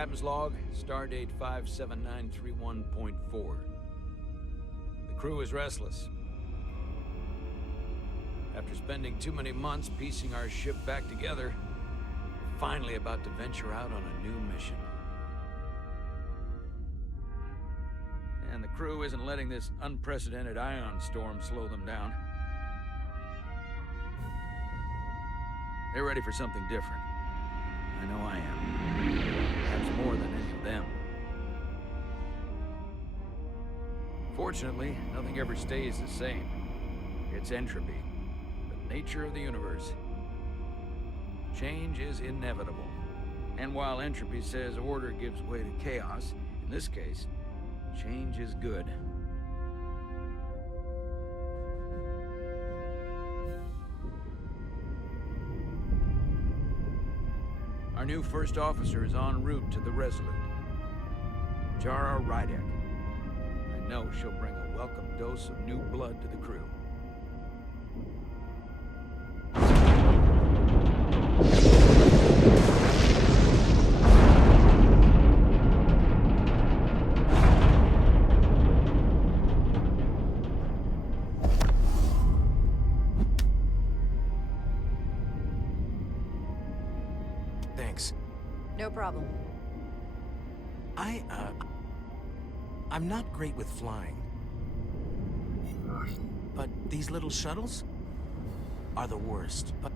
Captain's log, stardate 57931.4. The crew is restless. After spending too many months piecing our ship back together, we're finally about to venture out on a new mission. And the crew isn't letting this unprecedented ion storm slow them down. They're ready for something different. I know I am. Perhaps more than any of them. Fortunately, nothing ever stays the same. It's entropy, the nature of the universe. Change is inevitable. And while entropy says order gives way to chaos, in this case, change is good. Our new first officer is en route to the Resolute. Jara Rydek. I know she'll bring a welcome dose of new blood to the crew. Thanks. No problem. I'm not great with flying. But these little shuttles are the worst. But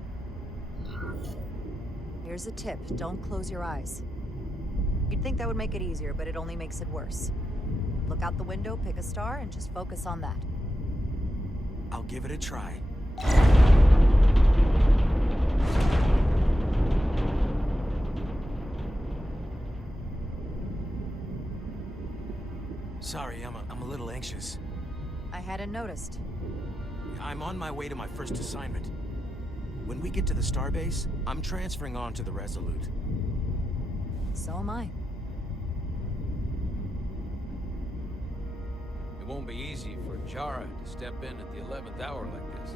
Here's a tip. Don't close your eyes. You'd think that would make it easier, but it only makes it worse. Look out the window, pick a star, and just focus on that. I'll give it a try. Sorry, I'm a little anxious. I hadn't noticed. I'm on my way to my first assignment. When we get to the starbase, I'm transferring on to the Resolute. So am I. It won't be easy for Jara to step in at the 11th hour like this.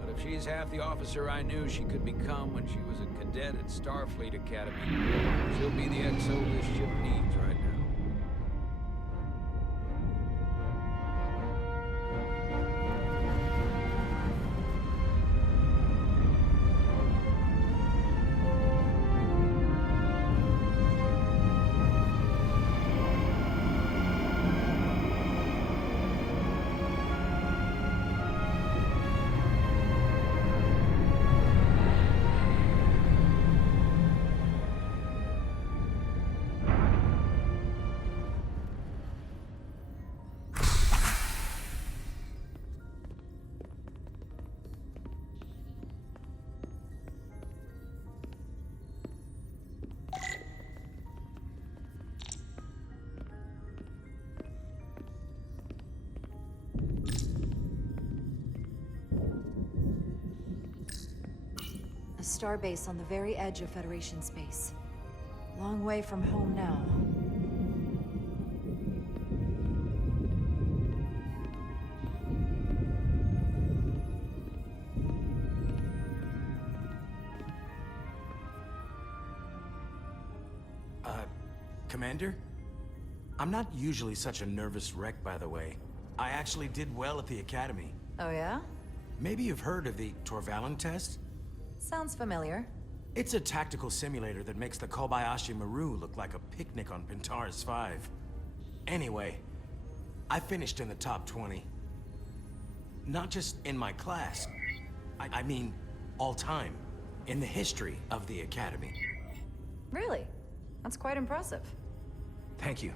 But if she's half the officer I knew she could become when she was a cadet at Starfleet Academy, she'll be the XO this ship needs right now. A starbase on the very edge of Federation space. Long way from home now. Commander? I'm not usually such a nervous wreck, by the way. I actually did well at the Academy. Oh yeah? Maybe you've heard of the Torvalin test? Sounds familiar. It's a tactical simulator that makes the Kobayashi Maru look like a picnic on Pintaris 5. Anyway, I finished in the top 20. Not just in my class. I mean, all time. In the history of the Academy. Really? That's quite impressive. Thank you.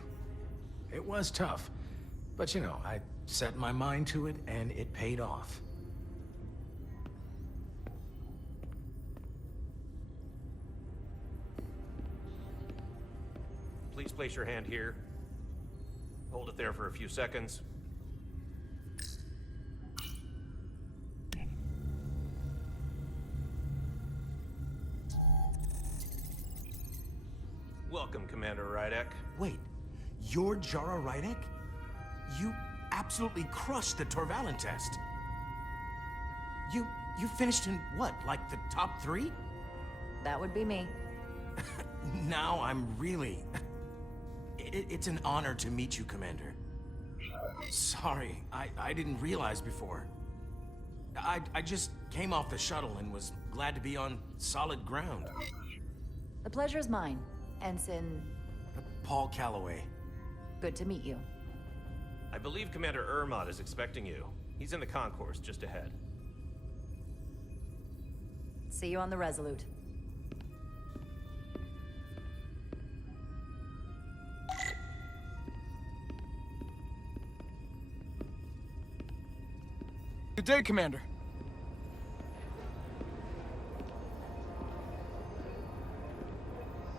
It was tough. But you know, I set my mind to it and it paid off. Please place your hand here. Hold it there for a few seconds. Welcome, Commander Rydek. Wait, you're Jara Rydek? You absolutely crushed the Torvalin test. You finished in what, like the top 3? That would be me. Now I'm really... It's an honor to meet you, Commander. Sorry, I didn't realize before. I just came off the shuttle and was glad to be on solid ground. The pleasure is mine, Ensign. Paul Calloway. Good to meet you. I believe Commander Ermot is expecting you. He's in the concourse just ahead. See you on the Resolute. Good day, Commander.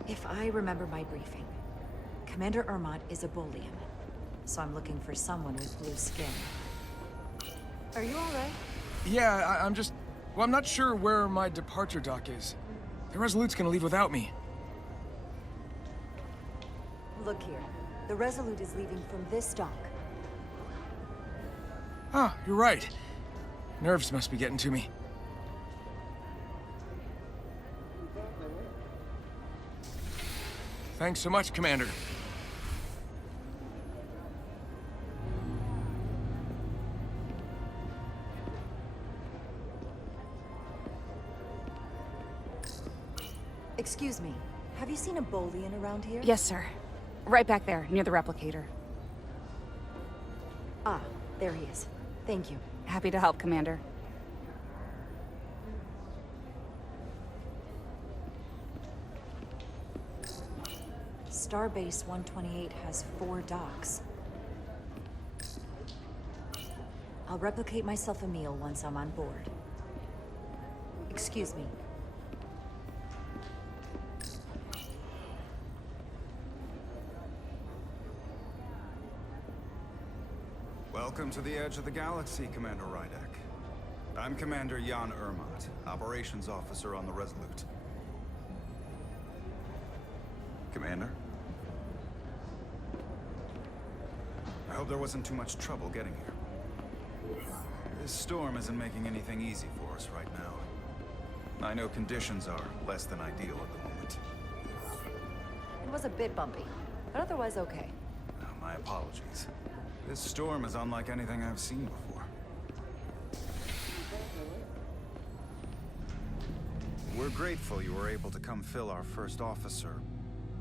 If I remember my briefing, Commander Ermot is a Bolian, so I'm looking for someone with blue skin. Are you alright? Yeah, I'm just... Well, I'm not sure where my departure dock is. The Resolute's gonna leave without me. Look here. The Resolute is leaving from this dock. Ah, you're right. Nerves must be getting to me. Thanks so much, Commander. Excuse me, have you seen a Bolian around here? Yes, sir. Right back there, near the replicator. Ah, there he is. Thank you. Happy to help, Commander. Starbase 128 has 4 docks. I'll replicate myself a meal once I'm on board. Excuse me. Welcome to the edge of the galaxy, Commander Rydek. I'm Commander Jan Ermot, Operations Officer on the Resolute. Commander? I hope there wasn't too much trouble getting here. This storm isn't making anything easy for us right now. I know conditions are less than ideal at the moment. It was a bit bumpy, but otherwise okay. My apologies. This storm is unlike anything I've seen before. We're grateful you were able to come fill our first officer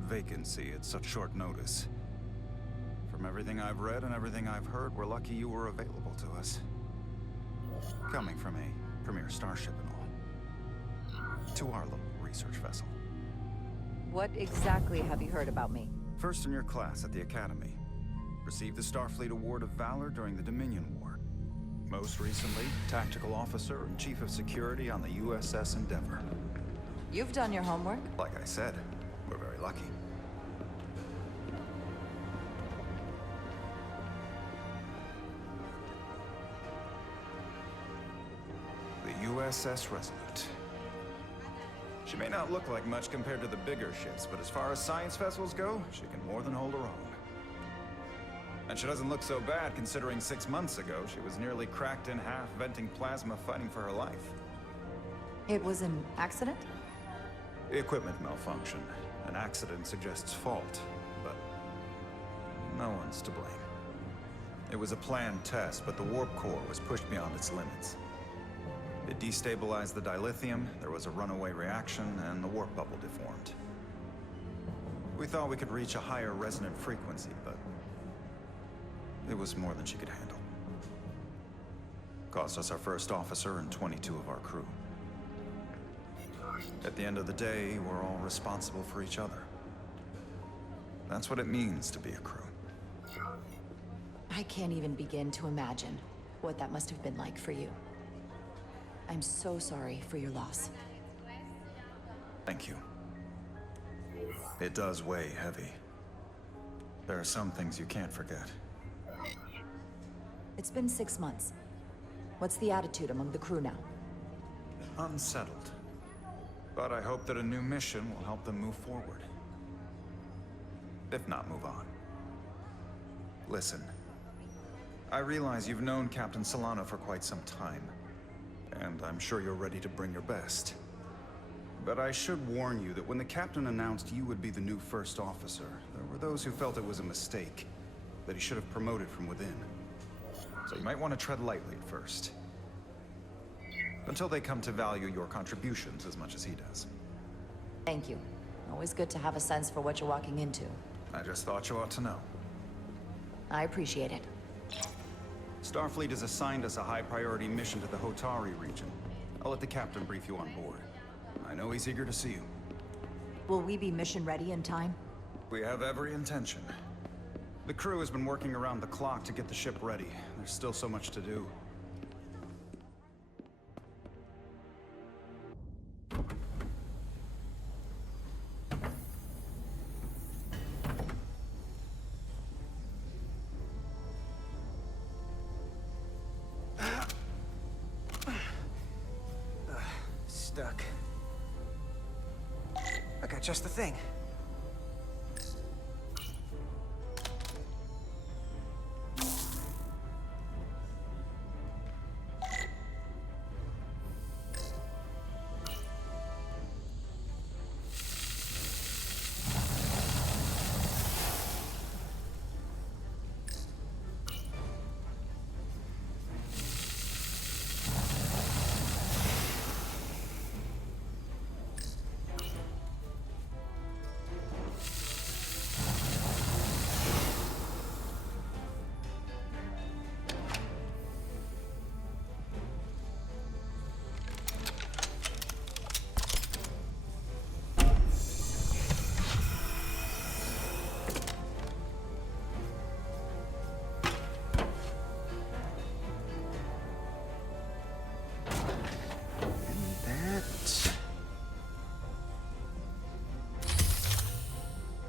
vacancy at such short notice. From everything I've read and everything I've heard, we're lucky you were available to us. Coming from a premier starship and all. To our little research vessel. What exactly have you heard about me? First in your class at the Academy. Received the Starfleet Award of Valor during the Dominion War. Most recently, Tactical Officer and Chief of Security on the USS Endeavor. You've done your homework? Like I said, we're very lucky. The USS Resolute. She may not look like much compared to the bigger ships, but as far as science vessels go, she can more than hold her own. And she doesn't look so bad considering 6 months ago she was nearly cracked in half, venting plasma, fighting for her life. It was an accident? Equipment malfunction. An accident suggests fault, but no one's to blame. It was a planned test, but the warp core was pushed beyond its limits. It destabilized the dilithium, there was a runaway reaction, and the warp bubble deformed. We thought we could reach a higher resonant frequency, but it was more than she could handle. Cost us our first officer and 22 of our crew. At the end of the day, we're all responsible for each other. That's what it means to be a crew. I can't even begin to imagine what that must have been like for you. I'm so sorry for your loss. Thank you. It does weigh heavy. There are some things you can't forget. It's been 6 months. What's the attitude among the crew now? Unsettled. But I hope that a new mission will help them move forward. If not, move on. Listen. I realize you've known Captain Solano for quite some time. And I'm sure you're ready to bring your best. But I should warn you that when the captain announced you would be the new first officer, there were those who felt it was a mistake, that he should have promoted from within. So you might want to tread lightly at first. Until they come to value your contributions as much as he does. Thank you. Always good to have a sense for what you're walking into. I just thought you ought to know. I appreciate it. Starfleet has assigned us a high-priority mission to the Hotari region. I'll let the captain brief you on board. I know he's eager to see you. Will we be mission ready in time? We have every intention. The crew has been working around the clock to get the ship ready. There's still so much to do. Stuck. I got just the thing.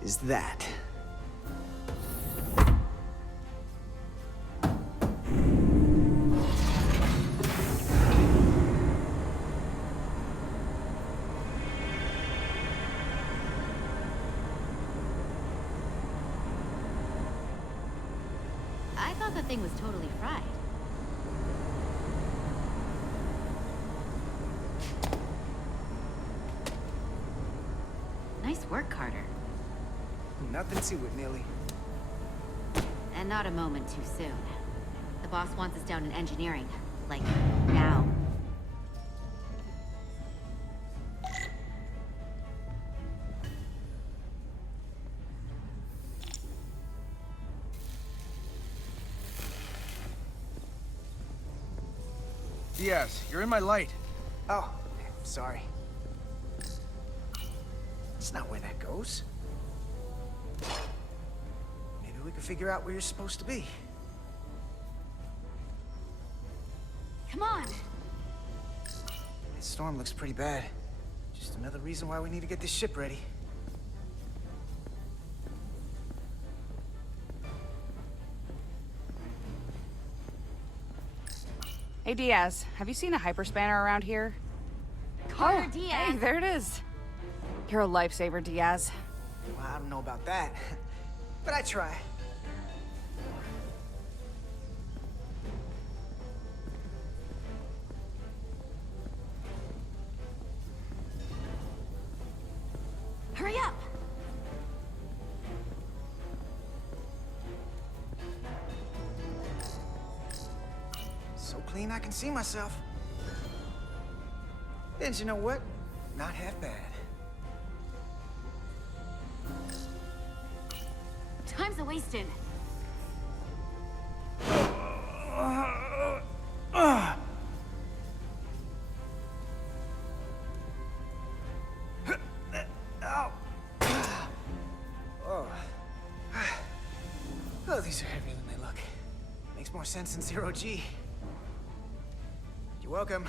Is that. I thought the thing was totally fried. Nice work, Carter. Nothing to it, Neely. And not a moment too soon. The boss wants us down in engineering. Like, now. Diaz, you're in my light. Oh, sorry. That's not where that goes. Maybe we can figure out where you're supposed to be. Come on! This storm looks pretty bad. Just another reason why we need to get this ship ready. Hey, Diaz, have you seen a hyperspanner around here? Carter, Oh, Diaz! hey, there it is. You're a lifesaver, Diaz. Well, I don't know about that, but I try. Hurry up! So clean I can see myself. And you know what? Not half bad. Time's a-wasting. Oh, these are heavier than they look. Makes more sense than zero-G. You're welcome.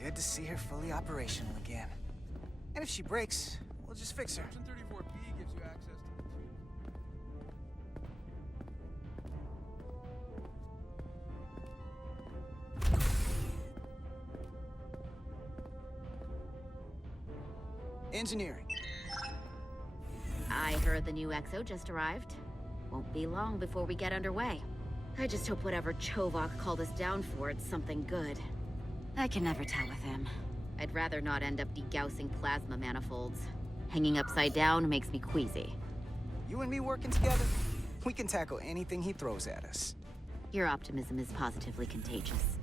Good to see her fully operational again. And if she breaks, we'll just fix her. Section 34B gives you access to Engineering. I heard the new XO just arrived. Won't be long before we get underway. I just hope whatever Chovak called us down for, it's something good. I can never tell with him. I'd rather not end up degaussing plasma manifolds. Hanging upside down makes me queasy. You and me working together, we can tackle anything he throws at us. Your optimism is positively contagious.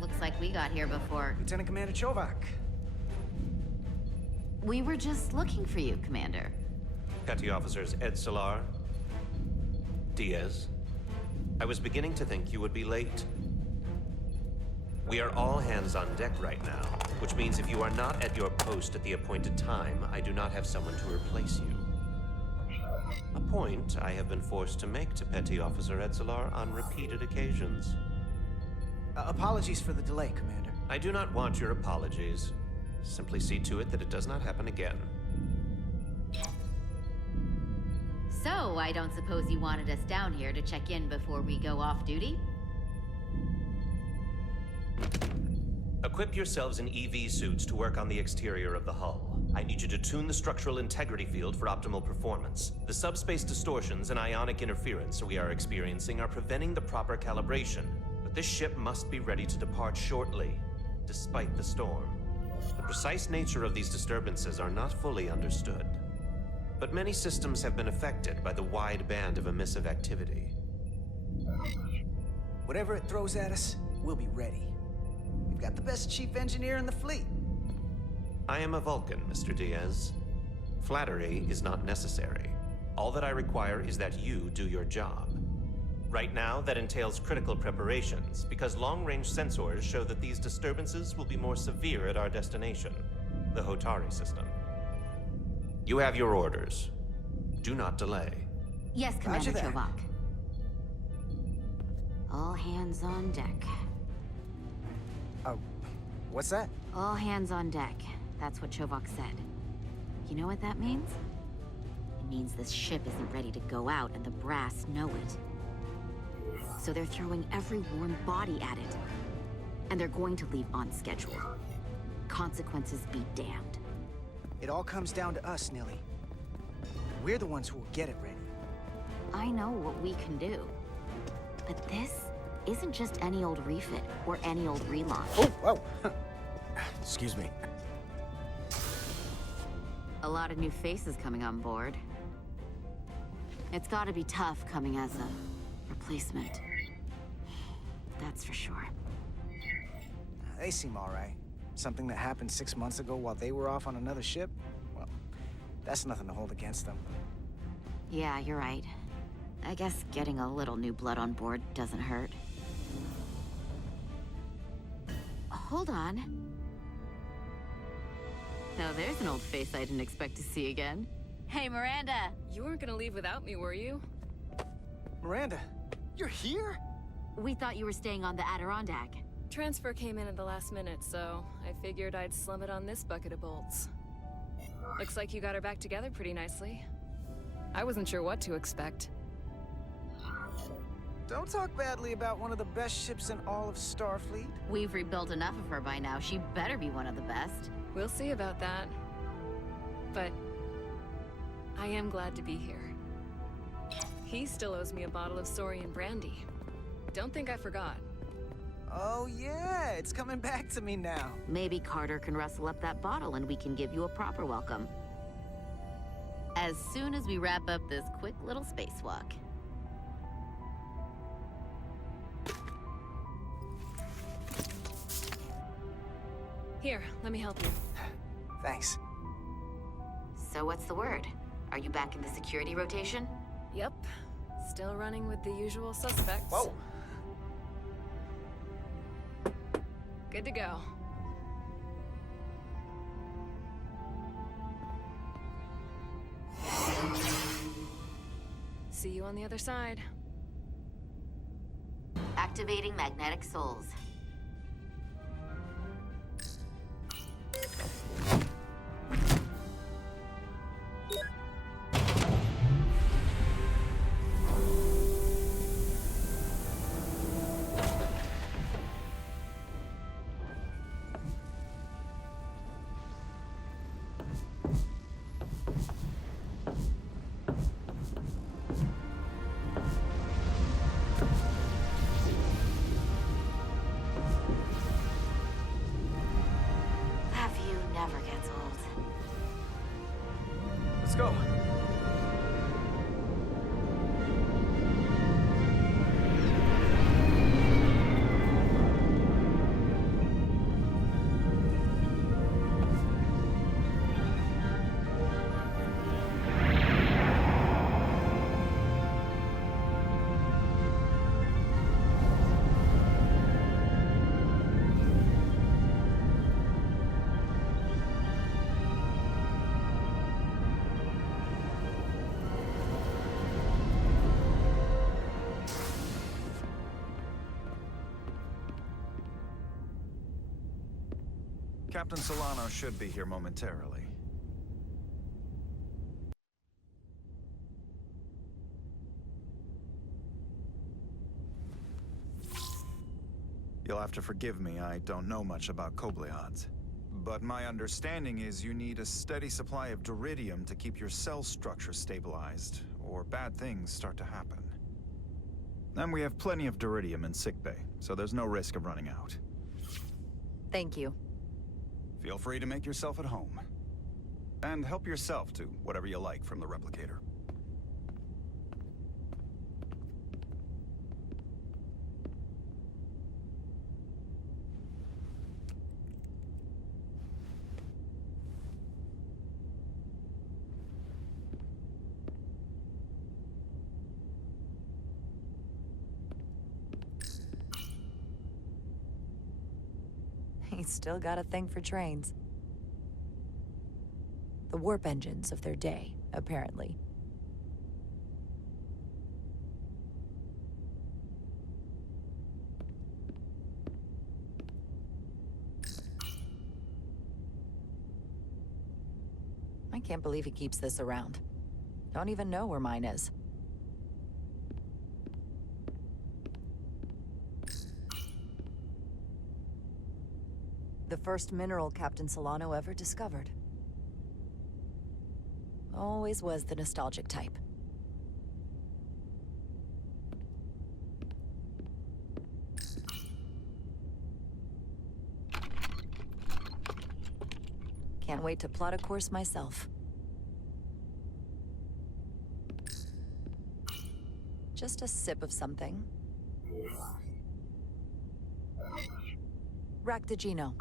Looks like we got here before. Lieutenant Commander Chovak. We were just looking for you, Commander. Petty Officers Ed Solar, Diaz. I was beginning to think you would be late. We are all hands on deck right now, which means if you are not at your post at the appointed time, I do not have someone to replace you. A point I have been forced to make to Petty Officer Edzelar on repeated occasions. Apologies for the delay, Commander. I do not want your apologies. Simply see to it that it does not happen again. So, I don't suppose you wanted us down here to check in before we go off duty? Equip yourselves in EV suits to work on the exterior of the hull. I need you to tune the structural integrity field for optimal performance. The subspace distortions and ionic interference we are experiencing are preventing the proper calibration. But this ship must be ready to depart shortly, despite the storm. The precise nature of these disturbances are not fully understood. But many systems have been affected by the wide band of emissive activity. Whatever it throws at us, we'll be ready. We've got the best chief engineer in the fleet. I am a Vulcan, Mr. Diaz. Flattery is not necessary. All that I require is that you do your job. Right now, that entails critical preparations, because long-range sensors show that these disturbances will be more severe at our destination, the Hotari system. You have your orders. Do not delay. Yes, Commander Roger that. Chovak. All hands on deck. What's that? All hands on deck. That's what Chovak said. You know what that means? It means this ship isn't ready to go out and the brass know it. So they're throwing every warm body at it. And they're going to leave on schedule. Consequences be damned. It all comes down to us, Nilly. We're the ones who will get it ready. I know what we can do. But this isn't just any old refit or any old relaunch. Oh, whoa. Excuse me. A lot of new faces coming on board. It's gotta be tough coming as a replacement. That's for sure. They seem all right. Something that happened 6 months ago while they were off on another ship? Well, that's nothing to hold against them. Yeah, you're right. I guess getting a little new blood on board doesn't hurt. Hold on. Now there's an old face I didn't expect to see again. Hey, Miranda! You weren't gonna leave without me, were you? Miranda, you're here? We thought you were staying on the Adirondack. Transfer came in at the last minute, so I figured I'd slum it on this bucket of bolts. Looks like you got her back together pretty nicely. I wasn't sure what to expect. Don't talk badly about one of the best ships in all of Starfleet. We've rebuilt enough of her by now. She better be one of the best. We'll see about that. But I am glad to be here. He still owes me a bottle of Saurian brandy. Don't think I forgot. Oh yeah, it's coming back to me now. Maybe Carter can rustle up that bottle and we can give you a proper welcome. As soon as we wrap up this quick little spacewalk. Here, let me help you. Thanks. So what's the word? Are you back in the security rotation? Yep. Still running with the usual suspects. Whoa! Good to go. See you on the other side. Activating magnetic souls. never gets old. Let's go. Captain Solano should be here momentarily. You'll have to forgive me, I don't know much about Kobliads. But my understanding is you need a steady supply of duridium to keep your cell structure stabilized, or bad things start to happen. And we have plenty of duridium in sickbay, so there's no risk of running out. Thank you. Feel free to make yourself at home. And help yourself to whatever you like from the replicator. He's still got a thing for trains. The warp engines of their day, apparently. I can't believe he keeps this around. Don't even know where mine is. The first mineral Captain Solano ever discovered. Always was the nostalgic type. Can't wait to plot a course myself. Just a sip of something. Rack the Geno.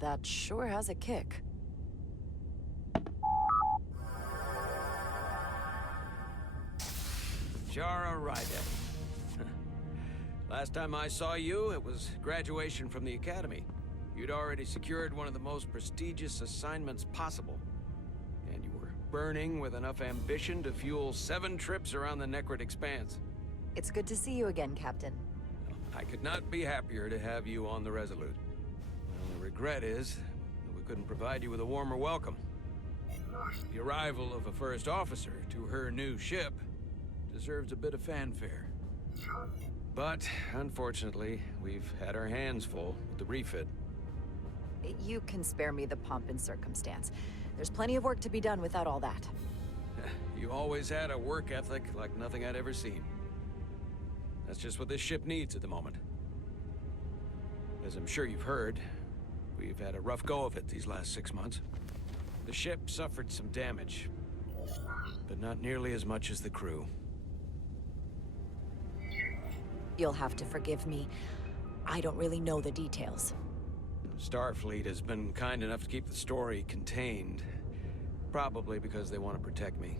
That sure has a kick. Jara Ryder. Last time I saw you, it was graduation from the Academy. You'd already secured one of the most prestigious assignments possible. And you were burning with enough ambition to fuel 7 trips around the Necrit Expanse. It's good to see you again, Captain. I could not be happier to have you on the Resolute. The only regret is that we couldn't provide you with a warmer welcome. The arrival of a first officer to her new ship deserves a bit of fanfare. But, unfortunately, we've had our hands full with the refit. You can spare me the pomp and circumstance. There's plenty of work to be done without all that. You always had a work ethic like nothing I'd ever seen. That's just what this ship needs at the moment. As I'm sure you've heard, we've had a rough go of it these last 6 months. The ship suffered some damage, but not nearly as much as the crew. You'll have to forgive me. I don't really know the details. Starfleet has been kind enough to keep the story contained, probably because they want to protect me.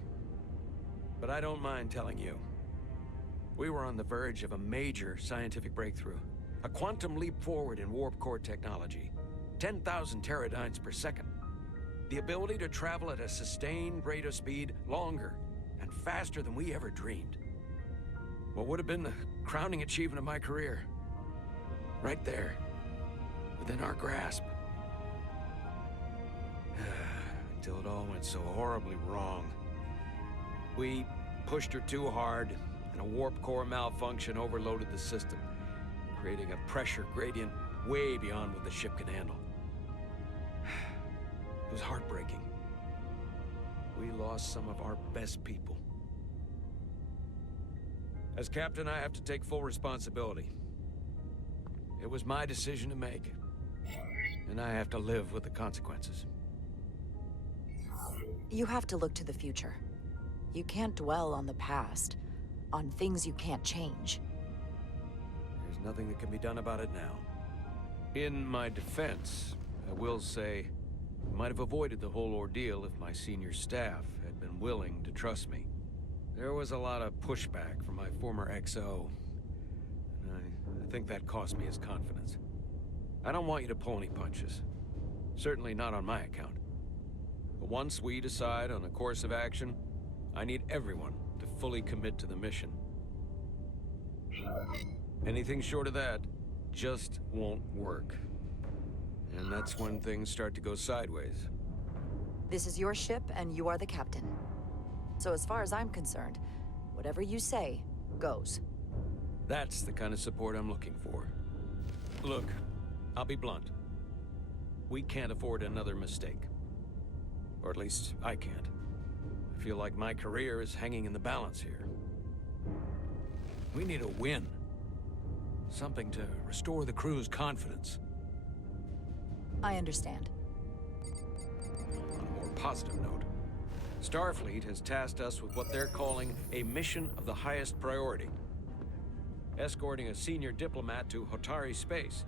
But I don't mind telling you. We were on the verge of a major scientific breakthrough. A quantum leap forward in warp core technology. 10,000 teradynes per second. The ability to travel at a sustained rate of speed longer and faster than we ever dreamed. What would have been the crowning achievement of my career. Right there. Within our grasp. Until it all went so horribly wrong. We pushed her too hard, and a warp core malfunction overloaded the system, creating a pressure gradient way beyond what the ship could handle. It was heartbreaking. We lost some of our best people. As captain, I have to take full responsibility. It was my decision to make, and I have to live with the consequences. You have to look to the future. You can't dwell on the past, on things you can't change. There's nothing that can be done about it now. In my defense, I will say, I might have avoided the whole ordeal if my senior staff had been willing to trust me. There was a lot of pushback from my former XO, and I think that cost me his confidence. I don't want you to pull any punches. Certainly not on my account. But once we decide on a course of action, I need everyone to fully commit to the mission. Anything short of that just won't work. And that's when things start to go sideways. This is your ship, and you are the captain. So as far as I'm concerned, whatever you say, goes. That's the kind of support I'm looking for. Look, I'll be blunt. We can't afford another mistake. Or at least, I can't. I feel like my career is hanging in the balance here. We need a win. Something to restore the crew's confidence. I understand. On a more positive note, Starfleet has tasked us with what they're calling a mission of the highest priority. Escorting a senior diplomat to Hotari space.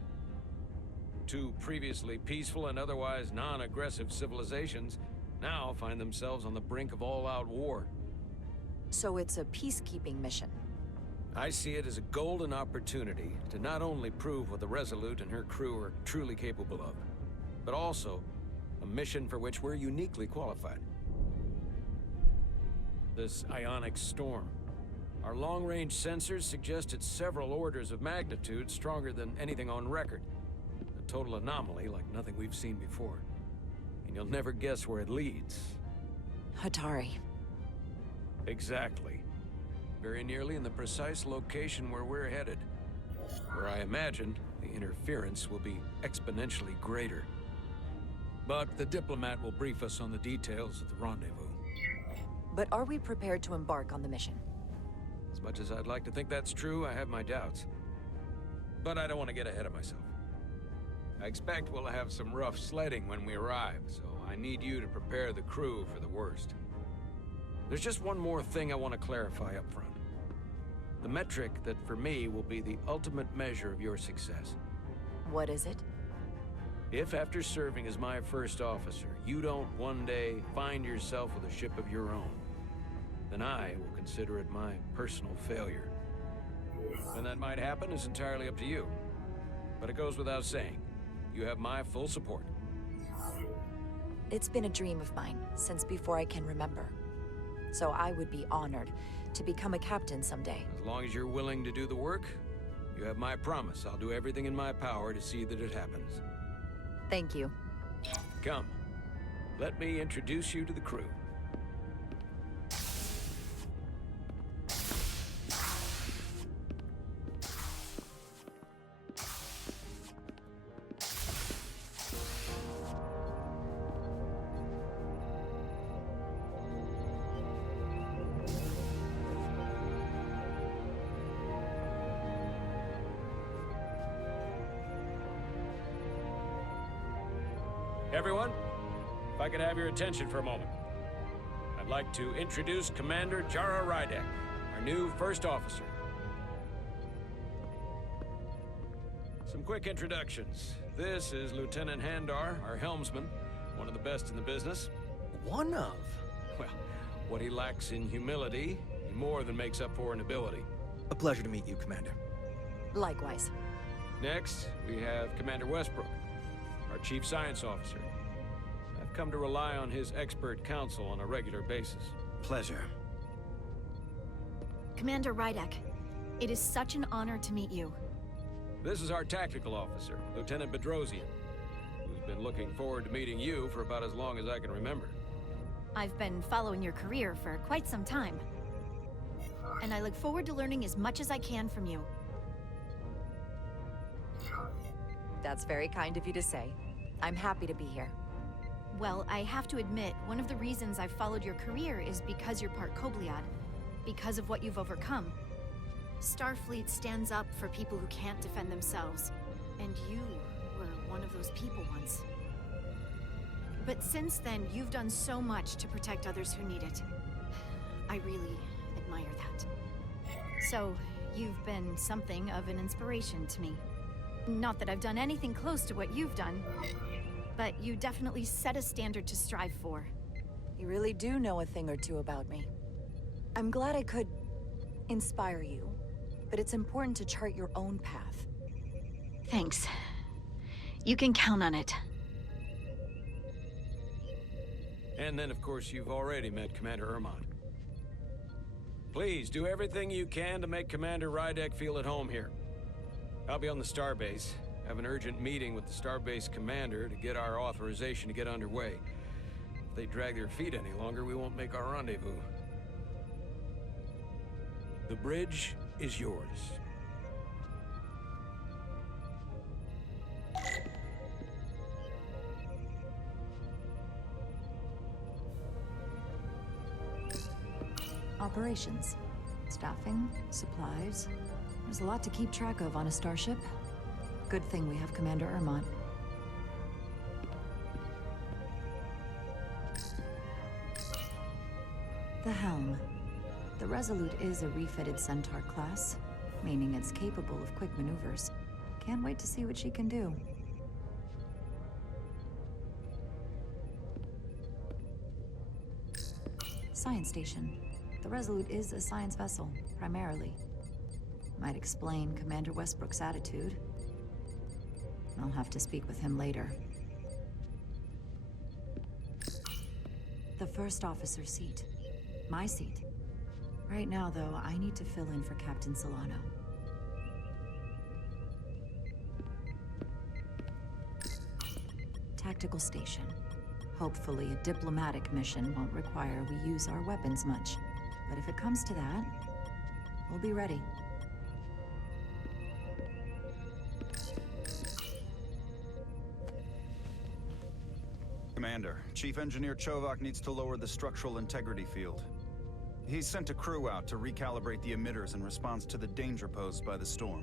Two previously peaceful and otherwise non-aggressive civilizations now find themselves on the brink of all-out war. So it's a peacekeeping mission. I see it as a golden opportunity to not only prove what the Resolute and her crew are truly capable of, but also a mission for which we're uniquely qualified. This ionic storm. Our long-range sensors suggest it's several orders of magnitude stronger than anything on record. A total anomaly like nothing we've seen before. And you'll never guess where it leads. Hotari. Exactly. Very nearly in the precise location where we're headed. Where I imagine the interference will be exponentially greater. But the diplomat will brief us on the details of the rendezvous. But are we prepared to embark on the mission? As much as I'd like to think that's true, I have my doubts. But I don't want to get ahead of myself. I expect we'll have some rough sledding when we arrive, so I need you to prepare the crew for the worst. There's just one more thing I want to clarify up front. The metric that for me will be the ultimate measure of your success. What is it? If after serving as my first officer, you don't one day find yourself with a ship of your own, then I will consider it my personal failure. When that might happen is entirely up to you. But it goes without saying, you have my full support. It's been a dream of mine since before I can remember. So I would be honored to become a captain someday. As long as you're willing to do the work, you have my promise. I'll do everything in my power to see that it happens. Thank you. Come, let me introduce you to the crew. Everyone, if I could have your attention for a moment. I'd like to introduce Commander Jara Rydek, our new first officer. Some quick introductions. This is Lieutenant Handar, our helmsman, one of the best in the business. One of? Well, what he lacks in humility, he more than makes up for in ability. A pleasure to meet you, Commander. Likewise. Next, we have Commander Westbrook, our Chief Science Officer. I've come to rely on his expert counsel on a regular basis. Pleasure. Commander Rydek, it is such an honor to meet you. This is our Tactical Officer, Lieutenant Bedrosian, who's been looking forward to meeting you for about as long as I can remember. I've been following your career for quite some time. And I look forward to learning as much as I can from you. That's very kind of you to say. I'm happy to be here. Well, I have to admit, one of the reasons I've followed your career is because you're part Kobliad, because of what you've overcome. Starfleet stands up for people who can't defend themselves. And you were one of those people once. But since then, you've done so much to protect others who need it. I really admire that. So, you've been something of an inspiration to me. Not that I've done anything close to what you've done, but you definitely set a standard to strive for. You really do know a thing or two about me. I'm glad I could inspire you, but it's important to chart your own path. Thanks. You can count on it. And then, of course, you've already met Commander Ermont. Please, do everything you can to make Commander Rydek feel at home here. I'll be on the starbase. Have an urgent meeting with the starbase commander to get our authorization to get underway. If they drag their feet any longer, we won't make our rendezvous. The bridge is yours. Operations. Staffing, supplies. There's a lot to keep track of on a starship. Good thing we have Commander Ermont. The helm. The Resolute is a refitted Centaur class, meaning it's capable of quick maneuvers. Can't wait to see what she can do. Science station. The Resolute is a science vessel, primarily. Might explain Commander Westbrook's attitude. I'll have to speak with him later. The first officer seat. My seat. Right now, though, I need to fill in for Captain Solano. Tactical station. Hopefully, a diplomatic mission won't require we use our weapons much. But if it comes to that, we'll be ready. Commander, Chief Engineer Chovak needs to lower the structural integrity field. He's sent a crew out to recalibrate the emitters in response to the danger posed by the storm.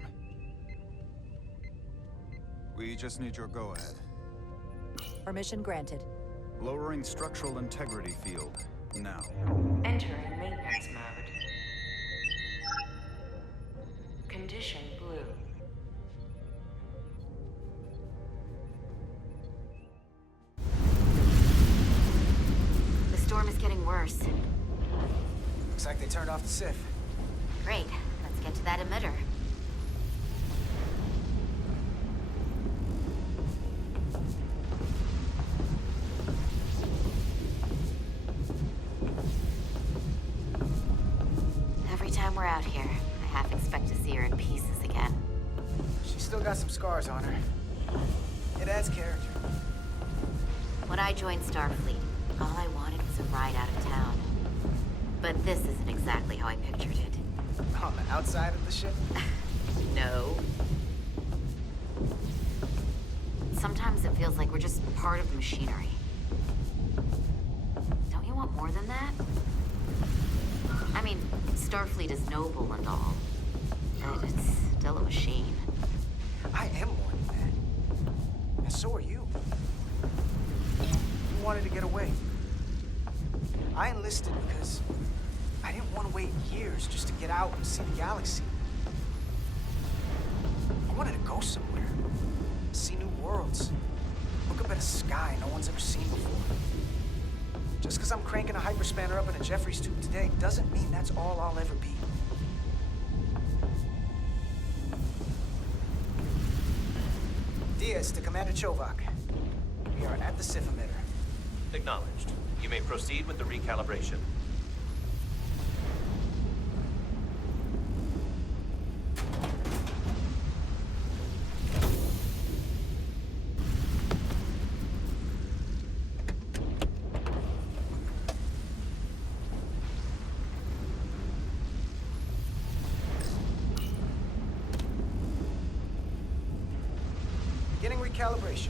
We just need your go-ahead. Permission granted. Lowering structural integrity field, now. Entering maintenance mode. Condition blue. The storm is getting worse. Looks like they turned off the Sif. Great. Let's get to that emitter. Every time we're out here, I half expect to see her in pieces again. She's still got some scars on her. It adds character. When I joined Starfleet, all I wanted was a ride out of town. But this isn't exactly how I pictured it. On the outside of the ship? No. Sometimes it feels like we're just part of the machinery. Don't you want more than that? I mean, Starfleet is noble and all, but it's still a machine. I am more than that. And so are you. You wanted to get away. I enlisted because I didn't want to wait years just to get out and see the galaxy. I wanted to go somewhere, see new worlds, look up at a sky no one's ever seen before. Just because I'm cranking a hyperspanner up in a Jeffries tube today doesn't mean that's all I'll ever be. Diaz to Commander Chovak. We are at the Sif emitter. Acknowledged. You may proceed with the recalibration. Beginning recalibration.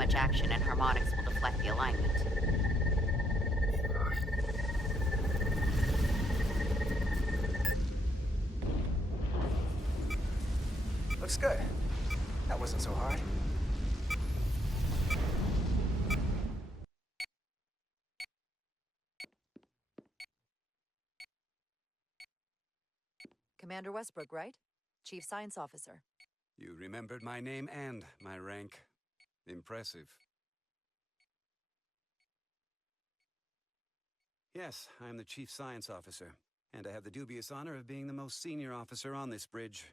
much action and harmonics will deflect the alignment. Looks good. That wasn't so hard. Commander Westbrook, right? Chief Science Officer. You remembered my name and my rank. Impressive. Yes, I'm the Chief Science Officer, and I have the dubious honor of being the most senior officer on this bridge.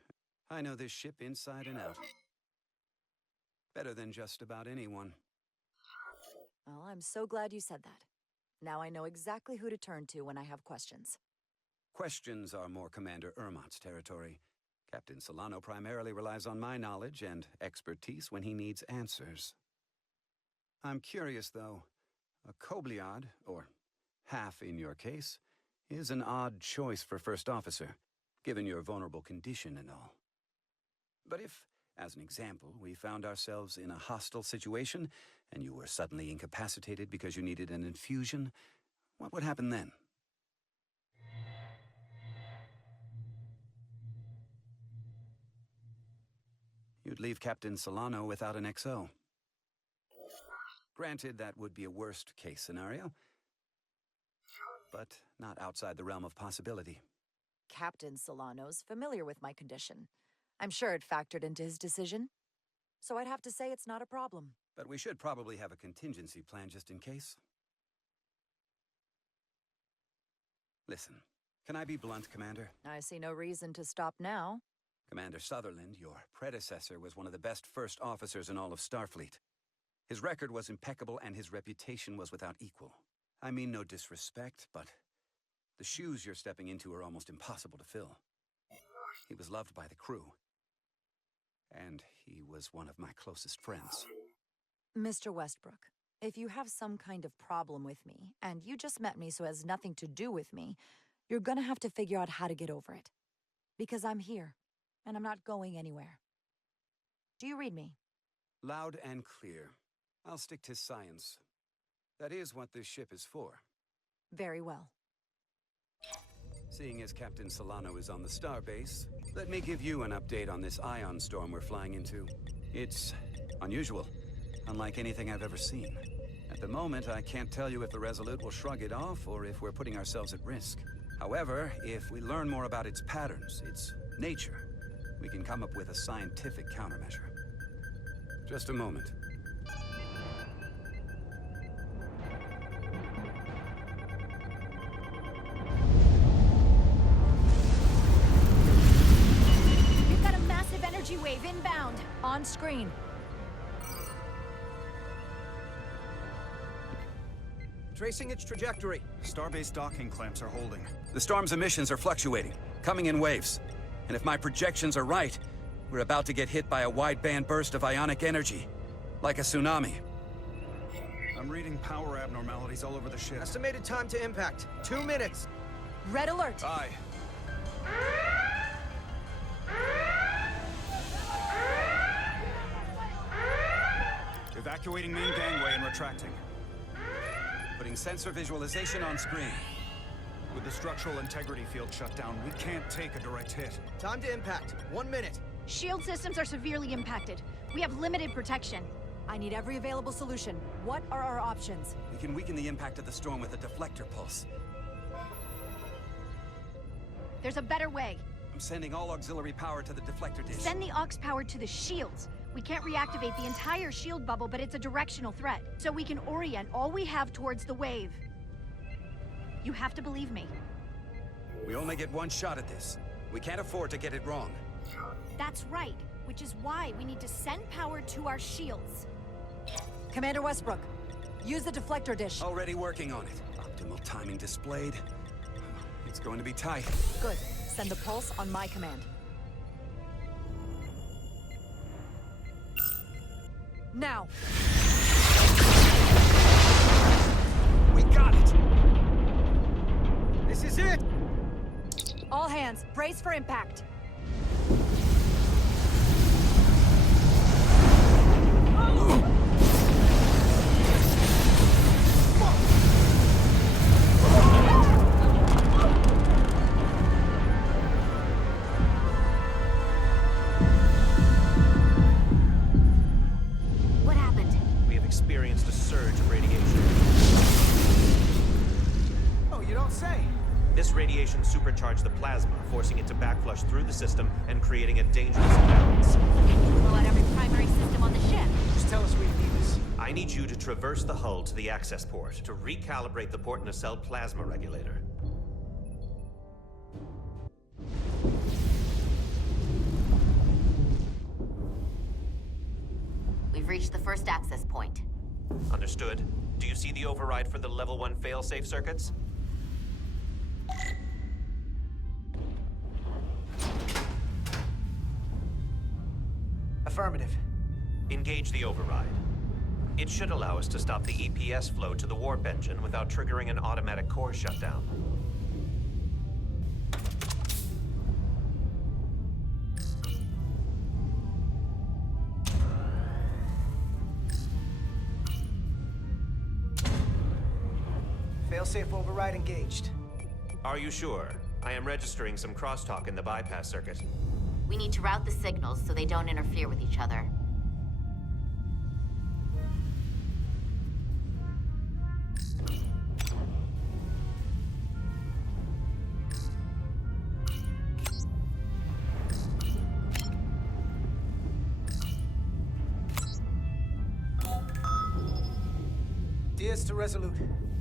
I know this ship inside and out. Better than just about anyone. Well, I'm so glad you said that. Now I know exactly who to turn to when I have questions. Questions are more Commander Ermott's territory. Captain Solano primarily relies on my knowledge and expertise when he needs answers. I'm curious, though. A Kobliad, or half in your case, is an odd choice for First Officer, given your vulnerable condition and all. But if, as an example, we found ourselves in a hostile situation, and you were suddenly incapacitated because you needed an infusion, what would happen then? You'd leave Captain Solano without an XO. Granted, that would be a worst-case scenario, but not outside the realm of possibility. Captain Solano's familiar with my condition. I'm sure it factored into his decision. So I'd have to say it's not a problem. But we should probably have a contingency plan just in case. Listen, can I be blunt, Commander? I see no reason to stop now. Commander Sutherland, your predecessor, was one of the best first officers in all of Starfleet. His record was impeccable and his reputation was without equal. I mean no disrespect, but the shoes you're stepping into are almost impossible to fill. He was loved by the crew. And he was one of my closest friends. Mr. Westbrook, if you have some kind of problem with me, and you just met me so it has nothing to do with me, you're gonna have to figure out how to get over it. Because I'm here, and I'm not going anywhere. Do you read me? Loud and clear. I'll stick to science. That is what this ship is for. Very well. Seeing as Captain Solano is on the starbase, let me give you an update on this ion storm we're flying into. It's unusual, unlike anything I've ever seen. At the moment, I can't tell you if the Resolute will shrug it off or if we're putting ourselves at risk. However, if we learn more about its patterns, its nature, we can come up with a scientific countermeasure. Just a moment. We've got a massive energy wave inbound. On screen. Tracing its trajectory. Starbase docking clamps are holding. The storm's emissions are fluctuating, coming in waves. And if my projections are right, we're about to get hit by a wideband burst of ionic energy, like a tsunami. I'm reading power abnormalities all over the ship. Estimated time to impact, 2 minutes. Red alert! Aye. Evacuating main gangway and retracting. Putting sensor visualization on screen. With the structural integrity field shut down, we can't take a direct hit. Time to impact, 1 minute. Shield systems are severely impacted. We have limited protection. I need every available solution. What are our options? We can weaken the impact of the storm with a deflector pulse. There's a better way. I'm sending all auxiliary power to the deflector dish. Send the aux power to the shields. We can't reactivate the entire shield bubble, but it's a directional threat. So we can orient all we have towards the wave. You have to believe me. We only get one shot at this. We can't afford to get it wrong. That's right, which is why we need to send power to our shields. Commander Westbrook, use the deflector dish. Already working on it. Optimal timing displayed. It's going to be tight. Good. Send the pulse on my command. Now! We got it! This is it! All hands, brace for impact. This radiation supercharged the plasma, forcing it to backflush through the system and creating a dangerous imbalance. Blow out every primary system on the ship. Just tell us where you need us. I need you to traverse the hull to the access port to recalibrate the port nacelle plasma regulator. We've reached the first access point. Understood. Do you see the override for the level 1 failsafe circuits? Affirmative. Engage the override. It should allow us to stop the EPS flow to the warp engine without triggering an automatic core shutdown. Failsafe override engaged. Are you sure? I am registering some crosstalk in the bypass circuit. We need to route the signals so they don't interfere with each other. Diaz to Resolute.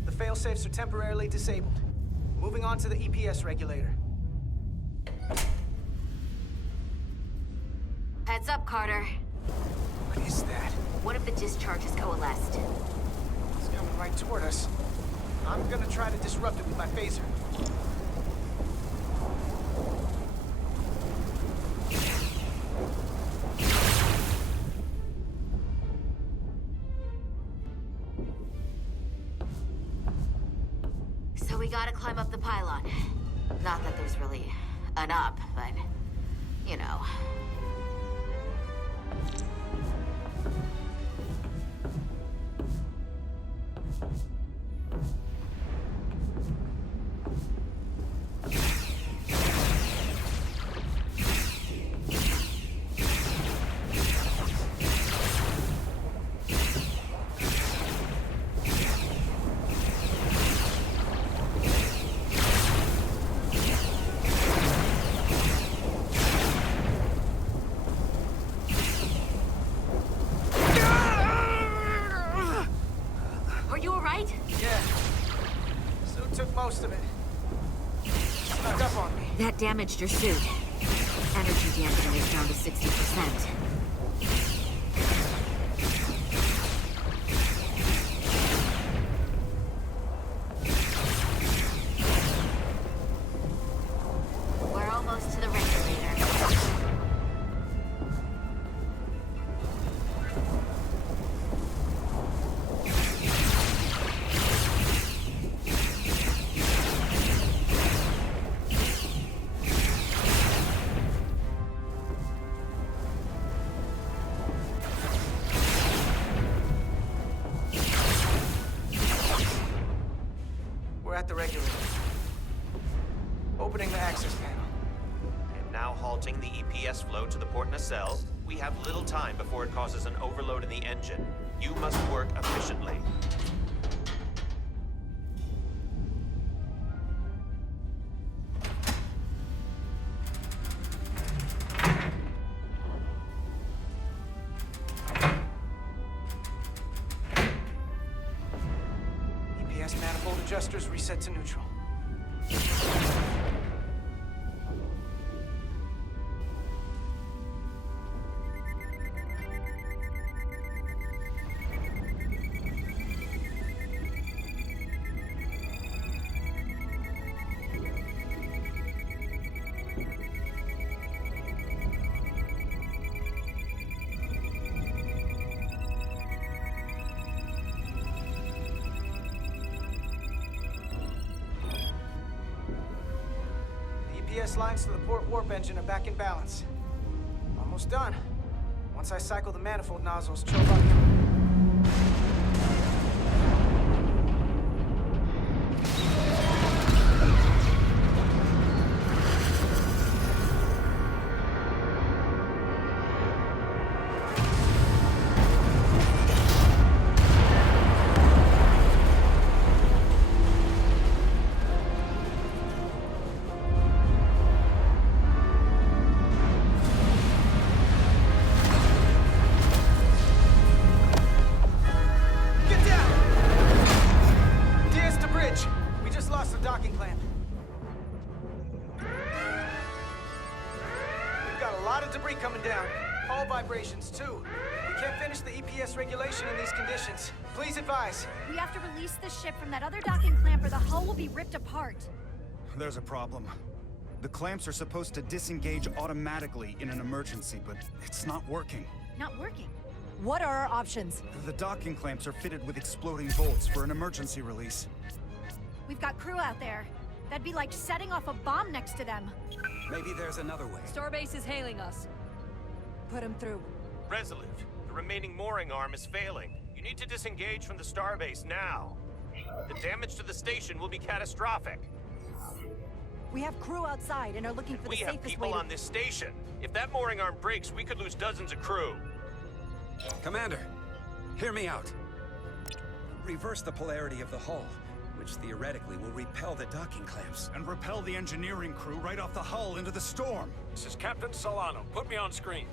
The failsafes are temporarily disabled. Moving on to the EPS regulator. Heads up, Carter. What is that? One of the discharges coalesced. It's coming right toward us. I'm gonna try to disrupt it with my phaser. So we gotta climb up the pylon. Not that there's really an up, but, you know. Most of it. Snuck up on me. That damaged your suit. Energy damping is down to 60%. We're almost to the regulator. At the regulator. Opening the access panel. And now halting the EPS flow to the port nacelle. We have little time before it causes an overload in the engine. You must work efficiently. Manifold adjusters reset to neutral. EPS lines to the port warp engine are back in balance. Almost done. Once I cycle the manifold nozzles, Chobot can... lot of debris coming down. Hull vibrations, too. We can't finish the EPS regulation in these conditions. Please advise. We have to release the ship from that other docking clamp or the hull will be ripped apart. There's a problem. The clamps are supposed to disengage automatically in an emergency, but it's not working. Not working. What are our options? The docking clamps are fitted with exploding bolts for an emergency release. We've got crew out there. That'd be like setting off a bomb next to them. Maybe there's another way. Starbase is hailing us. Put him through. Resolute, the remaining mooring arm is failing. You need to disengage from the starbase now. The damage to the station will be catastrophic. We have crew outside and are looking for the We have safest people way to... on this station. If that mooring arm breaks, we could lose dozens of crew. Commander, hear me out. Reverse the polarity of the hull, which theoretically will repel the docking clamps. And repel the engineering crew right off the hull into the storm. This is Captain Solano. Put me on screen.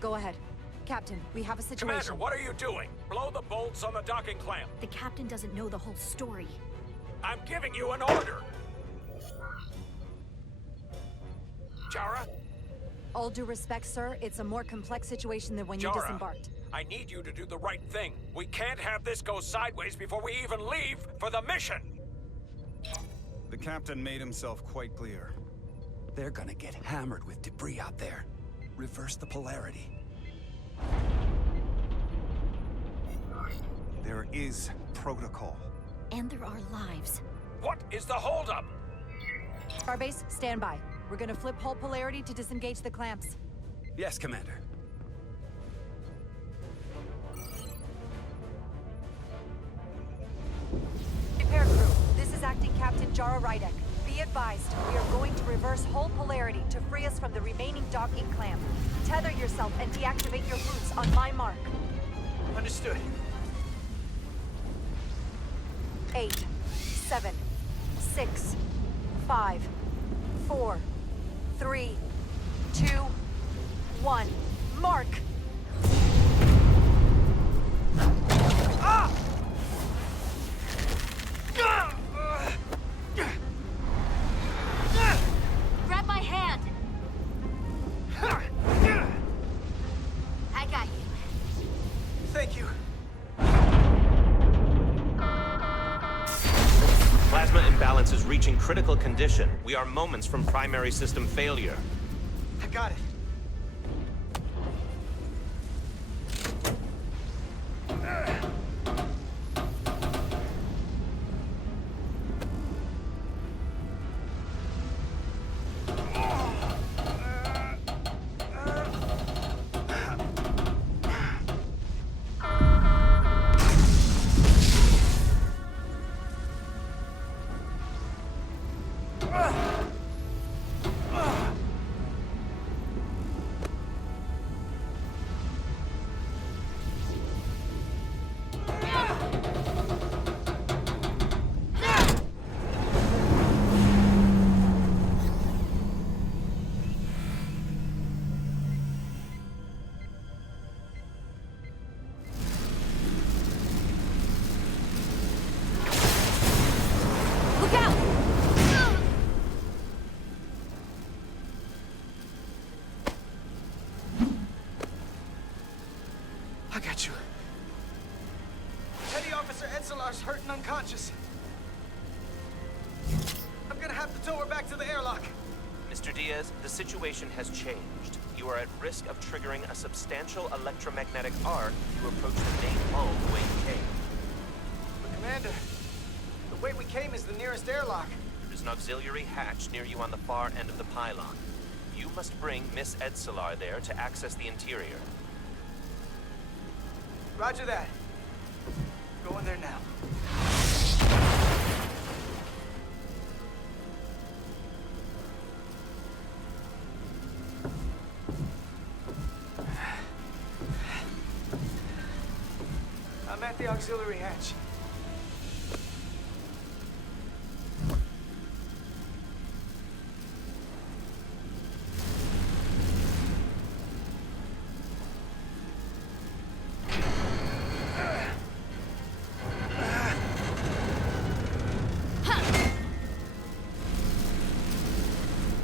Go ahead. Captain, we have a situation. Commander, what are you doing? Blow the bolts on the docking clamp. The captain doesn't know the whole story. I'm giving you an order. Jara? All due respect, sir, it's a more complex situation than when you Jara, disembarked. I need you to do the right thing. We can't have this go sideways before we even leave for the mission. The captain made himself quite clear. They're gonna get hammered with debris out there. Reverse the polarity. There is protocol. And there are lives. What is the holdup? Starbase, stand by. We're gonna flip hull polarity to disengage the clamps. Yes, Commander. Repair crew, this is Acting Captain Jara Rydek. Be advised, we are going to reverse hull polarity to free us from the remaining docking clamp. Tether yourself and deactivate your boots on my mark. Understood. 8, 7, 6, 5, 4, 3, 2, 1. Mark! Grab my hand! I got you. Thank you. Plasma imbalance is reaching critical condition. We are moments from primary system failure. I got it. I got you. Petty Officer Edselar's hurt and unconscious. I'm gonna have to tow her back to the airlock. Mr. Diaz, the situation has changed. You are at risk of triggering a substantial electromagnetic arc to approach the main hull the way you came. But Commander, the way we came is the nearest airlock. There's an auxiliary hatch near you on the far end of the pylon. You must bring Miss Edselar there to access the interior. Roger that. Go in there now. I'm at the auxiliary hatch.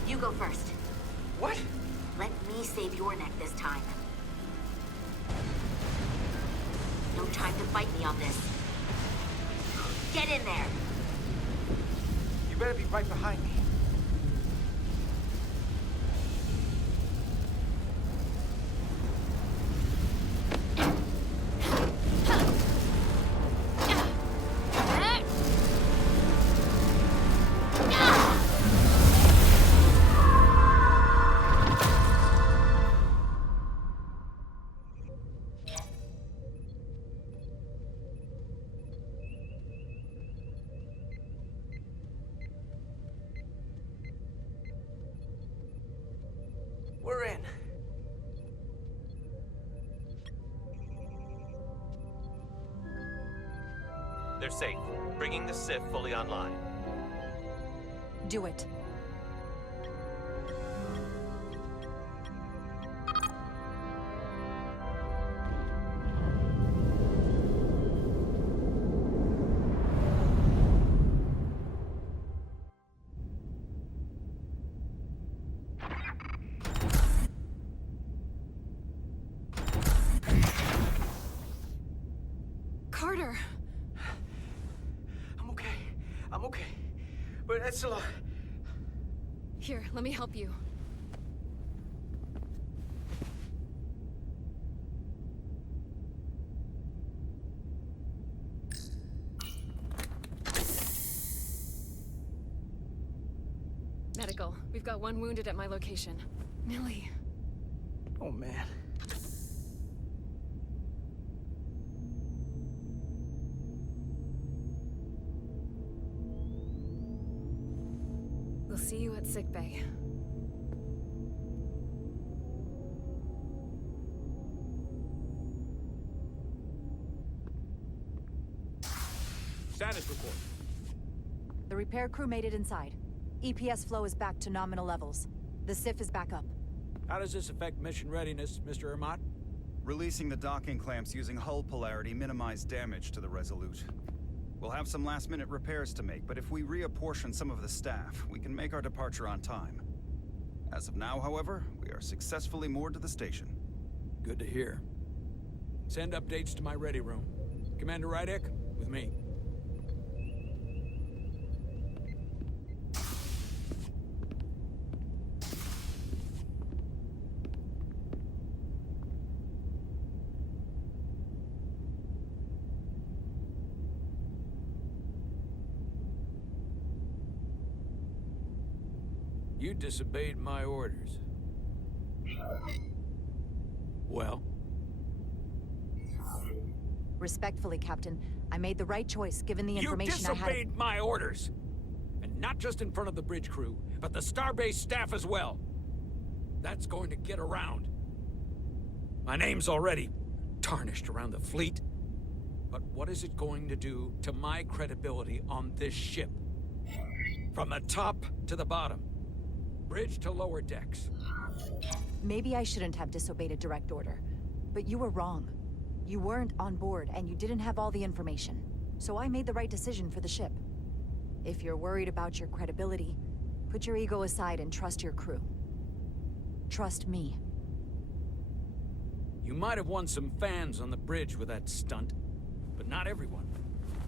You go first. What? Let me save your neck this time. No time to fight me on this. Get in there! You better be right behind me. We're in. They're safe. Bringing the Sif fully online. Do it. Carter! I'm okay. I'm okay. But that's a lot. Here, let me help you. Medical. We've got one wounded at my location. Millie. Oh, man. We'll see you at sickbay. Status report. The repair crew made it inside. EPS flow is back to nominal levels. The SIF is back up. How does this affect mission readiness, Mr. Ermot? Releasing the docking clamps using hull polarity minimized damage to the Resolute. We'll have some last-minute repairs to make, but if we reapportion some of the staff, we can make our departure on time. As of now, however, we are successfully moored to the station. Good to hear. Send updates to my ready room. Commander Rydek, with me. You disobeyed my orders. Well? Respectfully, Captain, I made the right choice given the information I had. You disobeyed my orders! And not just in front of the bridge crew, but the starbase staff as well. That's going to get around. My name's already tarnished around the fleet. But what is it going to do to my credibility on this ship? From the top to the bottom. Bridge to lower decks. Maybe I shouldn't have disobeyed a direct order, but you were wrong. You weren't on board, and you didn't have all the information. So I made the right decision for the ship. If you're worried about your credibility, put your ego aside and trust your crew. Trust me. You might have won some fans on the bridge with that stunt, but not everyone.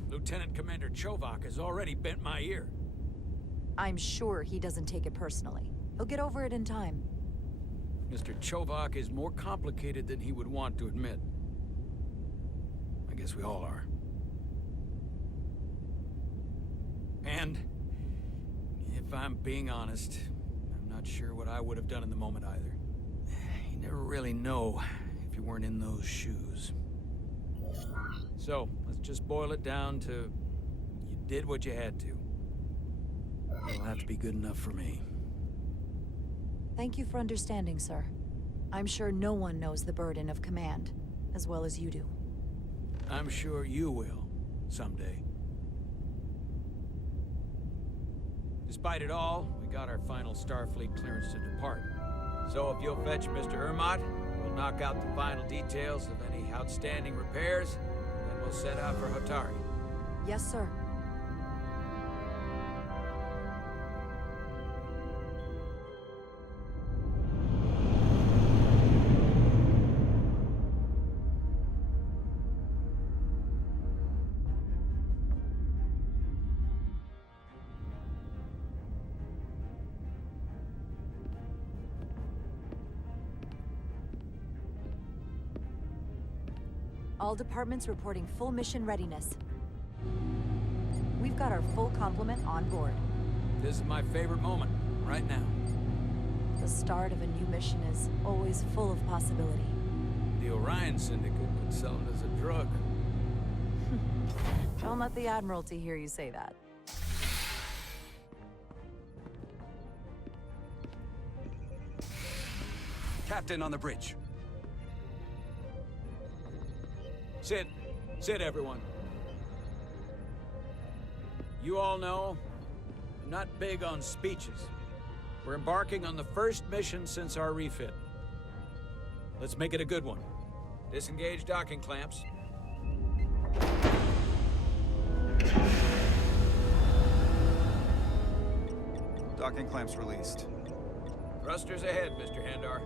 Lieutenant Commander Chovak has already bent my ear. I'm sure he doesn't take it personally. He'll get over it in time. Mr. Chovak is more complicated than he would want to admit. I guess we all are. And, if I'm being honest, I'm not sure what I would have done in the moment either. You never really know if you weren't in those shoes. So, let's just boil it down to you did what you had to. It'll have to be good enough for me. Thank you for understanding, sir. I'm sure no one knows the burden of command as well as you do. I'm sure you will, someday. Despite it all, we got our final Starfleet clearance to depart. So if you'll fetch Mr. Ermot, we'll knock out the final details of any outstanding repairs, then we'll set out for Hotari. Yes, sir. All departments reporting full mission readiness. We've got our full complement on board. This is my favorite moment, right now. The start of a new mission is always full of possibility. The Orion Syndicate could sell it as a drug. Don't let the Admiralty hear you say that. Captain on the bridge. Sit. Sit, everyone. You all know, I'm not big on speeches. We're embarking on the first mission since our refit. Let's make it a good one. Disengage docking clamps. Docking clamps released. Thrusters ahead, Mr. Handar.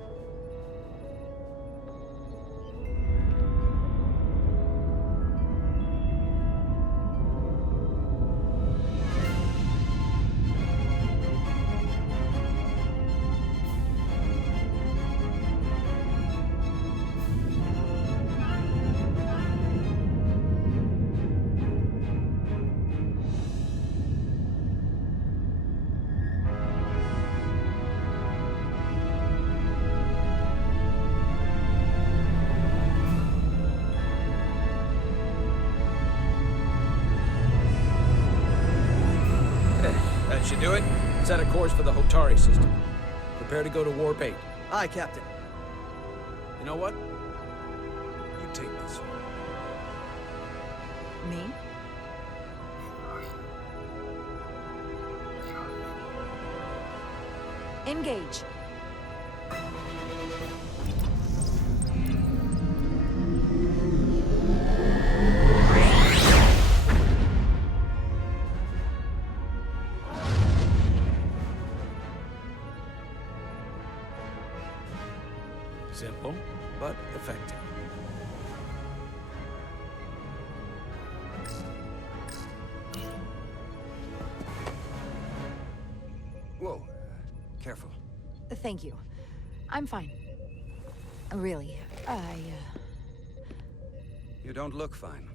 That should do it. Set a course for the Hotari system. Prepare to go to Warp 8. Aye, Captain. You know what? You take this one. Me? Engage. Simple, but effective. Whoa. Careful. Thank you. I'm fine. Really, You don't look fine.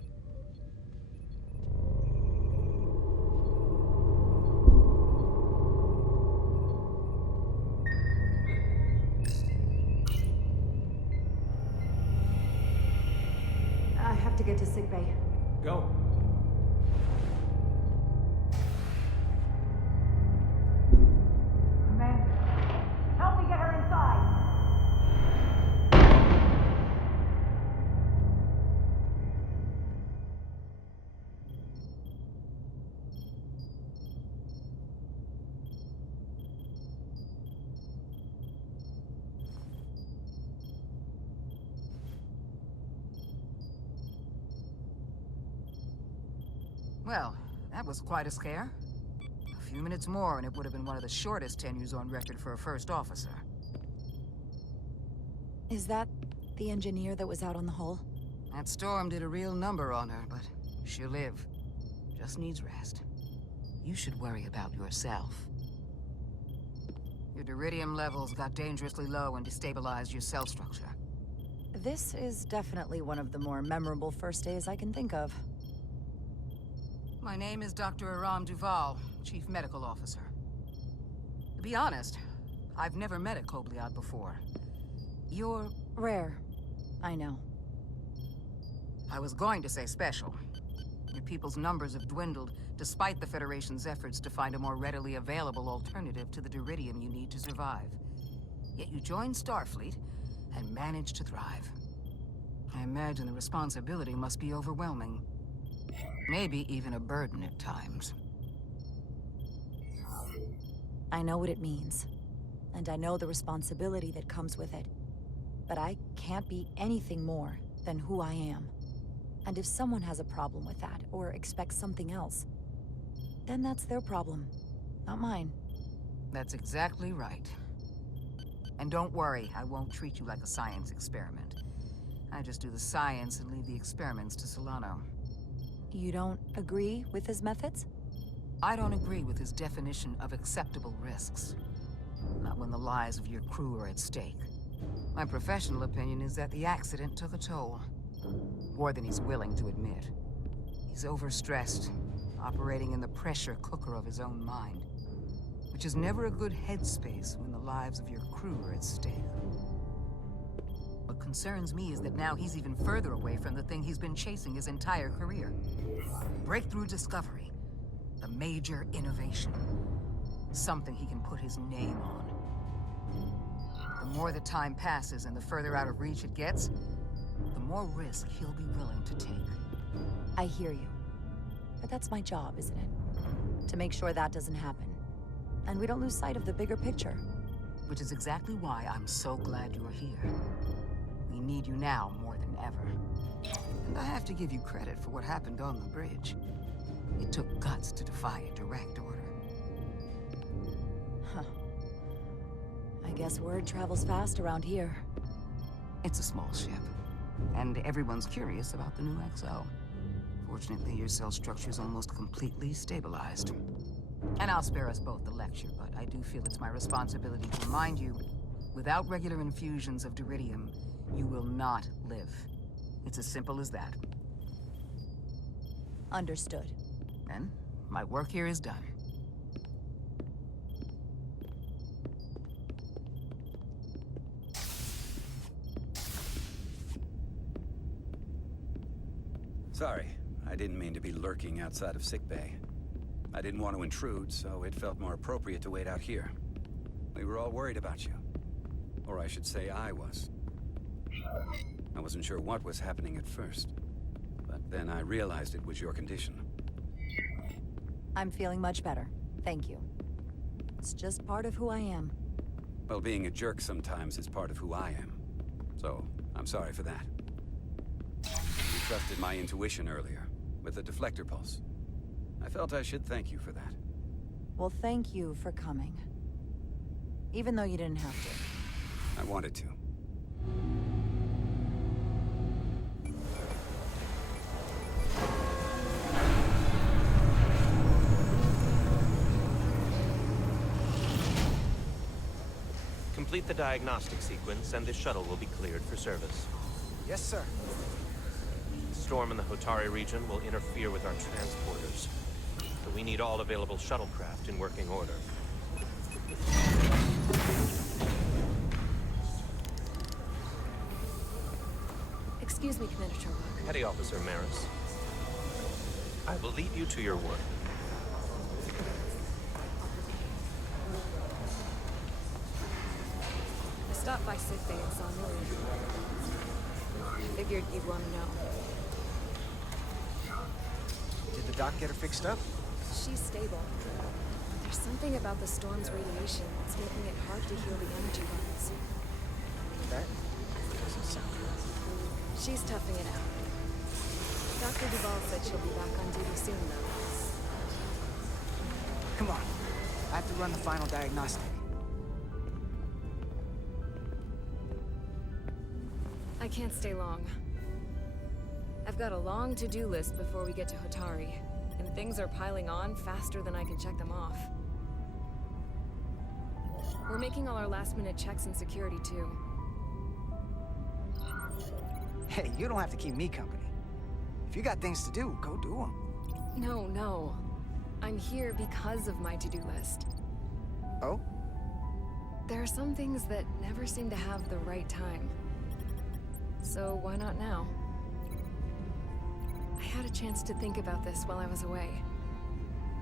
I have to get to sickbay. Go. Commander, help me get her inside. Well, that was quite a scare. A few minutes more and it would have been one of the shortest tenures on record for a first officer. Is that the engineer that was out on the hull? That storm did a real number on her, but she'll live. Just needs rest. You should worry about yourself. Your deridium levels got dangerously low and destabilized your cell structure. This is definitely one of the more memorable first days I can think of. My name is Dr. Aram Duval, Chief Medical Officer. To be honest, I've never met a Kobliad before. You're Rare. I know. I was going to say special. Your people's numbers have dwindled, despite the Federation's efforts to find a more readily available alternative to the deridium you need to survive. Yet you joined Starfleet, and managed to thrive. I imagine the responsibility must be overwhelming. Maybe even a burden at times. I know what it means. And I know the responsibility that comes with it. But I can't be anything more than who I am. And if someone has a problem with that, or expects something else, then that's their problem, not mine. That's exactly right. And don't worry, I won't treat you like a science experiment. I just do the science and leave the experiments to Solano. You don't agree with his methods? I don't agree with his definition of acceptable risks. Not when the lives of your crew are at stake. My professional opinion is that the accident took a toll. More than he's willing to admit. He's overstressed, operating in the pressure cooker of his own mind. Which is never a good headspace when the lives of your crew are at stake. What concerns me is that now he's even further away from the thing he's been chasing his entire career. Breakthrough discovery. The major innovation. Something he can put his name on. The more the time passes and the further out of reach it gets, the more risk he'll be willing to take. I hear you. But that's my job, isn't it? To make sure that doesn't happen. And we don't lose sight of the bigger picture. Which is exactly why I'm so glad you're here. We need you now more than ever. And I have to give you credit for what happened on the bridge. It took guts to defy a direct order. Huh. I guess word travels fast around here. It's a small ship. And everyone's curious about the new XO. Fortunately, your cell structure's almost completely stabilized. And I'll spare us both the lecture, but I do feel it's my responsibility to remind you, without regular infusions of Duridium, you will not live. It's as simple as that. Understood. Then, my work here is done. Sorry, I didn't mean to be lurking outside of sickbay. I didn't want to intrude, so it felt more appropriate to wait out here. We were all worried about you. Or I should say I was. I wasn't sure what was happening at first. But then I realized it was your condition. I'm feeling much better. Thank you. It's just part of who I am. Well, being a jerk sometimes is part of who I am. So, I'm sorry for that. You trusted my intuition earlier, with the deflector pulse. I felt I should thank you for that. Well, thank you for coming. Even though you didn't have to. I wanted to. Complete the diagnostic sequence, and this shuttle will be cleared for service. Yes, sir. The storm in the Hotari region will interfere with our transporters. So we need all available shuttlecraft in working order. Excuse me, Commander Chobok. Petty Officer Maris. I will leave you to your work. I stopped by sickbay and saw Millie. Figured you'd want to know. Did the doc get her fixed up? She's stable. There's something about the storm's radiation that's making it hard to heal the energy levels. That doesn't sound good. She's toughing it out. Dr. Duval said she'll be back on duty soon, though. Come on. I have to run the final diagnostic. I can't stay long. I've got a long to-do list before we get to Hotari, and things are piling on faster than I can check them off. We're making all our last-minute checks and security, too. Hey, you don't have to keep me company. If you got things to do, go do them. No. I'm here because of my to-do list. Oh? There are some things that never seem to have the right time. So why not now? I had a chance to think about this while I was away.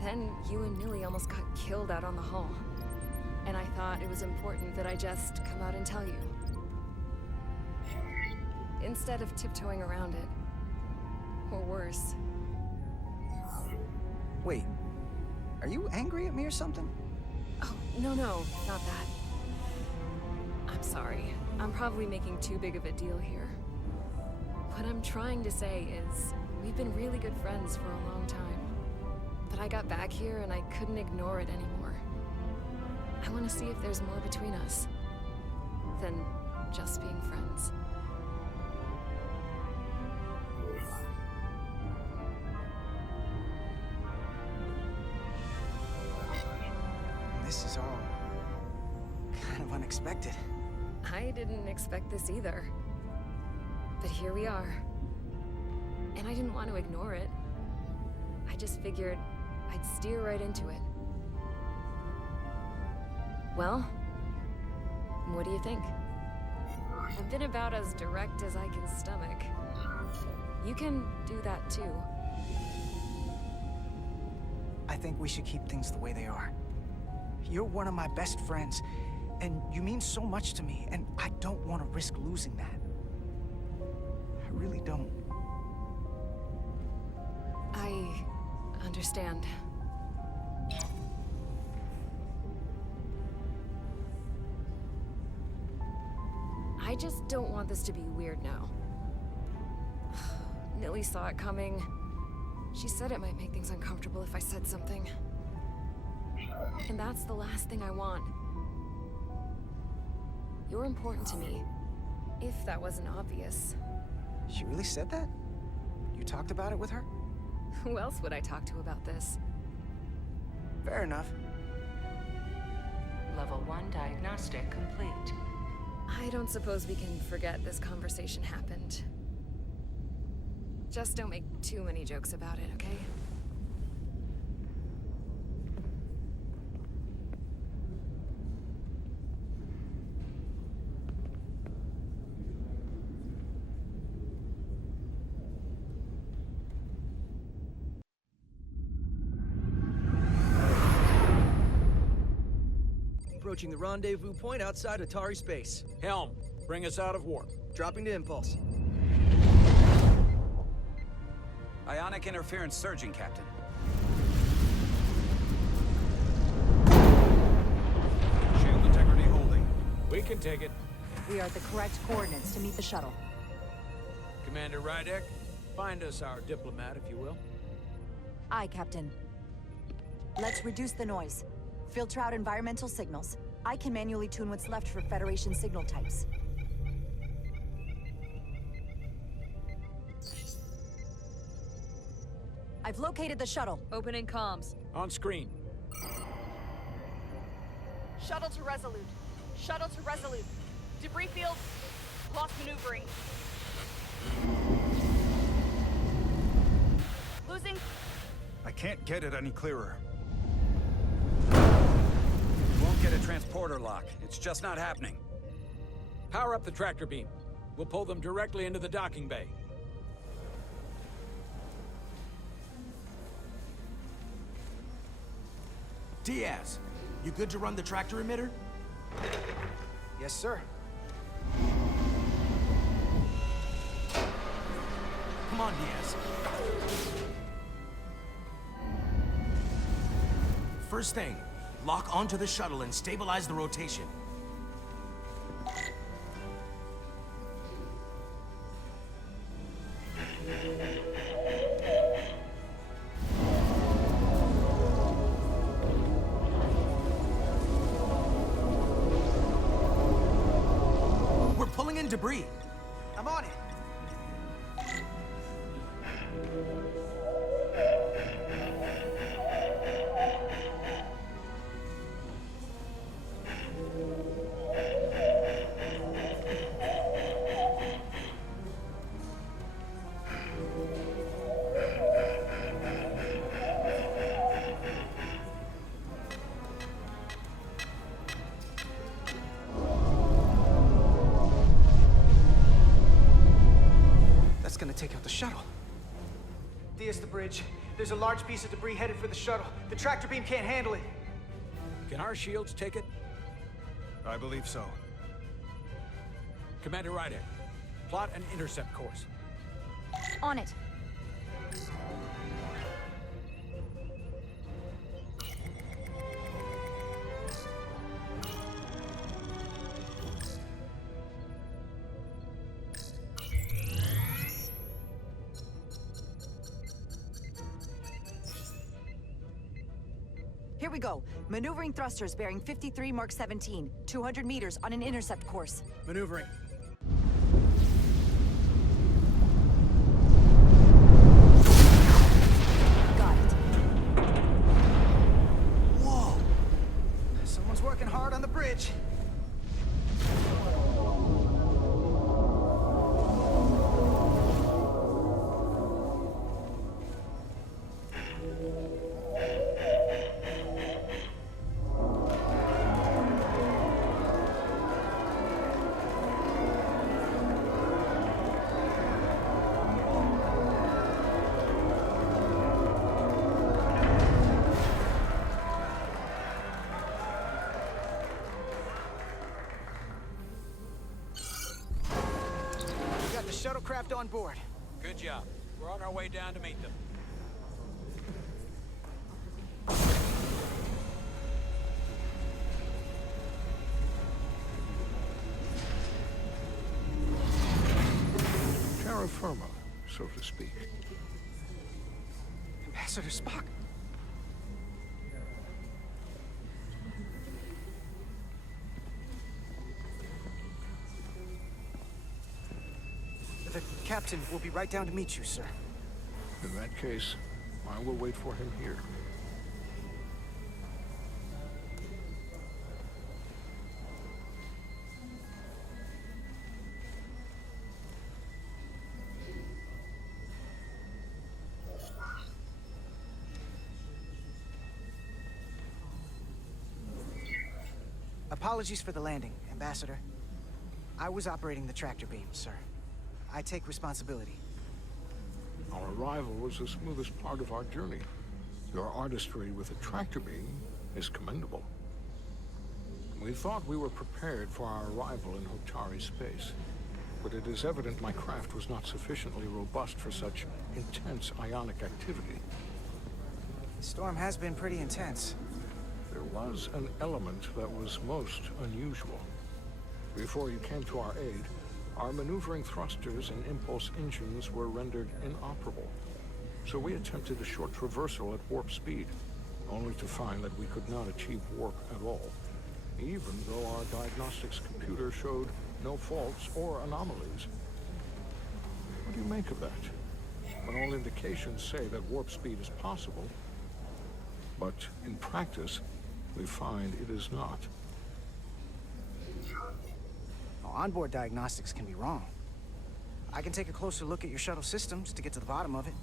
Then you and Millie almost got killed out on the hull. And I thought it was important that I just come out and tell you. Instead of tiptoeing around it. Or worse. Wait. Are you angry at me or something? Oh, no, not that. I'm sorry. I'm probably making too big of a deal here. What I'm trying to say is, we've been really good friends for a long time. But I got back here and I couldn't ignore it anymore. I want to see if there's more between us than just being friends. This is all kind of unexpected. I didn't expect this either. But here we are. And I didn't want to ignore it. I just figured I'd steer right into it. Well, what do you think? I've been about as direct as I can stomach. You can do that too. I think we should keep things the way they are. You're one of my best friends, and you mean so much to me, and I don't want to risk losing that. I really don't. I understand. I just don't want this to be weird now. Nilly saw it coming. She said it might make things uncomfortable if I said something. And that's the last thing I want. You're important to me, if that wasn't obvious. She really said that? You talked about it with her? Who else would I talk to about this? Fair enough. Level 1 diagnostic complete. I don't suppose we can forget this conversation happened. Just don't make too many jokes about it, okay? Approaching the rendezvous point outside Hotari space. Helm, bring us out of warp. Dropping to impulse. Ionic interference surging, Captain. Shield integrity holding. We can take it. We are at the correct coordinates to meet the shuttle. Commander Rydek, find us our diplomat, if you will. Aye, Captain. Let's reduce the noise. Filter out environmental signals. I can manually tune what's left for Federation signal types. I've located the shuttle. Opening comms. On screen. Shuttle to Resolute. Shuttle to Resolute. Debris field. Lost maneuvering. Losing. I can't get it any clearer. Won't get a transporter lock. It's just not happening. Power up the tractor beam. We'll pull them directly into the docking bay. Diaz, you good to run the tractor emitter? Yes, sir. Come on, Diaz. First thing, lock onto the shuttle and stabilize the rotation. We're pulling in debris. I'm on it. Gonna take out the shuttle. Diaz, the bridge. There's a large piece of debris headed for the shuttle. The tractor beam can't handle it. Can our shields take it? I believe so. Commander Rydek, plot an intercept course. On it. Here we go. Maneuvering thrusters bearing 53 Mark 17, 200 meters on an intercept course. Maneuvering. Got it. Whoa! Someone's working hard on the bridge. craft on board. Good job. We're on our way down to meet them. Terra firma, so to speak. Ambassador Spock. The captain will be right down to meet you, sir. In that case, I will wait for him here. Apologies for the landing, Ambassador. I was operating the tractor beam, sir. I take responsibility. Our arrival was the smoothest part of our journey. Your artistry with a tractor beam is commendable. We thought we were prepared for our arrival in Hotari space, but it is evident my craft was not sufficiently robust for such intense ionic activity. The storm has been pretty intense. There was an element that was most unusual. Before you came to our aid, our maneuvering thrusters and impulse engines were rendered inoperable. So we attempted a short traversal at warp speed, only to find that we could not achieve warp at all, even though our diagnostics computer showed no faults or anomalies. What do you make of that? When all indications say that warp speed is possible, but in practice, we find it is not. Well, onboard diagnostics can be wrong. I can take a closer look at your shuttle systems to get to the bottom of it.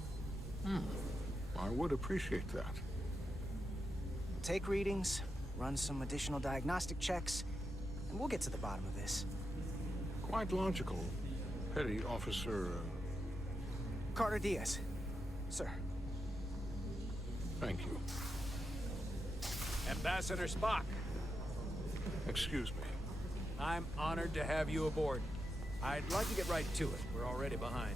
I would appreciate that. Take readings, run some additional diagnostic checks, and we'll get to the bottom of this. Quite logical, Petty Officer... Carter Diaz. Sir. Thank you. Ambassador Spock, Excuse me. I'm honored to have you aboard. I'd like to get right to it. We're already behind.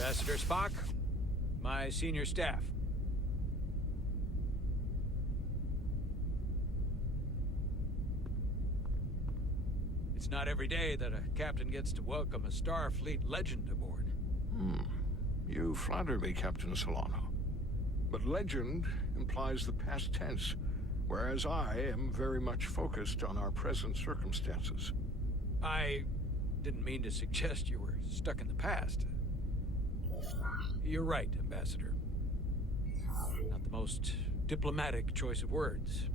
Ambassador Spock, my senior staff. It's not every day that a captain gets to welcome a Starfleet legend aboard. You flatter me, Captain Solano. But legend implies the past tense, whereas I am very much focused on our present circumstances. I didn't mean to suggest you were stuck in the past. You're right, Ambassador. Not the most diplomatic choice of words.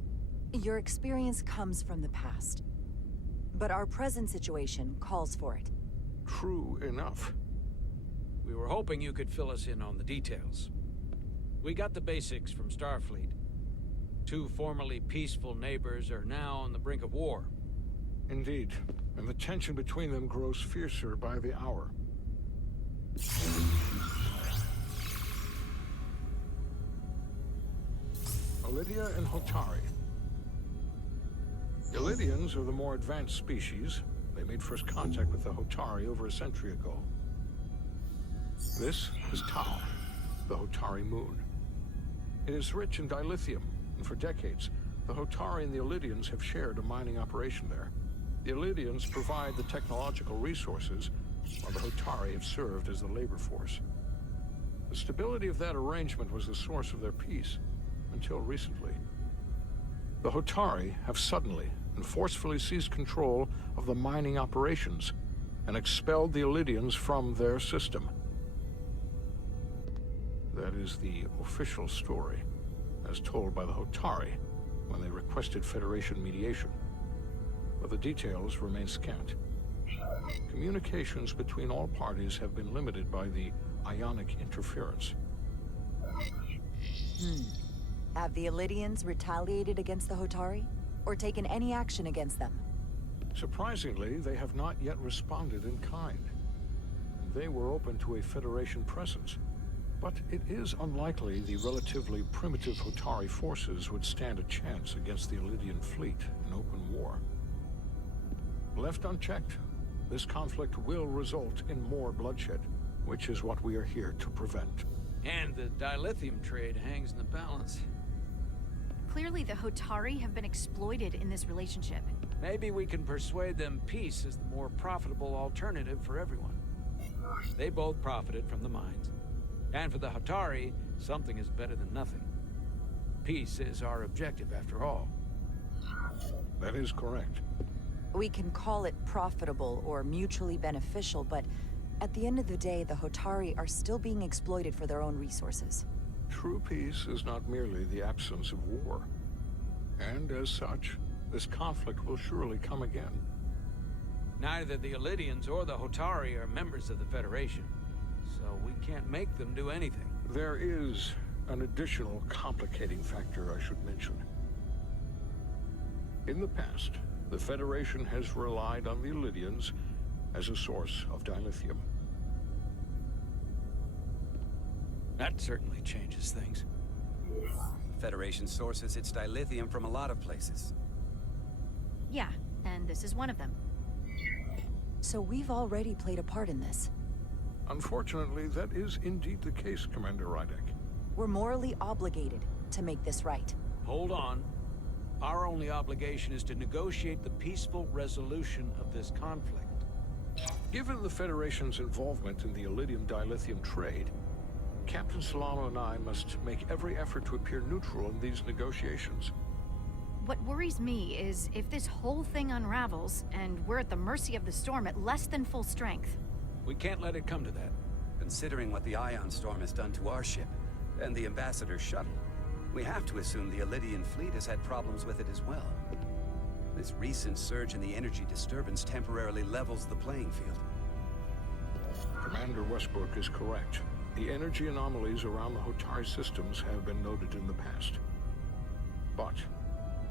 Your experience comes from the past. But our present situation calls for it. True enough. We were hoping you could fill us in on the details. We got the basics from Starfleet. Two formerly peaceful neighbors are now on the brink of war. Indeed, and the tension between them grows fiercer by the hour. Alydia and Hotari. The Alydians are the more advanced species. They made first contact with the Hotari over a century ago. This is Tau, the Hotari moon. It is rich in dilithium, and for decades, the Hotari and the Alydians have shared a mining operation there. The Alydians provide the technological resources, while the Hotari have served as the labor force. The stability of that arrangement was the source of their peace, until recently. The Hotari have suddenly and forcefully seized control of the mining operations and expelled the Alydians from their system. That is the official story, as told by the Hotari when they requested Federation mediation. But the details remain scant. Communications between all parties have been limited by the ionic interference. Have the Alydians retaliated against the Hotari? Or taken any action against them? Surprisingly, they have not yet responded in kind. They were open to a Federation presence, but it is unlikely the relatively primitive Hotari forces would stand a chance against the Alydian fleet in open war. Left unchecked, this conflict will result in more bloodshed, which is what we are here to prevent. And the dilithium trade hangs in the balance. Clearly, the Hotari have been exploited in this relationship. Maybe we can persuade them peace is the more profitable alternative for everyone. They both profited from the mines. And for the Hotari, something is better than nothing. Peace is our objective, after all. That is correct. We can call it profitable or mutually beneficial, but at the end of the day, the Hotari are still being exploited for their own resources. True peace is not merely the absence of war. And as such, this conflict will surely come again. Neither the Alydians or the Hotari are members of the Federation, so we can't make them do anything. There is an additional complicating factor I should mention. In the past, the Federation has relied on the Alydians as a source of dilithium. That certainly changes things. Federation sources its dilithium from a lot of places. Yeah, and this is one of them. So we've already played a part in this. Unfortunately, that is indeed the case, Commander Rydek. We're morally obligated to make this right. Hold on. Our only obligation is to negotiate the peaceful resolution of this conflict. Given the Federation's involvement in the Alydium dilithium trade, Captain Solano and I must make every effort to appear neutral in these negotiations. What worries me is if this whole thing unravels, and we're at the mercy of the storm at less than full strength. We can't let it come to that. Considering what the Ion Storm has done to our ship, and the Ambassador's shuttle, we have to assume the Alydian fleet has had problems with it as well. This recent surge in the energy disturbance temporarily levels the playing field. Commander Westbrook is correct. The energy anomalies around the Hotari systems have been noted in the past. But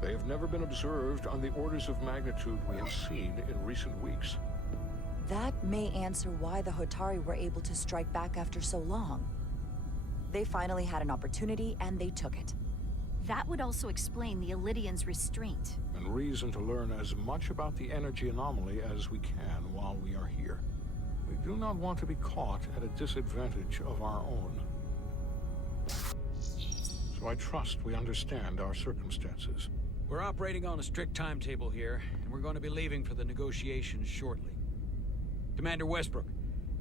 they have never been observed on the orders of magnitude we have seen in recent weeks. That may answer why the Hotari were able to strike back after so long. They finally had an opportunity, and they took it. That would also explain the Alydians' restraint. And reason to learn as much about the energy anomaly as we can while we are here. We do not want to be caught at a disadvantage of our own. So I trust we understand our circumstances. We're operating on a strict timetable here, and we're going to be leaving for the negotiations shortly. Commander Westbrook,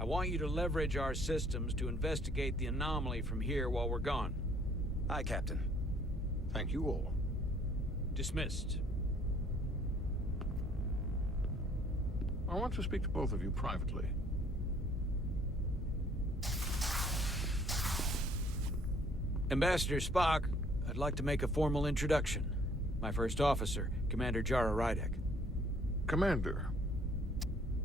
I want you to leverage our systems to investigate the anomaly from here while we're gone. Aye, Captain. Thank you all. Dismissed. I want to speak to both of you privately. Ambassador Spock, I'd like to make a formal introduction. My first officer, Commander Jara Rydek. Commander,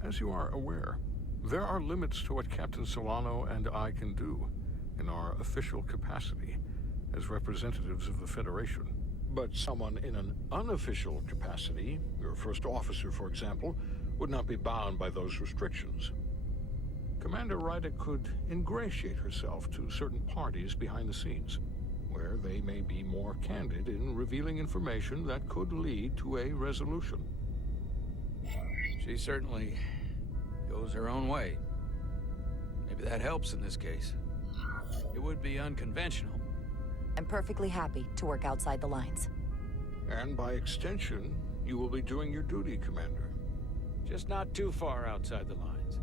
as you are aware, there are limits to what Captain Solano and I can do in our official capacity as representatives of the Federation. But someone in an unofficial capacity, your first officer, for example, would not be bound by those restrictions. Commander Rydek could ingratiate herself to certain parties behind the scenes, where they may be more candid in revealing information that could lead to a resolution. She certainly goes her own way. Maybe that helps in this case. It would be unconventional. I'm perfectly happy to work outside the lines. And by extension, you will be doing your duty, Commander. Just not too far outside the lines.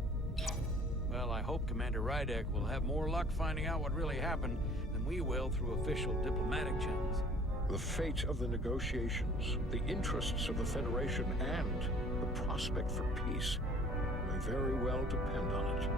Well, I hope Commander Rydek will have more luck finding out what really happened than we will through official diplomatic channels. The fate of the negotiations, the interests of the Federation, and the prospect for peace may very well depend on it.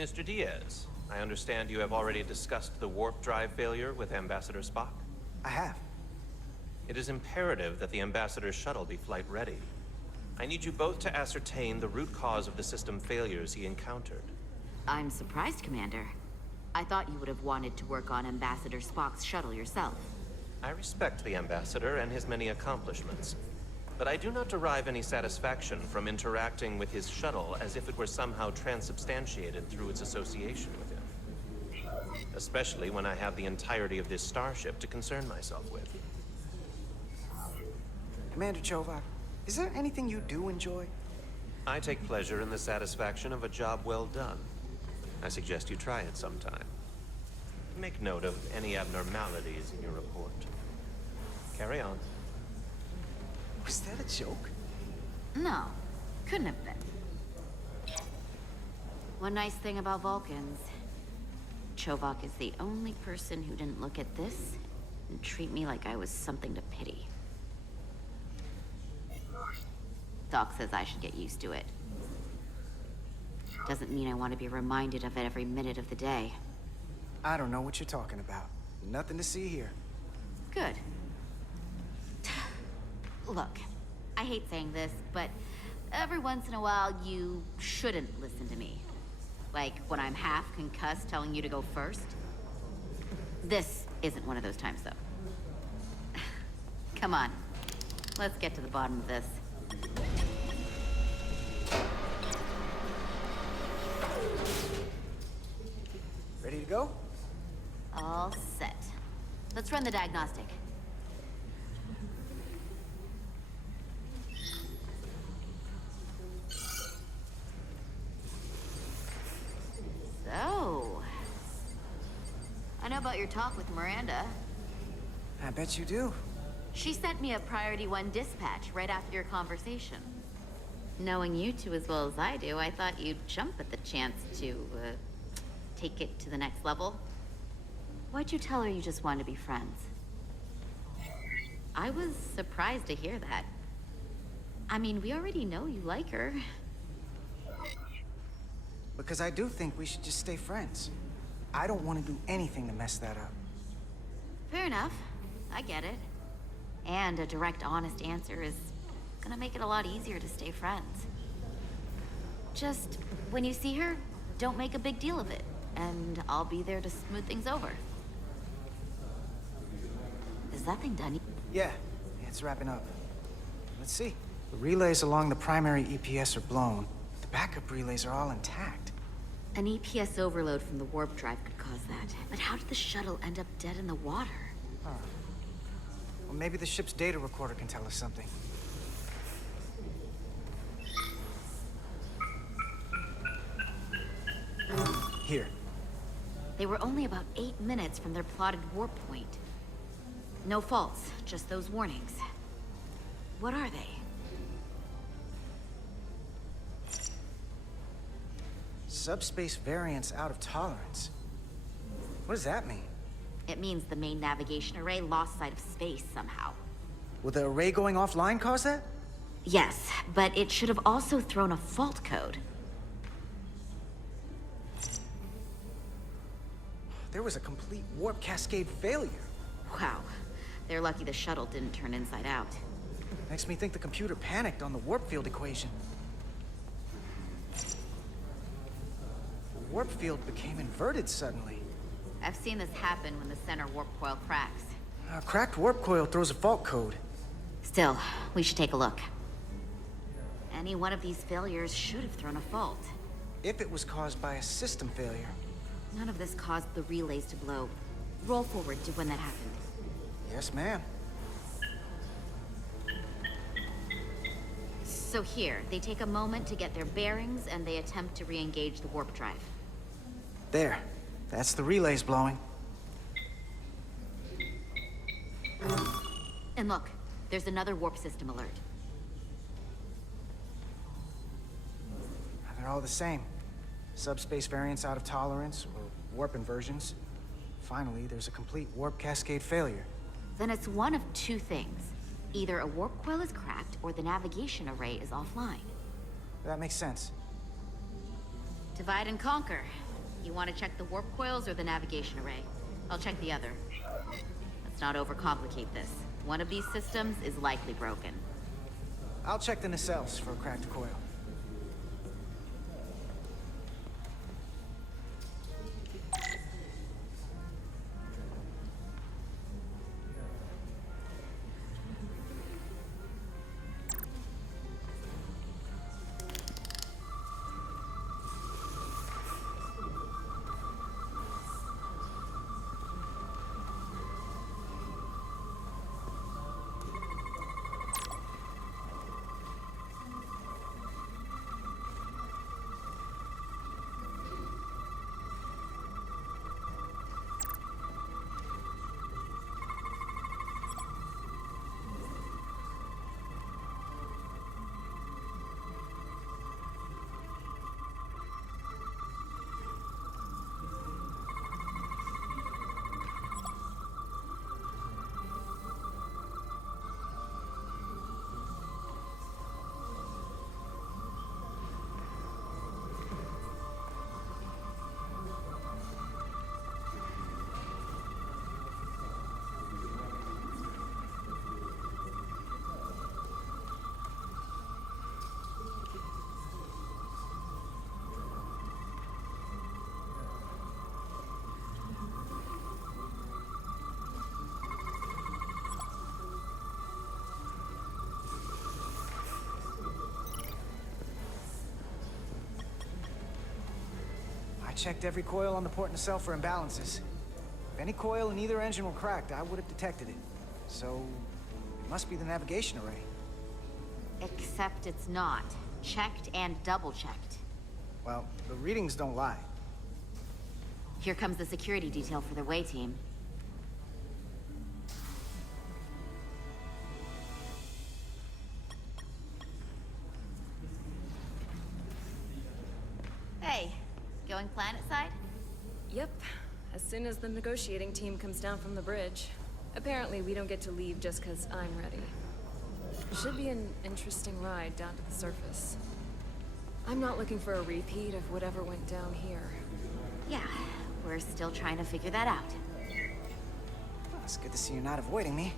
Mr. Diaz, I understand you have already discussed the warp drive failure with Ambassador Spock. I have. It is imperative that the Ambassador's shuttle be flight ready. I need you both to ascertain the root cause of the system failures he encountered. I'm surprised, Commander. I thought you would have wanted to work on Ambassador Spock's shuttle yourself. I respect the Ambassador and his many accomplishments, but I do not derive any satisfaction from interacting with his shuttle as if it were somehow transubstantiated through its association with him. Especially when I have the entirety of this starship to concern myself with. Commander Chovak, is there anything you do enjoy? I take pleasure in the satisfaction of a job well done. I suggest you try it sometime. Make note of any abnormalities in your report. Carry on. Was that a joke? No, couldn't have been. One nice thing about Vulcans, Chovak is the only person who didn't look at this and treat me like I was something to pity. Doc says I should get used to it. Doesn't mean I want to be reminded of it every minute of the day. I don't know what you're talking about. Nothing to see here. Good. Look, I hate saying this, but every once in a while you shouldn't listen to me. Like when I'm half concussed telling you to go first. This isn't one of those times, though. Come on, let's get to the bottom of this. Ready to go? All set. Let's run the diagnostic. So, I know about your talk with Miranda. I bet you do. She sent me a Priority 1 dispatch right after your conversation. Knowing you two as well as I do, I thought you'd jump at the chance to, take it to the next level. Why'd you tell her you just wanted to be friends? I was surprised to hear that. I mean, we already know you like her. Because I do think we should just stay friends. I don't want to do anything to mess that up. Fair enough. I get it. And a direct, honest answer is gonna make it a lot easier to stay friends. Just, when you see her, don't make a big deal of it, and I'll be there to smooth things over. Is that thing done? Yeah, it's wrapping up. Let's see. The relays along the primary EPS are blown. The backup relays are all intact. An EPS overload from the warp drive could cause that. But how did the shuttle end up dead in the water? Huh. Well, maybe the ship's data recorder can tell us something. Here. They were only about 8 minutes from their plotted warp point. No faults, just those warnings. What are they? Subspace variance out of tolerance. What does that mean? It means the main navigation array lost sight of space somehow. Will the array going offline cause that? Yes, but it should have also thrown a fault code. There was a complete warp cascade failure. Wow. They're lucky the shuttle didn't turn inside out. Makes me think the computer panicked on the warp field equation. The warp field became inverted suddenly. I've seen this happen when the center warp coil cracks. A cracked warp coil throws a fault code. Still, we should take a look. Any one of these failures should have thrown a fault. If it was caused by a system failure. None of this caused the relays to blow. Roll forward to when that happened. Yes, ma'am. So here, they take a moment to get their bearings and they attempt to re-engage the warp drive. There. That's the relays blowing. And look, there's another warp system alert. They're all the same. Subspace variance out of tolerance, or warp inversions. Finally, there's a complete warp cascade failure. Then it's one of two things. Either a warp coil is cracked, or the navigation array is offline. That makes sense. Divide and conquer. You want to check the warp coils or the navigation array? I'll check the other. Let's not overcomplicate this. One of these systems is likely broken. I'll check the nacelles for a cracked coil. I checked every coil on the port nacelle for imbalances. If any coil in either engine were cracked, I would have detected it. So, it must be the navigation array. Except it's not. Checked and double-checked. Well, the readings don't lie. Here comes the security detail for the way team. Hey, going planet side? Yep, as soon as the negotiating team comes down from the bridge. Apparently, we don't get to leave just because I'm ready. Should be an interesting ride down to the surface. I'm not looking for a repeat of whatever went down here. Yeah, we're still trying to figure that out. Well, it's good to see you're not avoiding me.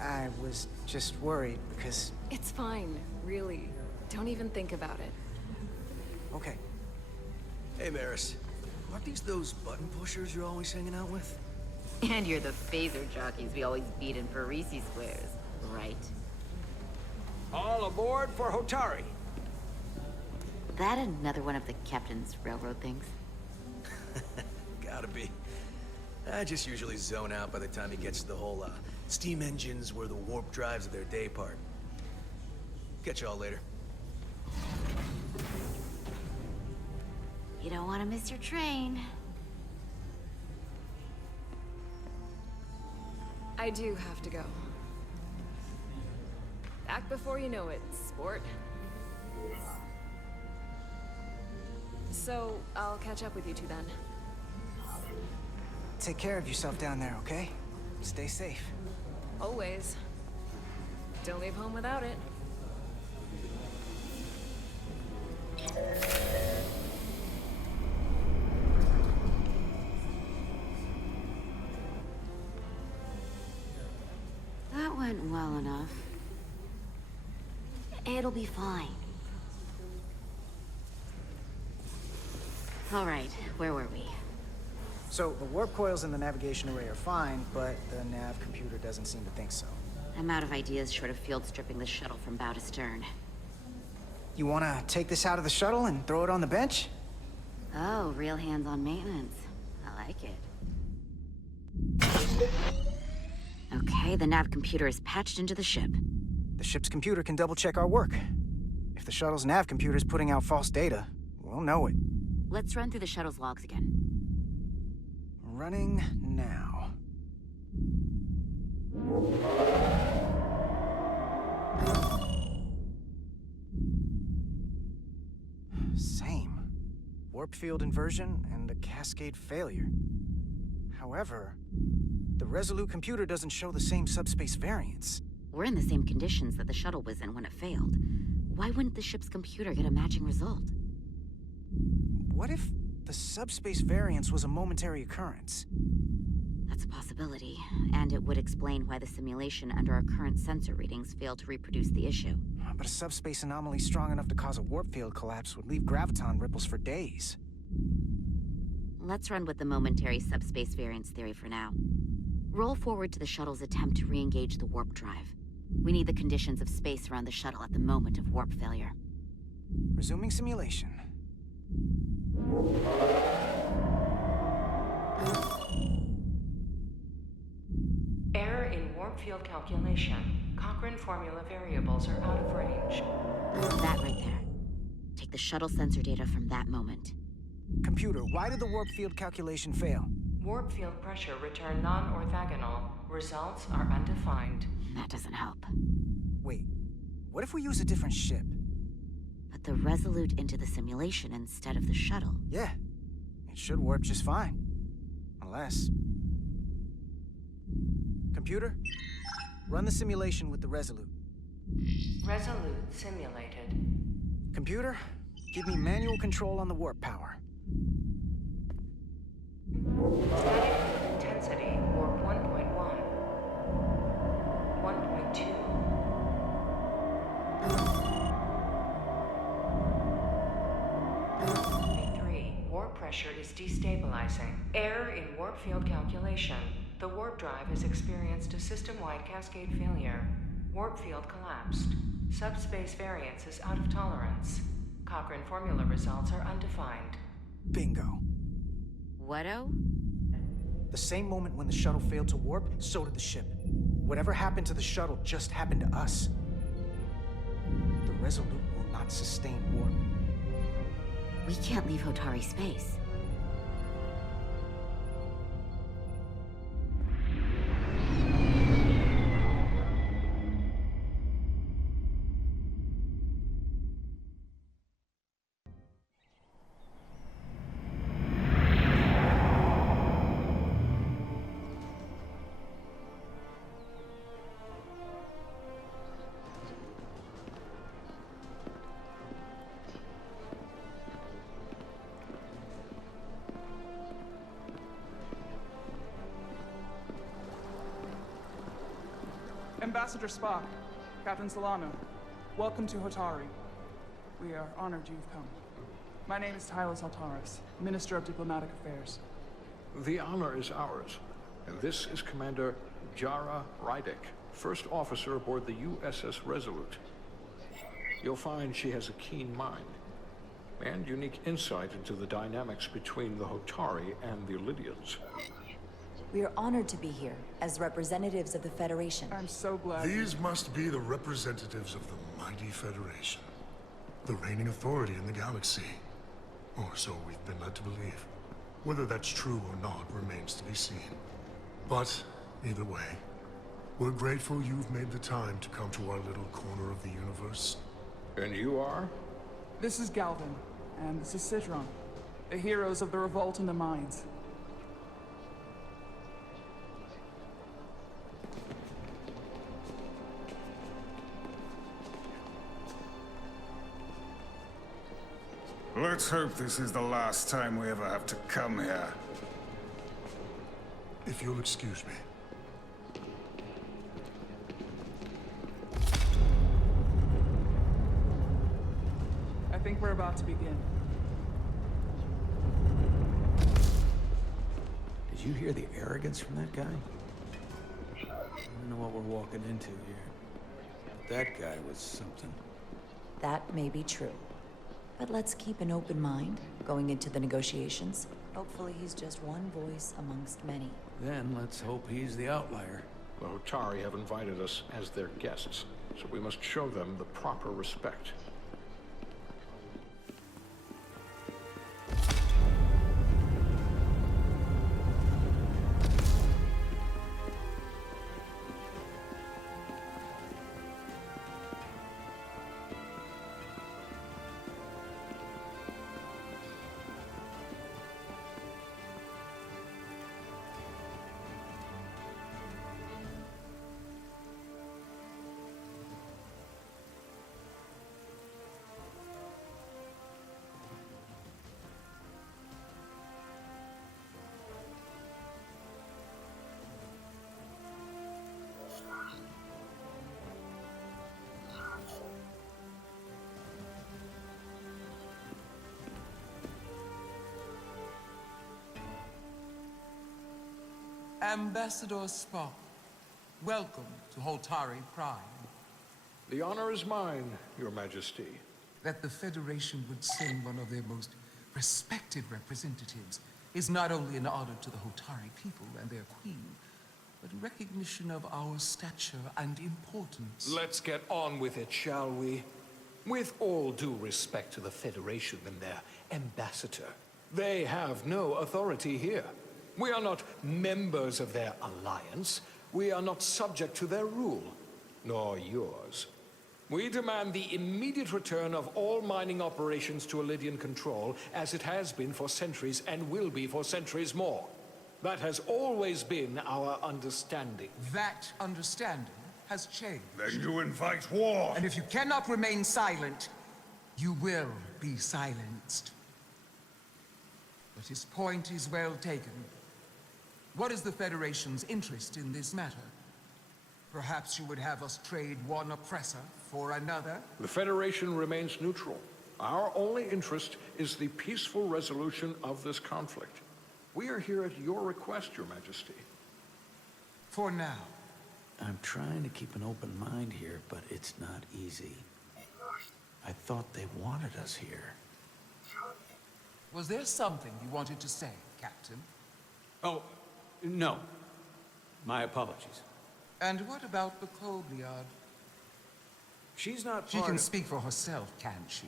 I was just worried because... It's fine, really. Don't even think about it. Okay. Hey, Maris. Aren't these those button pushers you're always hanging out with? And you're the phaser jockeys we always beat in Parisi squares, right? All aboard for Hotari. That another one of the captain's railroad things? Gotta be. I just usually zone out by the time he gets to the whole, steam engines were the warp drives of their day part. Catch y'all later. You don't want to miss your train. I do have to go. Back before you know it, sport. So, I'll catch up with you two then. Take care of yourself down there, okay? Stay safe. Always. Don't leave home without it. That went well enough. It'll be fine. All right, where were we? So, the warp coils in the navigation array are fine, but the nav computer doesn't seem to think so. I'm out of ideas short of field stripping the shuttle from bow to stern. You wanna take this out of the shuttle and throw it on the bench? Oh, real hands-on maintenance. I like it. Okay, the nav computer is patched into the ship. The ship's computer can double-check our work. If the shuttle's nav computer is putting out false data, we'll know it. Let's run through the shuttle's logs again. Running now. Same. Warp field inversion and a cascade failure. However, the Resolute computer doesn't show the same subspace variance. We're in the same conditions that the shuttle was in when it failed. Why wouldn't the ship's computer get a matching result? What if the subspace variance was a momentary occurrence. That's a possibility, and it would explain why the simulation under our current sensor readings failed to reproduce the issue. But a subspace anomaly strong enough to cause a warp field collapse would leave graviton ripples for days. Let's run with the momentary subspace variance theory for now. Roll forward to the shuttle's attempt to re-engage the warp drive. We need the conditions of space around the shuttle at the moment of warp failure. Resuming simulation. Error in warp field calculation. Cochrane formula variables are out of range. That right there. Take the shuttle sensor data from that moment. Computer, why did the warp field calculation fail? Warp field pressure returned non-orthogonal. Results are undefined. That doesn't help. Wait, what if we use a different ship? Put the Resolute into the simulation instead of the shuttle. Yeah, it should warp just fine. Unless... Computer, run the simulation with the Resolute. Resolute simulated. Computer, give me manual control on the warp power. Static field intensity, warp 1.1. 1.2. Warp pressure is destabilizing. Error in warp field calculation. The warp drive has experienced a system-wide cascade failure. Warp field collapsed. Subspace variance is out of tolerance. Cochrane formula results are undefined. Bingo. What-o? The same moment when the shuttle failed to warp, so did the ship. Whatever happened to the shuttle just happened to us. The Resolute will not sustain warp. We can't leave Hotari space. Ambassador Spock, Captain Solano, welcome to Hotari. We are honored you've come. My name is Tylos Altaris, Minister of Diplomatic Affairs. The honor is ours, and this is Commander Jara Rydick, first officer aboard the USS Resolute. You'll find she has a keen mind, and unique insight into the dynamics between the Hotari and the Alydians. We are honored to be here as representatives of the Federation. I'm so glad. These must be the representatives of the mighty Federation, the reigning authority in the galaxy. Or so we've been led to believe. Whether that's true or not remains to be seen. But, either way, we're grateful you've made the time to come to our little corner of the universe. And you are? This is Galvin, and this is Citron, the heroes of the revolt in the mines. Let's hope this is the last time we ever have to come here. If you'll excuse me. I think we're about to begin. Did you hear the arrogance from that guy? I don't know what we're walking into here. But that guy was something. That may be true. But let's keep an open mind going into the negotiations. Hopefully he's just one voice amongst many. Then let's hope he's the outlier. The Hotari have invited us as their guests, so we must show them the proper respect. Ambassador Spock, welcome to Hotari Prime. The honor is mine, Your Majesty. That the Federation would send one of their most respected representatives is not only an honor to the Hotari people and their queen, but a recognition of our stature and importance. Let's get on with it, shall we? With all due respect to the Federation and their ambassador, they have no authority here. We are not members of their alliance. We are not subject to their rule, nor yours. We demand the immediate return of all mining operations to Alydian control, as it has been for centuries and will be for centuries more. That has always been our understanding. That understanding has changed. Then you invite war! And if you cannot remain silent, you will be silenced. But his point is well taken. What is the Federation's interest in this matter? Perhaps you would have us trade one oppressor for another? The Federation remains neutral. Our only interest is the peaceful resolution of this conflict. We are here at your request, Your Majesty. For now. I'm trying to keep an open mind here, but it's not easy. I thought they wanted us here. Was there something you wanted to say, Captain? Oh, no. My apologies. And what about the Kobliad? She's not She can speak for herself, can't she?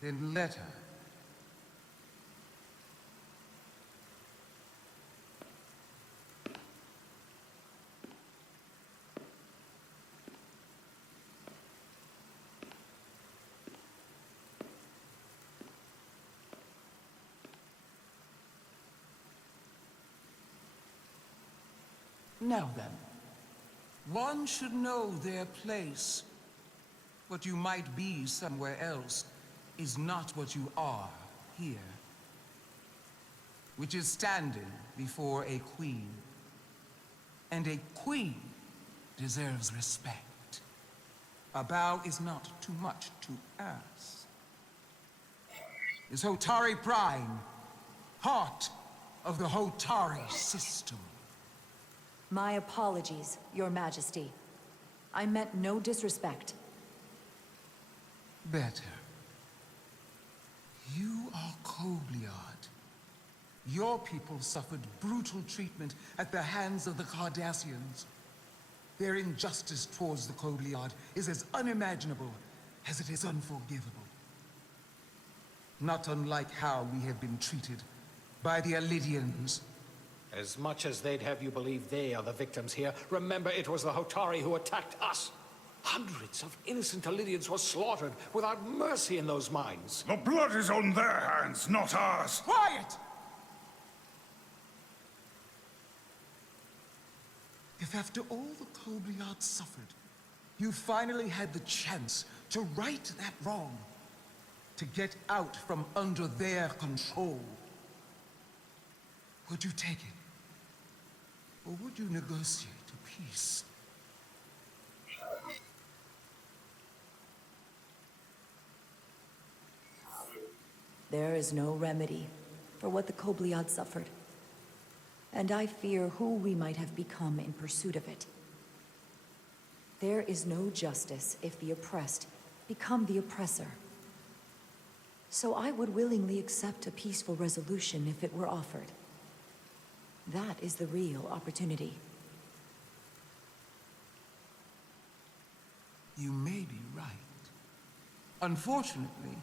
Then let her. Now then, one should know their place. What you might be somewhere else is not what you are here. Which is standing before a queen. And a queen deserves respect. A bow is not too much to ask. Is Hotari Prime, heart of the Hotari system. My apologies, Your Majesty. I meant no disrespect. Better. You are Kobliad. Your people suffered brutal treatment at the hands of the Cardassians. Their injustice towards the Kobliad is as unimaginable as it is unforgivable. Not unlike how we have been treated by the Alydians. As much as they'd have you believe they are the victims here, remember it was the Hotari who attacked us. Hundreds of innocent Alydians were slaughtered without mercy in those mines. The blood is on their hands, not ours! Quiet! If after all the Kobliad suffered, you finally had the chance to right that wrong, to get out from under their control, would you take it? Or would you negotiate a peace? There is no remedy for what the Kobliad suffered. And I fear who we might have become in pursuit of it. There is no justice if the oppressed become the oppressor. So I would willingly accept a peaceful resolution if it were offered. That is the real opportunity. You may be right. Unfortunately,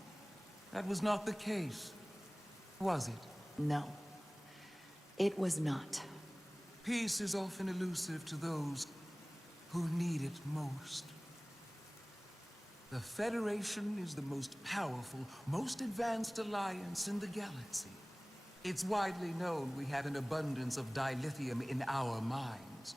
that was not the case, was it? No, it was not. Peace is often elusive to those who need it most. The Federation is the most powerful, most advanced alliance in the galaxy. It's widely known we have an abundance of dilithium in our mines.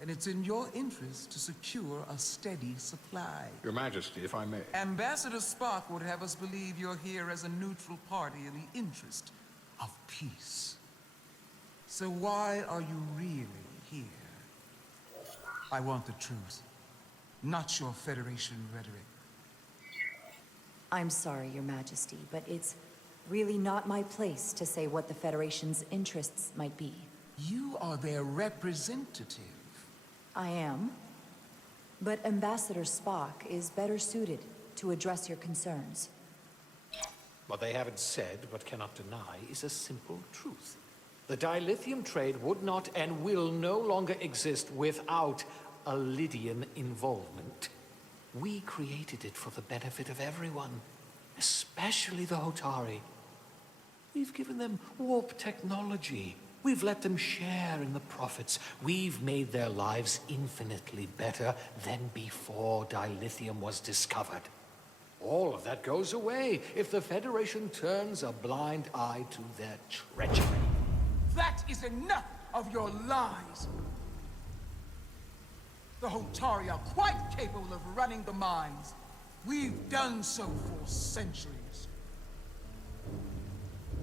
And it's in your interest to secure a steady supply. Your Majesty, if I may. Ambassador Spock would have us believe you're here as a neutral party in the interest of peace. So why are you really here? I want the truth, not your Federation rhetoric. I'm sorry, Your Majesty, but it's really not my place to say what the Federation's interests might be. You are their representative. I am. But Ambassador Spock is better suited to address your concerns. What they haven't said, but cannot deny, is a simple truth. The dilithium trade would not and will no longer exist without Alydian involvement. We created it for the benefit of everyone, especially the Hotari. We've given them warp technology. We've let them share in the profits. We've made their lives infinitely better than before dilithium was discovered. All of that goes away if the Federation turns a blind eye to their treachery. That is enough of your lies! The Hotari are quite capable of running the mines. We've done so for centuries.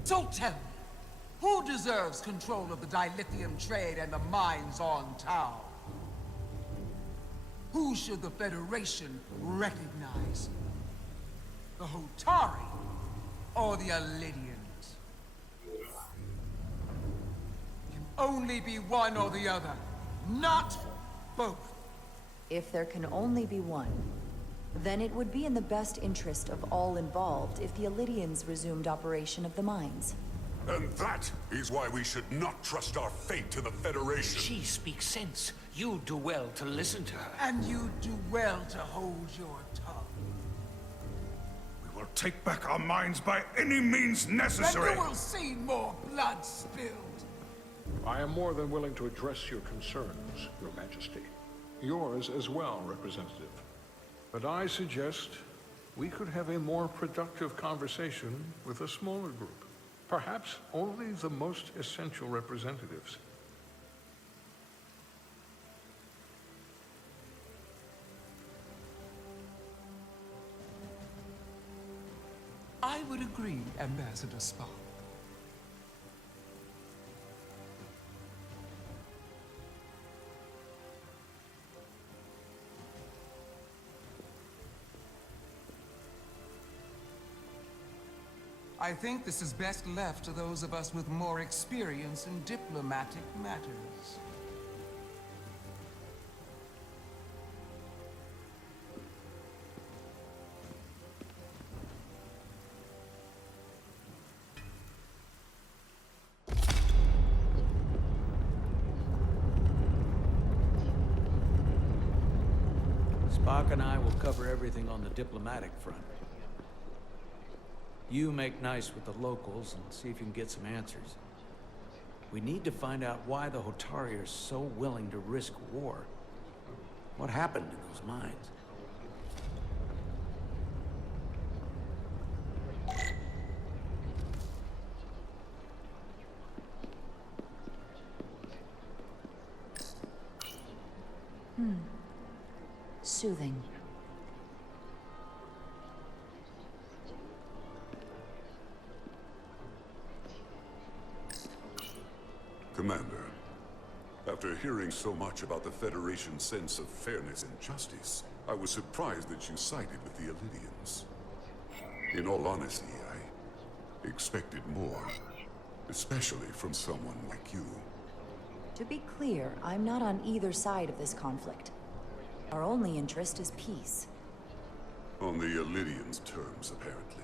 So tell me, who deserves control of the dilithium trade and the mines on Tau? Who should the Federation recognize? The Hotari or the Alydians? It can only be one or the other, not both. If there can only be one, then it would be in the best interest of all involved if the Alydians resumed operation of the mines. And that is why we should not trust our fate to the Federation. She speaks sense. You do well to listen to her. And you do well to hold your tongue. We will take back our minds by any means necessary. And you will see more blood spilled. I am more than willing to address your concerns, Your Majesty. Yours as well, Representative. But I suggest we could have a more productive conversation with a smaller group. Perhaps only the most essential representatives. I would agree, Ambassador Spock. I think this is best left to those of us with more experience in diplomatic matters. Spock and I will cover everything on the diplomatic front. You make nice with the locals and see if you can get some answers. We need to find out why the Hotari are so willing to risk war. What happened in those mines? Soothing. Commander, after hearing so much about the Federation's sense of fairness and justice, I was surprised that you sided with the Alydians. In all honesty, I expected more, especially from someone like you. To be clear, I'm not on either side of this conflict. Our only interest is peace. On the Alydians' terms, apparently.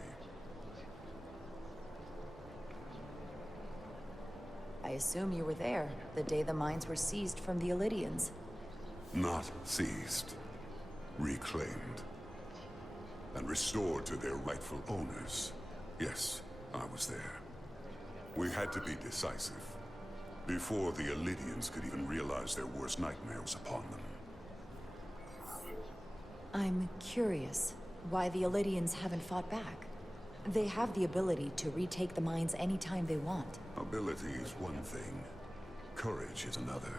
I assume you were there, the day the mines were seized from the Alydians. Not seized. Reclaimed. And restored to their rightful owners. Yes, I was there. We had to be decisive. Before the Alydians could even realize their worst nightmares upon them. I'm curious why the Alydians haven't fought back. They have the ability to retake the mines anytime they want. Ability is one thing. Courage is another.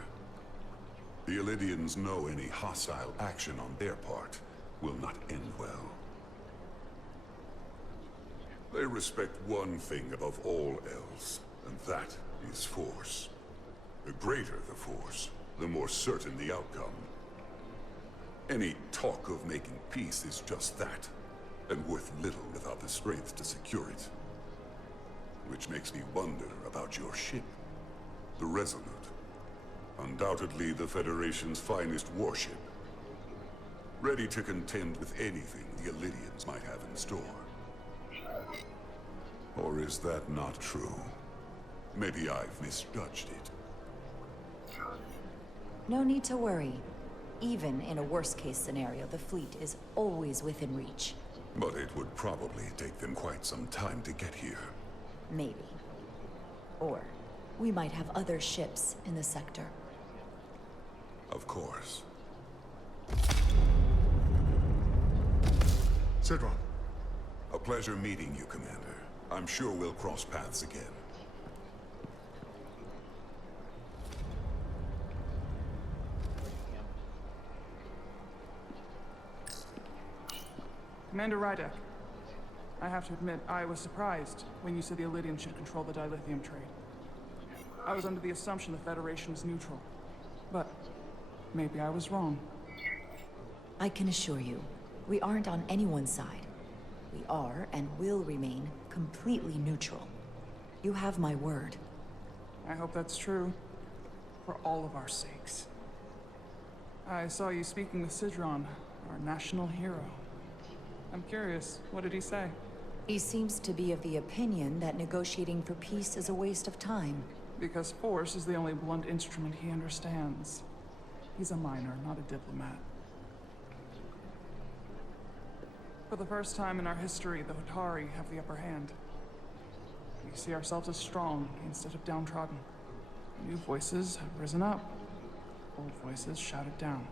The Alydians know any hostile action on their part will not end well. They respect one thing above all else, and that is force. The greater the force, the more certain the outcome. Any talk of making peace is just that, and worth little without the strength to secure it. Which makes me wonder about your ship. The Resolute. Undoubtedly the Federation's finest warship. Ready to contend with anything the Alydians might have in store. Or is that not true? Maybe I've misjudged it. No need to worry. Even in a worst-case scenario, the fleet is always within reach. But it would probably take them quite some time to get here. Maybe. Or we might have other ships in the sector. Of course. Sidron. A pleasure meeting you, Commander. I'm sure we'll cross paths again. Commander Rydek, I have to admit, I was surprised when you said the Alydians should control the dilithium trade. I was under the assumption the Federation was neutral. But maybe I was wrong. I can assure you, we aren't on anyone's side. We are and will remain completely neutral. You have my word. I hope that's true. For all of our sakes. I saw you speaking with Sidron, our national hero. I'm curious, what did he say? He seems to be of the opinion that negotiating for peace is a waste of time. Because force is the only blunt instrument he understands. He's a miner, not a diplomat. For the first time in our history, the Hotari have the upper hand. We see ourselves as strong instead of downtrodden. New voices have risen up. Old voices shouted down.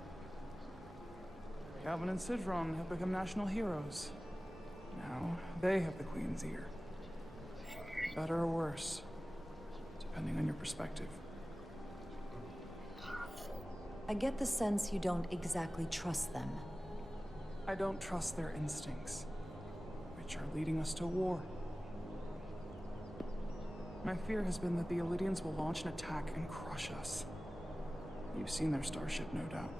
Calvin and Sidron have become national heroes. Now, they have the Queen's ear. Better or worse, depending on your perspective. I get the sense you don't exactly trust them. I don't trust their instincts, which are leading us to war. My fear has been that the Alydians will launch an attack and crush us. You've seen their starship, no doubt.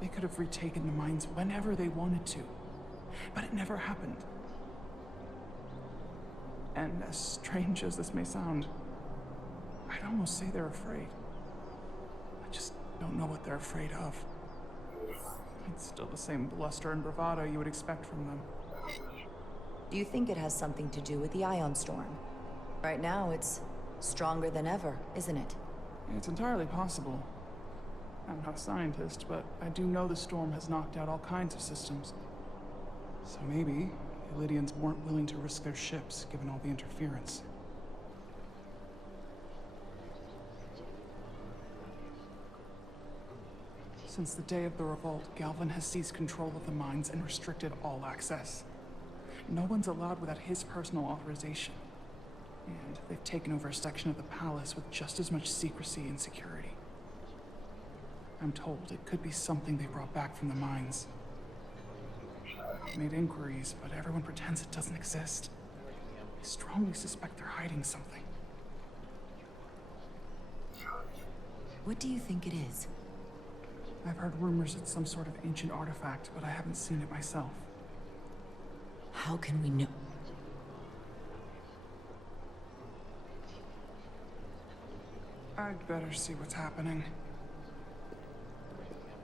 They could have retaken the mines whenever they wanted to, but it never happened. And as strange as this may sound, I'd almost say they're afraid. I just don't know what they're afraid of. It's still the same bluster and bravado you would expect from them. Do you think it has something to do with the ion storm? Right now, it's stronger than ever, isn't it? It's entirely possible. I'm not a scientist, but I do know the storm has knocked out all kinds of systems. So maybe the Alydians weren't willing to risk their ships, given all the interference. Since the day of the revolt, Galvin has seized control of the mines and restricted all access. No one's allowed without his personal authorization. And they've taken over a section of the palace with just as much secrecy and security. I'm told it could be something they brought back from the mines. I've made inquiries, but everyone pretends it doesn't exist. I strongly suspect they're hiding something. What do you think it is? I've heard rumors it's some sort of ancient artifact, but I haven't seen it myself. How can we know? I'd better see what's happening.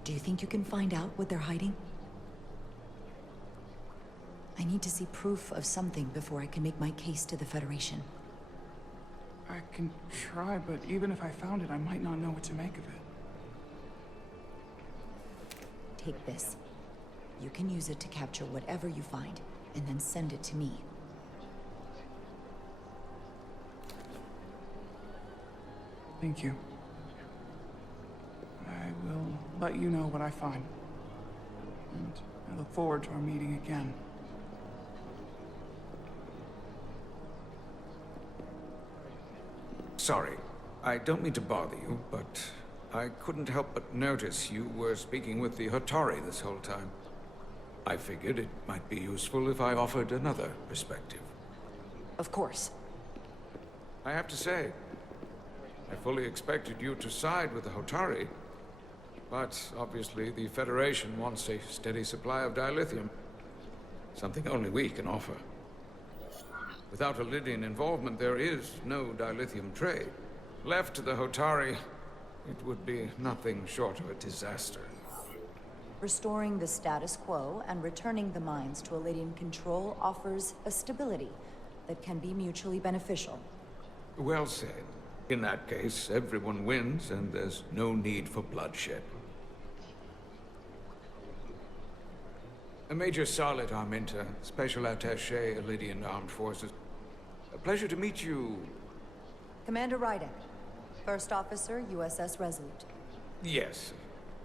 Do you think you can find out what they're hiding? I need to see proof of something before I can make my case to the Federation. I can try, but even if I found it, I might not know what to make of it. Take this. You can use it to capture whatever you find, and then send it to me. Thank you. I will let you know what I find. And I look forward to our meeting again. Sorry, I don't mean to bother you, but I couldn't help but notice you were speaking with the Hotari this whole time. I figured it might be useful if I offered another perspective. Of course. I have to say, I fully expected you to side with the Hotari, but obviously the Federation wants a steady supply of dilithium, something only we can offer. Without Alydian involvement, there is no dilithium trade. Left to the Hotari, it would be nothing short of a disaster. Restoring the status quo and returning the mines to Alydian control offers a stability that can be mutually beneficial. Well said. In that case, everyone wins and there's no need for bloodshed. Major Solid Arminta, Special Attaché, Alydian Armed Forces. A pleasure to meet you. Commander Rydek, First Officer, USS Resolute. Yes.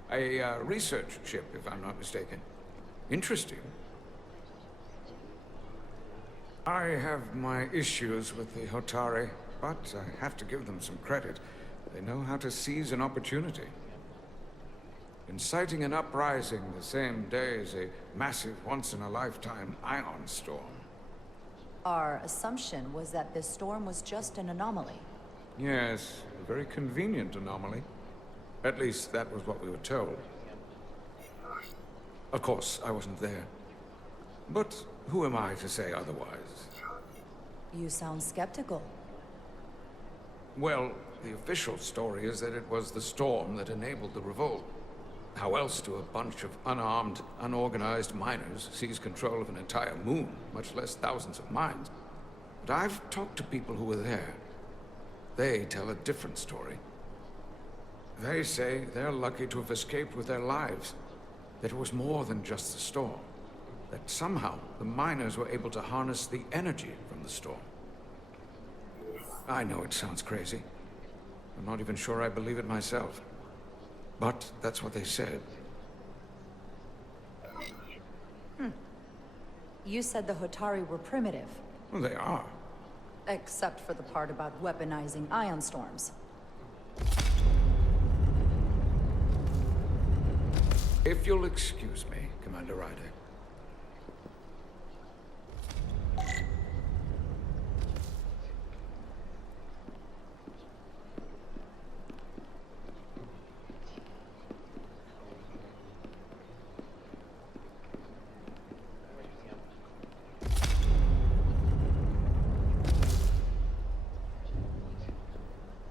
A research ship, if I'm not mistaken. Interesting. I have my issues with the Hotari, but I have to give them some credit. They know how to seize an opportunity. Inciting an uprising the same day as a massive, once-in-a-lifetime ion storm. Our assumption was that this storm was just an anomaly. Yes, a very convenient anomaly. At least that was what we were told. Of course, I wasn't there. But who am I to say otherwise? You sound skeptical. Well, the official story is that it was the storm that enabled the revolt. How else do a bunch of unarmed, unorganized miners seize control of an entire moon, much less thousands of mines? But I've talked to people who were there. They tell a different story. They say they're lucky to have escaped with their lives. That it was more than just the storm. That somehow the miners were able to harness the energy from the storm. I know it sounds crazy. I'm not even sure I believe it myself. But that's what they said. You said the Hotari were primitive. Well, they are. Except for the part about weaponizing ion storms. If you'll excuse me, Commander Rydek.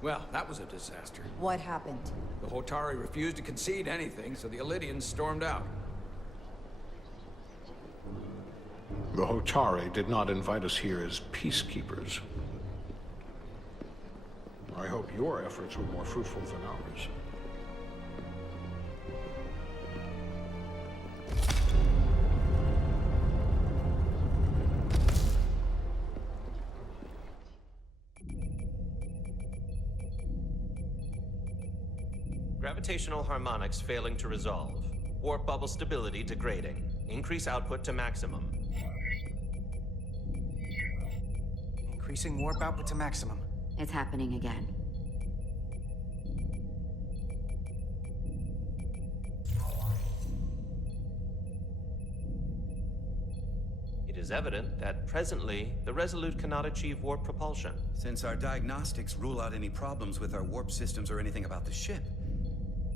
Well, that was a disaster. What happened? The Hotari refused to concede anything, so the Alydians stormed out. The Hotari did not invite us here as peacekeepers. I hope your efforts were more fruitful than ours. Gravitational harmonics failing to resolve. Warp bubble stability degrading. Increase output to maximum. Increasing warp output to maximum. It's happening again. It is evident that presently, the Resolute cannot achieve warp propulsion. Since our diagnostics rule out any problems with our warp systems or anything about the ship,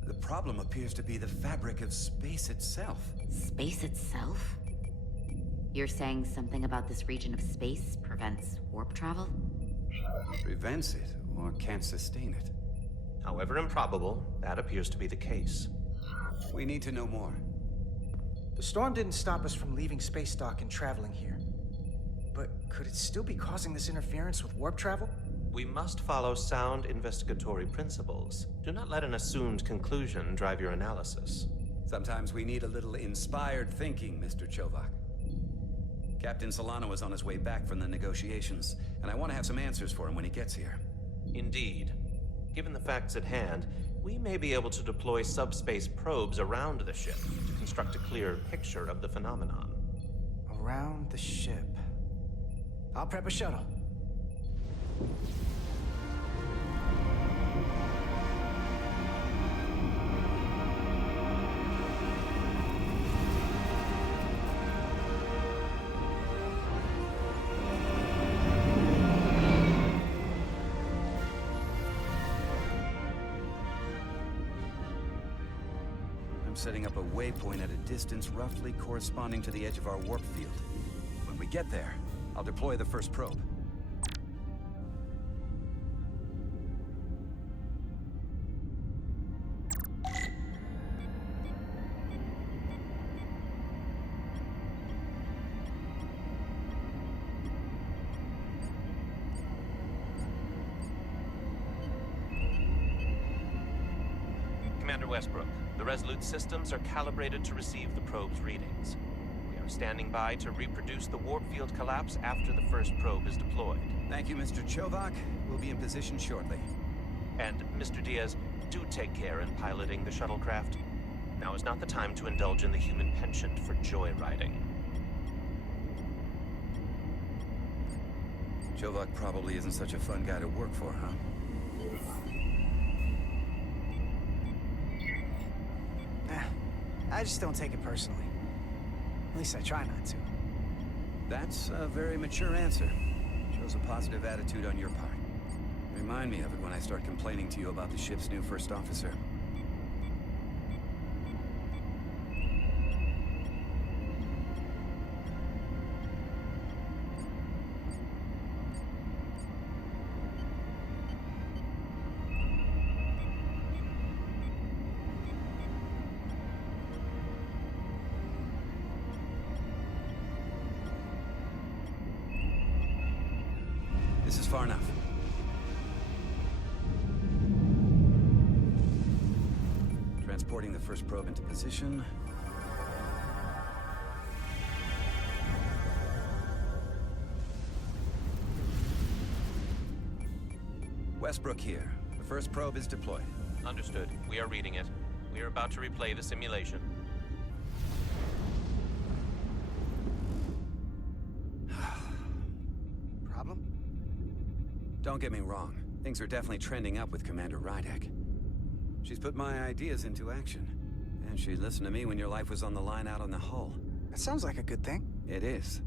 the problem appears to be the fabric of space itself. Space itself? You're saying something about this region of space prevents warp travel? Prevents it, or can't sustain it. However improbable, that appears to be the case. We need to know more. The storm didn't stop us from leaving space dock and traveling here. But could it still be causing this interference with warp travel? We must follow sound investigatory principles. Do not let an assumed conclusion drive your analysis. Sometimes we need a little inspired thinking, Mr. Chovak. Captain Solano is on his way back from the negotiations, and I want to have some answers for him when he gets here. Indeed. Given the facts at hand, we may be able to deploy subspace probes around the ship to construct a clear picture of the phenomenon. Around the ship. I'll prep a shuttle. I'm setting up a waypoint at a distance roughly corresponding to the edge of our warp field. When we get there, I'll deploy the first probe. Commander Westbrook, the Resolute systems are calibrated to receive the probe's readings. We are standing by to reproduce the warp field collapse after the first probe is deployed. Thank you, Mr. Chovak. We'll be in position shortly. And, Mr. Diaz, do take care in piloting the shuttlecraft. Now is not the time to indulge in the human penchant for joyriding. Chovak probably isn't such a fun guy to work for, huh? Nah, I just don't take it personally. At least I try not to. That's a very mature answer. Shows a positive attitude on your part. Remind me of it when I start complaining to you about the ship's new first officer. This is far enough. Transporting the first probe into position. Westbrook here. The first probe is deployed. Understood. We are reading it. We are about to replay the simulation. Problem? Don't get me wrong. Things are definitely trending up with Commander Rydek. She's put my ideas into action. And she listened to me when your life was on the line out on the hull. That sounds like a good thing. It is.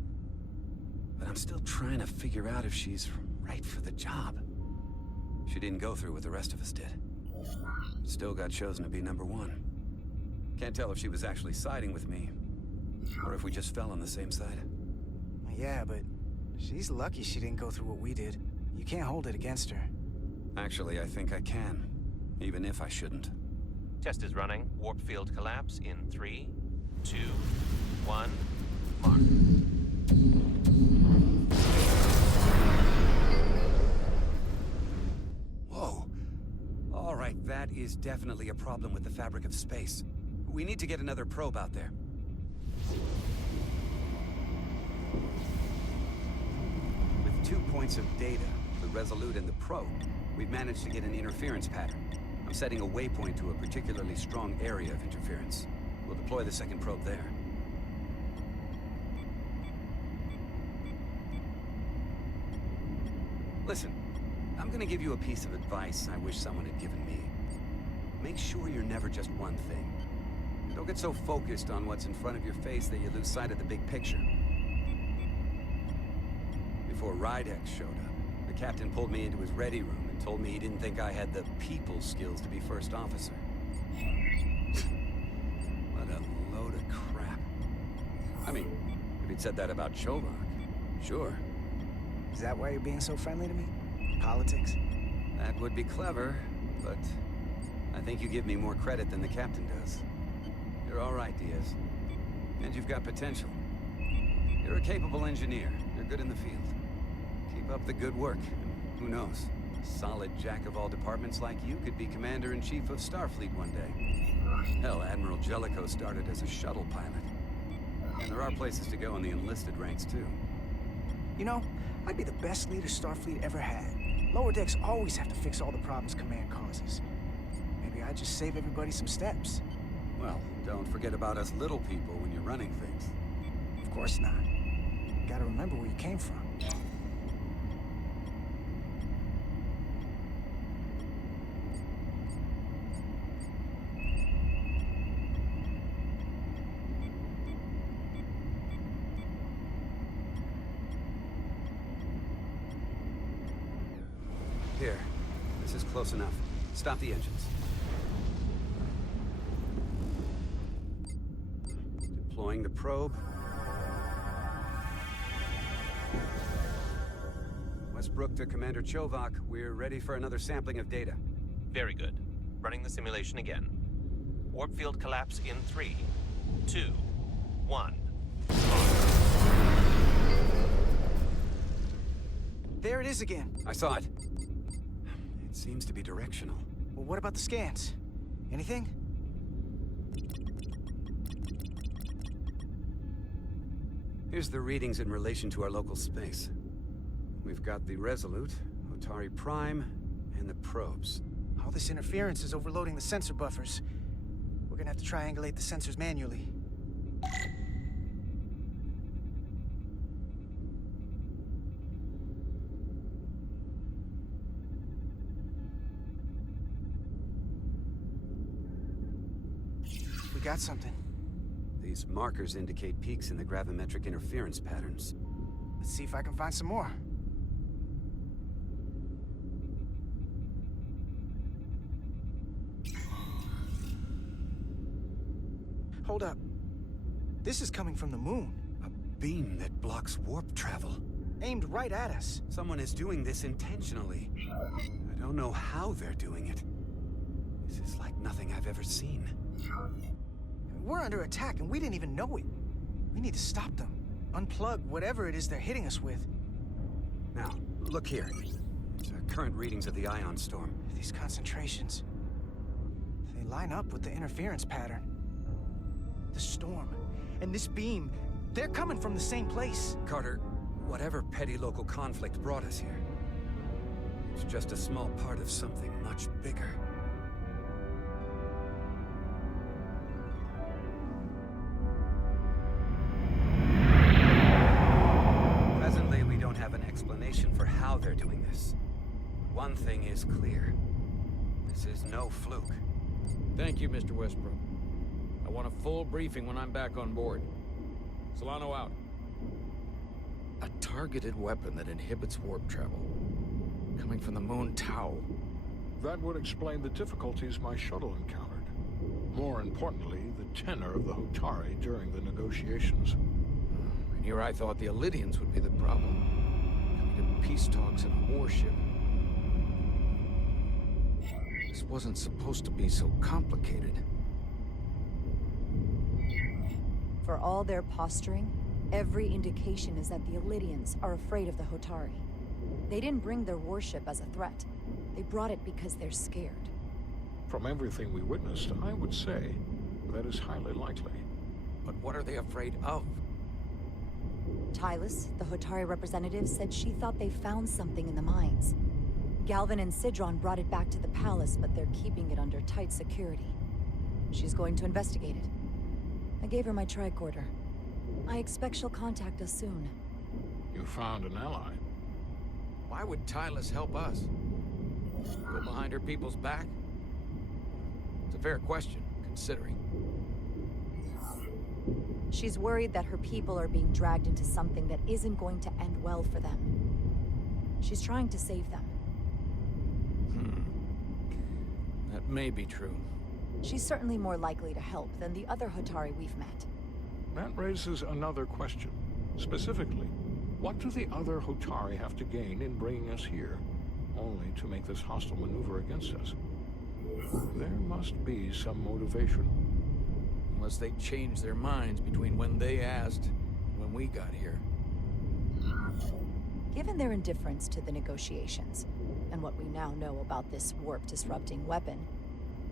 But I'm still trying to figure out if she's right for the job. She didn't go through what the rest of us did. Still got chosen to be #1. Can't tell if she was actually siding with me, or if we just fell on the same side. Yeah, but she's lucky she didn't go through what we did. You can't hold it against her. Actually, I think I can, even if I shouldn't. Test is running. Warp field collapse in 3, 2, 1, mark. Whoa. All right, that is definitely a problem with the fabric of space. We need to get another probe out there. With 2 points of data, the Resolute and the probe, we've managed to get an interference pattern. I'm setting a waypoint to a particularly strong area of interference. We'll deploy the second probe there. Listen, I'm gonna give you a piece of advice I wish someone had given me. Make sure you're never just one thing. Don't get so focused on what's in front of your face that you lose sight of the big picture. Before Rydek showed up, the captain pulled me into his ready room and told me he didn't think I had the people skills to be first officer. What a load of crap. I mean, if he'd said that about Chovak, sure. Is that why you're being so friendly to me? Politics? That would be clever, but I think you give me more credit than the captain does. You're all right, Diaz. And you've got potential. You're a capable engineer. You're good in the field. Keep up the good work. And who knows? A solid jack of all departments like you could be Commander-in-Chief of Starfleet one day. Hell, Admiral Jellicoe started as a shuttle pilot. And there are places to go in the enlisted ranks, too. You know, I'd be the best leader Starfleet ever had. Lower decks always have to fix all the problems Command causes. Maybe I'd just save everybody some steps. Well, don't forget about us little people when you're running things. Of course not. Gotta remember where you came from. Here. This is close enough. Stop the engines. Deploying the probe. Westbrook to Commander Chovak. We're ready for another sampling of data. Very good. Running the simulation again. Warp field collapse in 3, 2, 1. There it is again. I saw it. It seems to be directional. Well, what about the scans? Anything? Here's the readings in relation to our local space. We've got the Resolute, Hotari Prime, and the probes. All this interference is overloading the sensor buffers. We're gonna have to triangulate the sensors manually. We got something. These markers indicate peaks in the gravimetric interference patterns. Let's see if I can find some more. Hold up. This is coming from the moon. A beam that blocks warp travel. Aimed right at us. Someone is doing this intentionally. I don't know how they're doing it. This is like nothing I've ever seen. We're under attack and we didn't even know it. We need to stop them. Unplug whatever it is they're hitting us with. Now, look here. These are current readings of the ion storm. These concentrations, they line up with the interference pattern. The storm and this beam, they're coming from the same place. Carter, whatever petty local conflict brought us here, it's just a small part of something much bigger. Presently, we don't have an explanation for how they're doing this. One thing is clear. This is no fluke. Thank you, Mr. Westbrook. I want a full briefing when I'm back on board. Solano out. A targeted weapon that inhibits warp travel. Coming from the moon Tau. That would explain the difficulties my shuttle encountered. More importantly, the tenor of the Hotari during the negotiations. And here I thought the Alydians would be the problem. Coming to peace talks in a warship. This wasn't supposed to be so complicated. For all their posturing, every indication is that the Alydians are afraid of the Hotari. They didn't bring their warship as a threat. They brought it because they're scared. From everything we witnessed, I would say that is highly likely. But what are they afraid of? Tylus, the Hotari representative, said she thought they found something in the mines. Galvin and Sidron brought it back to the palace, but they're keeping it under tight security. She's going to investigate it. I gave her my tricorder. I expect she'll contact us soon. You found an ally. Why would Tylus help us? Go behind her people's back? It's a fair question, considering. She's worried that her people are being dragged into something that isn't going to end well for them. She's trying to save them. That may be true. She's certainly more likely to help than the other Hotari we've met. That raises another question. Specifically, what do the other Hotari have to gain in bringing us here, only to make this hostile maneuver against us? There must be some motivation. Unless they changed their minds between when they asked and when we got here. Given their indifference to the negotiations, and what we now know about this warp-disrupting weapon,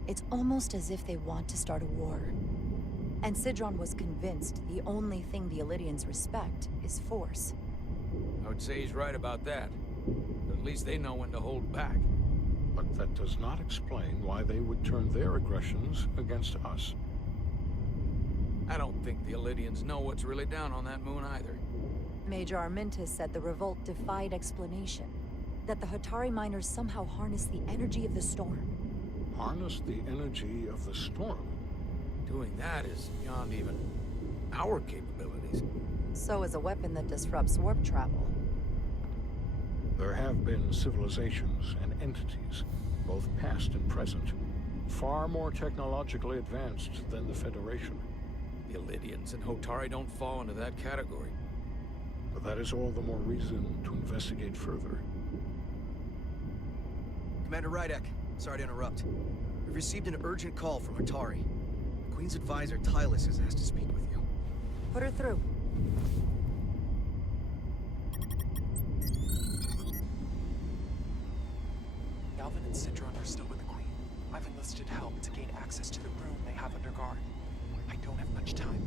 it's almost as if they want to start a war. And Sidron was convinced the only thing the Alydians respect is force. I would say he's right about that. But at least they know when to hold back. But that does not explain why they would turn their aggressions against us. I don't think the Alydians know what's really down on that moon either. Major Armintas said the revolt defied explanation. That the Hotari miners somehow harness the energy of the storm. Harness the energy of the storm? Doing that is beyond even our capabilities. So is a weapon that disrupts warp travel. There have been civilizations and entities, both past and present, far more technologically advanced than the Federation. The Alydians and Hotari don't fall into that category. But that is all the more reason to investigate further. Commander Rydek, sorry to interrupt. We've received an urgent call from Hotari. The Queen's advisor, Tylus, has asked to speak with you. Put her through. Galvin and Sidron are still with the Queen. I've enlisted help to gain access to the room they have under guard. I don't have much time.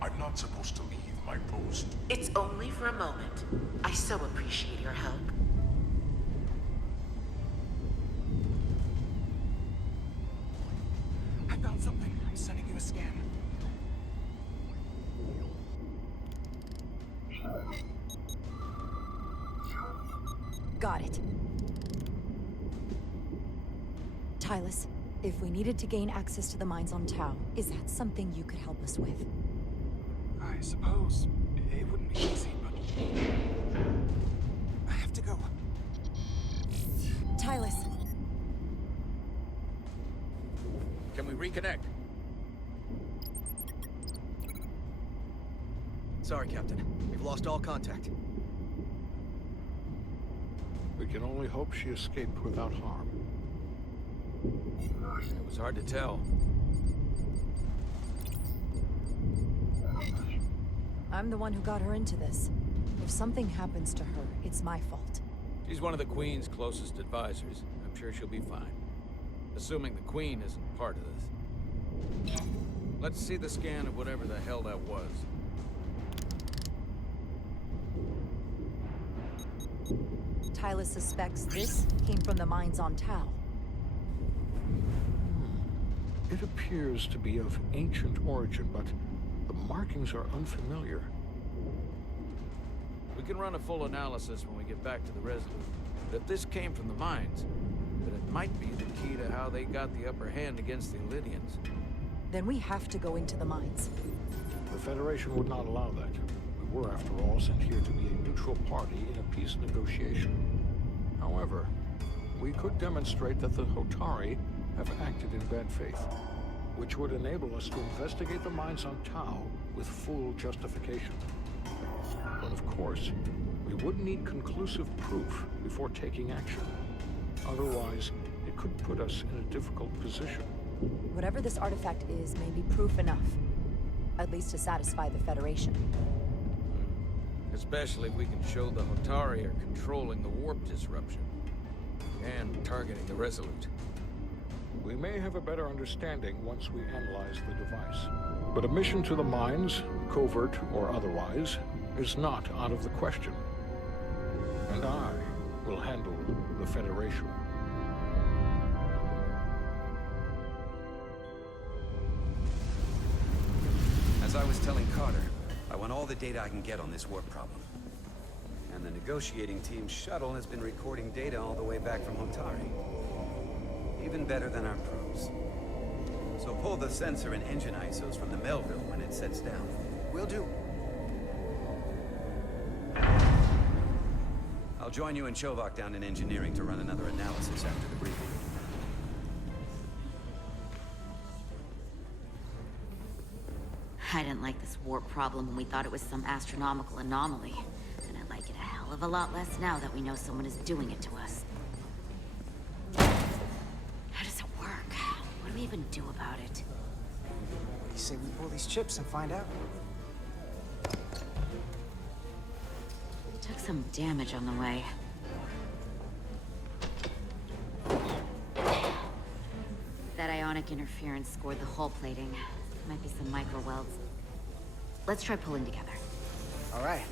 I'm not supposed to leave my post. It's only for a moment. I so appreciate your help. I found something. I'm sending you a scan. Got it. Tylus, if we needed to gain access to the mines on Tau, is that something you could help us with? I suppose it wouldn't be easy, but I have to go. Tylus. Can we reconnect? Sorry, Captain. We've lost all contact. We can only hope she escaped without harm. It was hard to tell. I'm the one who got her into this. If something happens to her, it's my fault. She's one of the Queen's closest advisors. I'm sure she'll be fine. Assuming the Queen isn't part of this. Let's see the scan of whatever the hell that was. Tylus suspects this came from the mines on Tau. It appears to be of ancient origin, but the markings are unfamiliar. We can run a full analysis when we get back to the Resolute. But if this came from the mines, then it might be the key to how they got the upper hand against the Alydians. Then we have to go into the mines. The Federation would not allow that. We were, after all, sent here to be a neutral party in a peace negotiation. However, we could demonstrate that the Hotari have acted in bad faith, which would enable us to investigate the mines on Tau with full justification. But of course, we would need conclusive proof before taking action. Otherwise, it could put us in a difficult position. Whatever this artifact is may be proof enough. At least to satisfy the Federation. Especially if we can show the Hotari are controlling the warp disruption. And targeting the Resolute. We may have a better understanding once we analyze the device. But a mission to the mines, covert or otherwise, is not out of the question. And I will handle the Federation. As I was telling Carter, I want all the data I can get on this warp problem. And the negotiating team's shuttle has been recording data all the way back from Hotari. Even better than our probes. So pull the sensor and engine ISOs from the Melville when it sets down. Will do. I'll join you and Chovok down in engineering to run another analysis after the briefing. I didn't like this warp problem when we thought it was some astronomical anomaly. And I like it a hell of a lot less now that we know someone is doing it to us. How does it work? What do we even do about it? What do you say we pull these chips and find out? Took some damage on the way. That ionic interference scored the hull plating. Might be some micro welds. Let's try pulling together. All right.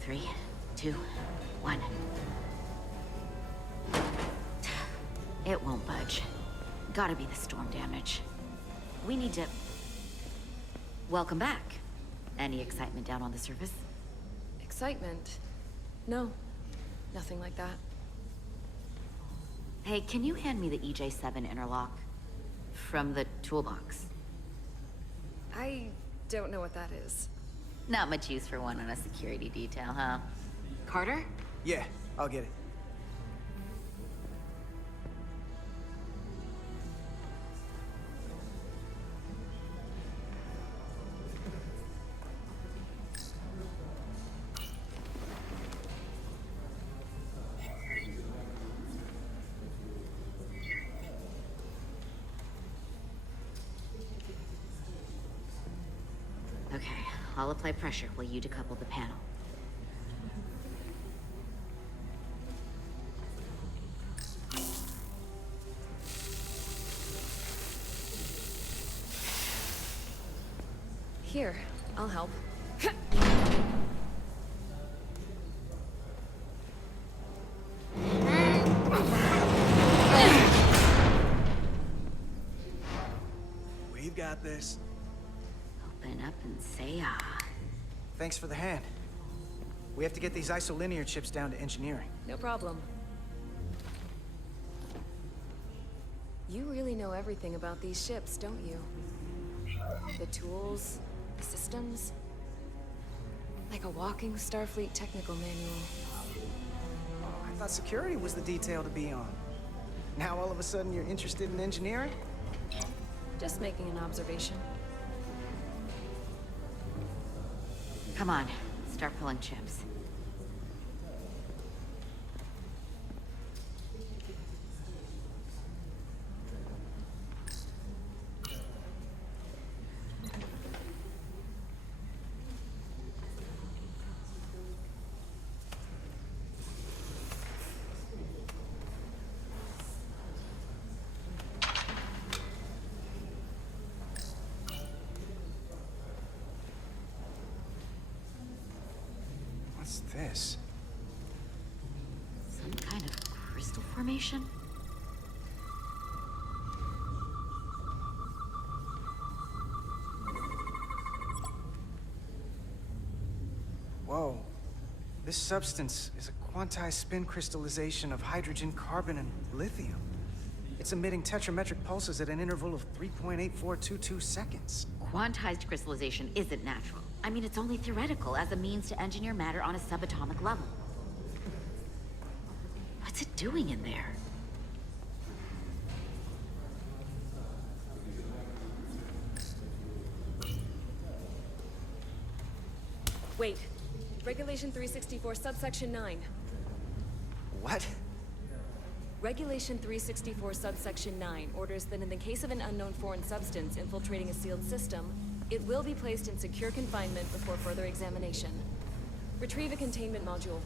3, 2, 1. It won't budge. Gotta be the storm damage. We need to... Welcome back. Any excitement down on the surface? Excitement? No. Nothing like that. Hey, can you hand me the EJ7 interlock? From the toolbox. I don't know what that is. Not much use for one on a security detail, huh? Carter? Yeah, I'll get it. Okay, I'll apply pressure while you decouple the panel. Here, I'll help. We've got this. Open up and say ah. Thanks for the hand. We have to get these isolinear chips down to engineering. No problem. You really know everything about these ships, don't you? The tools, the systems. Like a walking Starfleet technical manual. I thought security was the detail to be on. Now all of a sudden you're interested in engineering? Just making an observation. Come on, start pulling chips. What's this? Some kind of crystal formation? Whoa. This substance is a quantized spin crystallization of hydrogen, carbon, and lithium. It's emitting tetrametric pulses at an interval of 3.8422 seconds. Quantized crystallization isn't natural. I mean, it's only theoretical as a means to engineer matter on a subatomic level. What's it doing in there? Wait. Regulation 364, subsection 9. What? Regulation 364, subsection 9 orders that in the case of an unknown foreign substance infiltrating a sealed system, it will be placed in secure confinement before further examination. Retrieve a containment module.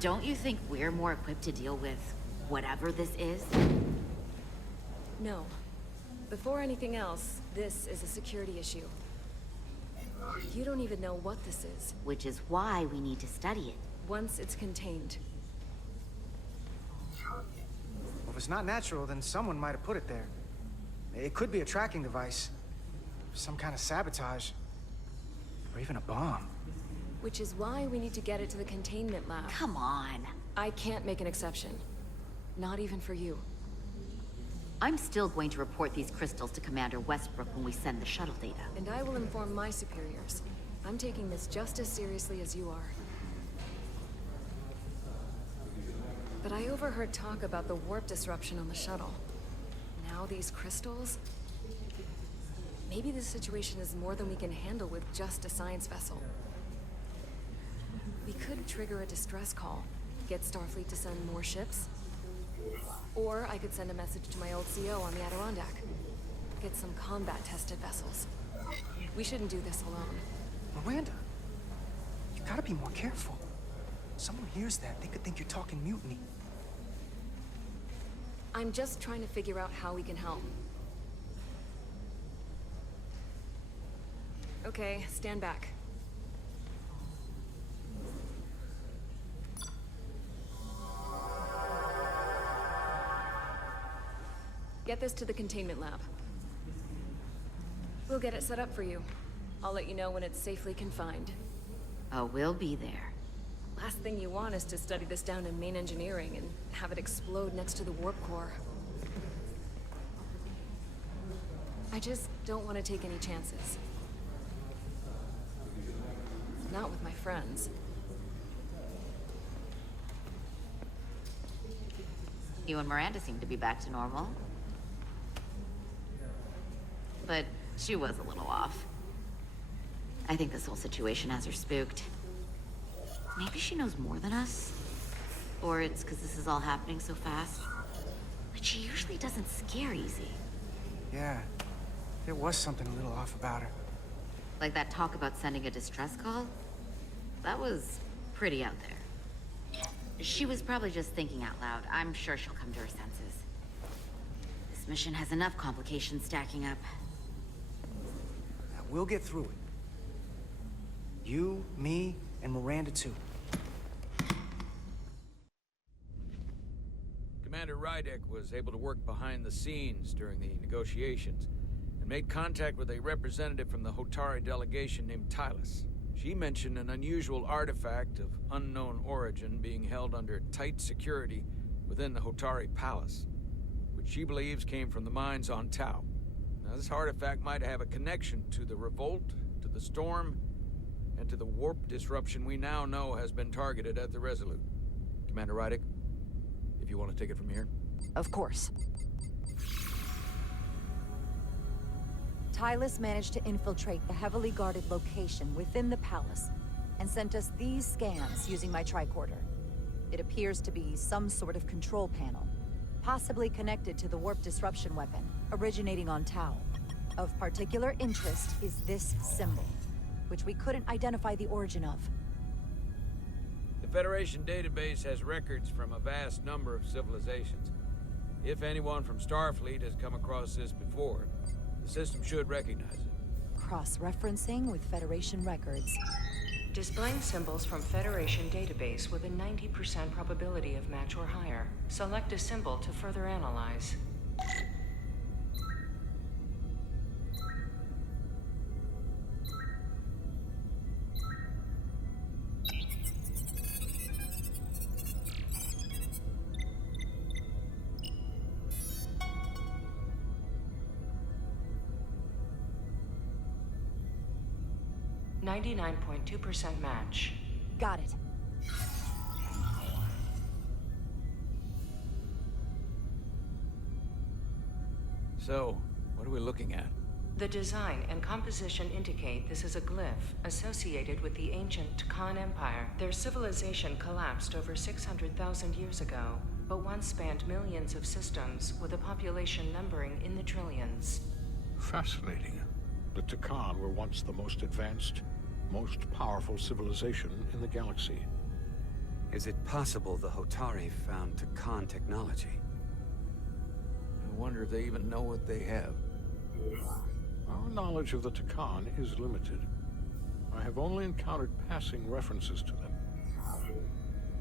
Don't you think we're more equipped to deal with whatever this is? No. Before anything else, this is a security issue. You don't even know what this is. Which is why we need to study it. Once it's contained. Well, if it's not natural, then someone might have put it there. It could be a tracking device. Some kind of sabotage. Or even a bomb. Which is why we need to get it to the containment lab. Come on. I can't make an exception. Not even for you. I'm still going to report these crystals to Commander Westbrook when we send the shuttle data. And I will inform my superiors. I'm taking this just as seriously as you are. But I overheard talk about the warp disruption on the shuttle. Now these crystals? Maybe this situation is more than we can handle with just a science vessel. We could trigger a distress call, get Starfleet to send more ships. Or I could send a message to my old CO on the Adirondack. Get some combat-tested vessels. We shouldn't do this alone. Miranda, you gotta be more careful. Someone hears that, they could think you're talking mutiny. I'm just trying to figure out how we can help. Okay, stand back. Get this to the containment lab. We'll get it set up for you. I'll let you know when it's safely confined. Oh, we'll be there. Last thing you want is to study this down in main engineering and have it explode next to the warp core. I just don't want to take any chances. Not with my friends. You and Miranda seem to be back to normal. But she was a little off. I think this whole situation has her spooked. Maybe she knows more than us? Or it's because this is all happening so fast. But she usually doesn't scare easy. Yeah, there was something a little off about her. Like that talk about sending a distress call? That was pretty out there. She was probably just thinking out loud. I'm sure she'll come to her senses. This mission has enough complications stacking up. We'll get through it. You, me, and Miranda too. Commander Rydek was able to work behind the scenes during the negotiations and made contact with a representative from the Hotari delegation named Tylus. She mentioned an unusual artifact of unknown origin being held under tight security within the Hotari palace, which she believes came from the mines on Tau. Now, this artifact might have a connection to the revolt, to the storm, and to the warp disruption we now know has been targeted at the Resolute. Commander Rydek, if you want to take it from here. Of course. Tylus managed to infiltrate the heavily guarded location within the palace and sent us these scans using my tricorder. It appears to be some sort of control panel, possibly connected to the warp disruption weapon originating on Tau. Of particular interest is this symbol, which we couldn't identify the origin of. The Federation database has records from a vast number of civilizations. If anyone from Starfleet has come across this before, the system should recognize it. Cross-referencing with Federation records. Displaying symbols from Federation database with a 90% probability of match or higher. Select a symbol to further analyze. .2% match. Got it. So, what are we looking at? The design and composition indicate this is a glyph associated with the ancient Takan Empire. Their civilization collapsed over 600,000 years ago, but once spanned millions of systems with a population numbering in the trillions. Fascinating. The Takan were once the most advanced, most powerful civilization in the galaxy. Is it possible the Hotari found Takan technology? I wonder if they even know what they have. Our knowledge of the Takan is limited. I have only encountered passing references to them.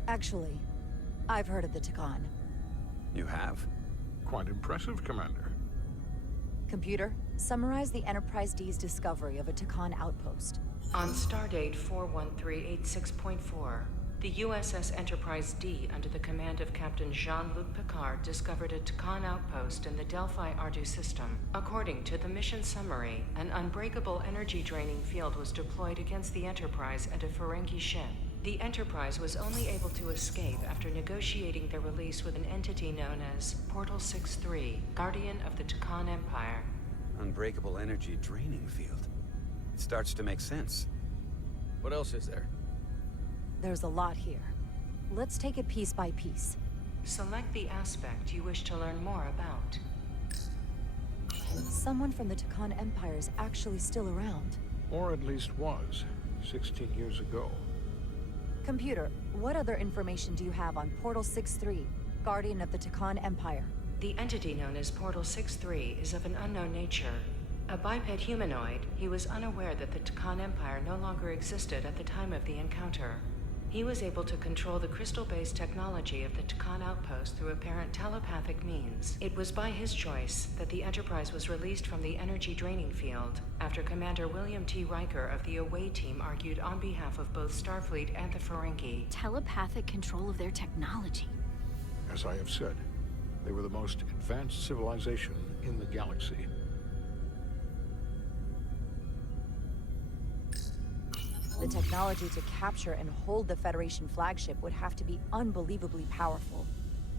Actually, I've heard of the Takan. You have? Quite impressive, Commander. Computer, summarize the Enterprise D's discovery of a Takan outpost. On stardate 41386.4, the USS Enterprise D, under the command of Captain Jean-Luc Picard, discovered a Takan outpost in the Delphi-Ardu system. According to the mission summary, an unbreakable energy-draining field was deployed against the Enterprise and a Ferengi ship. The Enterprise was only able to escape after negotiating their release with an entity known as Portal 6-3, Guardian of the Takan Empire. Unbreakable energy draining field. It starts to make sense. What else is there? There's a lot here. Let's take it piece by piece. Select the aspect you wish to learn more about. Someone from the Takan Empire is actually still around. Or at least was, 16 years ago. Computer, what other information do you have on Portal 6-3, Guardian of the Takan Empire? The entity known as Portal 6-3 is of an unknown nature. A biped humanoid, he was unaware that the Takan Empire no longer existed at the time of the encounter. He was able to control the crystal-based technology of the Takan outpost through apparent telepathic means. It was by his choice that the Enterprise was released from the energy-draining field, after Commander William T. Riker of the Away Team argued on behalf of both Starfleet and the Ferengi. Telepathic control of their technology. As I have said, they were the most advanced civilization in the galaxy. The technology to capture and hold the Federation flagship would have to be unbelievably powerful.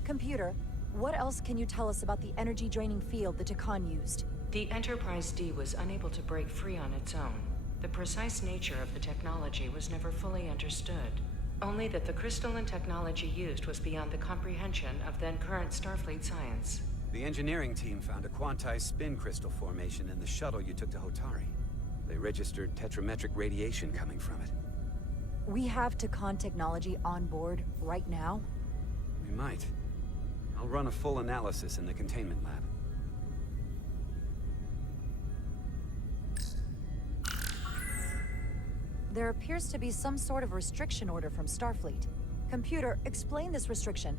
Computer, what else can you tell us about the energy-draining field the Takan used? The Enterprise D was unable to break free on its own. The precise nature of the technology was never fully understood. Only that the crystalline technology used was beyond the comprehension of then-current Starfleet science. The engineering team found a quantized spin crystal formation in the shuttle you took to Hotari. They registered tetrametric radiation coming from it. We have Takan technology on board right now? We might. I'll run a full analysis in the containment lab. There appears to be some sort of restriction order from Starfleet. Computer, explain this restriction.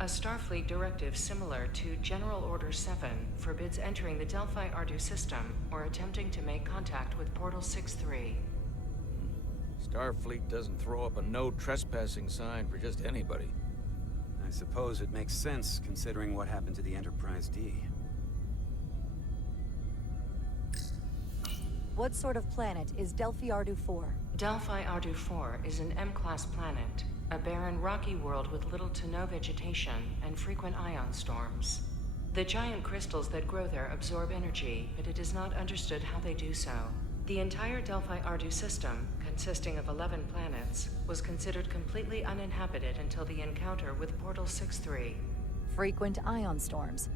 A Starfleet directive similar to General Order 7 forbids entering the Delphi Ardu system or attempting to make contact with Portal 6-3. Starfleet doesn't throw up a no trespassing sign for just anybody. I suppose it makes sense, considering what happened to the Enterprise D. What sort of planet is Delphi Ardu 4? Delphi Ardu 4 is an M-class planet, a barren rocky world with little to no vegetation and frequent ion storms. The giant crystals that grow there absorb energy, but it is not understood how they do so. The entire Delphi Ardu system, consisting of 11 planets, was considered completely uninhabited until the encounter with Portal 6-3. Frequent ion storms.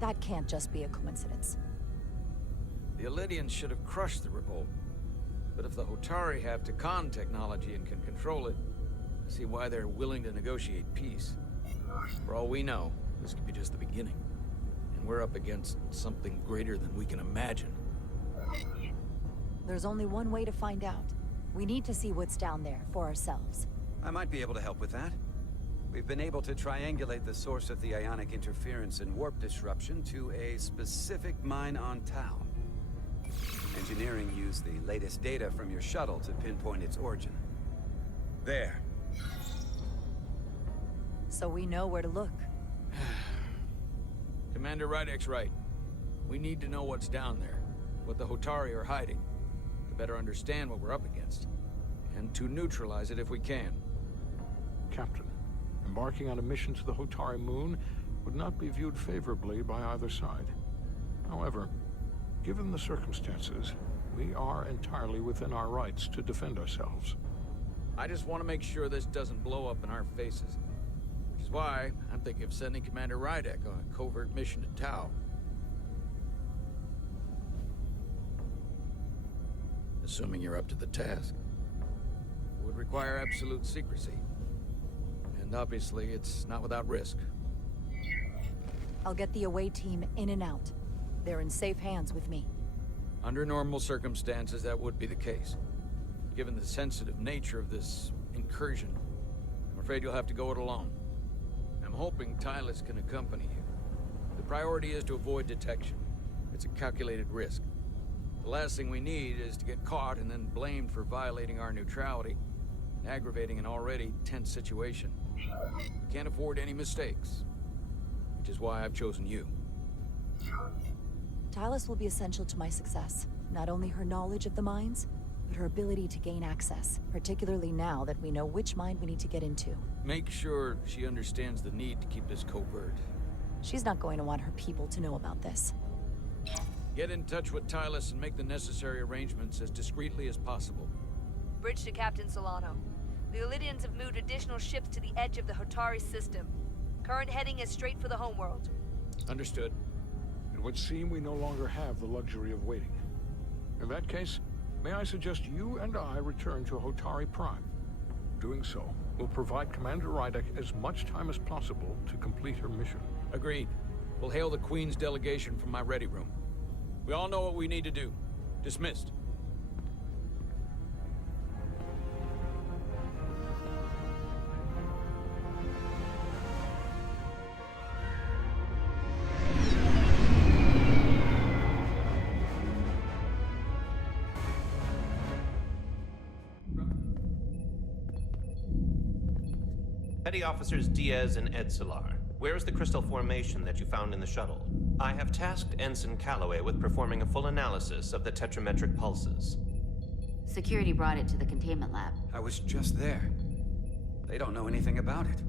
That can't just be a coincidence. The Alydians should have crushed the revolt. But if the Hotari have Takan technology and can control it, I see why they're willing to negotiate peace. For all we know, this could be just the beginning. And we're up against something greater than we can imagine. There's only one way to find out. We need to see what's down there for ourselves. I might be able to help with that. We've been able to triangulate the source of the ionic interference and warp disruption to a specific mine on Tau. Engineering used the latest data from your shuttle to pinpoint its origin. There. So we know where to look. Commander Rydek's right. We need to know what's down there, what the Hotari are hiding, to better understand what we're up against, and to neutralize it if we can. Captain, embarking on a mission to the Hotari moon would not be viewed favorably by either side. However, given the circumstances, we are entirely within our rights to defend ourselves. I just want to make sure this doesn't blow up in our faces. Which is why I'm thinking of sending Commander Rydek on a covert mission to Tau. Assuming you're up to the task. It would require absolute secrecy. And obviously, it's not without risk. I'll get the away team in and out. They're in safe hands with me. Under normal circumstances, that would be the case. Given the sensitive nature of this incursion, I'm afraid you'll have to go it alone. I'm hoping Tylus can accompany you. The priority is to avoid detection. It's a calculated risk. The last thing we need is to get caught and then blamed for violating our neutrality and aggravating an already tense situation. We can't afford any mistakes, which is why I've chosen you. Tylus will be essential to my success. Not only her knowledge of the mines, but her ability to gain access, particularly now that we know which mine we need to get into. Make sure she understands the need to keep this covert. She's not going to want her people to know about this. Get in touch with Tylus and make the necessary arrangements as discreetly as possible. Bridge to Captain Solano. The Alydians have moved additional ships to the edge of the Hotari system. Current heading is straight for the homeworld. Understood. It would seem we no longer have the luxury of waiting. In that case, may I suggest you and I return to Hotari Prime. Doing so will provide Commander Rydek as much time as possible to complete her mission. Agreed. We'll hail the Queen's delegation from my ready room. We all know what we need to do. Dismissed. Petty Officers Diaz and Edsolar, where is the crystal formation that you found in the shuttle? I have tasked Ensign Calloway with performing a full analysis of the tetrametric pulses. Security brought it to the containment lab. I was just there. They don't know anything about it.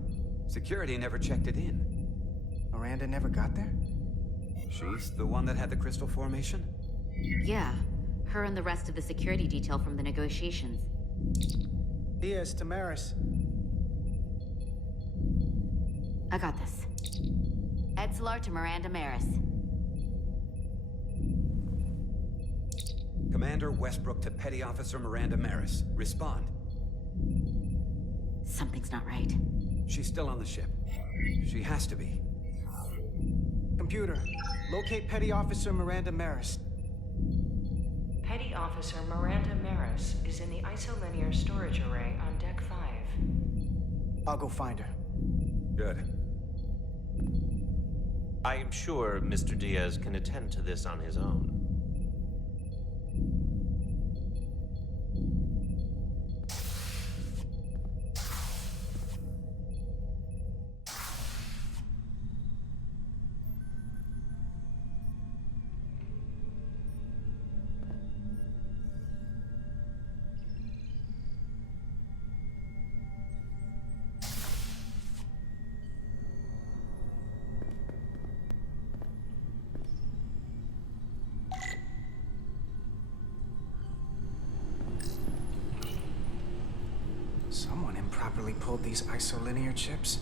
Security never checked it in. Miranda never got there? She's the one that had the crystal formation? Yeah, her and the rest of the security detail from the negotiations. Diaz, Tamaris. I got this. Edsolar to Miranda Maris. Commander Westbrook to Petty Officer Miranda Maris. Respond. Something's not right. She's still on the ship. She has to be. Computer, locate Petty Officer Miranda Maris. Petty Officer Miranda Maris is in the isolinear storage array on Deck 5. I'll go find her. Good. I am sure Mr. Diaz can attend to this on his own. Someone improperly pulled these isolinear chips.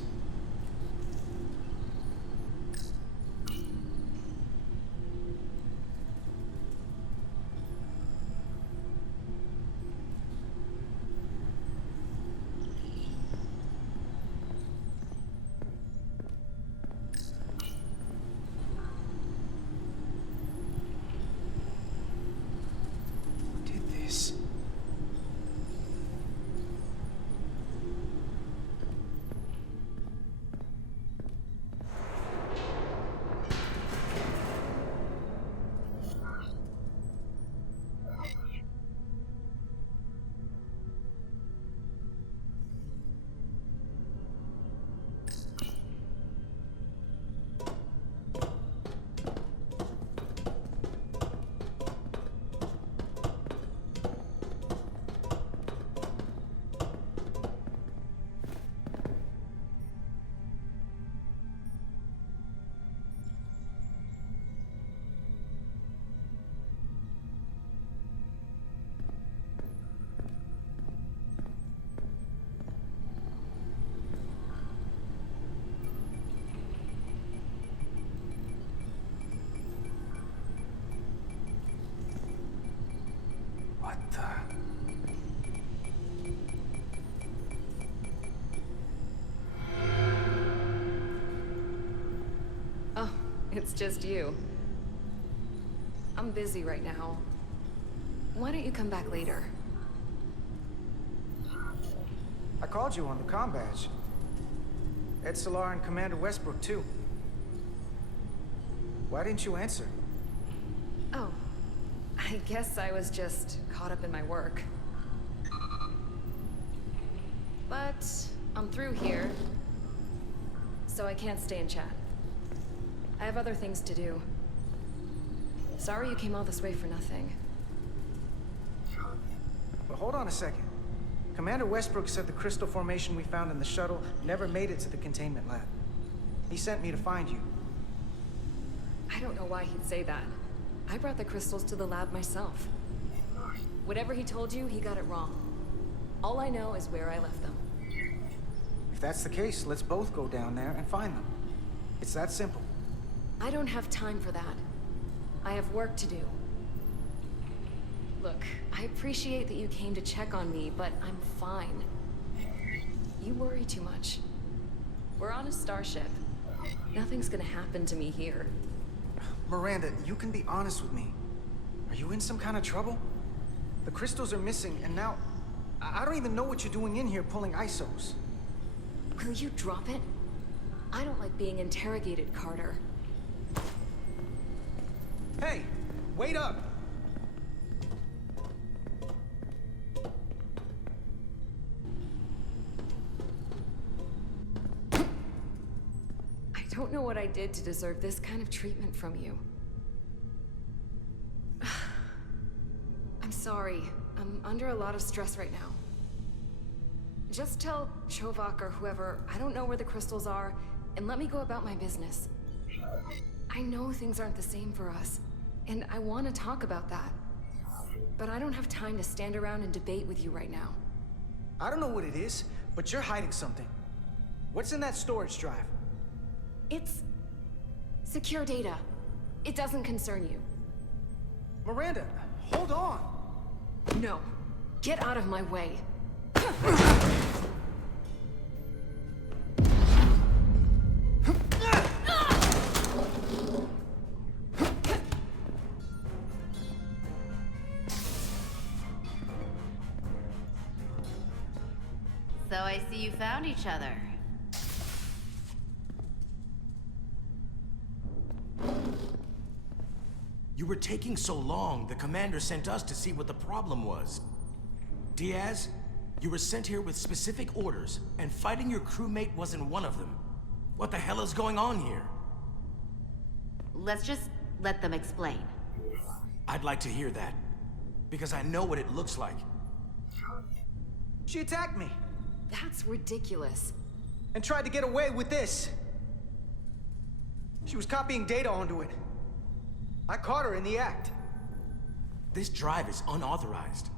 Who did this? What the? Oh, it's just you. I'm busy right now. Why don't you come back later? I called you on the comm badge. Ed Solar and Commander Westbrook, too. Why didn't you answer? Oh, I guess I was just caught up in my work. But I'm through here, so I can't stay and chat. I have other things to do. Sorry you came all this way for nothing. But hold on a second. Commander Westbrook said the crystal formation we found in the shuttle never made it to the containment lab. He sent me to find you. I don't know why he'd say that. I brought the crystals to the lab myself. Whatever he told you, he got it wrong. All I know is where I left them. If that's the case, let's both go down there and find them. It's that simple. I don't have time for that. I have work to do. Look, I appreciate that you came to check on me, but I'm fine. You worry too much. We're on a starship. Nothing's gonna happen to me here. Miranda, you can be honest with me. Are you in some kind of trouble? The crystals are missing, and now... I don't even know what you're doing in here pulling ISOs. Will you drop it? I don't like being interrogated, Carter. Hey, wait up! I don't know what I did to deserve this kind of treatment from you. I'm sorry. I'm under a lot of stress right now. Just tell Chovak or whoever I don't know where the crystals are, and let me go about my business. I know things aren't the same for us, and I want to talk about that. But I don't have time to stand around and debate with you right now. I don't know what it is, but you're hiding something. What's in that storage drive? It's... secure data. It doesn't concern you. Miranda, hold on! No. Get out of my way. So I see you found each other. You were taking so long, the commander sent us to see what the problem was. Diaz, you were sent here with specific orders, and fighting your crewmate wasn't one of them. What the hell is going on here? Let's just let them explain. I'd like to hear that, because I know what it looks like. She attacked me. That's ridiculous. And tried to get away with this. She was copying data onto it. I caught her in the act. This drive is unauthorized.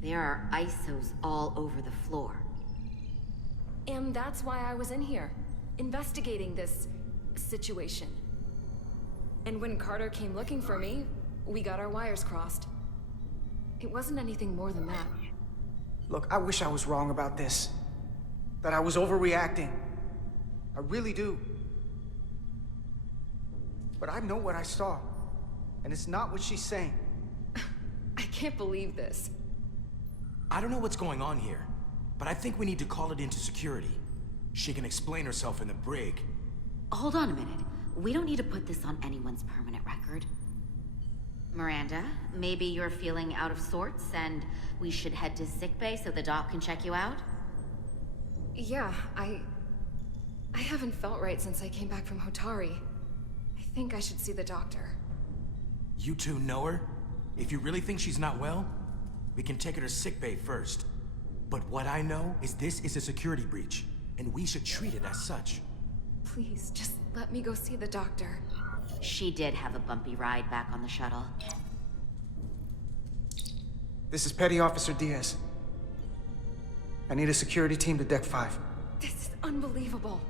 There are ISOs all over the floor. And that's why I was in here, investigating this situation. And when Carter came looking for me, we got our wires crossed. It wasn't anything more than that. Look, I wish I was wrong about this. That I was overreacting. I really do. But I know what I saw. And it's not what she's saying. I can't believe this. I don't know what's going on here, but I think we need to call it into security. She can explain herself in the brig. Hold on a minute. We don't need to put this on anyone's permanent record. Miranda, maybe you're feeling out of sorts and we should head to sickbay so the doc can check you out? Yeah, I haven't felt right since I came back from Hotari. I think I should see the doctor. You two know her? If you really think she's not well, we can take her to sickbay first. But what I know is this is a security breach, and we should treat it as such. Please, just let me go see the doctor. She did have a bumpy ride back on the shuttle. This is Petty Officer Diaz. I need a security team to Deck 5. This is unbelievable.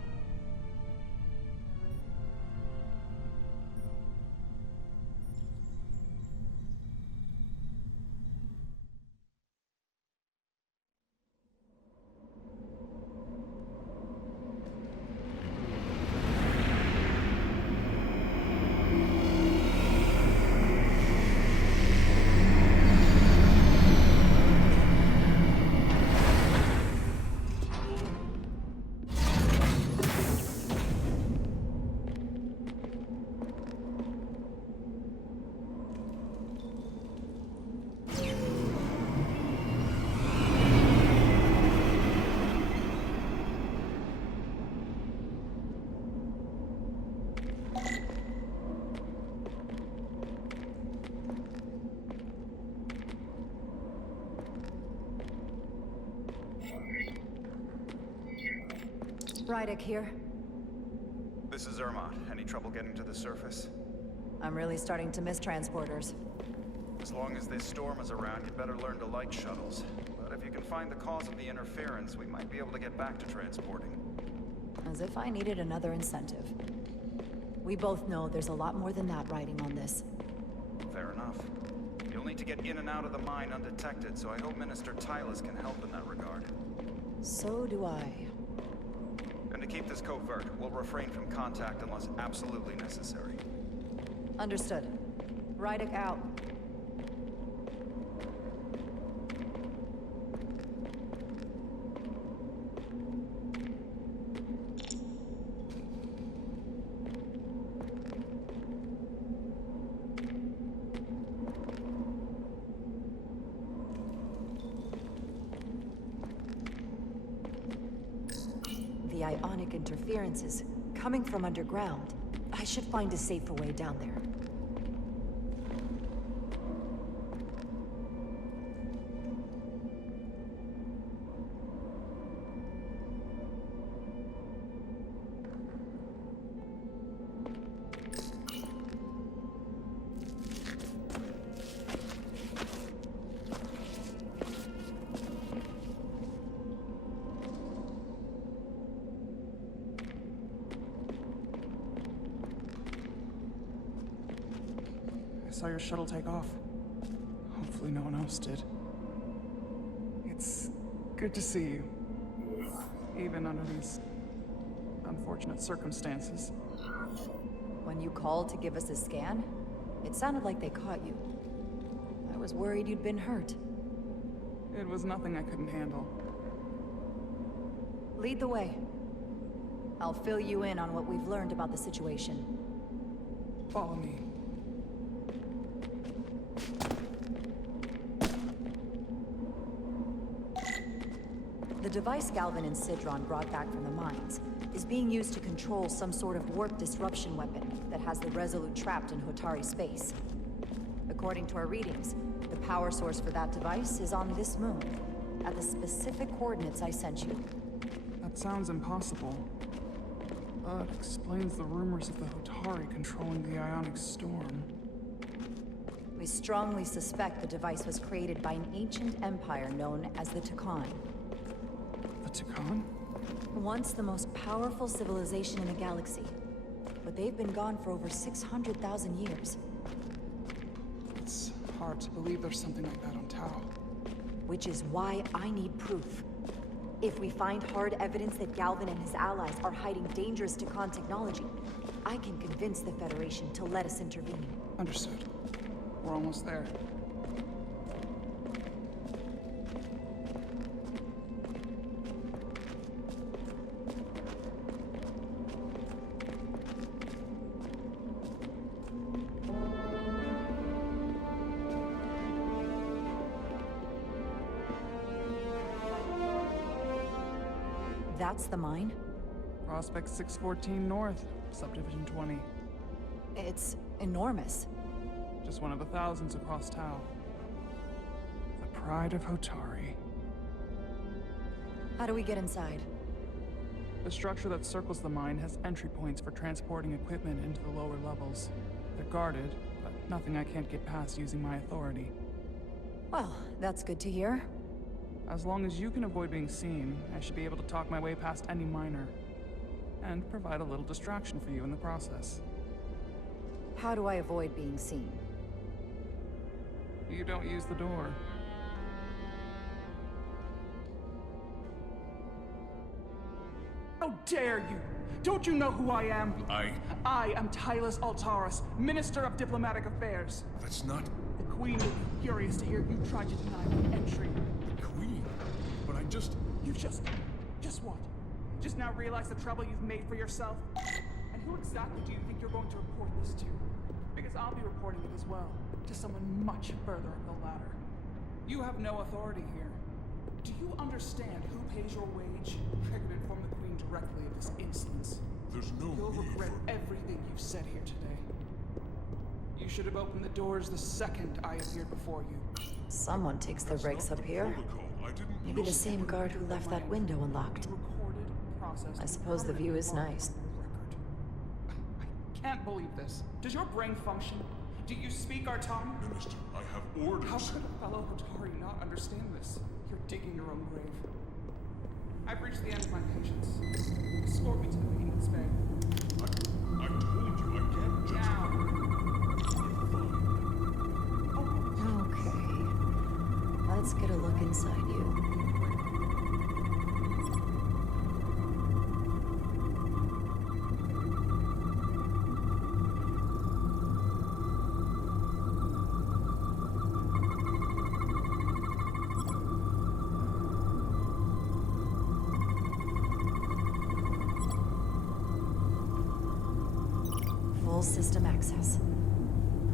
Rydick here. This is Ermont. Any trouble getting to the surface? I'm really starting to miss transporters. As long as this storm is around, you'd better learn to like shuttles. But if you can find the cause of the interference, we might be able to get back to transporting. As if I needed another incentive. We both know there's a lot more than that riding on this. Fair enough. You'll need to get in and out of the mine undetected, so I hope Minister Tylus can help in that regard. So do I. And to keep this covert, we'll refrain from contact unless absolutely necessary. Understood. Rydick out. The ionic interferences coming from underground. I should find a safer way down there. I saw your shuttle take off. Hopefully no one else did. It's good to see you. Even under these unfortunate circumstances. When you called to give us a scan, it sounded like they caught you. I was worried you'd been hurt. It was nothing I couldn't handle. Lead the way. I'll fill you in on what we've learned about the situation. Follow me. The device Galvin and Sidron brought back from the mines is being used to control some sort of warp disruption weapon that has the Resolute trapped in Hotari space. According to our readings, the power source for that device is on this moon, at the specific coordinates I sent you. That sounds impossible. It explains the rumors of the Hotari controlling the ionic storm. We strongly suspect the device was created by an ancient empire known as the Takan. The Takan? Once the most powerful civilization in the galaxy, but they've been gone for over 600,000 years. It's hard to believe there's something like that on Tau. Which is why I need proof. If we find hard evidence that Galvin and his allies are hiding dangerous Takan technology, I can convince the Federation to let us intervene. Understood. We're almost there. That's the mine? Prospect 614 North, Subdivision 20. It's enormous. Just one of the thousands across Tau. The pride of Hotari. How do we get inside? The structure that circles the mine has entry points for transporting equipment into the lower levels. They're guarded, but nothing I can't get past using my authority. Well, that's good to hear. As long as you can avoid being seen, I should be able to talk my way past any miner. And provide a little distraction for you in the process. How do I avoid being seen? You don't use the door. How dare you! Don't you know who I am? I am Tylus Altaris, Minister of Diplomatic Affairs. That's not... The Queen will be furious to hear you tried to deny me entry. The Queen? But I just... You just what? Just now realize the trouble you've made for yourself? And who exactly do you think you're going to report this to? Because I'll be reporting it as well, to someone much further up the ladder. You have no authority here. Do you understand who pays your wage? I could inform the Queen directly of this insolence. There's no You'll need regret for... everything you've said here today. You should have opened the doors the second I appeared before you. Someone takes their breaks up here. Maybe the same guard who left that window unlocked. I suppose the view is nice. I can't believe this. Does your brain function? Do you speak our tongue? Minister, I have orders. How could a fellow Hotari not understand this? You're digging your own grave. I've reached the end of my patience. Escort me to the maintenance bay. I told you I can't just... Now. Okay. Let's get a look inside you. Full system access.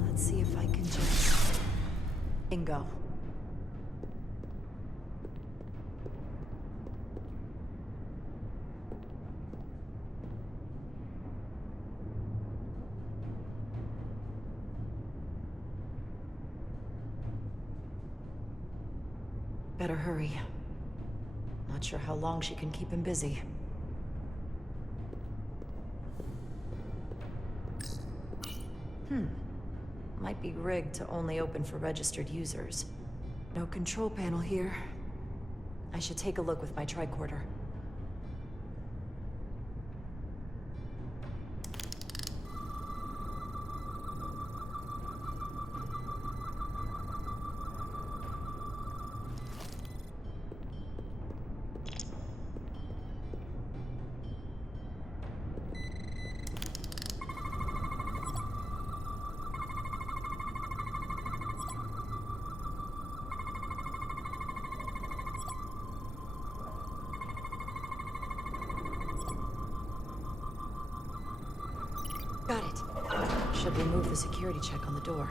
Let's see if I can just... Bingo. Better hurry. Not sure how long she can keep him busy. Might be rigged to only open for registered users. No control panel here. I should take a look with my tricorder. Got it. Should remove the security check on the door.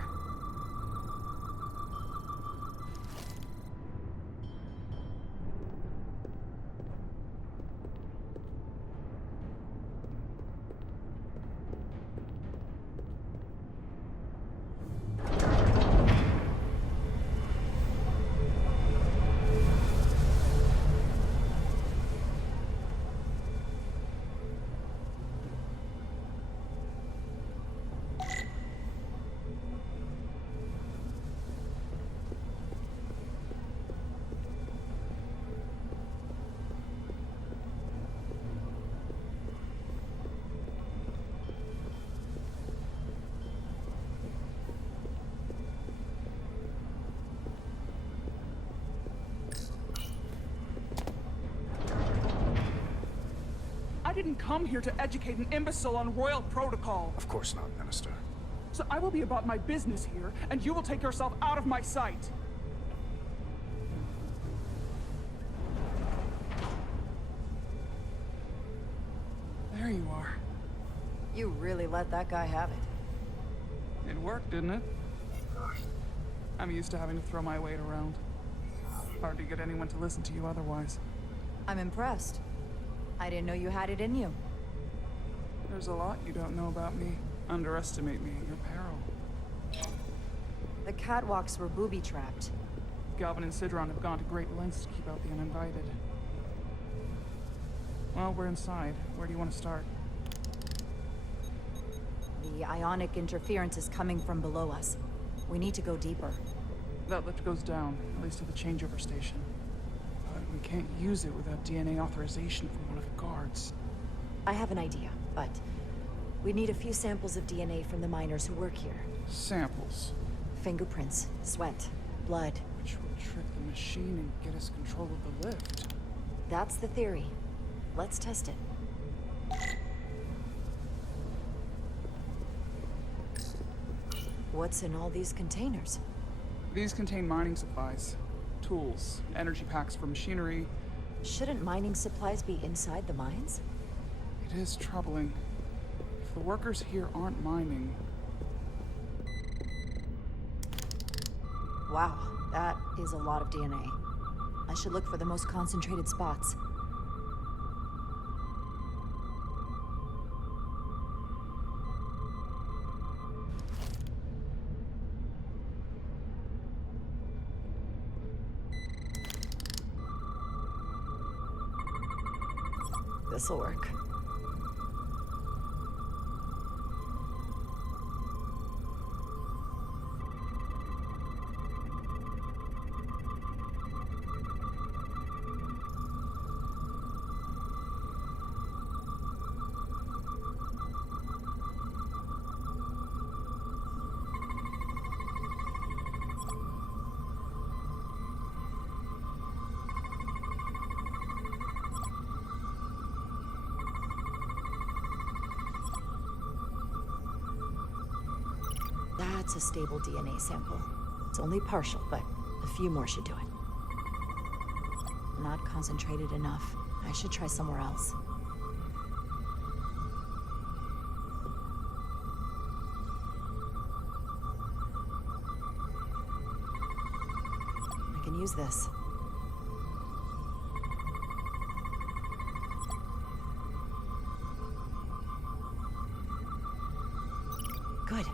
I didn't come here to educate an imbecile on royal protocol. Of course not, Minister. So I will be about my business here, and you will take yourself out of my sight. There you are. You really let that guy have it. It worked, didn't it? I'm used to having to throw my weight around. Hard to get anyone to listen to you otherwise. I'm impressed. I didn't know you had it in you. There's a lot you don't know about me. Underestimate me at your peril. The catwalks were booby-trapped. Galvin and Sidron have gone to great lengths to keep out the uninvited. Well, we're inside. Where do you want to start? The ionic interference is coming from below us. We need to go deeper. That lift goes down, at least to the changeover station. But we can't use it without DNA authorization from one of the guards. I have an idea, but we need a few samples of DNA from the miners who work here. Samples? Fingerprints, sweat, blood. Which will trick the machine and get us control of the lift. That's the theory. Let's test it. What's in all these containers? These contain mining supplies, tools, energy packs for machinery. Shouldn't mining supplies be inside the mines? It is troubling. If the workers here aren't mining... Wow, that is a lot of DNA. I should look for the most concentrated spots. This'll work. That's a stable DNA sample. It's only partial, but a few more should do it. Not concentrated enough. I should try somewhere else. I can use this. Good.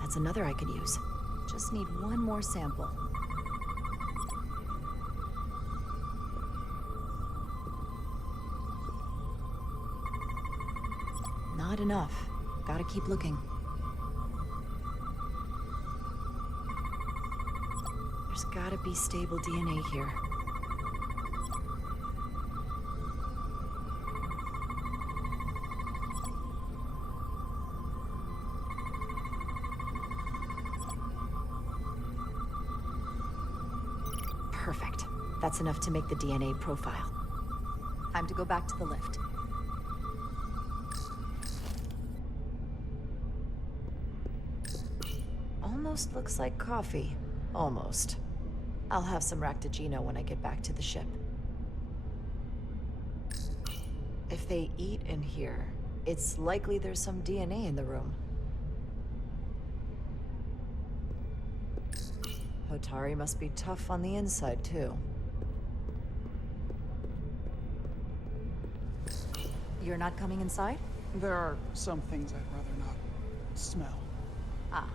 That's another I could use. Just need one more sample. Not enough. Gotta keep looking. There's gotta be stable DNA here. Perfect. That's enough to make the DNA profile. Time to go back to the lift. Almost looks like coffee. Almost. I'll have some Ractigino when I get back to the ship. If they eat in here, it's likely there's some DNA in the room. Hotari must be tough on the inside, too. You're not coming inside? There are some things I'd rather not smell. Ah.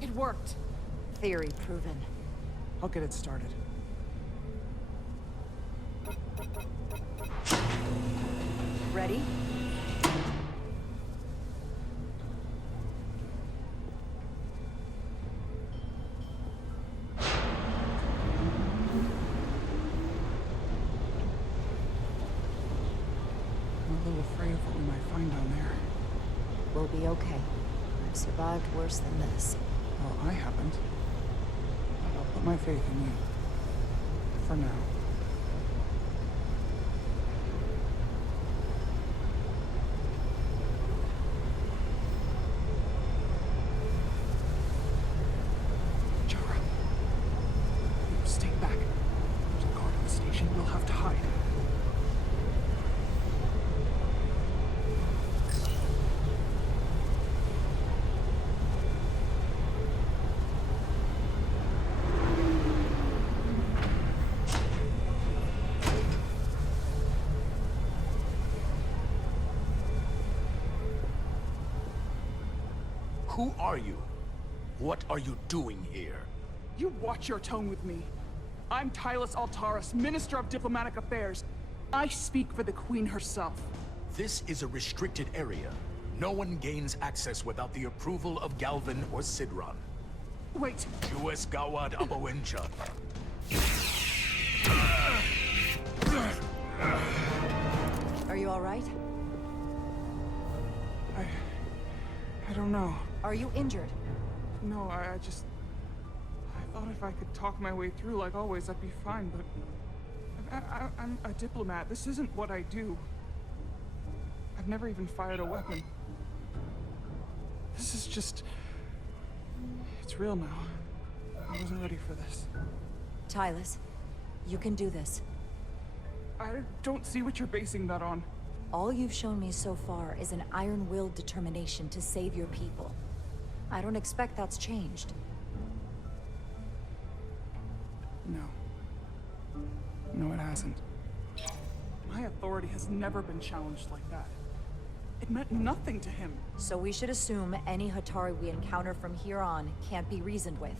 It worked. Theory proven. I'll get it started. Ready? I'm a little afraid of what we might find down there. We'll be okay. I've survived worse than this. Well, I haven't. But I'll put my faith in you. For now. Jara. Stay back. There's a guard at the station. We'll have to hide. Who are you? What are you doing here? You watch your tone with me. I'm Tylus Altaris, Minister of Diplomatic Affairs. I speak for the Queen herself. This is a restricted area. No one gains access without the approval of Galvin or Sidron. Wait. US Gawad Abawincha. Are you all right? I don't know. Are you injured? No, I thought if I could talk my way through like always, I'd be fine, but... I'm a diplomat. This isn't what I do. I've never even fired a weapon. This is just... It's real now. I wasn't ready for this. Tylus, you can do this. I don't see what you're basing that on. All you've shown me so far is an iron-willed determination to save your people. I don't expect that's changed. No. No, it hasn't. My authority has never been challenged like that. It meant nothing to him. So we should assume any Hotari we encounter from here on can't be reasoned with.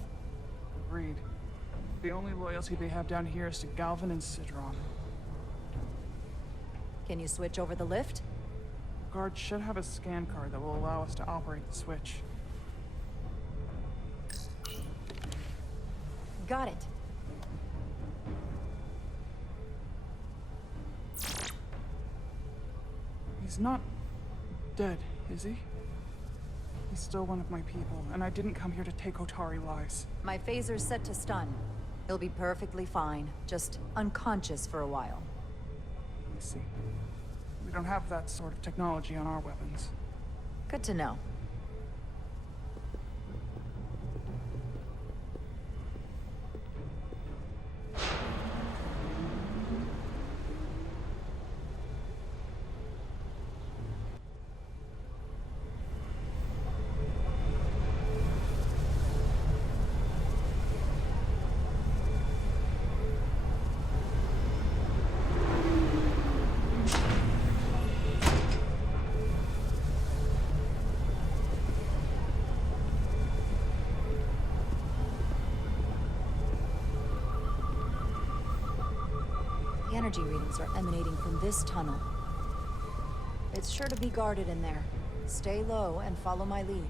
Agreed. The only loyalty they have down here is to Galvin and Sidron. Can you switch over the lift? Guard should have a scan card that will allow us to operate the switch. Got it. He's not dead, is he? He's still one of my people, and I didn't come here to take Hotari lives. My phaser's set to stun. He'll be perfectly fine, just unconscious for a while. I see. We don't have that sort of technology on our weapons. Good to know. Energy readings are emanating from this tunnel. It's sure to be guarded in there. Stay low and follow my lead.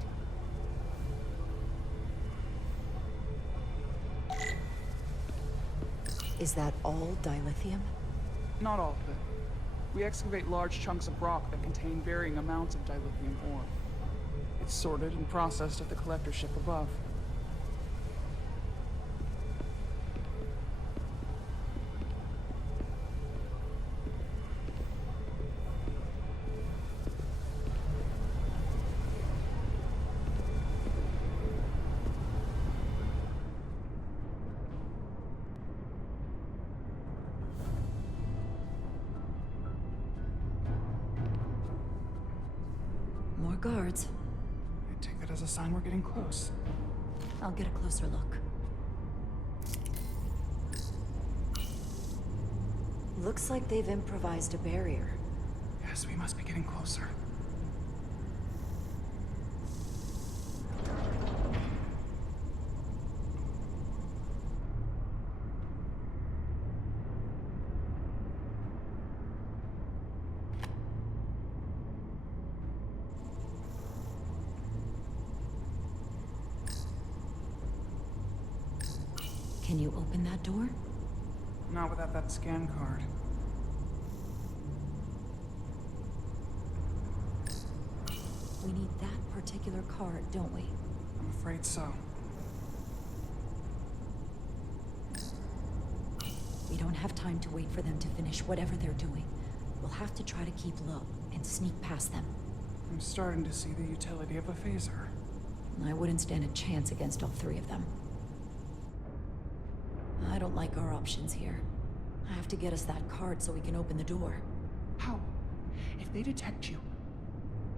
Is that all dilithium? Not all of it. We excavate large chunks of rock that contain varying amounts of dilithium ore. It's sorted and processed at the collector ship above. More guards. I take that as a sign we're getting close. I'll get a closer look. Looks like they've improvised a barrier. Yes, we must be getting closer. Can you open that door? Not without that scan card. We need that particular card, don't we? I'm afraid so. We don't have time to wait for them to finish whatever they're doing. We'll have to try to keep low and sneak past them. I'm starting to see the utility of a phaser. I wouldn't stand a chance against all three of them. I don't like our options here. I have to get us that card so we can open the door. How? If they detect you,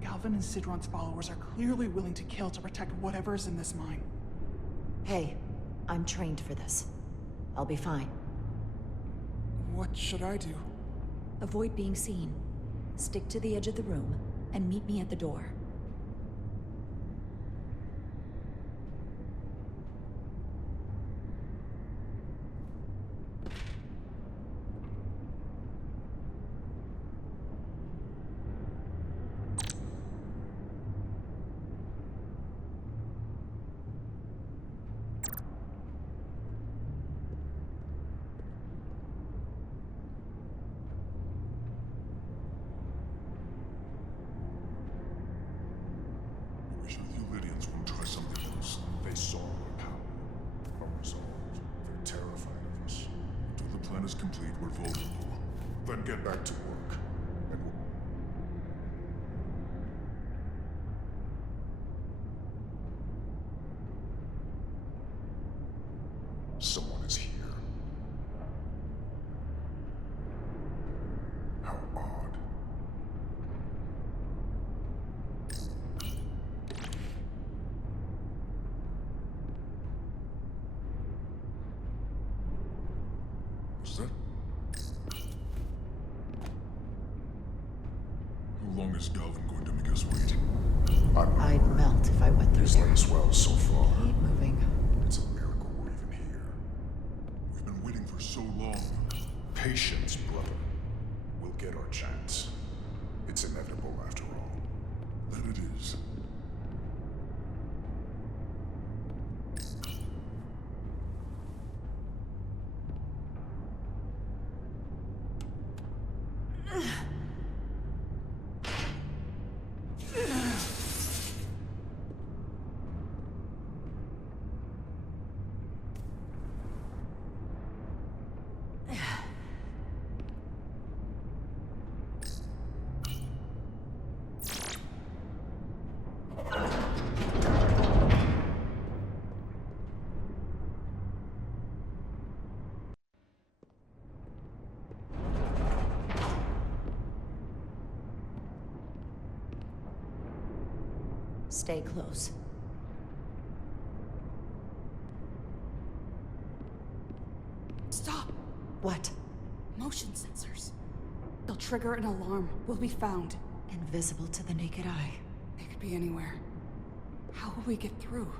Galvin and Sidron's followers are clearly willing to kill to protect whatever is in this mine. Hey, I'm trained for this. I'll be fine. What should I do? Avoid being seen. Stick to the edge of the room, and meet me at the door. The Alydians will try something else. They saw our power, our resolve. They're terrified of us. Until the plan is complete, we're vulnerable. Then get back to work. And someone is here. How odd. Was that? How long is Galvin going to make us wait? I'd melt if I went through This there. went well so far. Keep moving. It's a miracle we're even here. We've been waiting for so long. Patience, brother. We'll get our chance. It's inevitable after all. That it is. Stay close. Stop! What? Motion sensors. They'll trigger an alarm. We'll be found. Invisible to the naked eye. They could be anywhere. How will we get through?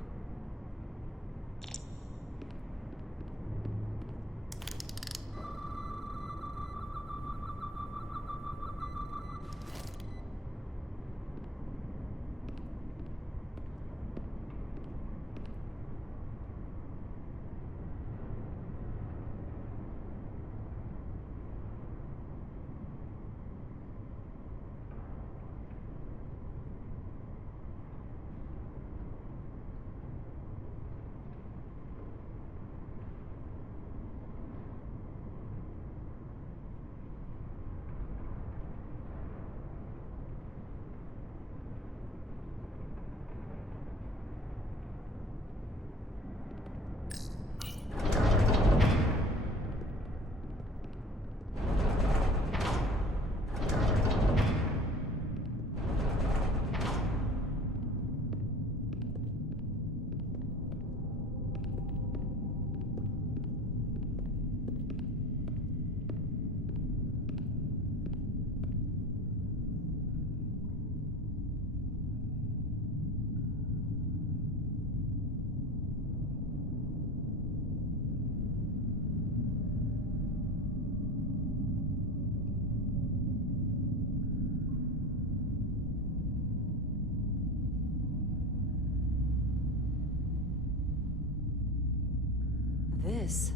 this?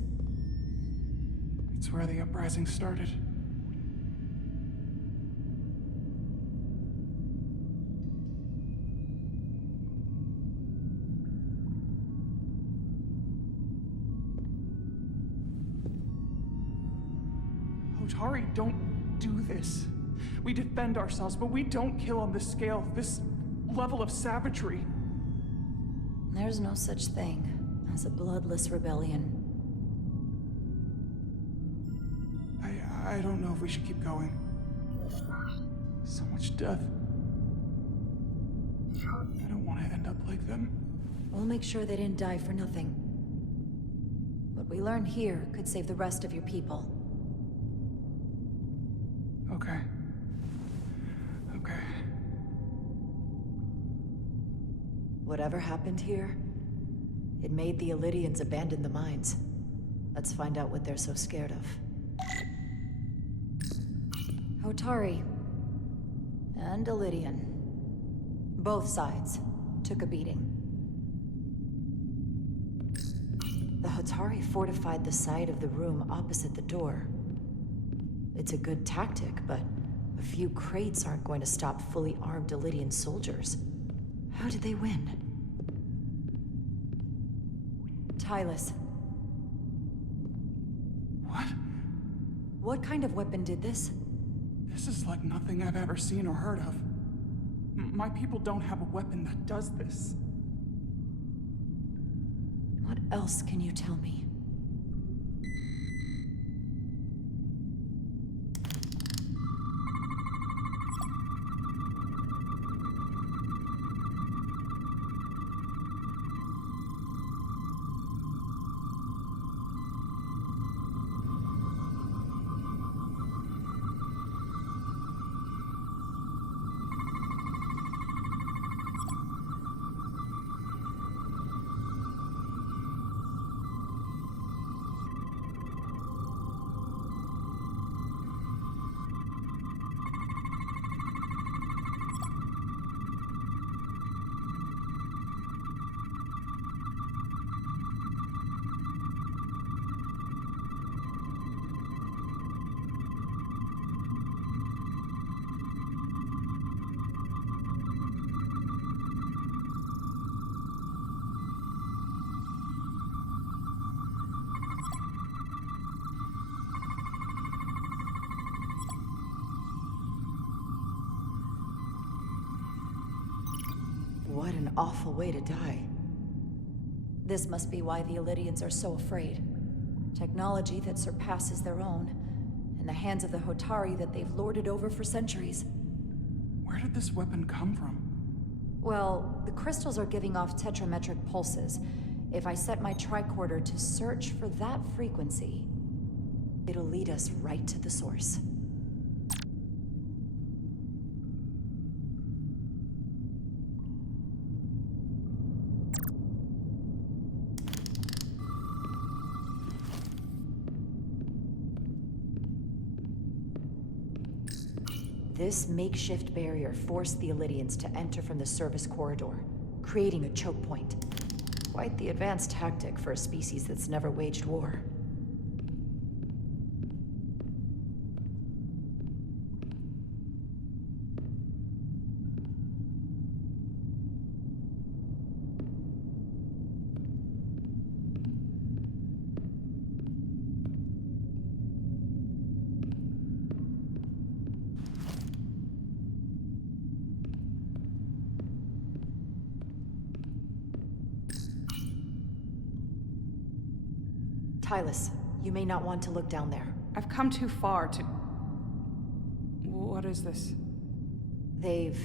It's where the uprising started. Hotari don't do this. We defend ourselves, but we don't kill on this scale, this level of savagery. There's no such thing as a bloodless rebellion. I don't know if we should keep going. So much death. I don't want to end up like them. We'll make sure they didn't die for nothing. What we learn here could save the rest of your people. Okay. Okay. Whatever happened here, it made the Alydians abandon the mines. Let's find out what they're so scared of. Hotari and Alydian. Both sides took a beating. The Hotari fortified the side of the room opposite the door. It's a good tactic, but a few crates aren't going to stop fully armed Alydian soldiers. How did they win? Tylus. What? What kind of weapon did this? This is like nothing I've ever seen or heard of. My people don't have a weapon that does this. What else can you tell me? What an awful way to die. This must be why the Alydians are so afraid. Technology that surpasses their own, in the hands of the Hotari that they've lorded over for centuries. Where did this weapon come from? Well, the crystals are giving off tetrametric pulses. If I set my tricorder to search for that frequency, it'll lead us right to the source. This makeshift barrier forced the Alydians to enter from the service corridor, creating a choke point. Quite the advanced tactic for a species that's never waged war. Tylus, you may not want to look down there. I've come too far to... What is this? They've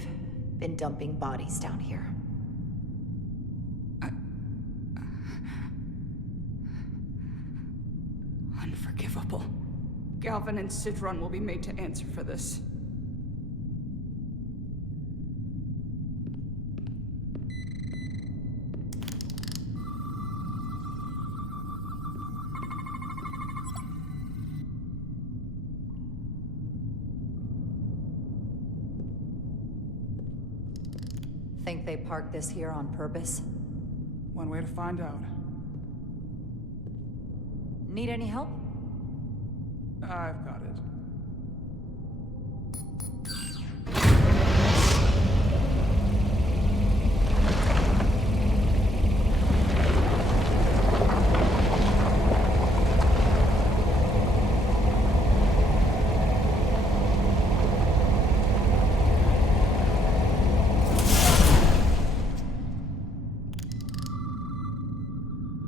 been dumping bodies down here. Unforgivable. Galvin and Sidron will be made to answer for this. Think they parked this here on purpose? One way to find out. Need any help? I've got it.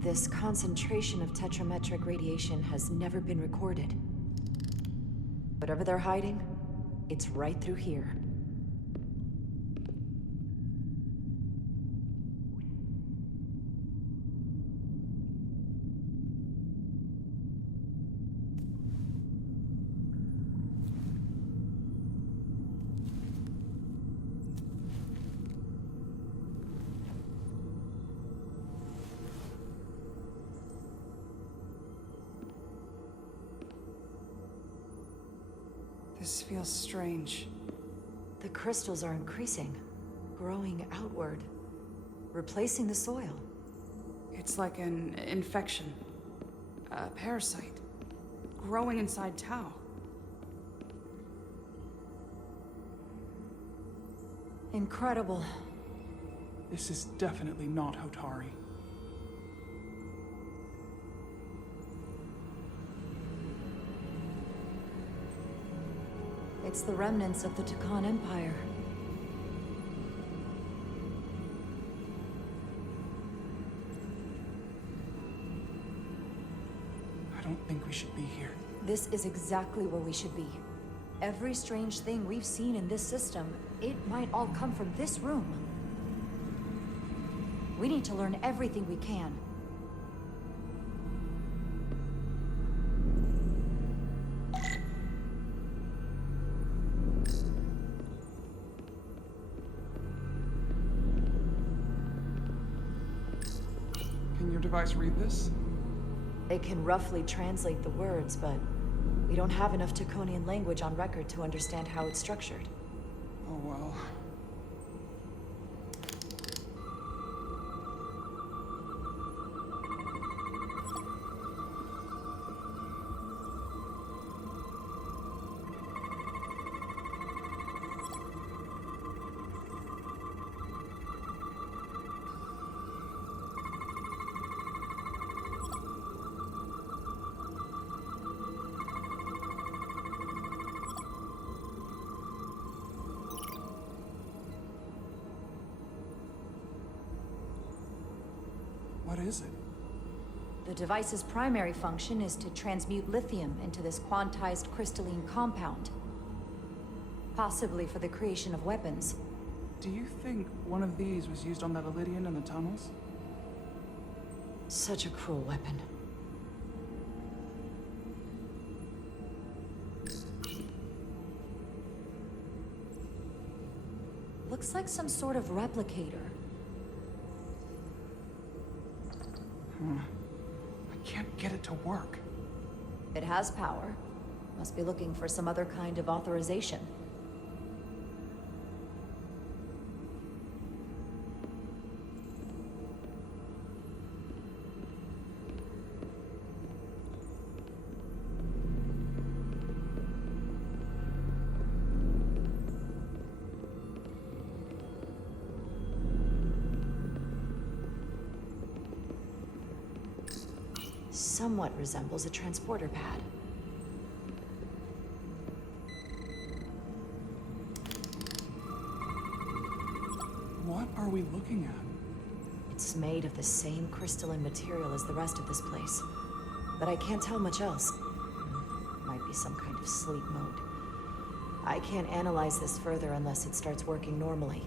This concentration of tetrametric radiation has never been recorded. Whatever they're hiding, it's right through here. This feels strange. The crystals are increasing, growing outward, replacing the soil. It's like an infection. A parasite. Growing inside Tau. Incredible. This is definitely not Hotari. It's the remnants of the Takan Empire. I don't think we should be here. This is exactly where we should be. Every strange thing we've seen in this system, it might all come from this room. We need to learn everything we can. Can your device read this? It can roughly translate the words, but we don't have enough Taconian language on record to understand how it's structured. Oh well. What is it? The device's primary function is to transmute lithium into this quantized crystalline compound. Possibly for the creation of weapons. Do you think one of these was used on that Alydian in the tunnels? Such a cruel weapon. Looks like some sort of replicator. I can't get it to work. It has power. Must be looking for some other kind of authorization. Somewhat resembles a transporter pad. What are we looking at? It's made of the same crystalline material as the rest of this place. But I can't tell much else. Might be some kind of sleep mode. I can't analyze this further unless it starts working normally.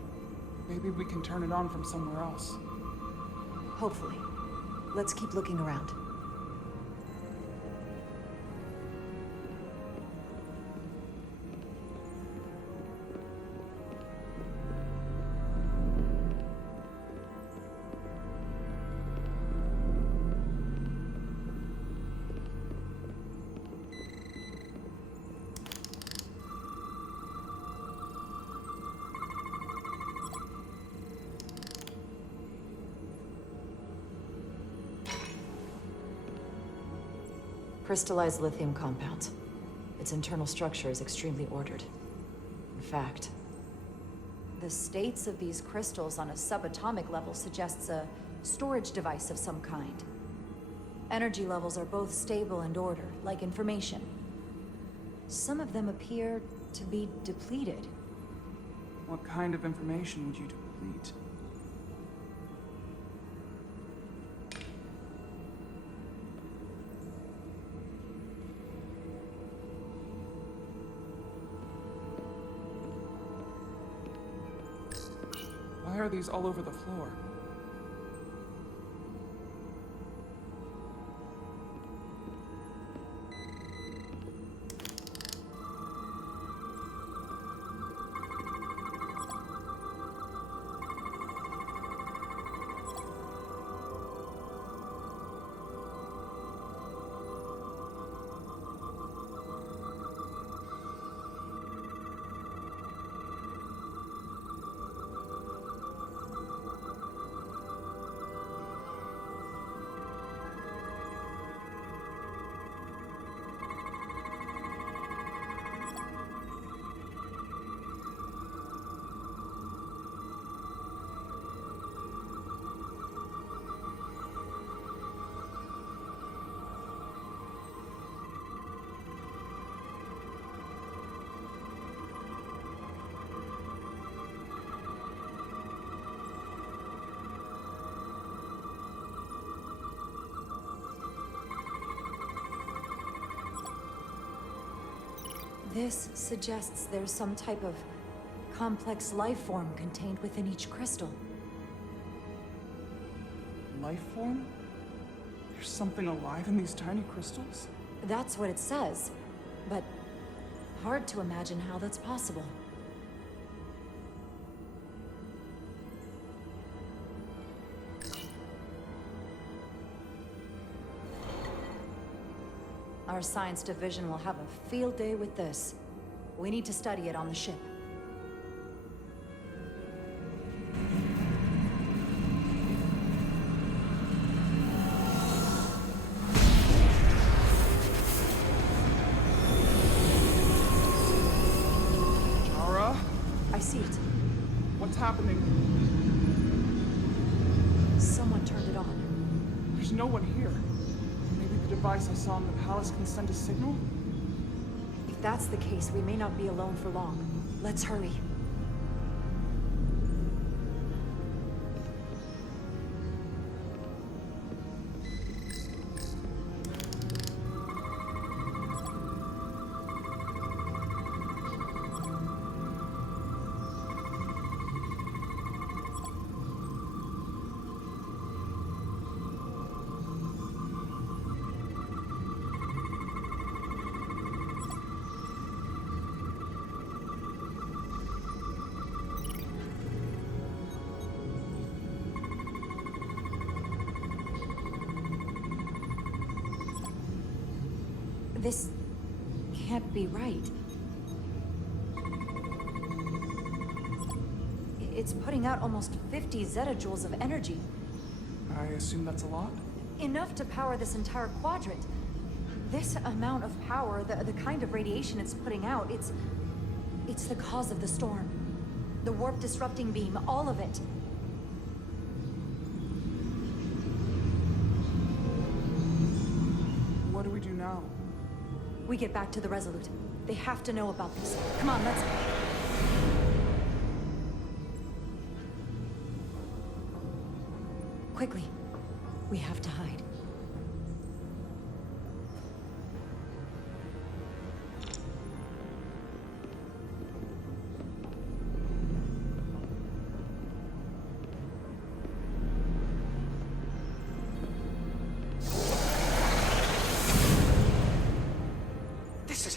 Maybe we can turn it on from somewhere else. Hopefully. Let's keep looking around. crystallized lithium compound. Its internal structure is extremely ordered. In fact, the states of these crystals on a subatomic level suggests a storage device of some kind. Energy levels are both stable and ordered, like information. Some of them appear to be depleted. What kind of information would you deplete? Why are these all over the floor? This suggests there's some type of complex life form contained within each crystal. Life form? There's something alive in these tiny crystals? That's what it says, but hard to imagine how that's possible. Our science division will have a field day with this. We need to study it on the ship. Jara? I see it. What's happening? Someone turned it on. There's no one here. The device I saw in the palace can send a signal? If that's the case, we may not be alone for long. Let's hurry. This can't be right. It's putting out almost 50 zettajoules of energy. I assume that's a lot? Enough to power this entire quadrant. This amount of power, the kind of radiation it's putting out, it's the cause of the storm. The warp disrupting beam, all of it. What do we do now? We get back to the Resolute. They have to know about this. Come on, let's... Quickly. We have to hide.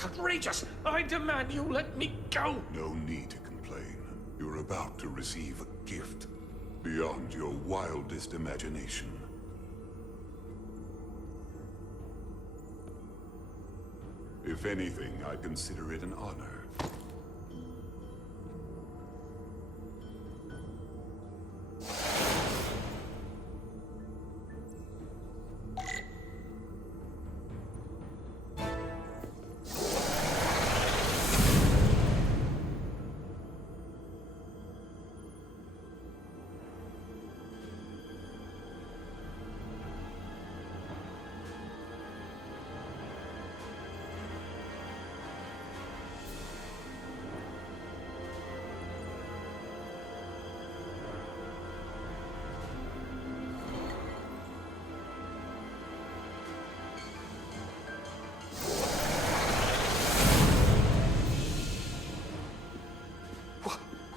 Outrageous! I demand you let me go! No need to complain. You're about to receive a gift beyond your wildest imagination. If anything, I consider it an honor.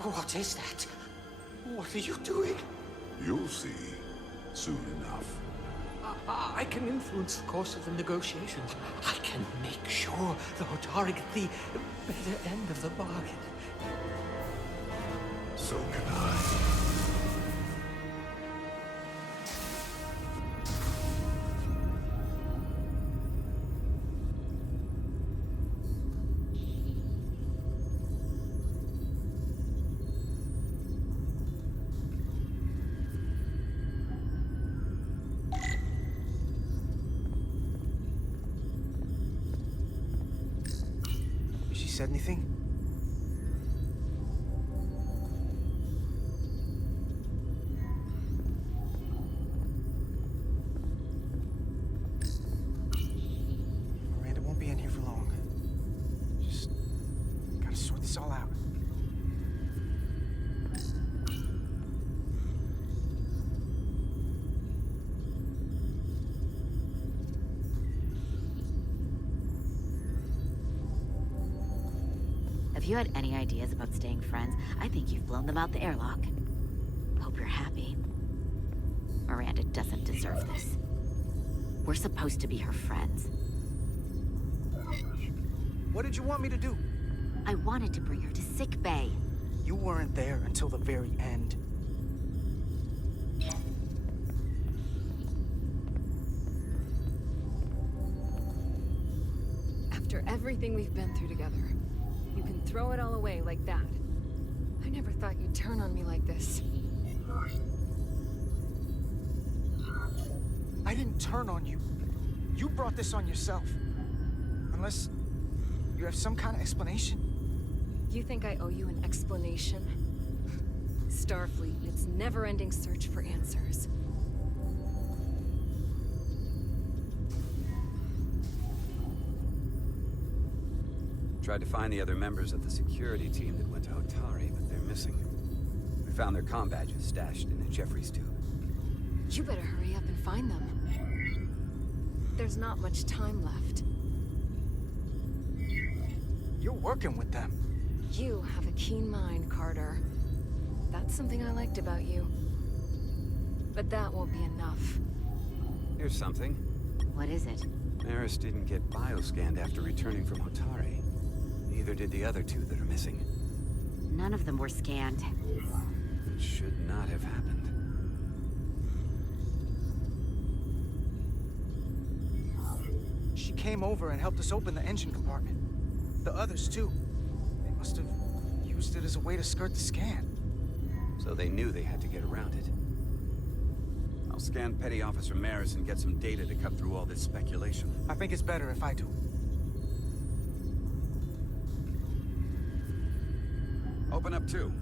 What is that? What are you doing? You'll see soon enough. I can influence the course of the negotiations. I can make sure the Hotari get the better end of the bargain. So can I. She said anything? Miranda won't be in here for long. Just gotta sort this all out. If you had any ideas about staying friends, I think you've blown them out the airlock. Hope you're happy. Miranda doesn't deserve this. We're supposed to be her friends. What did you want me to do? I wanted to bring her to sick bay. You weren't there until the very end. After everything we've been through together, you can throw it all away like that. I never thought you'd turn on me like this. I didn't turn on you. You brought this on yourself. Unless you have some kind of explanation. You think I owe you an explanation? Starfleet and its never-ending search for answers. Tried to find the other members of the security team that went to Hotari, but they're missing. We found their comm badges stashed in a Jeffries tube. You better hurry up and find them. There's not much time left. You're working with them. You have a keen mind, Carter. That's something I liked about you. But that won't be enough. Here's something. What is it? Maris didn't get bioscanned after returning from Hotari. Neither did the other two that are missing. None of them were scanned. It should not have happened. She came over and helped us open the engine compartment. The others, too. They must have used it as a way to skirt the scan. So they knew they had to get around it. I'll scan Petty Officer Maris and get some data to cut through all this speculation. I think it's better if I do. Open up too.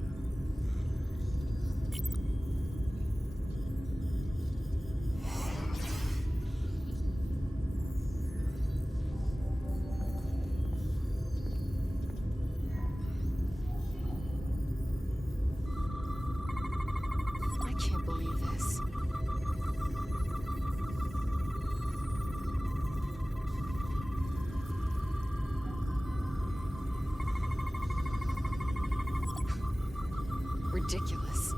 I can't believe this. Ridiculous.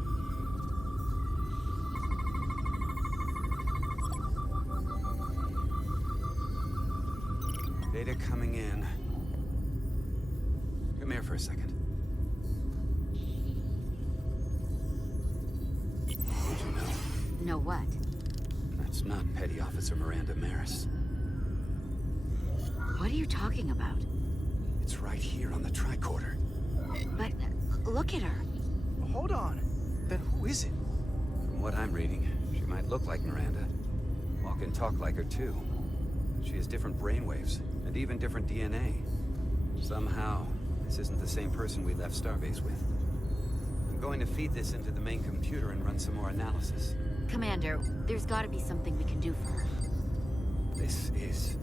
Data coming in. Come here for a second. Did you know? Know what? That's not Petty Officer Miranda Maris. What are you talking about? It's right here on the tricorder. But look at her. Hold on. Then who is it? From what I'm reading, she might look like Miranda. Walk and talk like her too. She has different brainwaves, and even different DNA. Somehow, this isn't the same person we left Starbase with. I'm going to feed this into the main computer and run some more analysis. Commander, there's gotta be something we can do for her. This is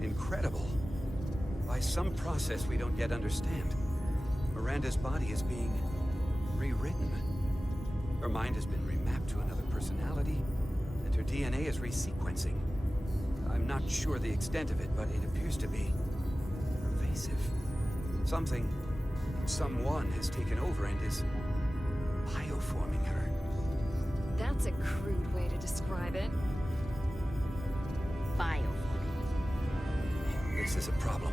incredible. By some process we don't yet understand, Miranda's body is being rewritten. Her mind has been remapped to another personality, and her DNA is resequencing. I'm not sure the extent of it, but it appears to be pervasive. Something Someone has taken over and is bioforming her. That's a crude way to describe it. Bioforming. This is a problem.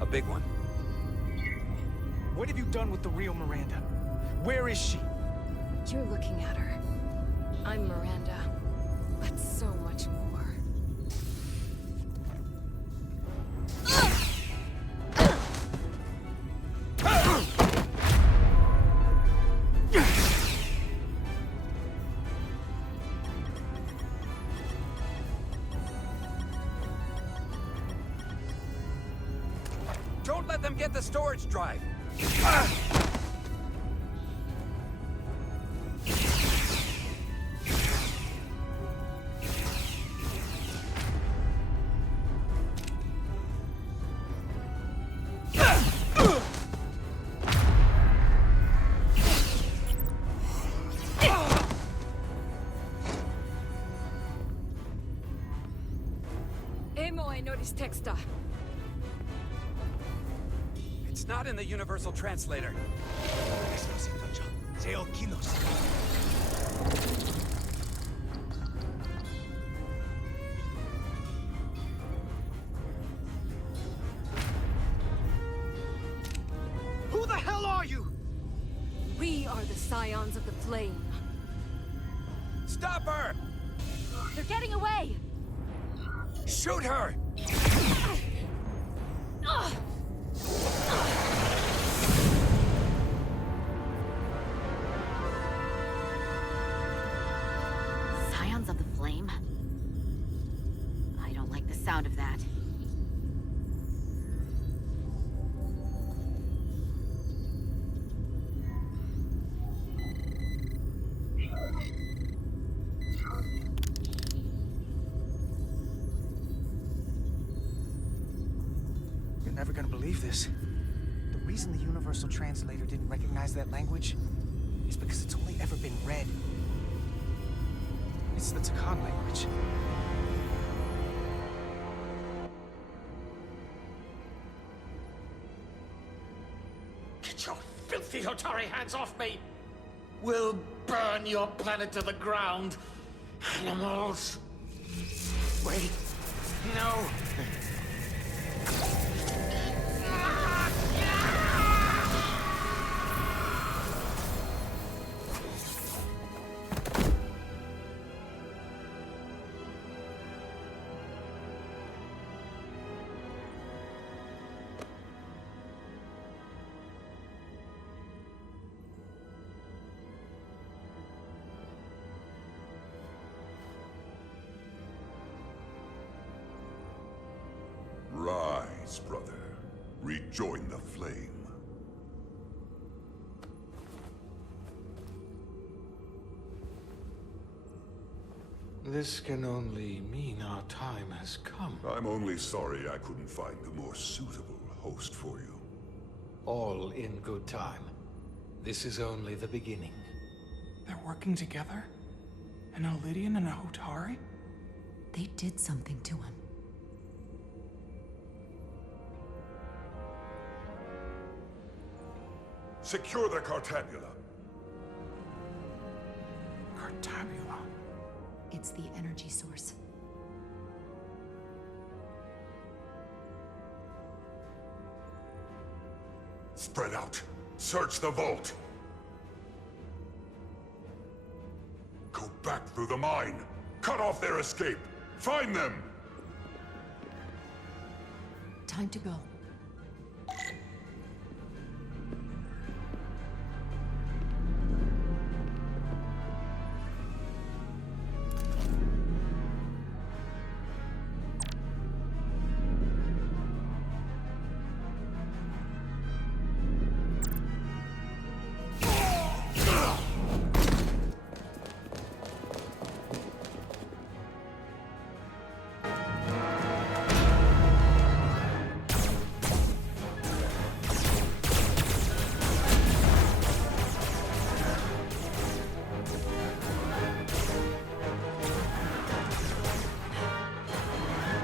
A big one. What have you done with the real Miranda? Where is she? You're looking at her. I'm Miranda, but so much more. Don't let them get the storage drive! Notice texta. It's not in the universal translator. Who the hell are you? We are the Scions of the Flame. Stop her! They're getting away! Shoot her! Scions of the Flame? I don't like the sound of that. You're never gonna believe this. The reason the Universal Translator didn't recognize that language is because it's only ever been read. It's the Takan language. Get your filthy Hotari hands off me! We'll burn your planet to the ground. Animals. Wait. No. Rise, brother. Rejoin the flame. This can only mean our time has come. I'm only sorry I couldn't find a more suitable host for you. All in good time. This is only the beginning. They're working together? An Alydian and a Hotari? They did something to him. Secure the Cartabula. Cartabula? It's the energy source. Spread out. Search the vault. Go back through the mine. Cut off their escape. Find them! Time to go.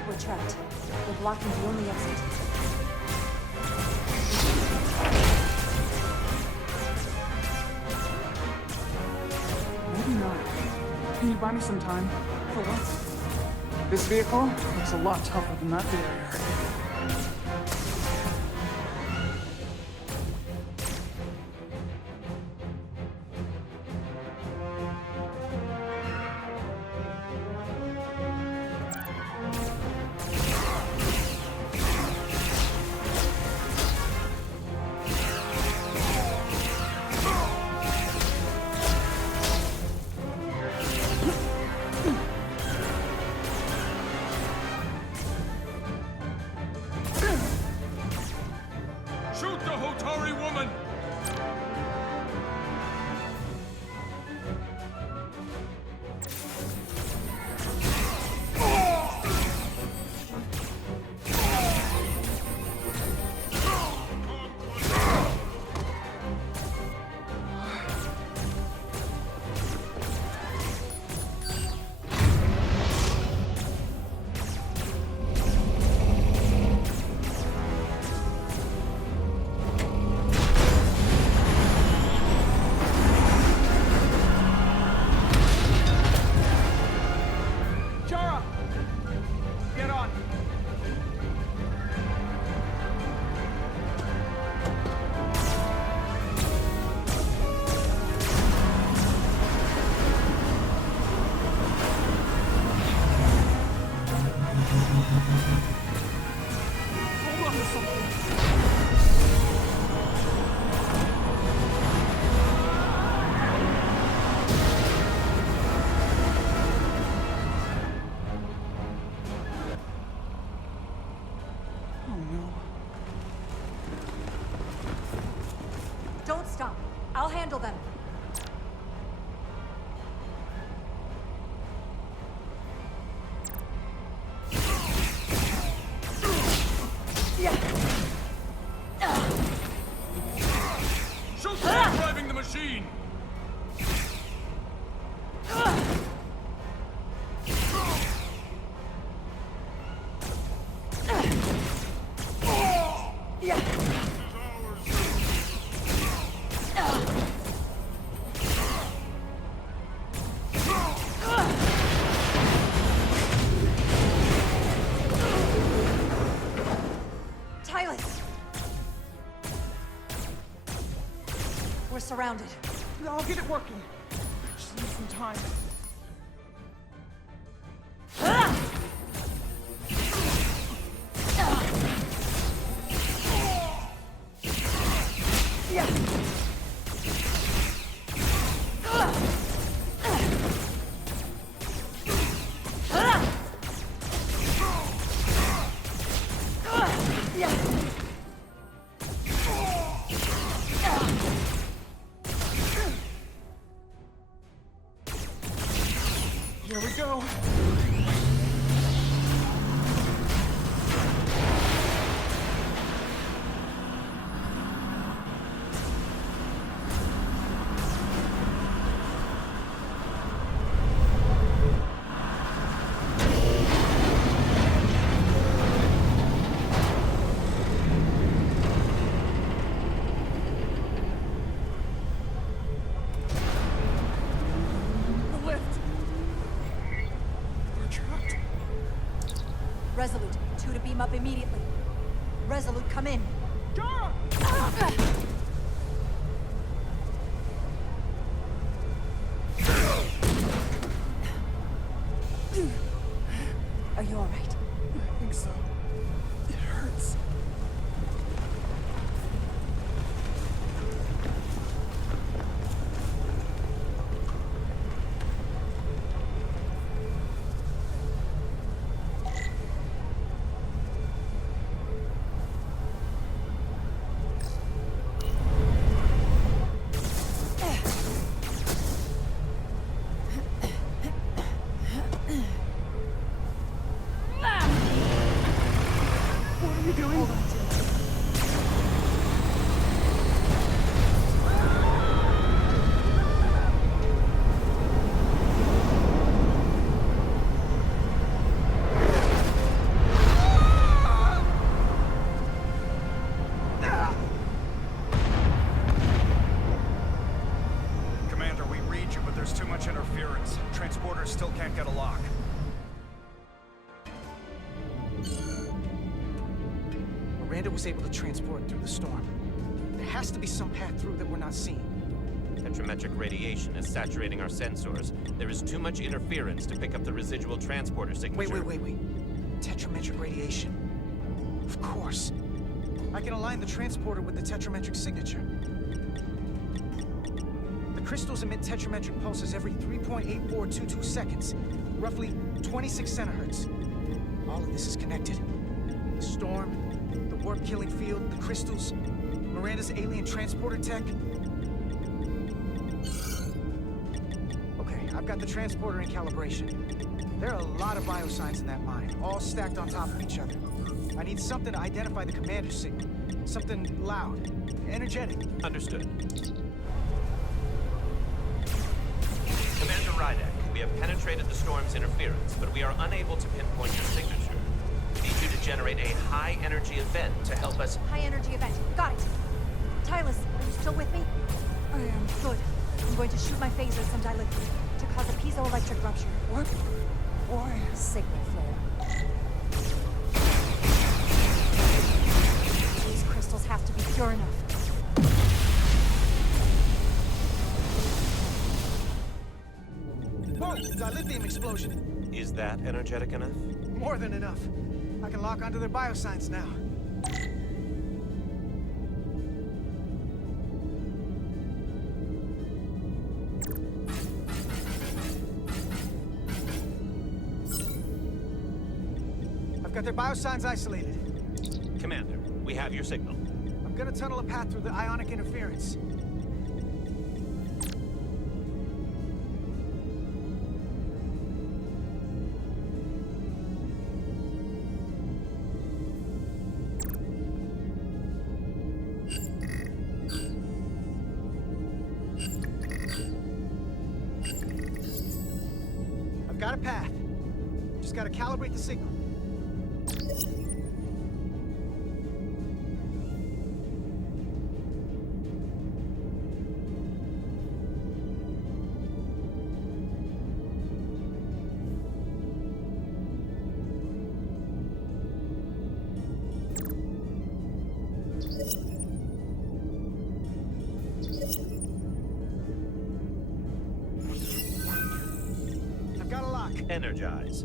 We're trapped. We're blocking the only exit. Can you buy me some time? For what? This vehicle looks a lot tougher than that video I heard. Shoot the Hotari woman! Don't stop. I'll handle them. Shoot the man driving the machine! We're surrounded. I'll get it working. Just need some time. Here we go. Resolute, 2 to beam up immediately. Resolute, come in. Dara! Are you all right? I think so. It hurts. Transporters still can't get a lock. Miranda was able to transport through the storm. There has to be some path through that we're not seeing. Tetrametric radiation is saturating our sensors. There is too much interference to pick up the residual transporter signature. Wait. Tetrametric radiation. Of course. I can align the transporter with the tetrametric signature. The crystals emit tetrametric pulses every 3.8422 seconds, roughly 26 centihertz. All of this is connected. The storm, the warp-killing field, the crystals, Miranda's alien transporter tech. Okay, I've got the transporter in calibration. There are a lot of biosigns in that mine, all stacked on top of each other. I need something to identify the commander's signal. Something loud, energetic. Understood. Commander Rydek, we have penetrated the storm's interference, but we are unable to pinpoint your signature. We need you to generate a high-energy event to help us... High-energy event. Got it. Tylus, are you still with me? I am. Good. I'm going to shoot my phasers some diliquid to cause a piezoelectric rupture. What? Why? Signal flare. These crystals have to be pure enough. Whoa! Dilithium explosion! Is that energetic enough? More than enough. I can lock onto their biosigns now. I've got their biosigns isolated. Commander, we have your signal. I'm gonna tunnel a path through the ionic interference. I've got a path. Just gotta calibrate the signal. I've got a lock. Energize.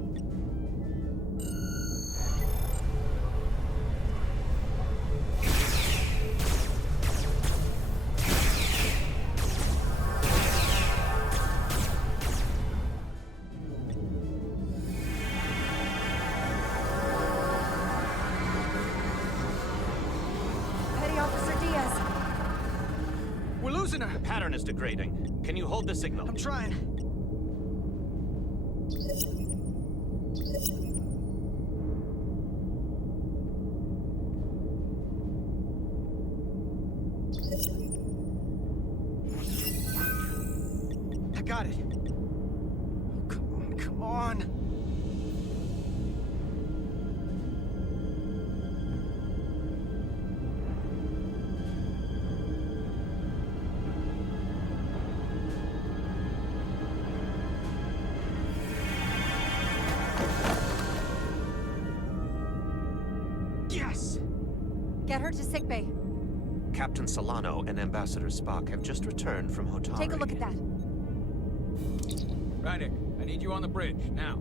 Petty Officer Diaz. We're losing her. The pattern is degrading. Can you hold the signal? I'm trying. I got it. Come on. Yes! Get her to sickbay. Captain Solano and Ambassador Spock have just returned from Hotari. Take a look at that. Rydek, I need you on the bridge, now.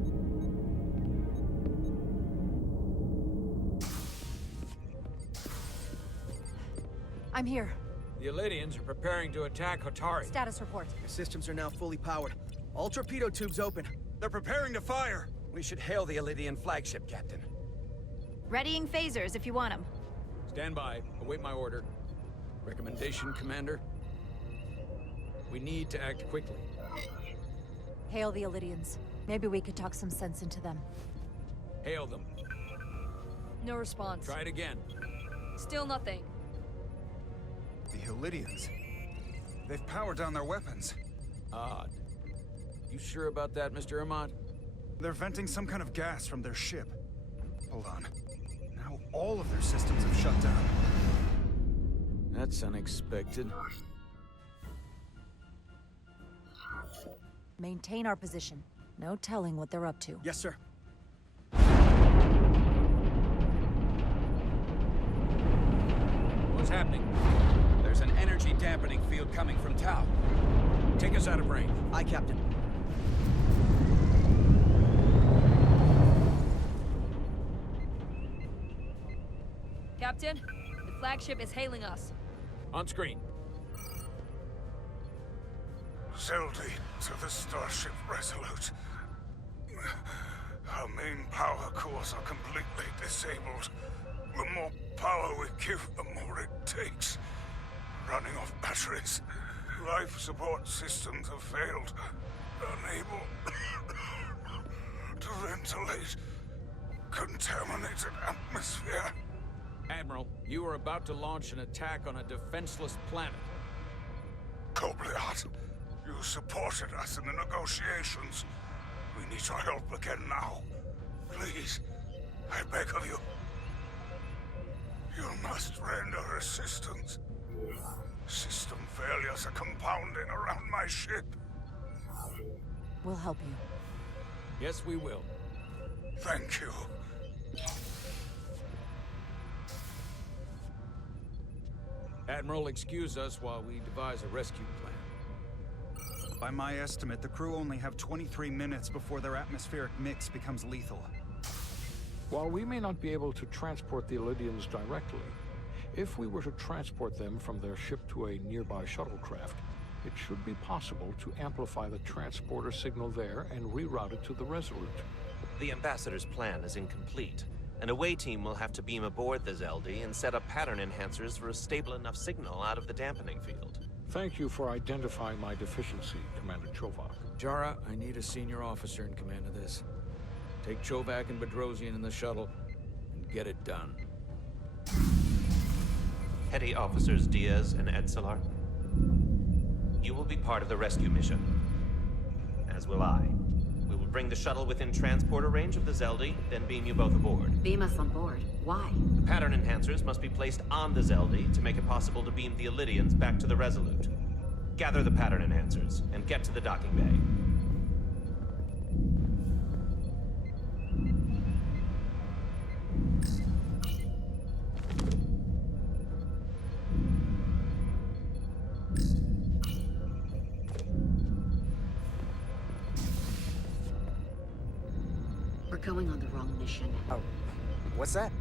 I'm here. The Alydians are preparing to attack Hotari. Status report. Your systems are now fully powered. All torpedo tubes open. They're preparing to fire! We should hail the Alydian flagship, Captain. Readying phasers if you want them. Stand by. Await my order. Recommendation, Commander? We need to act quickly. Hail the Alydians. Maybe we could talk some sense into them. Hail them. No response. Try it again. Still nothing. The Alydians. They've powered down their weapons. Odd. You sure about that, Mr. Ahmad? They're venting some kind of gas from their ship. Hold on. Now all of their systems have shut down. That's unexpected. Maintain our position. No telling what they're up to. Yes, sir. What's happening? There's an energy dampening field coming from Tau. Take us out of range. Aye, Captain. Captain, the flagship is hailing us. On screen. Zeli to the Starship Resolute. Our main power cores are completely disabled. The more power we give, the more it takes. Running off batteries. Life support systems have failed. Unable to ventilate. Contaminated atmosphere. Admiral, you are about to launch an attack on a defenseless planet. Kobliat, you supported us in the negotiations. We need your help again now. Please, I beg of you. You must render assistance. System failures are compounding around my ship. We'll help you. Yes, we will. Thank you. Admiral, excuse us while we devise a rescue plan. By my estimate, the crew only have 23 minutes before their atmospheric mix becomes lethal. While we may not be able to transport the Alydians directly, if we were to transport them from their ship to a nearby shuttlecraft, it should be possible to amplify the transporter signal there and reroute it to the Resolute. The Ambassador's plan is incomplete. An away team will have to beam aboard the Zeldi and set up pattern enhancers for a stable enough signal out of the dampening field. Thank you for identifying my deficiency, Commander Chovak. Jara, I need a senior officer in command of this. Take Chovak and Bedrosian in the shuttle, and get it done. Petty Officers Diaz and Edselar, you will be part of the rescue mission. As will I. We will bring the shuttle within transporter range of the Zeldi, then beam you both aboard. Beam us on board. Why? The pattern enhancers must be placed on the Zeldi to make it possible to beam the Alydians back to the Resolute. Gather the pattern enhancers, and get to the docking bay. We're going on the wrong mission. Oh, what's that?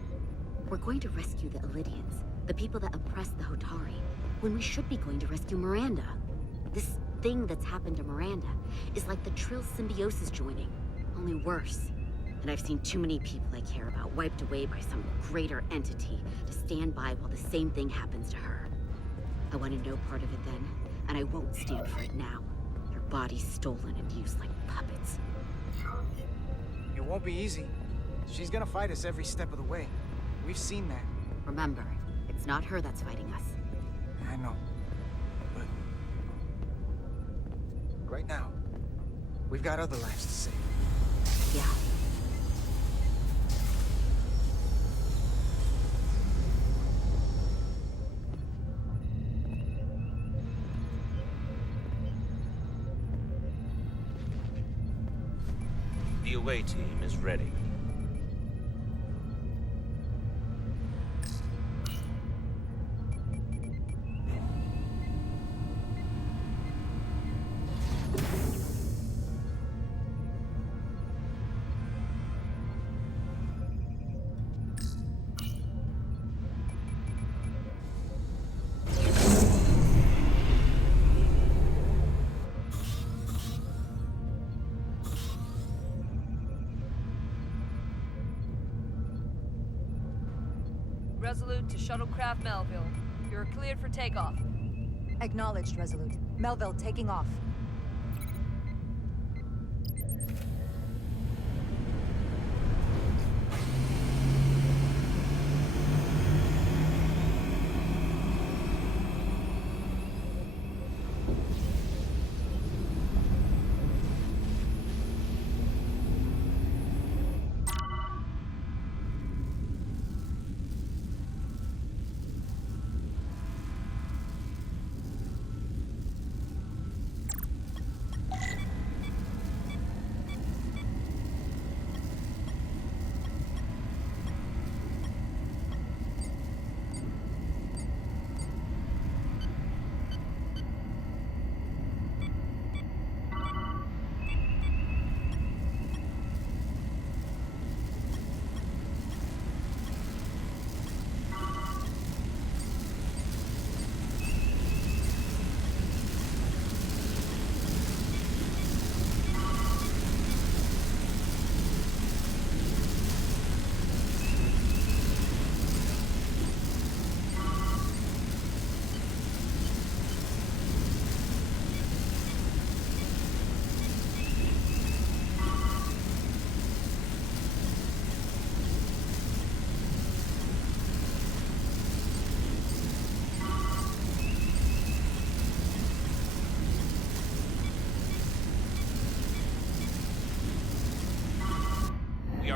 We're going to rescue the Alydians, the people that oppressed the Hotari, when we should be going to rescue Miranda. This thing that's happened to Miranda is like the Trill symbiosis joining, only worse. And I've seen too many people I care about wiped away by some greater entity to stand by while the same thing happens to her. I wanted no part of it then, and I won't stand for it now. Their bodies stolen and used like puppets. It won't be easy. She's gonna fight us every step of the way. We've seen that. Remember, it's not her that's fighting us. I know. But right now, we've got other lives to save. Yeah. The away team is ready. Resolute to Shuttlecraft Melville. You're cleared for takeoff. Acknowledged, Resolute. Melville taking off.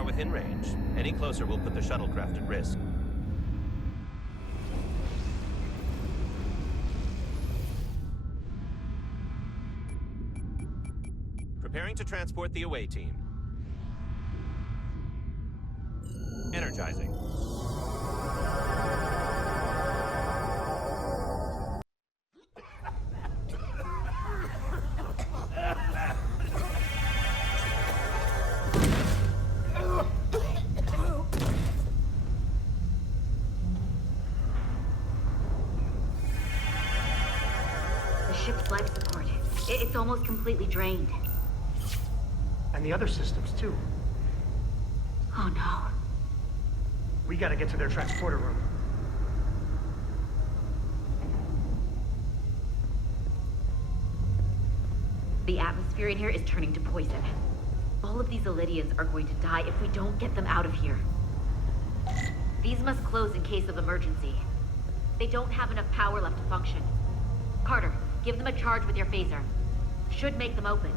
are within range. Any closer will put the shuttlecraft at risk. Preparing to transport the away team. Energizing. The ship's life support. It's almost completely drained. And the other systems, too. Oh no. We gotta get to their transporter room. The atmosphere in here is turning to poison. All of these Alydians are going to die if we don't get them out of here. These must close in case of emergency. They don't have enough power left to function. Carter, give them a charge with your phaser. Should make them open.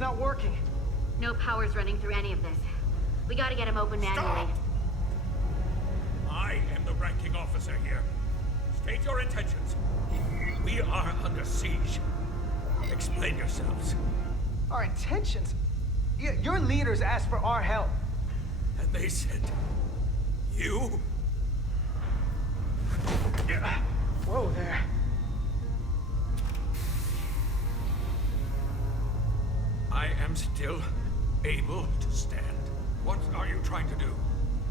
Not working. No power's running through any of this. We gotta get him open manually. I am the ranking officer here. State your intentions. We are under siege. Explain yourselves. Our intentions? Your leaders asked for our help. And they said, you? Yeah. Whoa there. I am still able to stand. What are you trying to do?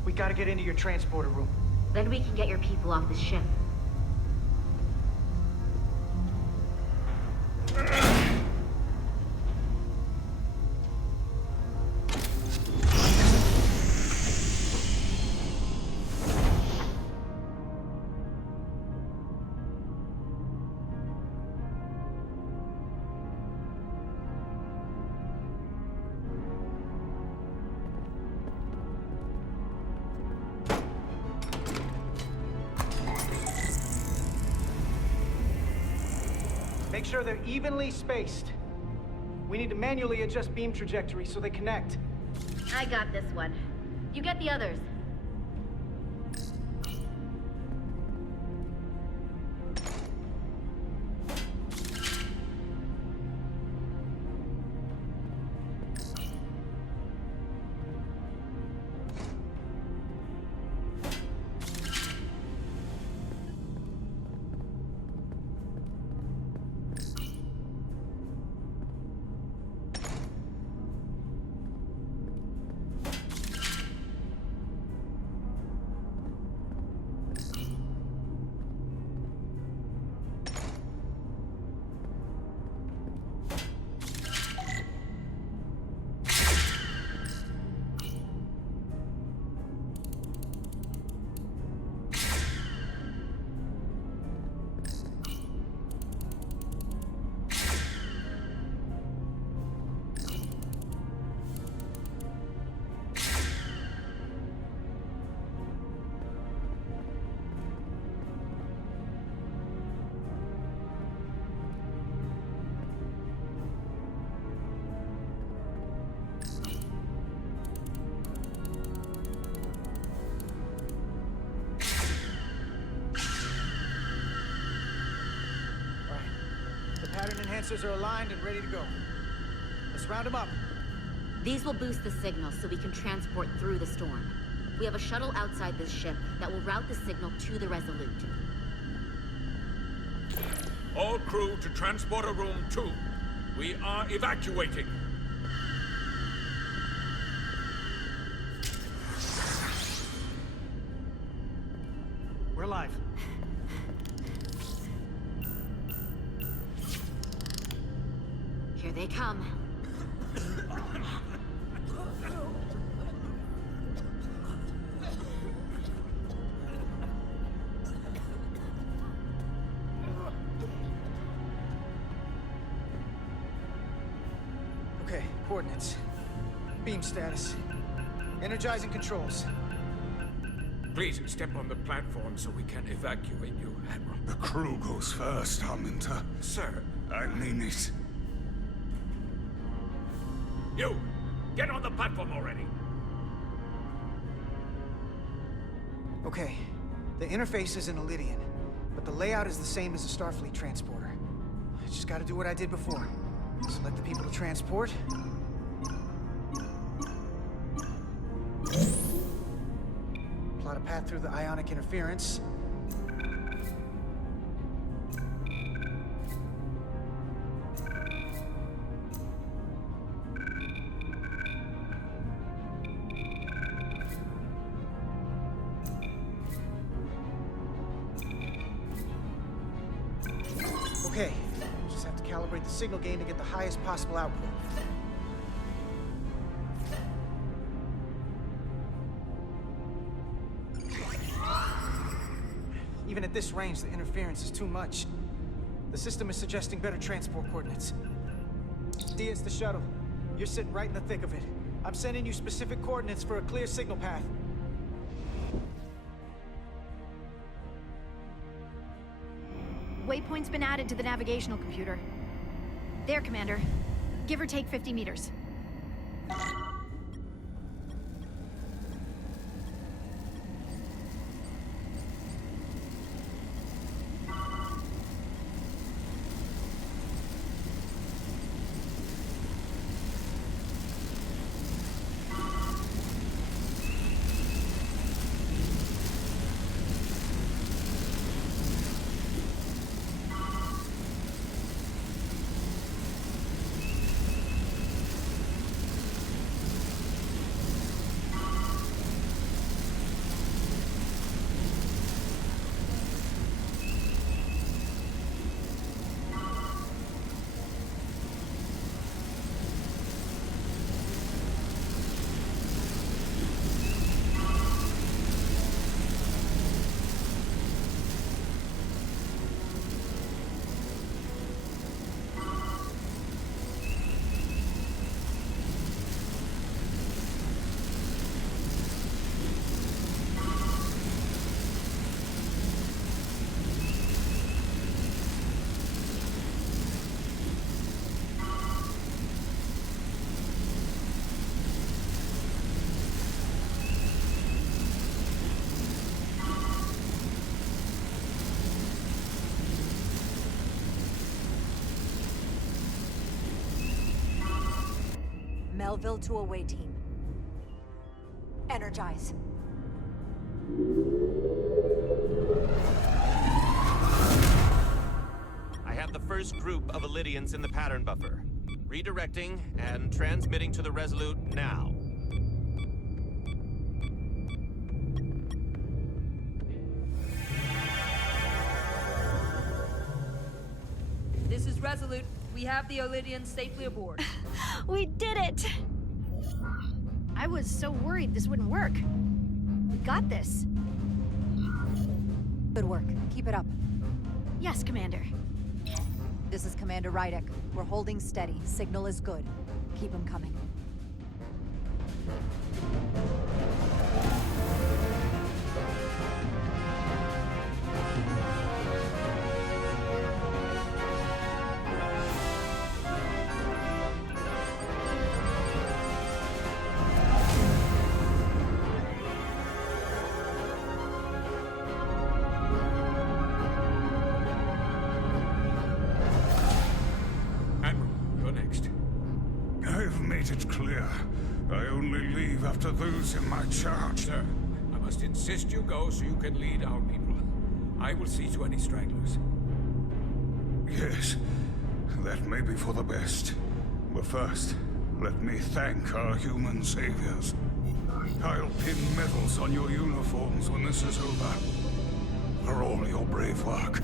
We gotta get into your transporter room. Then we can get your people off the ship. Make sure they're evenly spaced. We need to manually adjust beam trajectory so they connect. I got this one. You get the others. Enhancers are aligned and ready to go. Let's round them up. These will boost the signal so we can transport through the storm. We have a shuttle outside this ship that will route the signal to the Resolute. All crew to Transporter Room 2. We are evacuating. We're live. Here they come. Okay, coordinates. Beam status. Energizing controls. Please step on the platform so we can evacuate you, Admiral. The crew goes first, Harminter. Sir. I mean it. You! Get on the platform already! Okay, the interface is an Alydian, but the layout is the same as a Starfleet transporter. I just gotta do what I did before. Select the people to transport. Plot a path through the ionic interference. Okay, just have to calibrate the signal gain to get the highest possible output. Even at this range, the interference is too much. The system is suggesting better transport coordinates. D, it's the shuttle. You're sitting right in the thick of it. I'm sending you specific coordinates for a clear signal path. Waypoint's been added to the navigational computer. There, Commander. Give or take 50 meters. Melville to away team. Energize. I have the first group of Alydians in the pattern buffer. Redirecting and transmitting to the Resolute now. This is Resolute. We have the Alydians safely aboard. We did it! I was so worried this wouldn't work. We got this. Good work. Keep it up. Yes, Commander. This is Commander Rydick. We're holding steady. Signal is good. Keep them coming. I've made it clear. I only leave after those in my charge. Sir, must insist you go so you can lead our people. I will see to any stragglers. Yes, that may be for the best. But first, let me thank our human saviors. I'll pin medals on your uniforms when this is over. For all your brave work.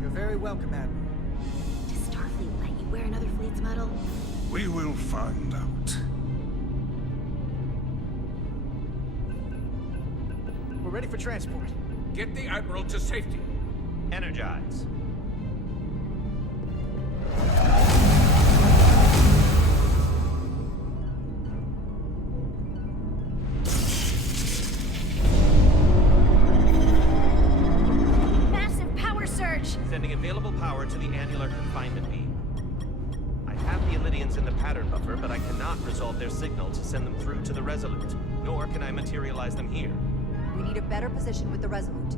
You're very welcome, Admiral. Does Starfleet let you wear another fleet's medal? We will find out. We're ready for transport. Get the Admiral to safety. Energize. Massive power surge! Sending available power to the annular confinement beam. I have the Alydians in the pattern buffer, but I cannot resolve their signal to send them through to the Resolute, nor can I materialize them here. We need a better position with the Resolute.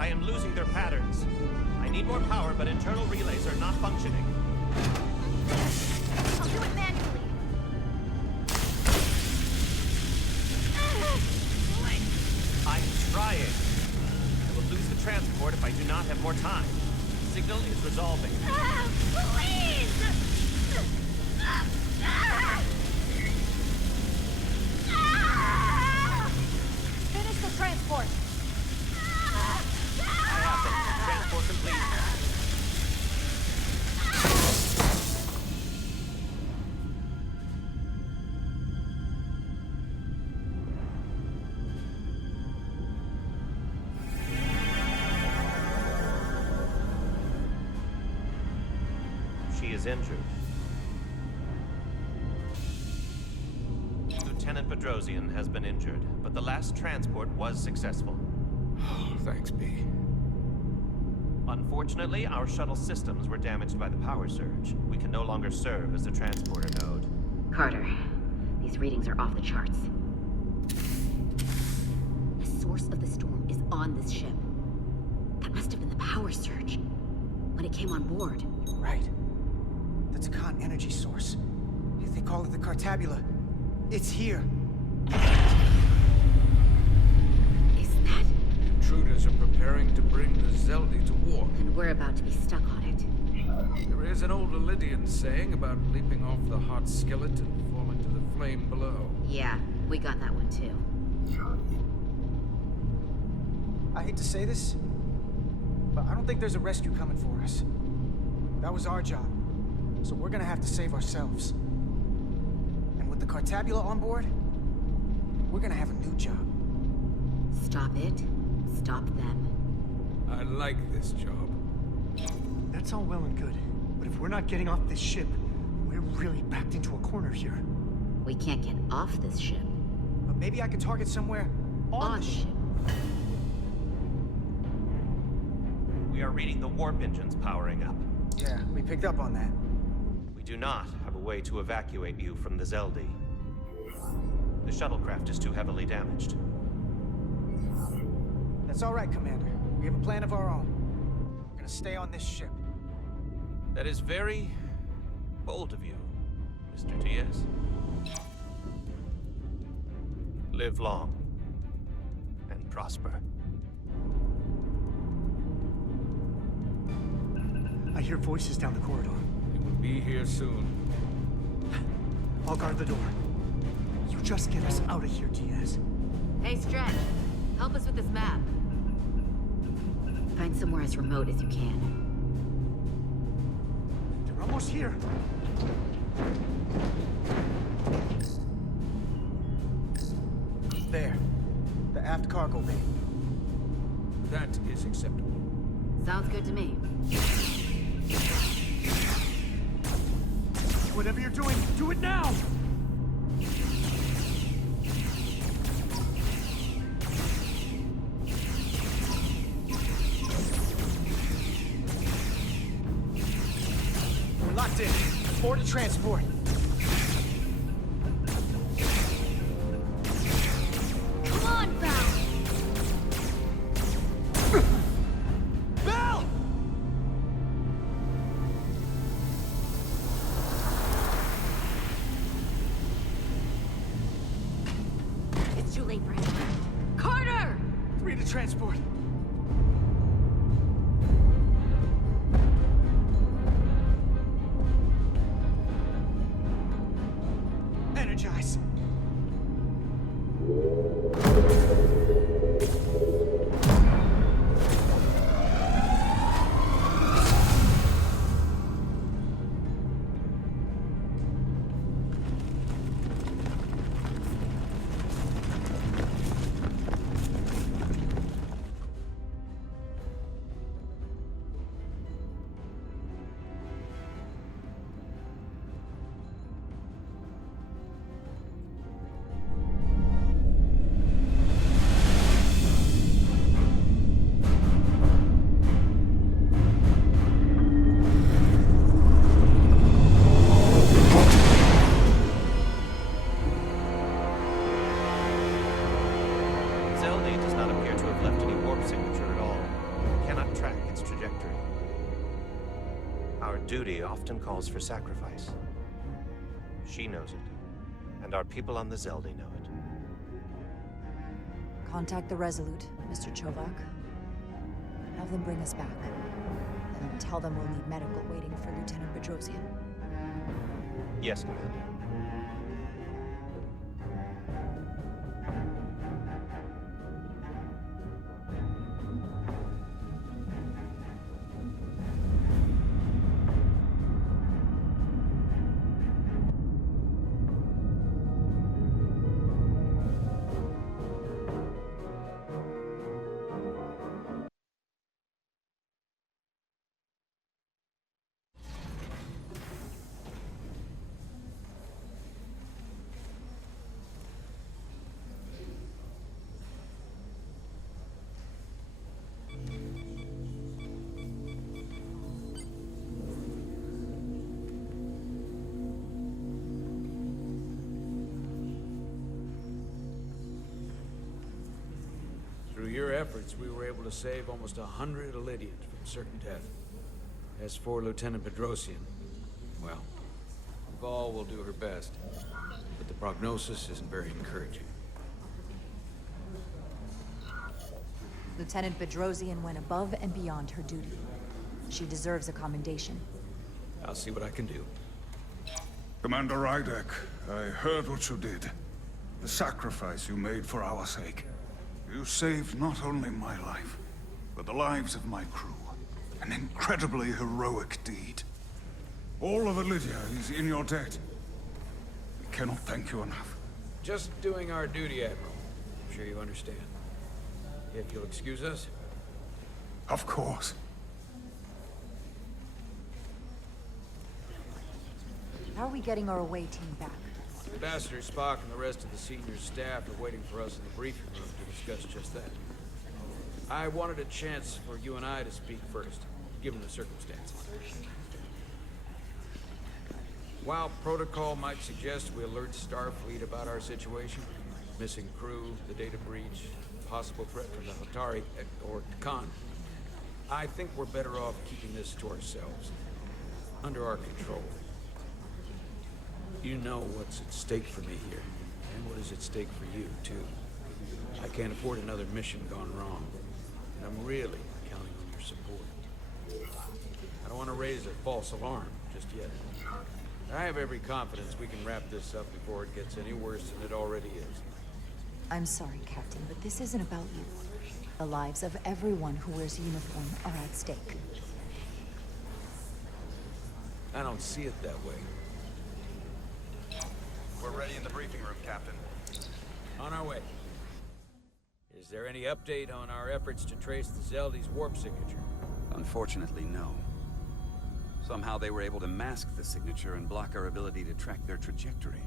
I am losing their patterns. I need more power, but internal relays are not functioning. I'll do it manually. I am trying. I will lose the transport if I do not have more time. The signal is resolving. Please! Finish the transport! I have them. Transport complete. She is injured. Lieutenant Bedrosian has been injured, but the last transport was successful. Thanks, B. Unfortunately, our shuttle systems were damaged by the power surge. We can no longer serve as a transporter node. Carter, these readings are off the charts. The source of the storm is on this ship. That must have been the power surge when it came on board. Right. The Takan energy source. If they call it the Cartabula, it's here. Is that? Intruders are preparing to bring the Zeli to war. And we're about to be stuck on it. There is an old Alydian saying about leaping off the hot skillet and falling to the flame below. Yeah, we got that one too. I hate to say this, but I don't think there's a rescue coming for us. That was our job, so we're gonna have to save ourselves. And with the Cartabula on board, we're gonna have a new job. Stop it. Stop them. I like this job. That's all well and good, but if we're not getting off this ship, we're really backed into a corner here. We can't get off this ship. But maybe I could target somewhere on the ship. We are reading the warp engines powering up. Yeah, we picked up on that. We do not have a way to evacuate you from the Zeli. The shuttlecraft is too heavily damaged. That's all right, Commander. We have a plan of our own. We're gonna stay on this ship. That is very bold of you, Mr. Diaz. Live long prosper. I hear voices down the corridor. It will be here soon. I'll guard the door. You just get us out of here, Diaz. Hey, Stretch. Help us with this map. Find somewhere as remote as you can. They're almost here. There. The aft cargo bay. That is acceptable. Sounds good to me. Whatever you're doing, do it now! We're locked in. Board to transport. Come on, Val! Val! It's too late for him. Carter! 3 to transport. Energize. Zeli does not appear to have left any warp signature at all. We cannot track its trajectory. Our duty often calls for sacrifice. She knows it, and our people on the Zeli know it. Contact the Resolute, Mr. Chovak. Have them bring us back. And tell them we'll need medical waiting for Lieutenant Bedrosian. Yes, Commander. Through your efforts, we were able to save almost 100 Alydians from certain death. As for Lieutenant Bedrosian, well, Val will do her best, but the prognosis isn't very encouraging. Lieutenant Bedrosian went above and beyond her duty. She deserves a commendation. I'll see what I can do. Commander Rydek, I heard what you did. The sacrifice you made for our sake. You saved not only my life, but the lives of my crew. An incredibly heroic deed. All of Alydia is in your debt. We cannot thank you enough. Just doing our duty, Admiral. I'm sure you understand. If you'll excuse us. Of course. How are we getting our away team back? Ambassador Spock and the rest of the senior staff are waiting for us in the briefing room to discuss just that. I wanted a chance for you and I to speak first, given the circumstances. While protocol might suggest we alert Starfleet about our situation, missing crew, the data breach, possible threat from the Hotari or Takan, I think we're better off keeping this to ourselves, under our control. You know what's at stake for me here, and what is at stake for you, too. I can't afford another mission gone wrong. And I'm really counting on your support. I don't want to raise a false alarm just yet. I have every confidence we can wrap this up before it gets any worse than it already is. I'm sorry, Captain, but this isn't about you. The lives of everyone who wears a uniform are at stake. I don't see it that way. We're ready in the briefing room, Captain. On our way. Is there any update on our efforts to trace the Zeli's warp signature? Unfortunately, no. Somehow they were able to mask the signature and block our ability to track their trajectory.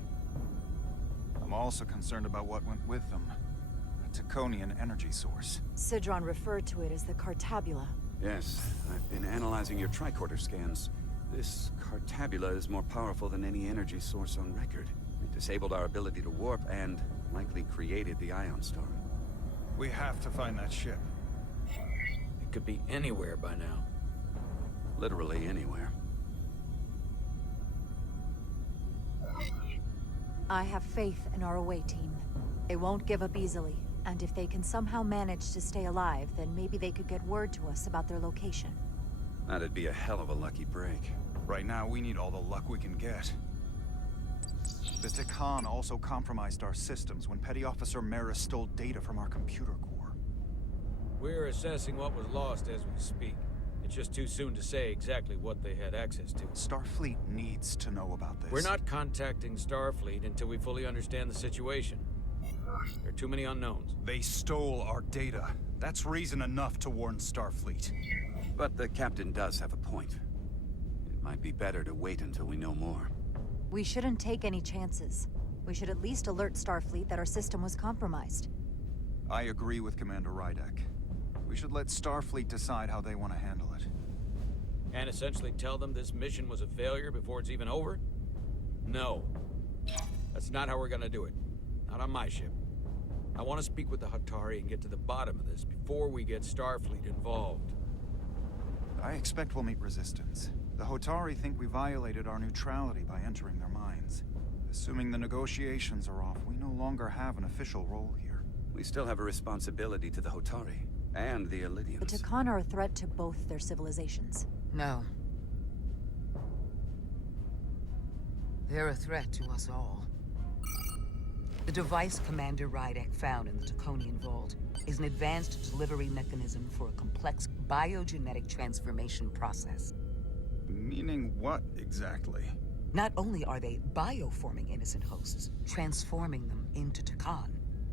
I'm also concerned about what went with them. A Taconian energy source. Sidron referred to it as the Cartabula. Yes, I've been analyzing your tricorder scans. This Cartabula is more powerful than any energy source on record. It disabled our ability to warp and likely created the ion storm. We have to find that ship. It could be anywhere by now. Literally anywhere. I have faith in our away team. They won't give up easily, and if they can somehow manage to stay alive, then maybe they could get word to us about their location. That'd be a hell of a lucky break. Right now, we need all the luck we can get. The Takan also compromised our systems when Petty Officer Maris stole data from our computer core. We're assessing what was lost as we speak. It's just too soon to say exactly what they had access to. Starfleet needs to know about this. We're not contacting Starfleet until we fully understand the situation. There are too many unknowns. They stole our data. That's reason enough to warn Starfleet. But the captain does have a point. It might be better to wait until we know more. We shouldn't take any chances. We should at least alert Starfleet that our system was compromised. I agree with Commander Rydek. We should let Starfleet decide how they want to handle it. And essentially tell them this mission was a failure before it's even over? No. That's not how we're gonna do it. Not on my ship. I want to speak with the Hotari and get to the bottom of this before we get Starfleet involved. I expect we'll meet resistance. The Hotari think we violated our neutrality by entering their minds. Assuming the negotiations are off, we no longer have an official role here. We still have a responsibility to the Hotari and the Alydians. The Takan are a threat to both their civilizations. No. They're a threat to us all. The device Commander Rydek found in the Taconian Vault is an advanced delivery mechanism for a complex biogenetic transformation process. Meaning what, exactly? Not only are they bioforming innocent hosts, transforming them into Takan,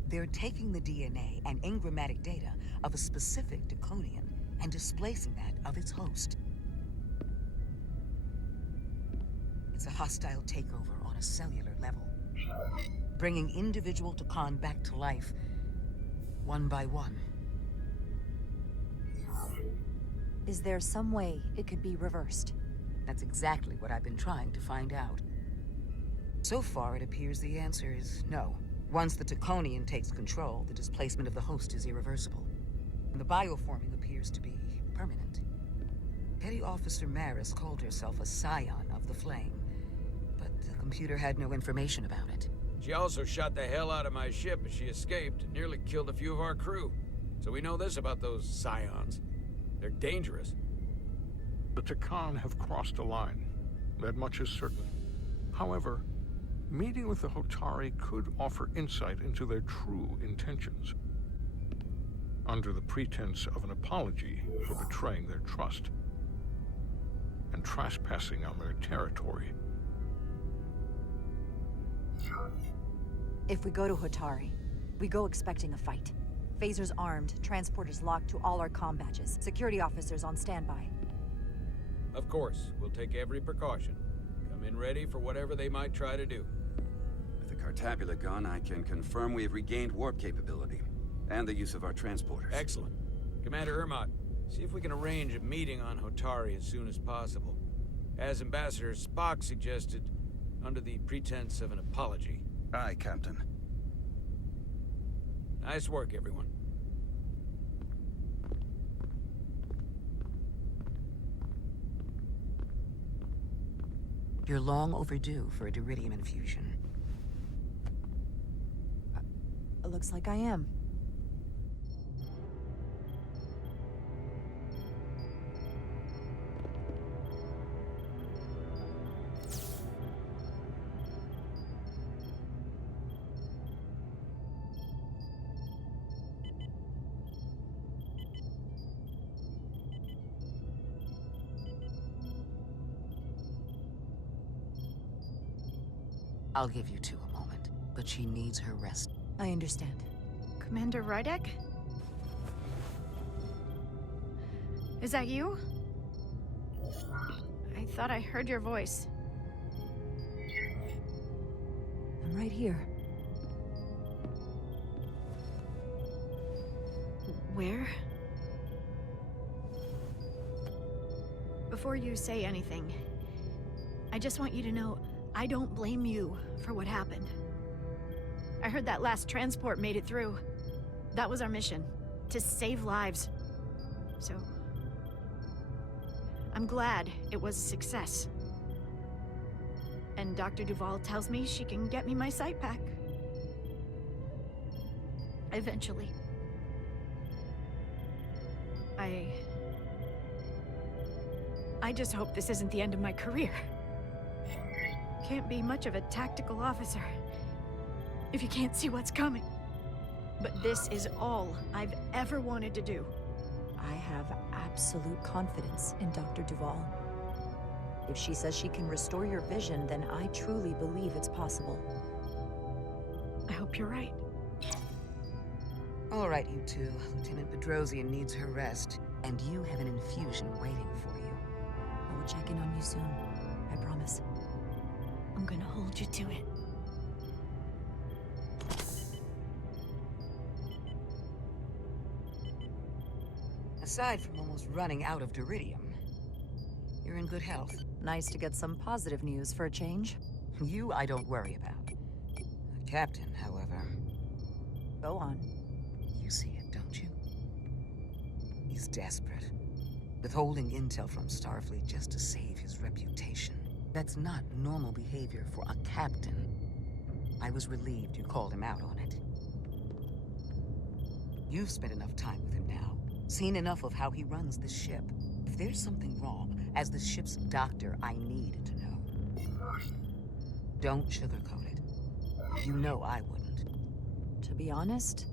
they're taking the DNA and engrammatic data of a specific Taconian and displacing that of its host. It's a hostile takeover on a cellular level, bringing individual Takan back to life, one by one. Is there some way it could be reversed? That's exactly what I've been trying to find out. So far, it appears the answer is no. Once the Taconian takes control, the displacement of the host is irreversible. And the bioforming appears to be permanent. Petty Officer Maris called herself a scion of the Flame, but the computer had no information about it. She also shot the hell out of my ship as she escaped and nearly killed a few of our crew. So we know this about those scions. They're dangerous. The Takan have crossed a line. That much is certain. However, meeting with the Hotari could offer insight into their true intentions. Under the pretense of an apology for betraying their trust and trespassing on their territory. If we go to Hotari, we go expecting a fight. Phasers armed, transporters locked to all our comm badges, security officers on standby. Of course, we'll take every precaution. Come in ready for whatever they might try to do. With the Cartabula gone, I can confirm we have regained warp capability, and the use of our transporters. Excellent. Commander Ermot, see if we can arrange a meeting on Hotari as soon as possible. As Ambassador Spock suggested, under the pretense of an apology. Aye, Captain. Nice work, everyone. You're long overdue for a Deridium infusion. Looks like I am. I'll give you two a moment, but she needs her rest. I understand. Commander Rydek? Is that you? I thought I heard your voice. I'm right here. Where? Before you say anything, I just want you to know I don't blame you for what happened. I heard that last transport made it through. That was our mission, to save lives. So, I'm glad it was a success. And Dr. Duval tells me she can get me my sight back. Eventually. I just hope this isn't the end of my career. Can't be much of a tactical officer if you can't see what's coming. But this is all I've ever wanted to do. I have absolute confidence in Dr. Duval. If she says she can restore your vision, then I truly believe it's possible. I hope you're right. All right, you two. Lieutenant Bedrosian needs her rest, and you have an infusion waiting for you. I will check in on you soon. I promise. I'm gonna hold you to it. Aside from almost running out of Duridium, you're in good health. Nice to get some positive news for a change. You I don't worry about. The captain, however... Go on. You see it, don't you? He's desperate. Withholding intel from Starfleet just to save his reputation. That's not normal behavior for a captain. I was relieved you called him out on it. You've spent enough time with him now. Seen enough of how he runs the ship. If there's something wrong, as the ship's doctor, I need to know. Don't sugarcoat it. You know I wouldn't. To be honest,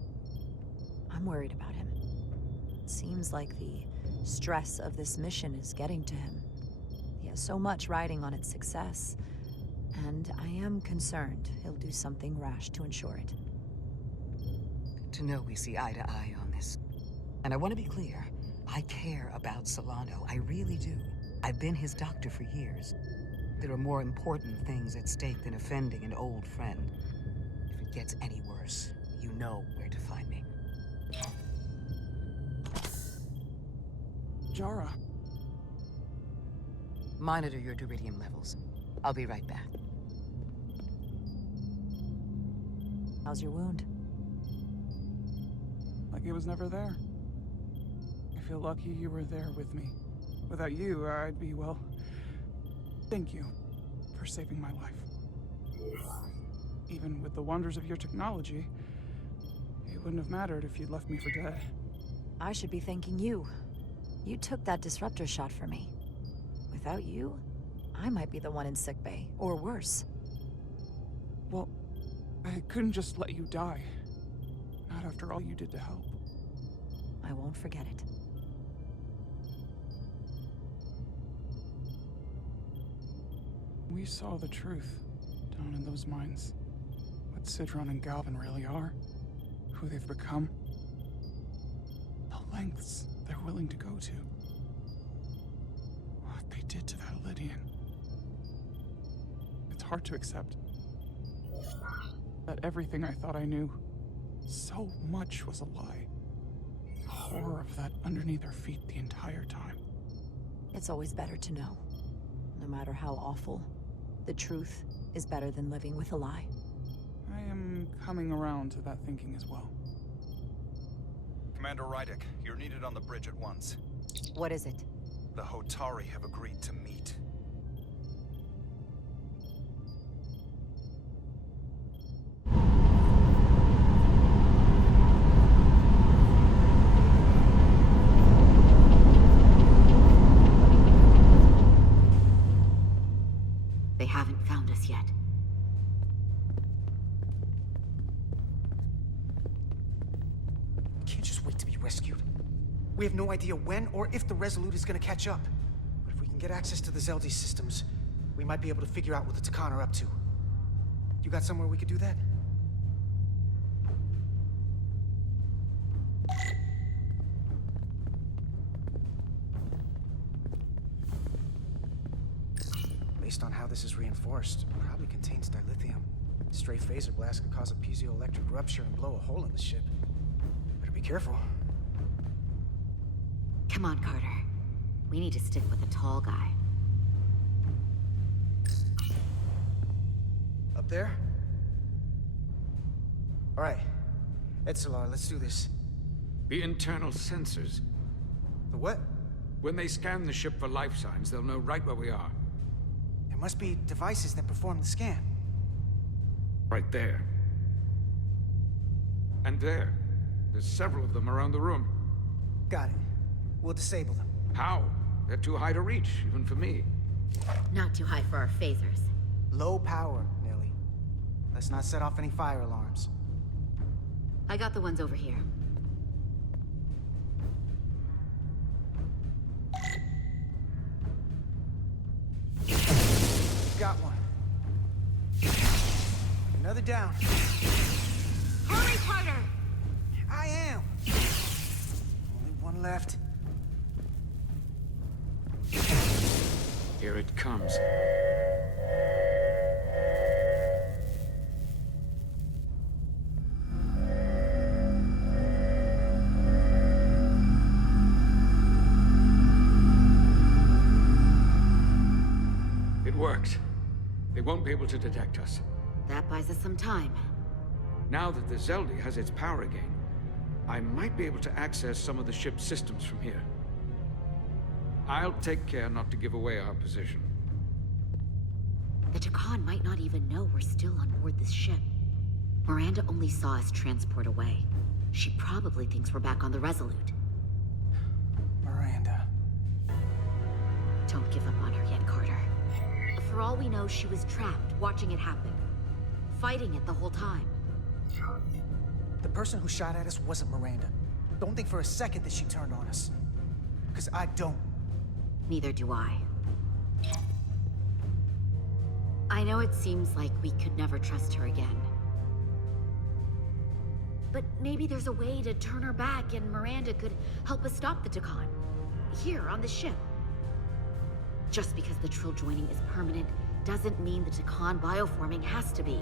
I'm worried about him. It seems like the stress of this mission is getting to him. He has so much riding on its success, and I am concerned he'll do something rash to ensure it. Good to know we see eye to eye on this. And I want to be clear, I care about Solano, I really do. I've been his doctor for years. There are more important things at stake than offending an old friend. If it gets any worse, you know where to find me. Jara. Monitor your Duridium levels. I'll be right back. How's your wound? Like it was never there. I feel lucky you were there with me. Without you, I'd be, well... Thank you for saving my life. Even with the wonders of your technology, it wouldn't have mattered if you'd left me for dead. I should be thanking you. You took that disruptor shot for me. Without you, I might be the one in sickbay, or worse. Well, I couldn't just let you die. Not after all you did to help. I won't forget it. We saw the truth down in those mines. What Sidron and Galvin really are. Who they've become. The lengths they're willing to go to. What they did to that Alydian. It's hard to accept. That everything I thought I knew, so much was a lie. The horror of that underneath our feet the entire time. It's always better to know. No matter how awful, the truth is better than living with a lie. I am coming around to that thinking as well. Commander Rydek, you're needed on the bridge at once. What is it? The Hotari have agreed to meet. can't just wait to be rescued. We have no idea when or if the Resolute is gonna catch up. But if we can get access to the Zeli systems, we might be able to figure out what the Takan are up to. You got somewhere we could do that? Based on how this is reinforced, it probably contains dilithium. Stray phaser blast could cause a piezoelectric rupture and blow a hole in the ship. Better be careful. Come on, Carter. We need to stick with the tall guy. Up there? All right. Edsolar, let's do this. The internal sensors. The what? When they scan the ship for life signs, they'll know right where we are. There must be devices that perform the scan. Right there. And there. There's several of them around the room. Got it. We'll disable them. How? They're too high to reach, even for me. Not too high for our phasers. Low power, Nelly. Let's not set off any fire alarms. I got the ones over here. Got one. Another down. Hurry, Carter! I am. Only one left. Here it comes. It worked. They won't be able to detect us. That buys us some time. Now that the Zeli has its power again, I might be able to access some of the ship's systems from here. I'll take care not to give away our position. The Takan might not even know we're still on board this ship. Miranda only saw us transport away. She probably thinks we're back on the Resolute. Miranda. Don't give up on her yet, Carter. For all we know, she was trapped, watching it happen. Fighting it the whole time. The person who shot at us wasn't Miranda. Don't think for a second that she turned on us. Because I don't. Neither do I. I know it seems like we could never trust her again. But maybe there's a way to turn her back and Miranda could help us stop the Takan. Here, on the ship. Just because the Trill joining is permanent doesn't mean the Takan bioforming has to be.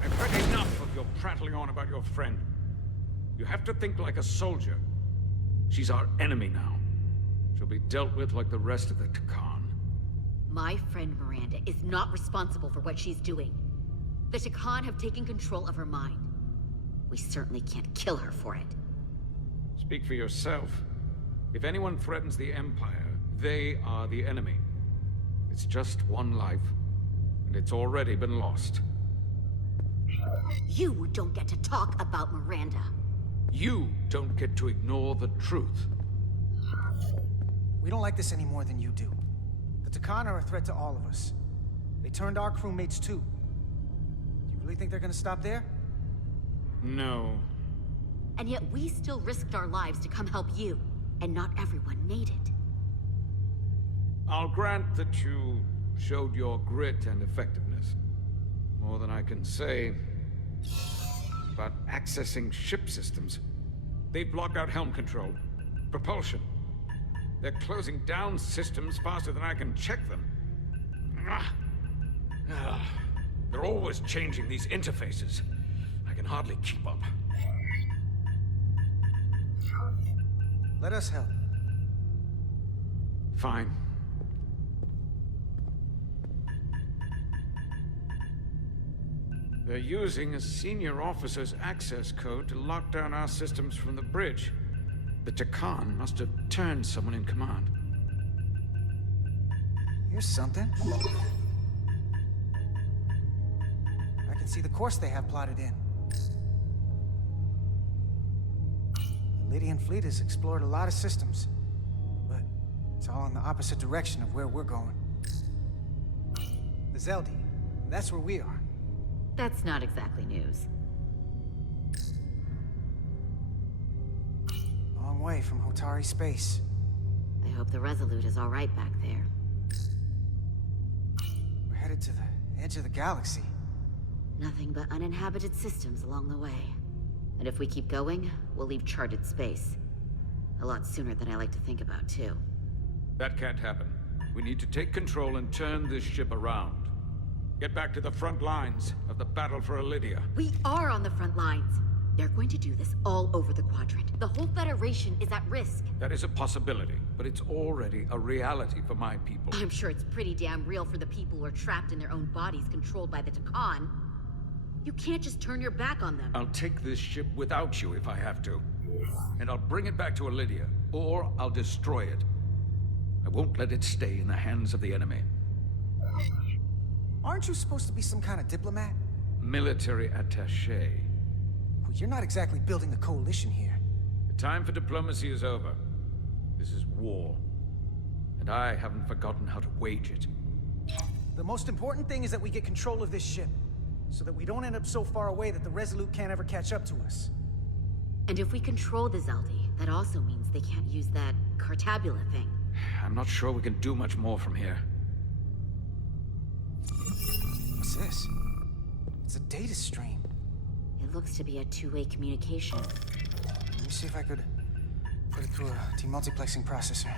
I've heard enough of your prattling on about your friend. You have to think like a soldier. She's our enemy now. She'll be dealt with like the rest of the Takan. My friend Miranda is not responsible for what she's doing. The Takan have taken control of her mind. We certainly can't kill her for it. Speak for yourself. If anyone threatens the Empire, they are the enemy. It's just one life, and it's already been lost. You don't get to talk about Miranda. You don't get to ignore the truth. We don't like this any more than you do. The Takan are a threat to all of us. They turned our crewmates too. Do you really think they're gonna stop there? No. And yet we still risked our lives to come help you, and not everyone made it. I'll grant that you showed your grit and effectiveness. More than I can say about accessing ship systems. They've blocked out helm control, propulsion. They're closing down systems faster than I can check them. They're always changing these interfaces. I can hardly keep up. Let us help. Fine. They're using a senior officer's access code to lock down our systems from the bridge. The Takan must have turned someone in command. Here's something. I can see the course they have plotted in. The Alydian fleet has explored a lot of systems, but it's all in the opposite direction of where we're going. The Zeli, that's where we are. That's not exactly news. long way from Hotari space. I hope the Resolute is all right back there. We're headed to the edge of the galaxy. Nothing but uninhabited systems along the way. And if we keep going, we'll leave charted space. A lot sooner than I like to think about, too. That can't happen. We need to take control and turn this ship around. Get back to the front lines of the battle for Alydia. We are on the front lines. They're going to do this all over the quadrant. The whole Federation is at risk. That is a possibility, but it's already a reality for my people. I'm sure it's pretty damn real for the people who are trapped in their own bodies controlled by the Takan. You can't just turn your back on them. I'll take this ship without you if I have to. And I'll bring it back to Alydia, or I'll destroy it. I won't let it stay in the hands of the enemy. Aren't you supposed to be some kind of diplomat? Military attaché. Well, you're not exactly building a coalition here. The time for diplomacy is over. This is war. And I haven't forgotten how to wage it. The most important thing is that we get control of this ship, so that we don't end up so far away that the Resolute can't ever catch up to us. And if we control the Zeli, that also means they can't use that Cartabula thing. I'm not sure we can do much more from here. What's this? It's a data stream. It looks to be a two-way communication. Let me see if I could put it through a demultiplexing processor.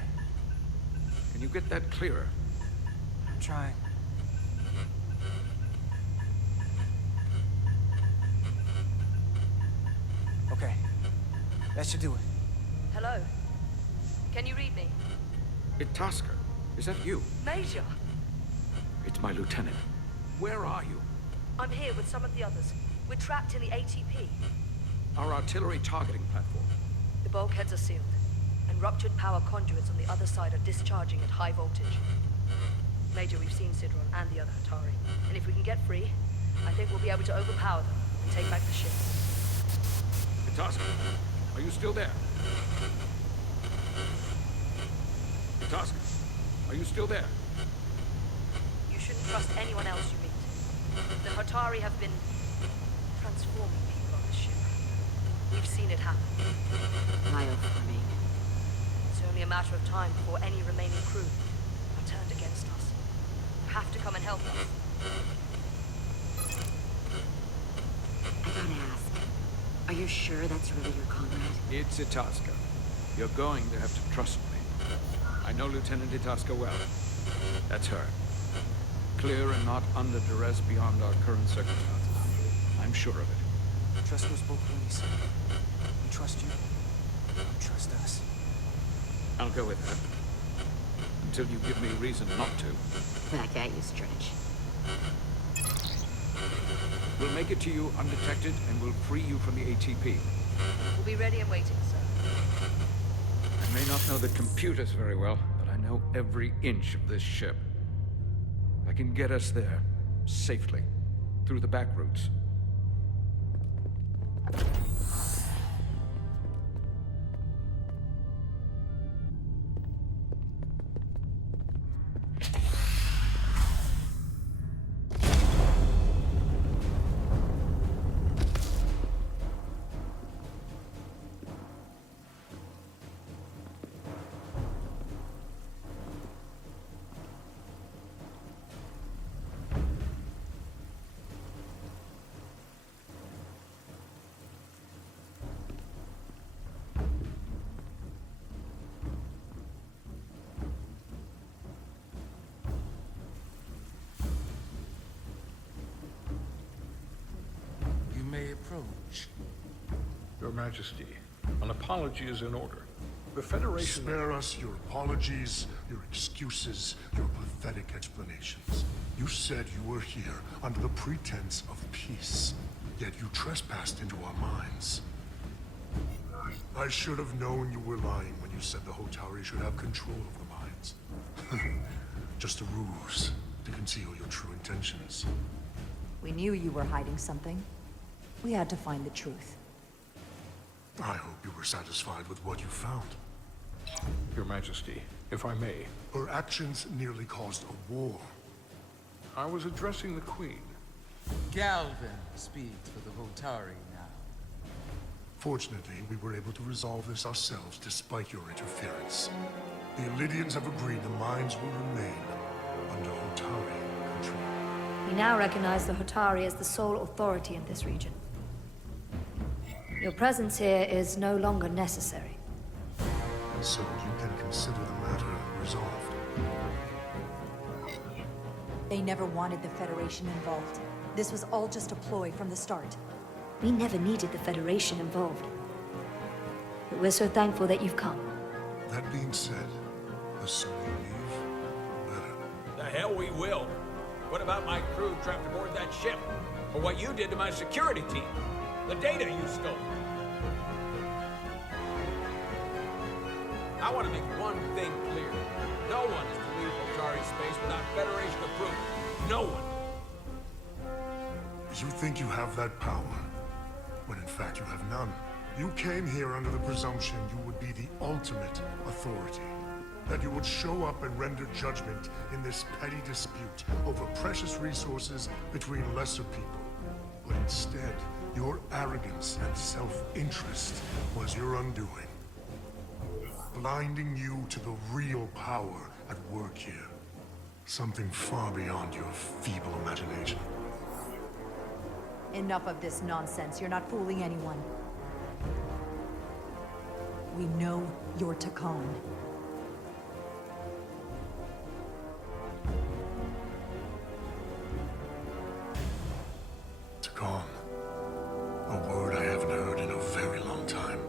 Can you get that clearer? I'm trying. Okay. That should do it. Hello? Can you read me? Itasca, is that you? Major! It's my lieutenant. Where are you? I'm here with some of the others. We're trapped in the ATP. Our artillery targeting platform. The bulkheads are sealed, and ruptured power conduits on the other side are discharging at high voltage. Major, we've seen Sidron and the other Hotari, and if we can get free, I think we'll be able to overpower them and take back the ship. Itasca, are you still there? Itasca, are you still there? You shouldn't trust anyone else you meet. The Hotari have been transforming people on the ship. We've seen it happen. Bioforming. It's only a matter of time before any remaining crew are turned against us. You have to come and help us. I gotta ask, are you sure that's really your comrade? It's Itasca. You're going to have to trust me. I know Lieutenant Itasca well. That's her. Clear and not under duress beyond our current circumstances. I'm sure of it. Trust goes both ways. We trust you. You trust us. I'll go with that. Until you give me reason not to. Back at you, Stretch. We'll make it to you undetected, and we'll free you from the ATP. We'll be ready and waiting, sir. I may not know the computers very well, but I know every inch of this ship. I can get us there, safely, through the back routes. Approach. Your Majesty, an apology is in order. The Federation... Spare us your apologies, your excuses, your pathetic explanations. You said you were here under the pretense of peace, yet you trespassed into our minds. I should have known you were lying when you said the Hotari should have control of the mines. Just a ruse to conceal your true intentions. We knew you were hiding something. We had to find the truth. I hope you were satisfied with what you found. Your Majesty, if I may. Her actions nearly caused a war. I was addressing the Queen. Galvin speaks for the Hotari now. Fortunately, we were able to resolve this ourselves despite your interference. The Alydians have agreed the mines will remain under Hotari control. We now recognize the Hotari as the sole authority in this region. Your presence here is no longer necessary. So you can consider the matter resolved. They never wanted the Federation involved. This was all just a ploy from the start. We never needed the Federation involved. But we're so thankful that you've come. That being said, the sooner you leave, the better. The hell we will. What about my crew trapped aboard that ship? Or what you did to my security team? The data you stole? I want to make one thing clear. No one is to leave Hotari space without Federation approval. No one. You think you have that power, when in fact you have none. You came here under the presumption you would be the ultimate authority. That you would show up and render judgment in this petty dispute over precious resources between lesser people. But instead, your arrogance and self-interest was your undoing. Blinding you to the real power at work here. Something far beyond your feeble imagination. Enough of this nonsense. You're not fooling anyone. We know you're Takan. Takan. A word I haven't heard in a very long time.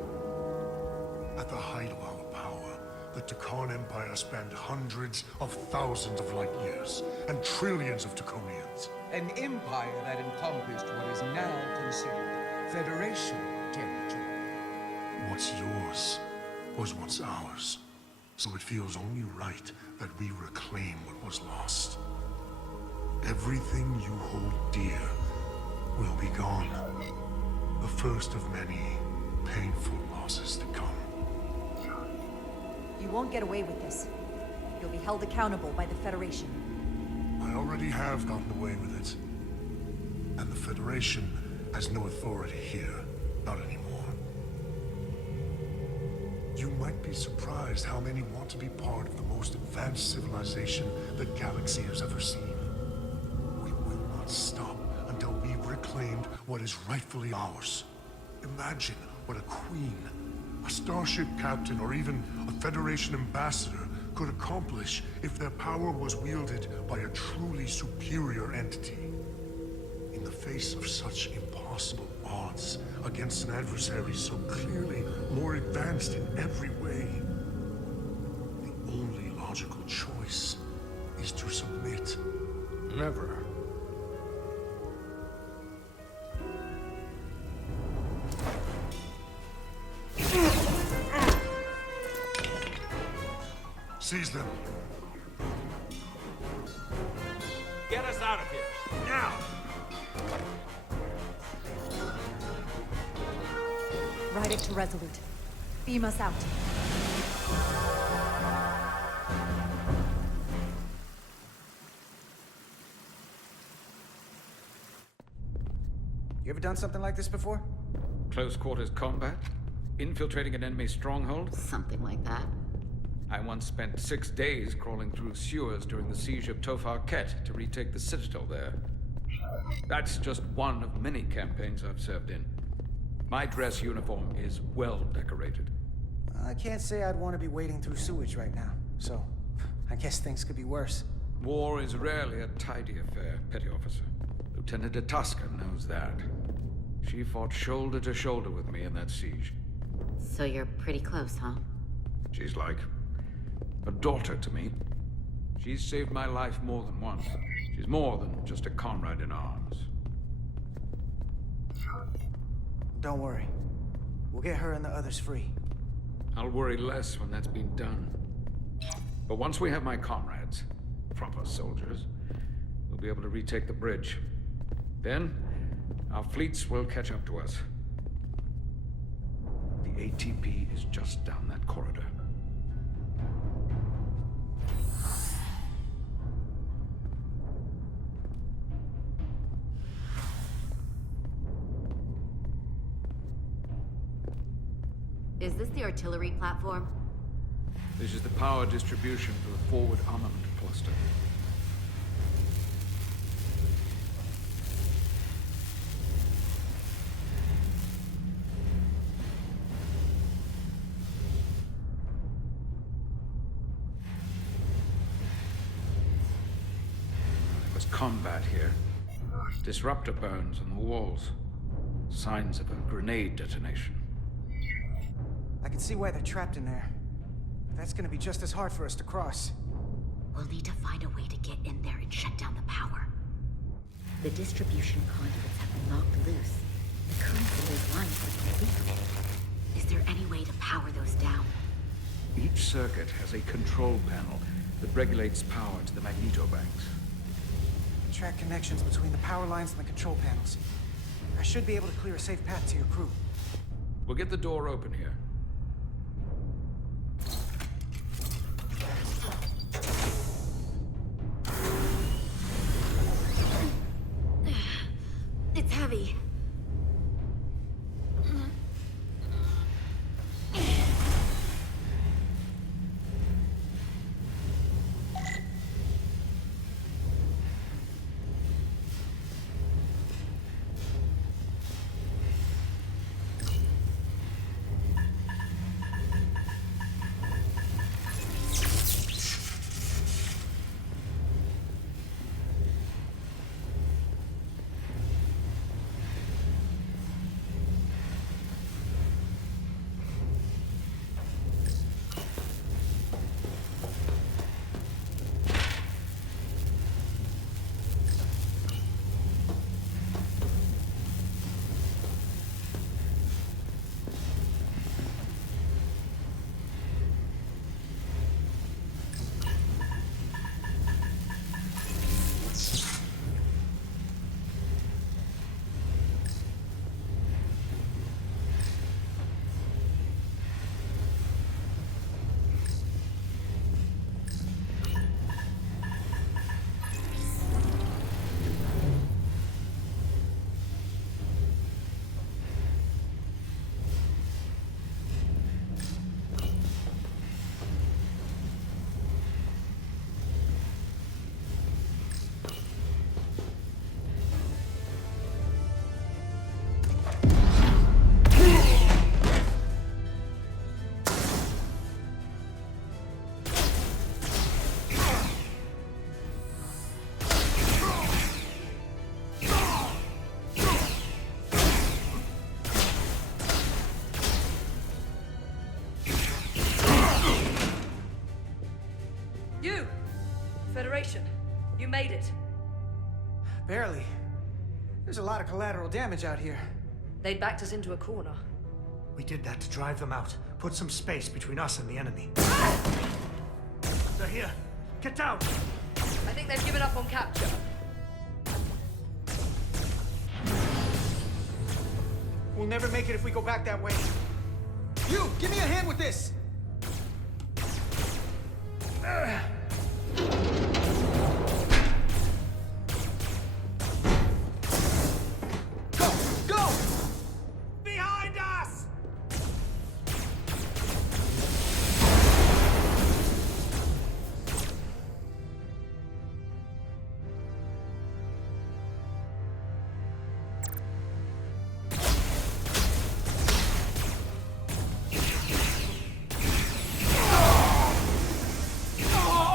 At the height of our power, the Takan Empire spanned hundreds of thousands of light years and trillions of Takonians. An empire that encompassed what is now considered Federation territory. What's yours was once ours. So it feels only right that we reclaim what was lost. Everything you hold dear will be gone. The first of many painful losses to come. You won't get away with this. You'll be held accountable by the Federation. I already have gotten away with it. And the Federation has no authority here. Not anymore. You might be surprised how many want to be part of the most advanced civilization the galaxy has ever seen. We will not stop until we've reclaimed what is rightfully ours. Imagine what a queen, a starship captain, or even a Federation ambassador could accomplish if their power was wielded by a truly superior entity. In the face of such impossible odds against an adversary so clearly more advanced in every way, the only logical choice is to submit. Never. Seize them. Get us out of here, now! Ride it to Resolute. Beam us out. You ever done something like this before? Close quarters combat? Infiltrating an enemy stronghold? Something like that. I once spent 6 days crawling through sewers during the siege of Tofar Ket to retake the citadel there. That's just one of many campaigns I've served in. My dress uniform is well decorated. I can't say I'd want to be wading through sewage right now, so I guess things could be worse. War is rarely a tidy affair, Petty Officer. Lieutenant Takan knows that. She fought shoulder to shoulder with me in that siege. So you're pretty close, huh? She's like a daughter to me. She's saved my life more than once. She's more than just a comrade in arms. Don't worry. We'll get her and the others free. I'll worry less when that's been done. But once we have my comrades, proper soldiers, we'll be able to retake the bridge. Then, our fleets will catch up to us. The ATP is just down that corridor. Is this the artillery platform? This is the power distribution for the forward armament cluster. There was combat here. Disruptor burns on the walls. Signs of a grenade detonation. I can see why they're trapped in there. That's gonna be just as hard for us to cross. We'll need to find a way to get in there and shut down the power. The distribution conduits have been knocked loose. The currents in those lines are illegal. Is there any way to power those down? Each circuit has a control panel that regulates power to the magnetobanks. Track connections between the power lines and the control panels. I should be able to clear a safe path to your crew. We'll get the door open here. It's heavy. Federation, you made it. Barely. There's a lot of collateral damage out here. They backed us into a corner. We did that to drive them out. Put some space between us and the enemy. They're here. Get down! I think they've given up on capture. We'll never make it if we go back that way. You, give me a hand with this! Go! Behind us! Oh!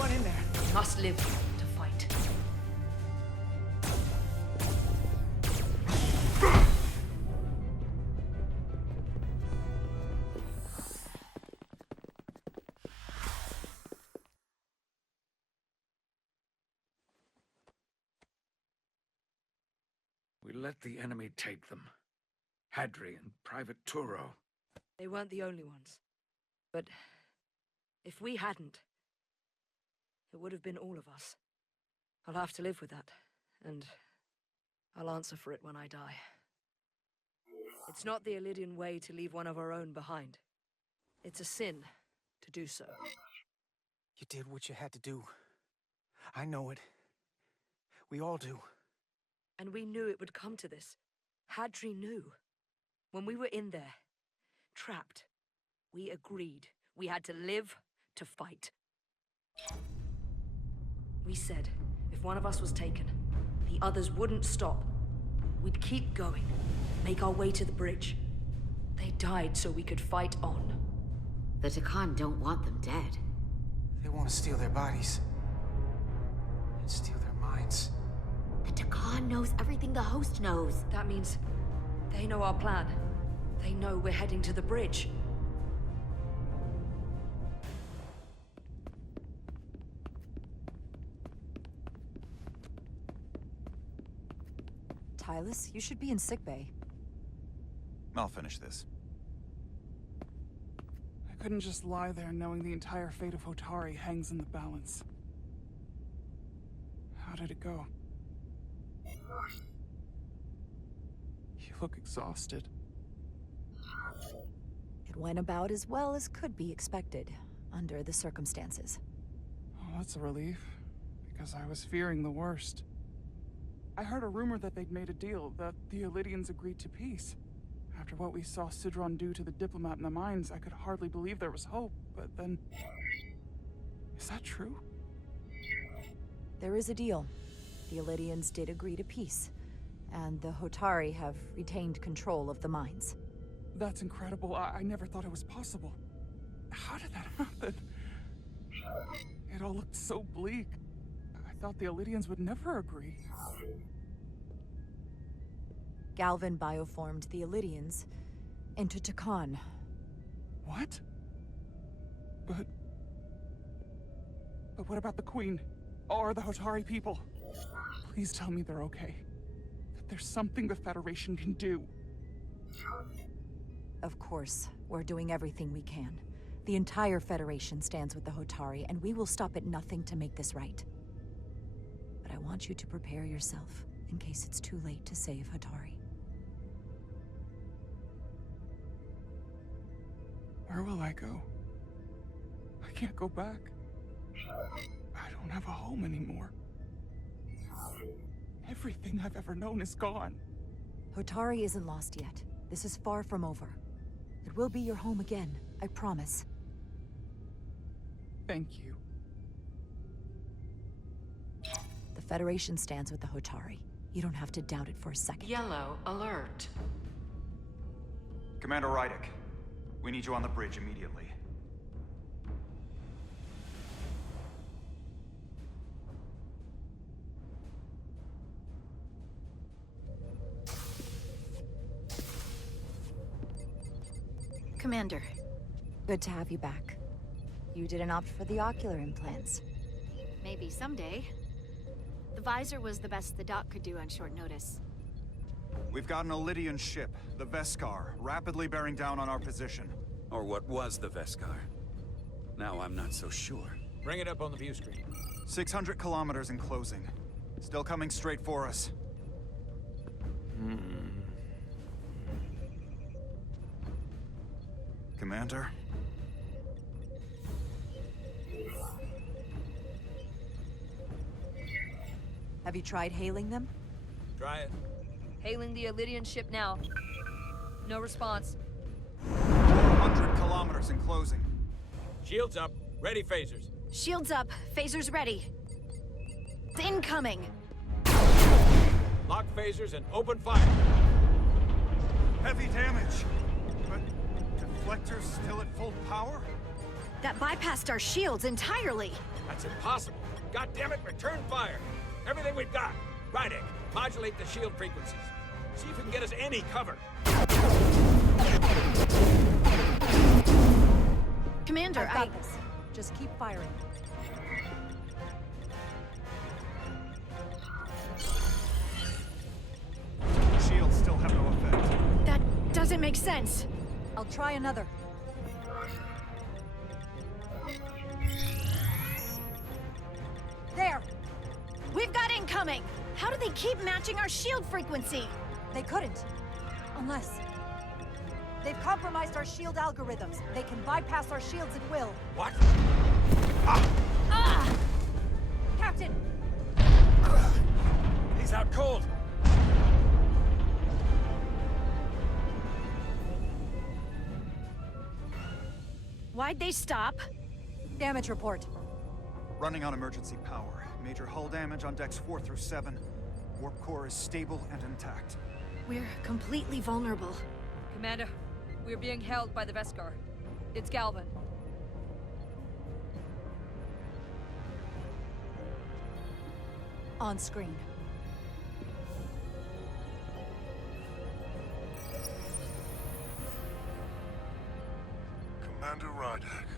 one in there. We must live to fight. We let the enemy take them. Hadri and Private Turo. They weren't the only ones. But if we hadn't, it would have been all of us. I'll have to live with that, and I'll answer for it when I die. It's not the Alydian way to leave one of our own behind. It's a sin to do so. You did what you had to do. I know it. We all do. And we knew it would come to this. Hadri knew. When we were in there, trapped, we agreed we had to live to fight. We said if one of us was taken, the others wouldn't stop. We'd keep going, make our way to the bridge. They died so we could fight on. The Takan don't want them dead. They want to steal their bodies. And steal their minds. The Takan knows everything the host knows. That means they know our plan. They know we're heading to the bridge. Tylus, you should be in sickbay. I'll finish this. I couldn't just lie there knowing the entire fate of Hotari hangs in the balance. How did it go? You look exhausted. It went about as well as could be expected, under the circumstances. Oh, that's a relief, because I was fearing the worst. I heard a rumor that they'd made a deal, that the Alydians agreed to peace. After what we saw Sidron do to the diplomat in the mines, I could hardly believe there was hope, but then... Is that true? There is a deal. The Alydians did agree to peace, and the Hotari have retained control of the mines. That's incredible. I never thought it was possible. How did that happen? It all looked so bleak. I thought the Alydians would never agree. Galvin bioformed the Alydians into Takan. What? But what about the Queen? Or the Hotari people? Please tell me they're okay. That there's something the Federation can do. Of course, we're doing everything we can. The entire Federation stands with the Hotari, and we will stop at nothing to make this right. But I want you to prepare yourself, in case it's too late to save Hotari. Where will I go? I can't go back. I don't have a home anymore. Everything I've ever known is gone. Hotari isn't lost yet. This is far from over. It will be your home again, I promise. Thank you. The Federation stands with the Hotari. You don't have to doubt it for a second. Yellow alert. Commander Rydick, we need you on the bridge immediately. Commander. Good to have you back. You didn't opt for the ocular implants. Maybe someday. The visor was the best the doc could do on short notice. We've got an Alydian ship, the Veskar, rapidly bearing down on our position. Or what was the Veskar. Now I'm not so sure. Bring it up on the view screen. 600 kilometers in closing. Still coming straight for us. Commander? Have you tried hailing them? Try it. Hailing the Alydian ship now. No response. 100 kilometers in closing. Shields up. Ready phasers. Shields up. Phasers ready. Incoming. Lock phasers and open fire. Heavy damage. But deflectors still at full power? That bypassed our shields entirely. That's impossible. God damn it, return fire. Everything we've got. Rydek, modulate the shield frequencies. See if we can get us any cover. Commander, I've got this. Just keep firing. Shields still have no effect. That doesn't make sense. I'll try another. There! We've got incoming! How do they keep matching our shield frequency? They couldn't. Unless... They've compromised our shield algorithms. They can bypass our shields at will. What? Ah! Captain! He's out cold. Why'd they stop? Damage report. Running on emergency power. Major hull damage on decks 4 through 7. Warp core is stable and intact. We're completely vulnerable. Commander, we're being held by the Veskar. It's Galvin. On screen. Commander Rydek,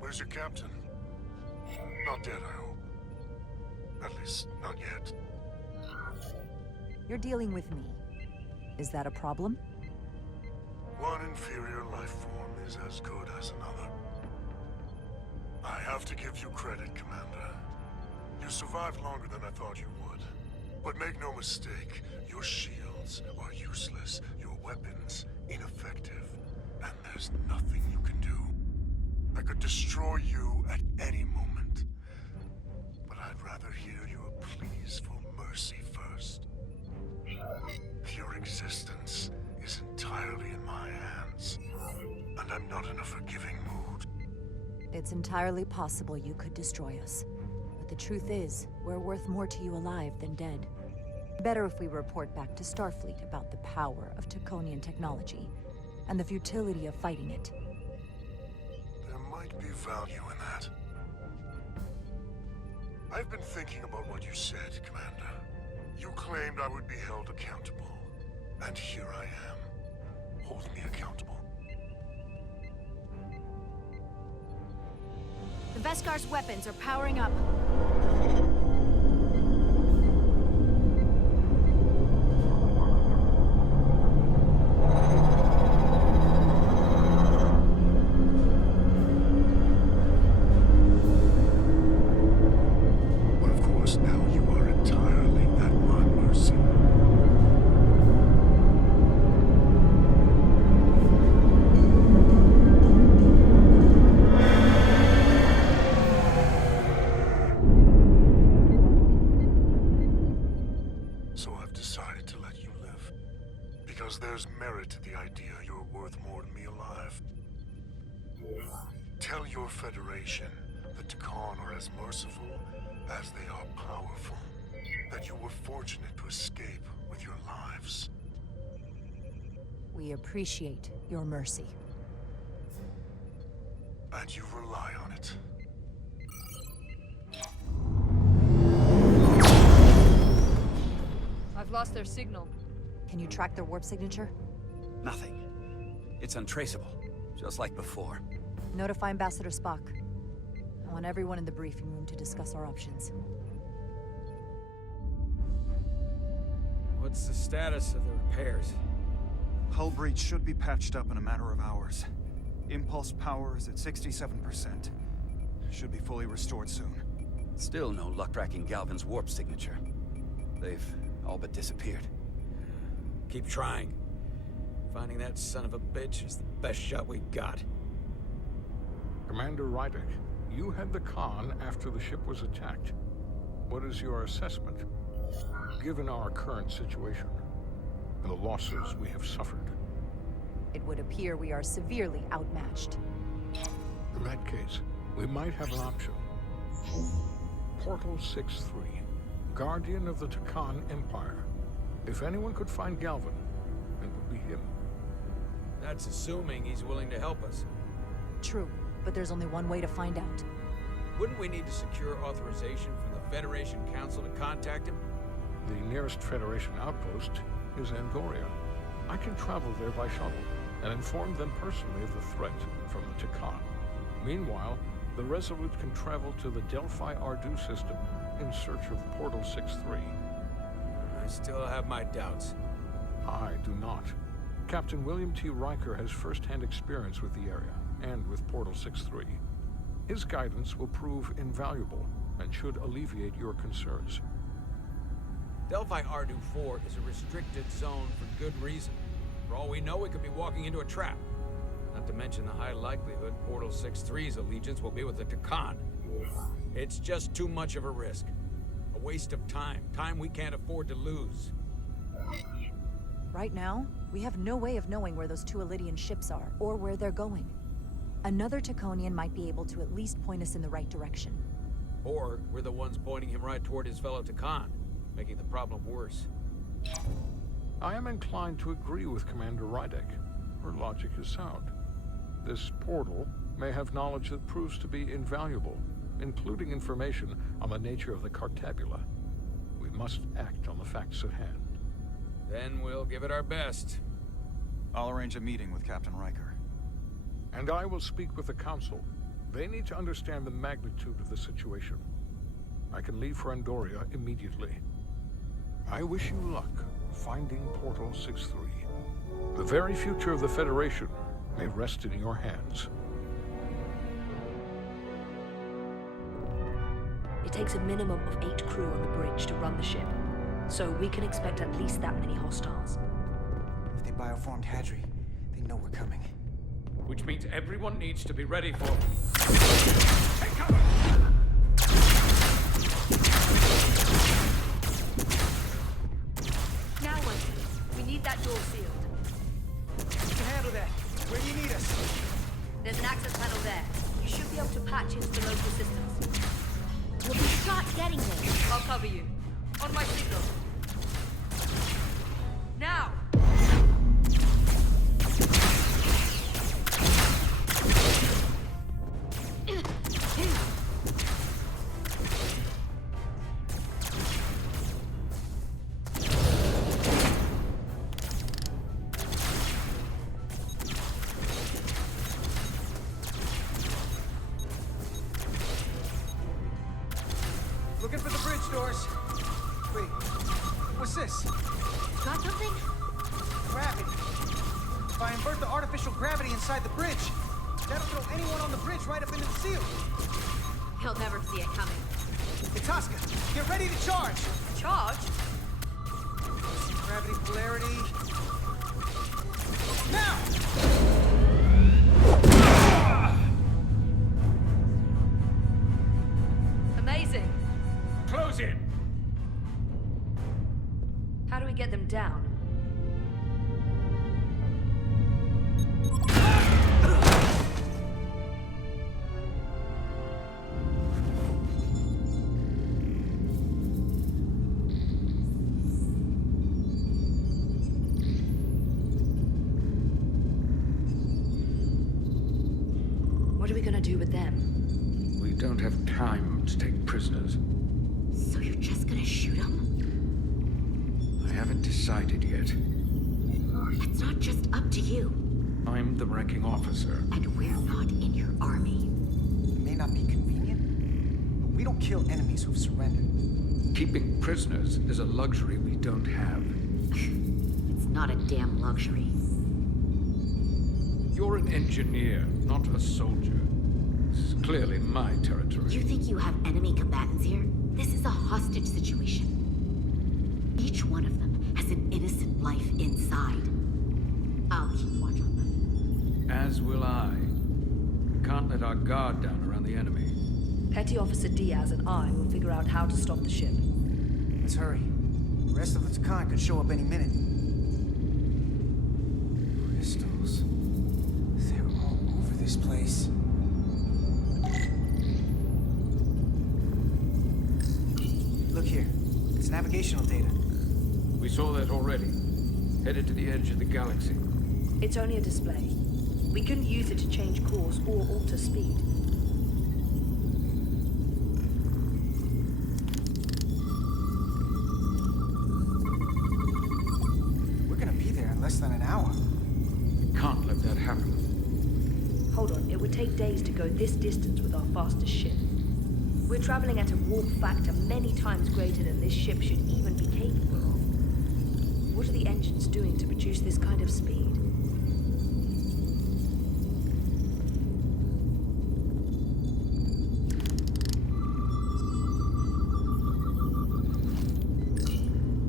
where's your captain? Not dead, I hope. At least, not yet. You're dealing with me. Is that a problem? One inferior life form is as good as another. I have to give you credit, Commander. You survived longer than I thought you would. But make no mistake, your shields are useless, your weapons ineffective, and there's nothing you can do. I could destroy you at any moment. But I'd rather hear your pleas for mercy first. Your existence is entirely in my hands, and I'm not in a forgiving mood. It's entirely possible you could destroy us. But the truth is, we're worth more to you alive than dead. Better if we report back to Starfleet about the power of Takonian technology, and the futility of fighting it. There might be value in that. I've been thinking about what you said, Commander. You claimed I would be held accountable. And here I am. Hold me accountable. The Veskar's weapons are powering up. But of course, now you are entirely at my mercy. So I've decided to let you live. Because there's merit to the idea you're worth more to me alive. Tell your Federation that Takan are as merciful as they are powerful. That you were fortunate to escape with your lives. We appreciate your mercy. And you rely on it. I've lost their signal. Can you track their warp signature? Nothing. It's untraceable, just like before. Notify Ambassador Spock. I want everyone in the briefing room to discuss our options. What's the status of the repairs? Hull breach should be patched up in a matter of hours. Impulse power is at 67%. Should be fully restored soon. Still no luck tracking Galvin's warp signature. They've all but disappeared. Keep trying. Finding that son of a bitch is the best shot we got. Commander Rydek, you had the Khan after the ship was attacked. What is your assessment? Given our current situation, and the losses we have suffered. It would appear we are severely outmatched. In that case, we might have an option. Portal 6-3, Guardian of the Takan Empire. If anyone could find Galvin, it would be him. That's assuming he's willing to help us. True, but there's only one way to find out. Wouldn't we need to secure authorization from the Federation Council to contact him? The nearest Federation outpost is Andoria. I can travel there by shuttle and inform them personally of the threat from the Takan. Meanwhile, the Resolute can travel to the Delphi Ardu system in search of Portal 6-3. I still have my doubts. I do not. Captain William T. Riker has first-hand experience with the area and with Portal 6-3. His guidance will prove invaluable and should alleviate your concerns. Delphi Ardu 4 is a restricted zone for good reason. For all we know, we could be walking into a trap. Not to mention the high likelihood Portal 6-3's allegiance will be with the Takan. It's just too much of a risk. A waste of time. Time we can't afford to lose. Right now, we have no way of knowing where those two Alydian ships are, or where they're going. Another Taconian might be able to at least point us in the right direction. Or we're the ones pointing him right toward his fellow Takan, making the problem worse. I am inclined to agree with Commander Rydek. Her logic is sound. This portal may have knowledge that proves to be invaluable, including information on the nature of the Cartabula. We must act on the facts at hand. Then we'll give it our best. I'll arrange a meeting with Captain Riker. And I will speak with the Council. They need to understand the magnitude of the situation. I can leave for Andoria immediately. I wish you luck finding Portal 6-3. The very future of the Federation may rest in your hands. It takes a minimum of 8 crew on the bridge to run the ship, so we can expect at least that many hostiles. If they bioformed Hadri, they know we're coming. Which means everyone needs to be ready for... Take cover! Now what? We need that door sealed. You can handle that. Where do you need us? There's an access panel there. You should be able to patch into the local systems. We'll be shot getting there. I'll cover you. On my signal. Now! Looking for the bridge doors. Wait, what's this? Got something? Gravity. If I invert the artificial gravity inside the bridge, that'll throw anyone on the bridge right up into the seal. He'll never see it coming. Itaska, get ready to charge. Charge? Gravity polarity. Now! Amazing. Close in! How do we get them down? What are we gonna do with them? We don't have time to take prisoners. So you're just gonna shoot him? I haven't decided yet. It's not just up to you. I'm the ranking officer. And we're not in your army. It may not be convenient, but we don't kill enemies who've surrendered. Keeping prisoners is a luxury we don't have. It's not a damn luxury. You're an engineer, not a soldier. This is clearly my territory. You think you have enemy combatants here? This is a hostage situation. Each one of them has an innocent life inside. I'll keep watch on them. As will I. We can't let our guard down around the enemy. Petty Officer Diaz and I will figure out how to stop the ship. Let's hurry. The rest of the Takan could show up any minute. Crystals. They're all over this place. Look here. It's navigational data. We saw that already. Headed to the edge of the galaxy. It's only a display. We couldn't use it to change course or alter speed. days to go this distance with our fastest ship. We're traveling at a warp factor many times greater than this ship should even be capable of. What are the engines doing to produce this kind of speed?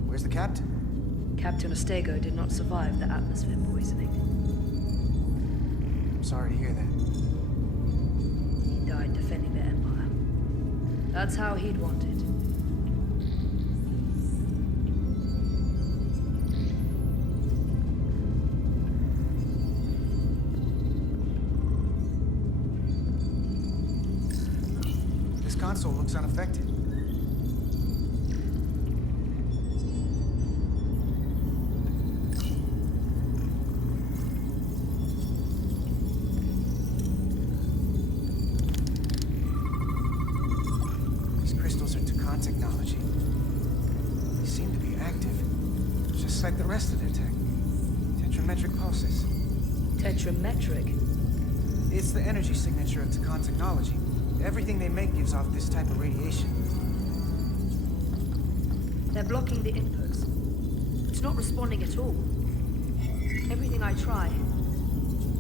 Where's the captain? Captain Ostego did not survive the atmosphere poisoning. I'm sorry to hear that. He died defending the Empire. That's how he'd want it. This console looks unaffected. These crystals are Takan technology. They seem to be active, just like the rest of their tech. Tetrametric pulses. Tetrametric? It's the energy signature of Takan technology. Everything they make gives off this type of radiation. They're blocking the inputs. It's not responding at all. Everything I try,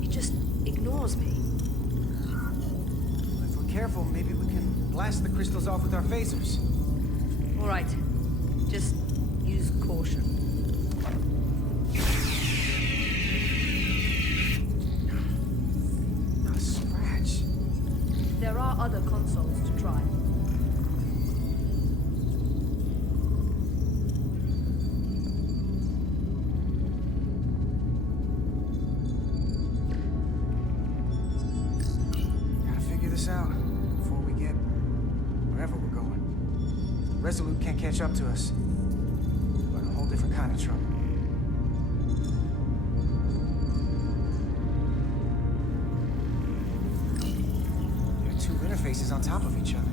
it just ignores me. If we're careful, maybe we can blast the crystals off with our phasers. All right, just use caution. Not a scratch. There are other consoles to try. Gotta figure this out before we get wherever we're going. Resolute can't catch up to us. We're in a whole different kind of trouble. There are two interfaces on top of each other.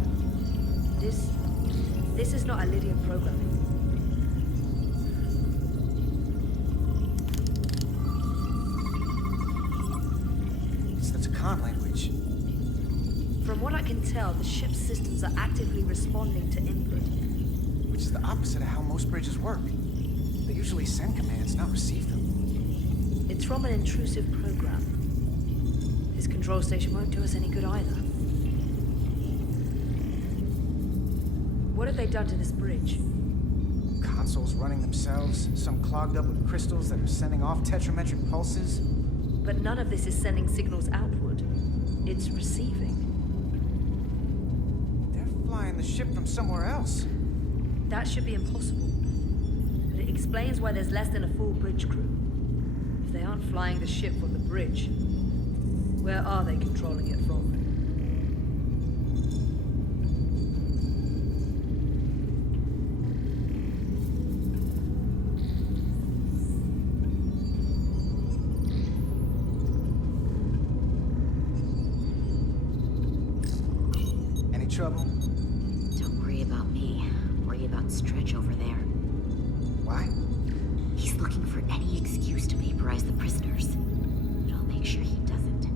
This is not Alydian programming. It's the Takan language. From what I can tell, the ship's systems are actively responding to input. Which is the opposite of how most bridges work. They usually send commands, not receive them. It's from an intrusive program. This control station won't do us any good either. What have they done to this bridge? Consoles running themselves, some clogged up with crystals that are sending off tetrametric pulses. But none of this is sending signals outward. It's receiving. They're flying the ship from somewhere else. That should be impossible. But it explains why there's less than a full bridge crew. If they aren't flying the ship from the bridge, where are they controlling it from? Any trouble? Don't worry about me. Worry about Stretch over there. Why? He's looking for any excuse to vaporize the prisoners. But I'll make sure he doesn't.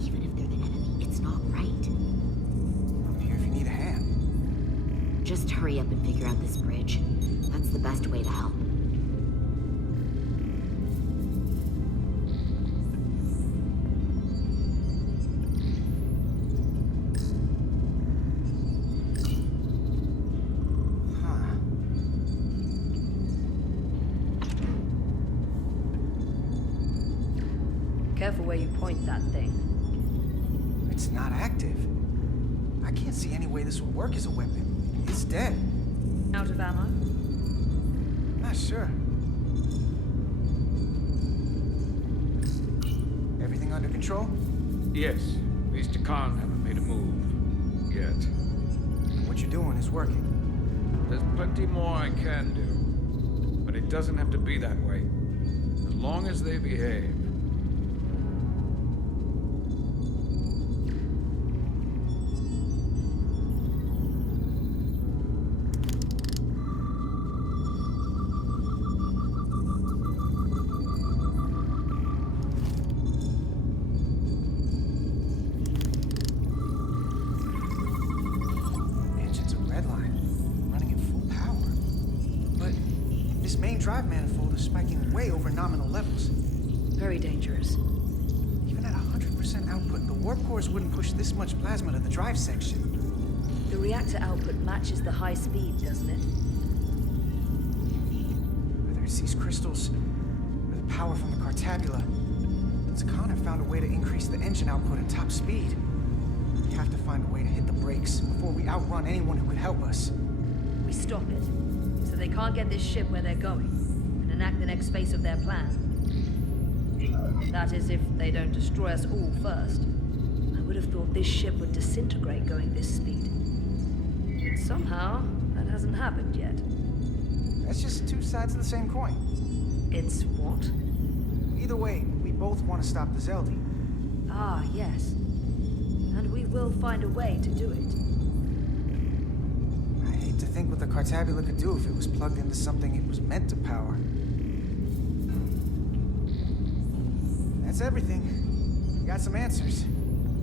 Even if they're the enemy, it's not right. I'm here if you need a hand. Just hurry up and figure out this bridge. That's the best way to help. Careful where you point that thing. It's not active. I can't see any way this would work as a weapon. It's dead. Out of ammo? Not sure. Everything under control? Yes. These Takan haven't made a move. Yet. What you're doing is working. There's plenty more I can do. But it doesn't have to be that way. As long as they behave. main drive manifold is spiking way over nominal levels. Very dangerous. Even at 100% output, the warp cores wouldn't push this much plasma to the drive section. The reactor output matches the high speed, doesn't it? Whether it's these crystals or the power from the Cartabula, Takan have found a way to increase the engine output at top speed. We have to find a way to hit the brakes before we outrun anyone who could help us. We stop it, so they can't get this ship where they're going, and enact the next phase of their plan. That is, if they don't destroy us all first. I would have thought this ship would disintegrate going this speed. But somehow, that hasn't happened yet. That's just two sides of the same coin. It's what? Either way, we both want to stop the Zeli. Ah, yes. And we will find a way to do it. I hate to think what the Cartabula could do if it was plugged into something it was meant to power. That's everything. We got some answers.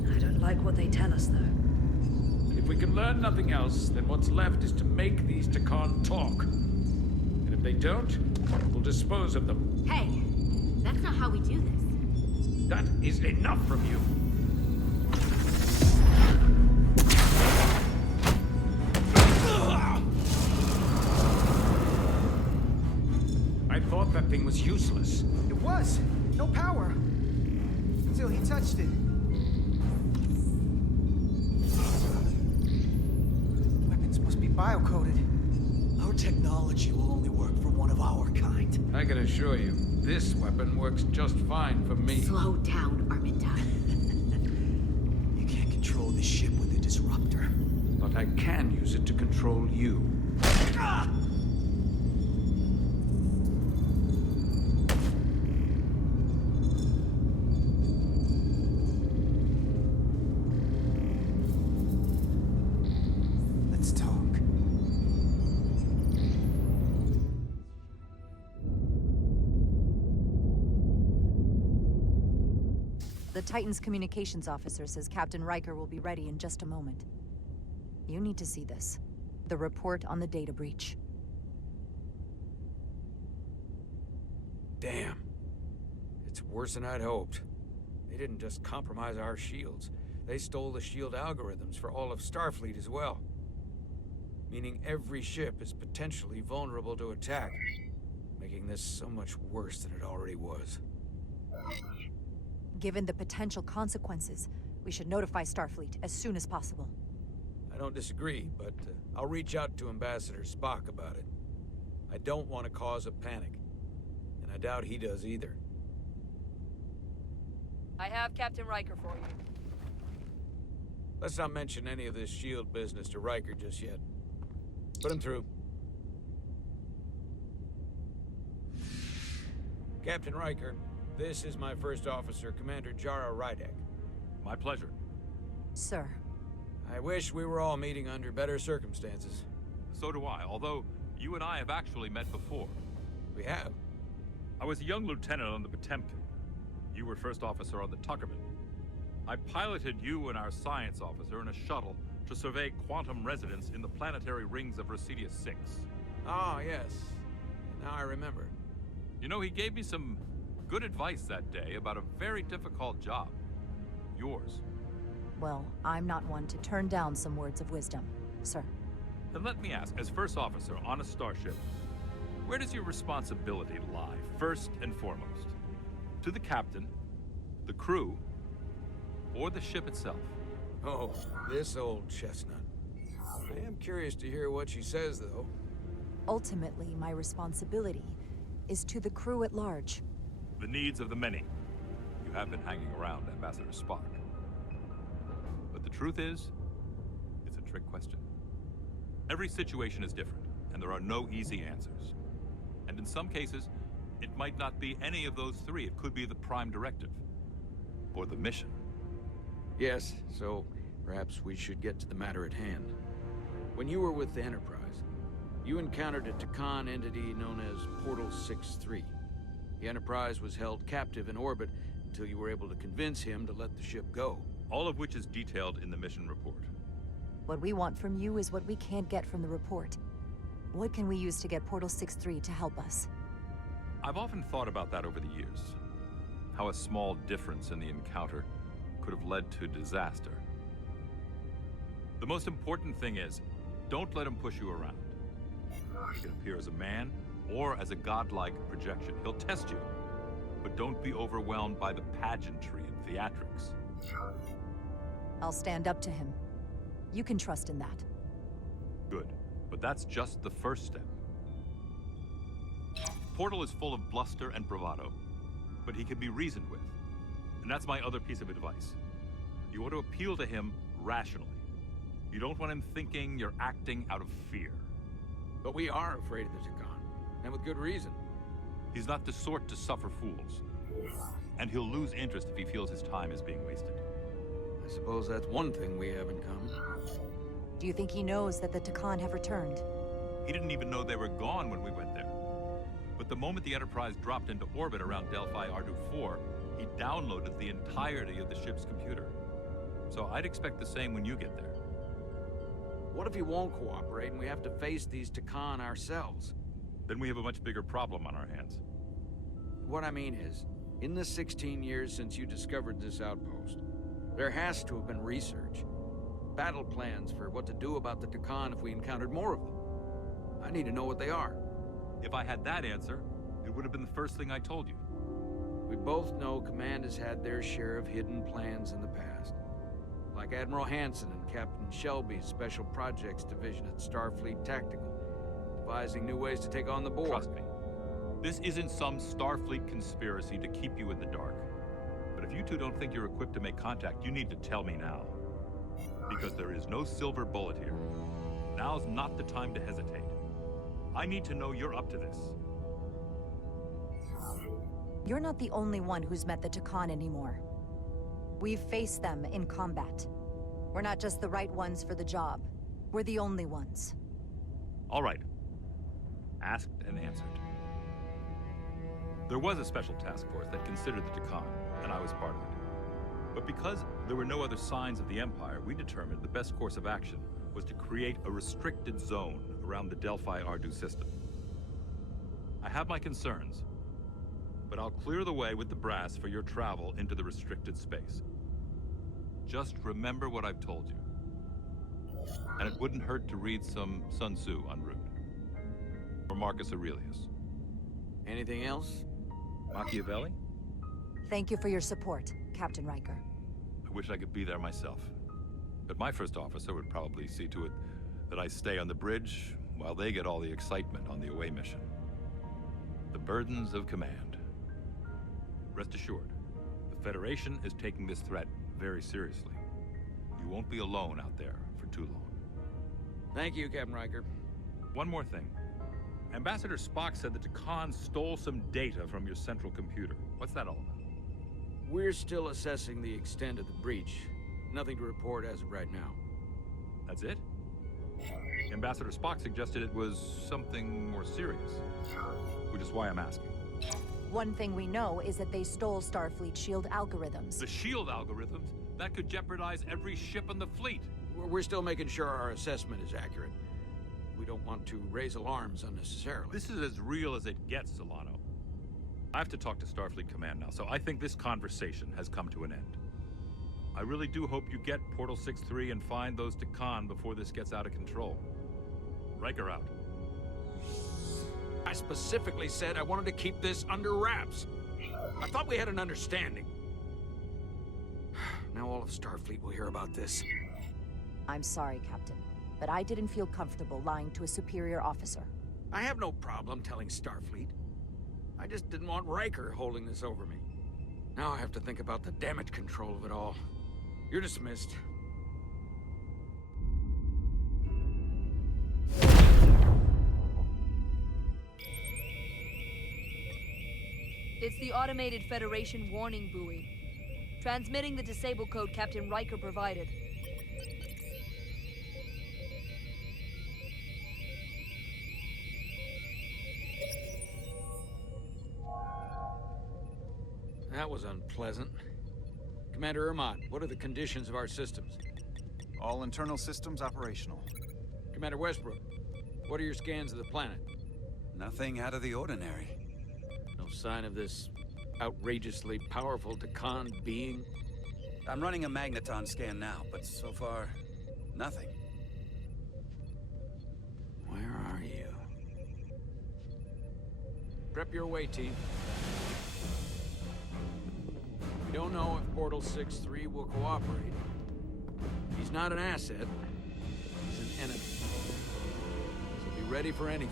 I don't like what they tell us, though. If we can learn nothing else, then what's left is to make these Takan talk. And if they don't, we'll dispose of them. Hey, that's not how we do this. That is enough from you. I thought that thing was useless. It was. No power. Until he touched it. Weapons must be biocoded. Our technology will only work for one of our kind. I can assure you, this weapon works just fine for me. Slow down, Arminta. You can't control this ship with a disruptor. But I can use it to control you. Ah! Let's talk. The Titan's communications officer says Captain Riker will be ready in just a moment. You need to see this. The report on the data breach. Damn. It's worse than I'd hoped. They didn't just compromise our shields. They stole the shield algorithms for all of Starfleet as well. Meaning every ship is potentially vulnerable to attack, making this so much worse than it already was. Given the potential consequences, we should notify Starfleet as soon as possible. I don't disagree, but I'll reach out to Ambassador Spock about it. I don't want to cause a panic, and I doubt he does either. I have Captain Riker for you. Let's not mention any of this shield business to Riker just yet. Put him through. Captain Riker, this is my first officer, Commander Jara Rydek. My pleasure. Sir. I wish we were all meeting under better circumstances. So do I, although you and I have actually met before. We have? I was a young lieutenant on the Potemkin. You were first officer on the Tuckerman. I piloted you and our science officer in a shuttle to survey quantum resonance in the planetary rings of Residius 6. Ah, yes. Now I remember. You know, he gave me some good advice that day about a very difficult job. Yours. Well, I'm not one to turn down some words of wisdom, sir. Then let me ask, as first officer on a starship, where does your responsibility lie, first and foremost? To the captain, the crew, or the ship itself? Oh, this old chestnut. I am curious to hear what she says, though. Ultimately, my responsibility is to the crew at large. The needs of the many. You have been hanging around Ambassador Spock. But the truth is, it's a trick question. Every situation is different, and there are no easy answers. And in some cases, it might not be any of those three. It could be the prime directive. Or the mission. Yes, so perhaps we should get to the matter at hand. When you were with the Enterprise, you encountered a Takan entity known as Portal 6-3. The Enterprise was held captive in orbit until you were able to convince him to let the ship go. All of which is detailed in the mission report. What we want from you is what we can't get from the report. What can we use to get Portal 6-3 to help us? I've often thought about that over the years. How a small difference in the encounter could have led to disaster. The most important thing is, don't let him push you around. He can appear as a man or as a godlike projection. He'll test you, but don't be overwhelmed by the pageantry and theatrics. I'll stand up to him. You can trust in that. Good, but that's just the first step. Portal is full of bluster and bravado, but he can be reasoned with. And that's my other piece of advice. You want to appeal to him rationally. You don't want him thinking you're acting out of fear. But we are afraid of the Takan, and with good reason. He's not the sort to suffer fools. And he'll lose interest if he feels his time is being wasted. I suppose that's one thing we have in common. Do you think he knows that the Takan have returned? He didn't even know they were gone when we went there. But the moment the Enterprise dropped into orbit around Delphi Ardu 4, he downloaded the entirety of the ship's computer. So I'd expect the same when you get there. What if he won't cooperate and we have to face these Takan ourselves? Then we have a much bigger problem on our hands. What I mean is, in the 16 years since you discovered this outpost, there has to have been research. Battle plans for what to do about the Takan if we encountered more of them. I need to know what they are. If I had that answer, it would have been the first thing I told you. We both know Command has had their share of hidden plans in the past. Like Admiral Hansen and Captain Shelby's Special Projects Division at Starfleet Tactical, devising new ways to take on the board. Trust me, this isn't some Starfleet conspiracy to keep you in the dark. But if you two don't think you're equipped to make contact, you need to tell me now. Because there is no silver bullet here. Now's not the time to hesitate. I need to know you're up to this. You're not the only one who's met the Takan anymore. We've faced them in combat. We're not just the right ones for the job. We're the only ones. All right. Asked and answered. There was a special task force that considered the Takan, and I was part of it. But because there were no other signs of the Empire, we determined the best course of action was to create a restricted zone around the Delphi Ardu system. I have my concerns, but I'll clear the way with the brass for your travel into the restricted space. Just remember what I've told you. And it wouldn't hurt to read some Sun Tzu en route. Or Marcus Aurelius. Anything else? Machiavelli? Thank you for your support, Captain Riker. I wish I could be there myself. But my first officer would probably see to it that I stay on the bridge while they get all the excitement on the away mission. The burdens of command. Rest assured, the Federation is taking this threat very seriously. You won't be alone out there for too long. Thank you, Captain Riker. One more thing. Ambassador Spock said that Takan stole some data from your central computer. What's that all about? We're still assessing the extent of the breach. Nothing to report as of right now. That's it? Ambassador Spock suggested it was something more serious, which is why I'm asking. One thing we know is that they stole Starfleet shield algorithms. The shield algorithms? That could jeopardize every ship in the fleet. We're still making sure our assessment is accurate. We don't want to raise alarms unnecessarily. This is as real as it gets, Solano. I have to talk to Starfleet Command now, so I think this conversation has come to an end. I really do hope you get Portal 6-3 and find those Takan before this gets out of control. Riker out. I specifically said I wanted to keep this under wraps. I thought we had an understanding. Now all of Starfleet will hear about this. I'm sorry, Captain, but I didn't feel comfortable lying to a superior officer. I have no problem telling Starfleet. I just didn't want Riker holding this over me. Now I have to think about the damage control of it all. You're dismissed. It's the automated Federation warning buoy. Transmitting the disable code Captain Riker provided. That was unpleasant. Commander Ermont, what are the conditions of our systems? All internal systems operational. Commander Westbrook, What are your scans of the planet? Nothing out of the ordinary. No sign of this outrageously powerful Takan being? I'm running a magneton scan now, but so far, nothing. Where are you? Prep your way, team. We don't know if Portal 6-3 will cooperate. He's not an asset. He's an enemy. So be ready for anything.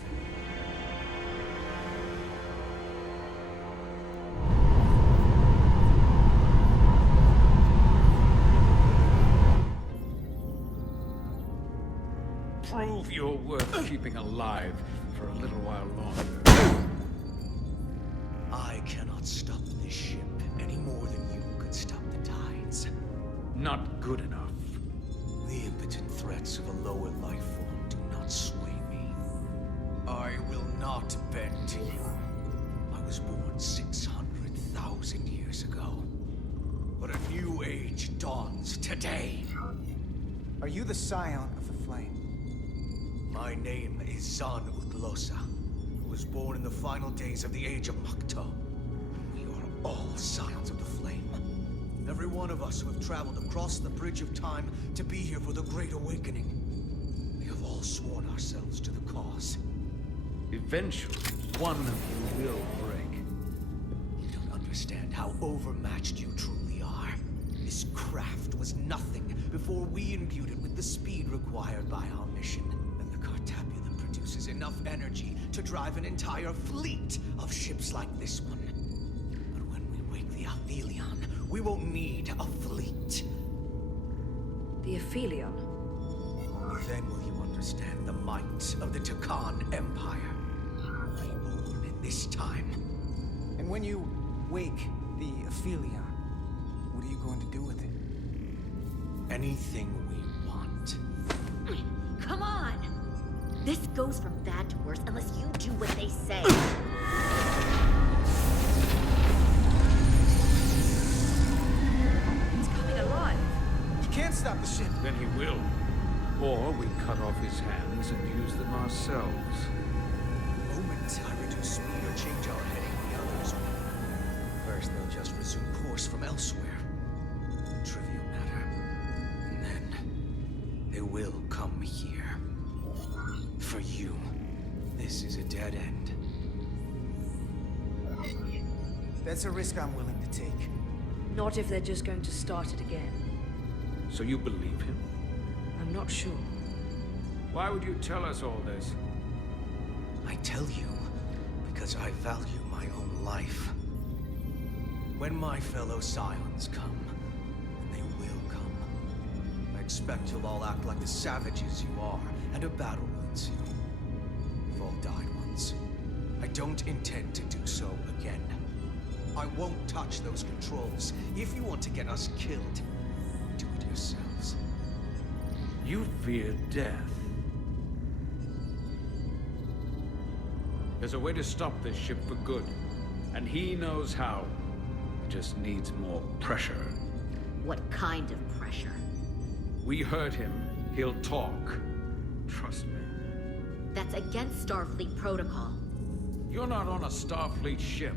Prove you're worth keeping alive for a little while longer. I cannot stop this ship any more than you could stop the tides. Not good enough. The impotent threats of a lower life form do not sway me. I will not bend to you. I was born 600,000 years ago. But a new age dawns today. Are you the scion of the flame? My name is Zan Utlosa. I was born in the final days of the Age of Makto. We are all scions of the flame. Every one of us who have traveled across the bridge of time to be here for the Great Awakening. We have all sworn ourselves to the cause. Eventually, one of you will break. You don't understand how overmatched you truly are. This craft was nothing before we imbued it with the speed required by our mission. And the Cartapulum produces enough energy to drive an entire fleet of ships like this one. But when we wake the Aphelion, we won't need a fleet. The Aphelion? Then will you understand the might of the Takan Empire. Reborn in this time. And when you wake the Aphelion, what are you going to do with it? Anything we want. Come on! This goes from bad to worse unless you do what they say. It's coming alive. You can't stop the ship. Then he will. Or we cut off his hands and use them ourselves. The moment I reduce speed or change our heading, the others will. First, they'll just resume course from elsewhere. Trivial matter. And then, they will come here. For you, this is a dead end. That's a risk I'm willing to take. Not if they're just going to start it again. So you believe him? I'm not sure. Why would you tell us all this? I tell you because I value my own life. When my fellow scions come, and they will come, I expect you'll all act like the savages you are, and a battle will ensue. You've all died once. I don't intend to do so again. I won't touch those controls. If you want to get us killed, do it yourselves. You fear death. There's a way to stop this ship for good, and he knows how. Just needs more pressure. What kind of pressure? We heard him. He'll talk. Trust me. That's against Starfleet protocol. You're not on a Starfleet ship.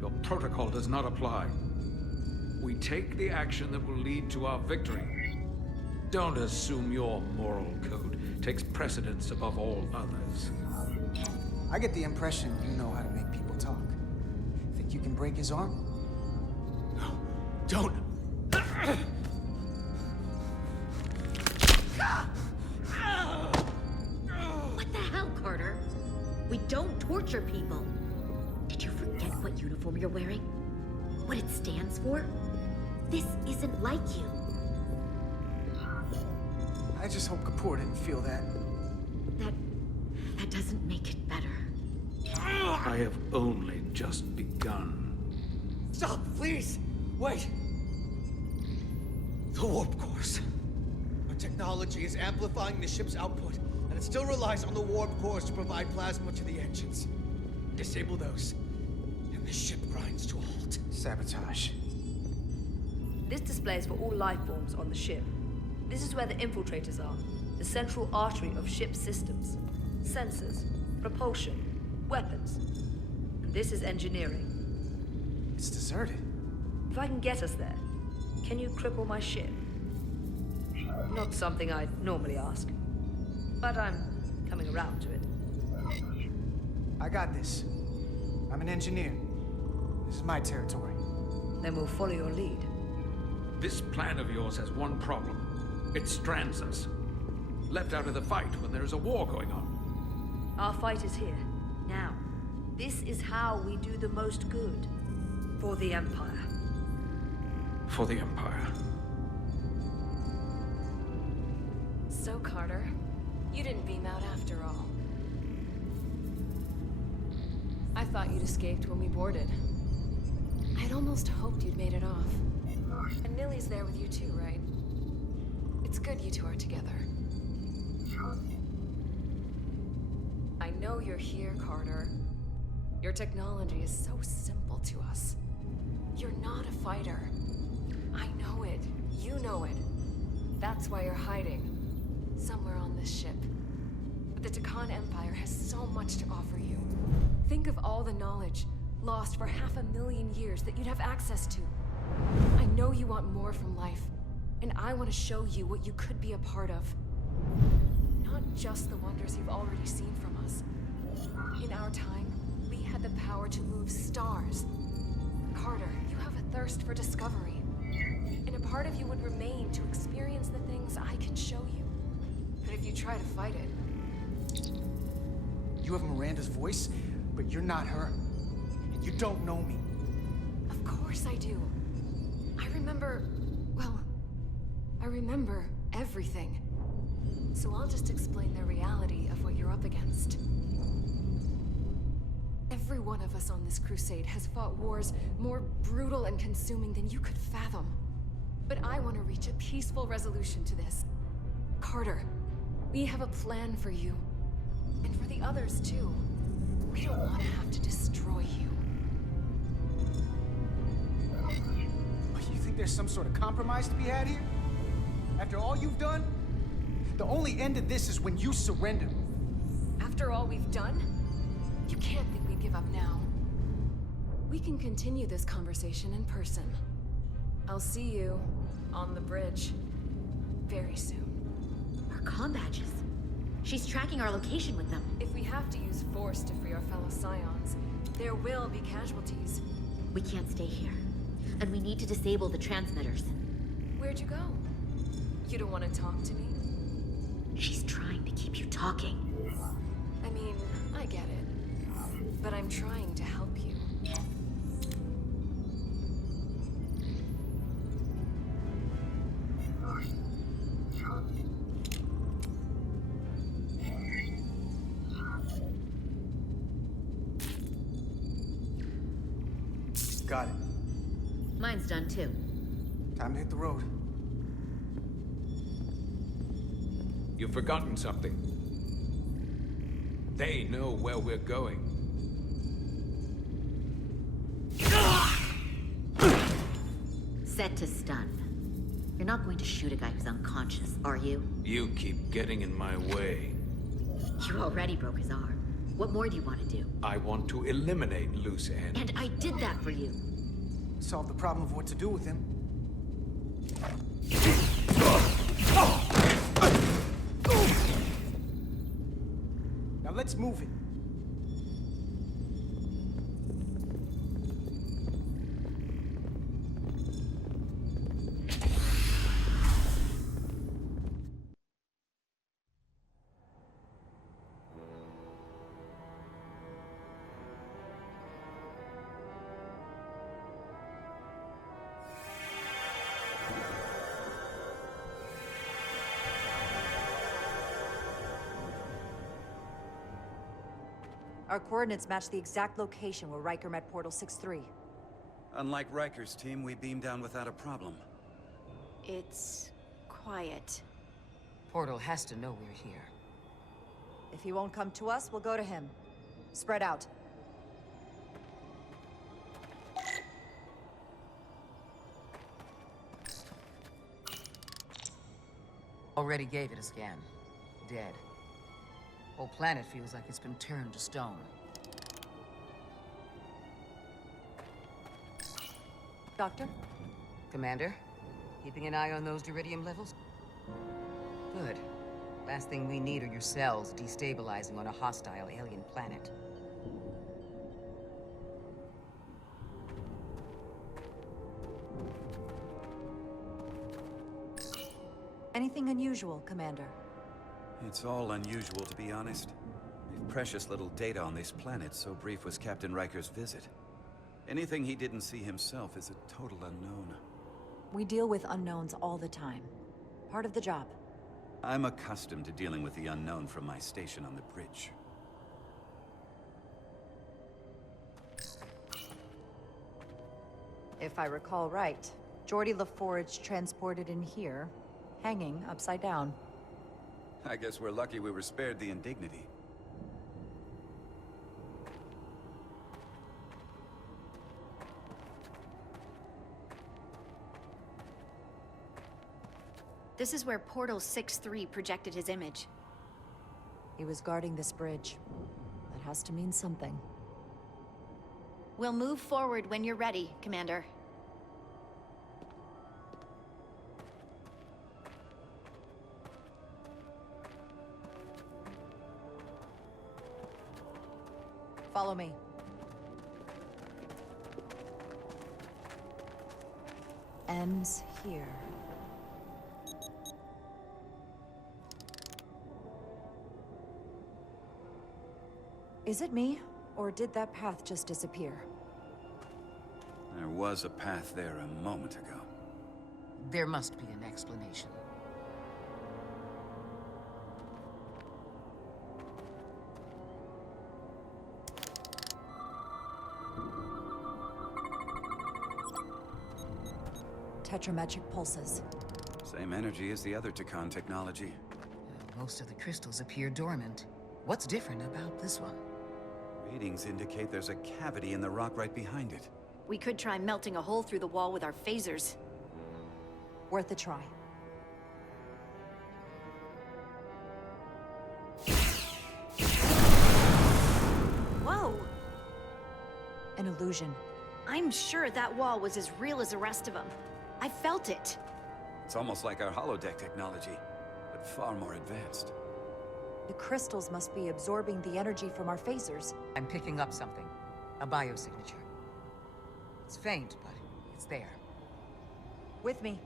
Your protocol does not apply. We take the action that will lead to our victory. Don't assume your moral code takes precedence above all others. I get the impression you know how to make people talk. Think you can break his arm? No, don't! What the hell, Carter? We don't torture people. Did you forget what uniform you're wearing? What it stands for? This isn't like you. I just hope Kapoor didn't feel that. That doesn't make it better. I have only just begun. Stop, please! Wait! The warp cores. Our technology is amplifying the ship's output, and it still relies on the warp cores to provide plasma to the engines. Disable those, and the ship grinds to a halt. Sabotage. This displays for all life forms on the ship. This is where the infiltrators are, the central artery of ship systems. Sensors, propulsion, weapons. And this is engineering. It's deserted. If I can get us there, can you cripple my ship? Not something I'd normally ask, but I'm coming around to it. I got this. I'm an engineer. This is my territory. Then we'll follow your lead. This plan of yours has one problem. It strands us. Left out of the fight when there is a war going on. Our fight is here, now. This is how we do the most good. For the Empire. For the Empire. So, Carter, you didn't beam out after all. I thought you'd escaped when we boarded. I'd almost hoped you'd made it off. And Nilly's there with you too, right? It's good you two are together. I know you're here, Carter. Your technology is so simple to us. You're not a fighter. I know it. You know it. That's why you're hiding. Somewhere on this ship. But the Takan Empire has so much to offer you. Think of all the knowledge lost for 500,000 years that you'd have access to. I know you want more from life, and I want to show you what you could be a part of. Not just the wonders you've already seen from us. In our time, we had the power to move stars. Carter, you have a thirst for discovery. And a part of you would remain to experience the things I can show you. But if you try to fight it... You have Miranda's voice, but you're not her. And you don't know me. Of course I do. I remember... well, I remember everything. So I'll just explain the reality of what you're up against. Every one of us on this crusade has fought wars more brutal and consuming than you could fathom. But I want to reach a peaceful resolution to this. Carter, we have a plan for you. And for the others, too. We don't want to have to destroy you. You think there's some sort of compromise to be had here? After all you've done? The only end of this is when you surrender. After all we've done? You can't think we'd give up now. We can continue this conversation in person. I'll see you on the bridge very soon. Our comm badges. She's tracking our location with them. If we have to use force to free our fellow Scions, there will be casualties. We can't stay here. And we need to disable the transmitters. Where'd you go? You don't want to talk to me? She's trying to keep you talking. I mean, I get it. But I'm trying to help you. Got it. Mine's done too. Time to hit the road. You've forgotten something. They know where we're going. Set to stun. You're not going to shoot a guy who's unconscious, are you? You keep getting in my way. You already broke his arm. What more do you want to do? I want to eliminate loose ends. And I did that for you. Solve the problem of what to do with him. Now let's move it. Our coordinates match the exact location where Riker met Portal 6-3. Unlike Riker's team, we beamed down without a problem. It's quiet. Portal has to know we're here. If he won't come to us, we'll go to him. Spread out. Already gave it a scan. Dead. Whole planet feels like it's been turned to stone. Doctor? Commander, keeping an eye on those iridium levels? Good. Last thing we need are your cells destabilizing on a hostile alien planet. Anything unusual, Commander? It's all unusual, to be honest. We've precious little data on this planet, so brief was Captain Riker's visit. Anything he didn't see himself is a total unknown. We deal with unknowns all the time. Part of the job. I'm accustomed to dealing with the unknown from my station on the bridge. If I recall right, Geordi LaForge transported in here, hanging upside down. I guess we're lucky we were spared the indignity. This is where Portal 6-3 projected his image. He was guarding this bridge. That has to mean something. We'll move forward when you're ready, Commander. Follow me. Ends here. Is it me, or did that path just disappear? There was a path there a moment ago. There must be an explanation. Tetrametric pulses. Same energy as the other Takan technology. Most of the crystals appear dormant. What's different about this one? Readings indicate there's a cavity in the rock right behind it. We could try melting a hole through the wall with our phasers. Worth a try. Whoa! An illusion. I'm sure that wall was as real as the rest of them. I felt it. It's almost like our holodeck technology, but far more advanced. The crystals must be absorbing the energy from our phasers. I'm picking up something. A biosignature. It's faint, but it's there. With me.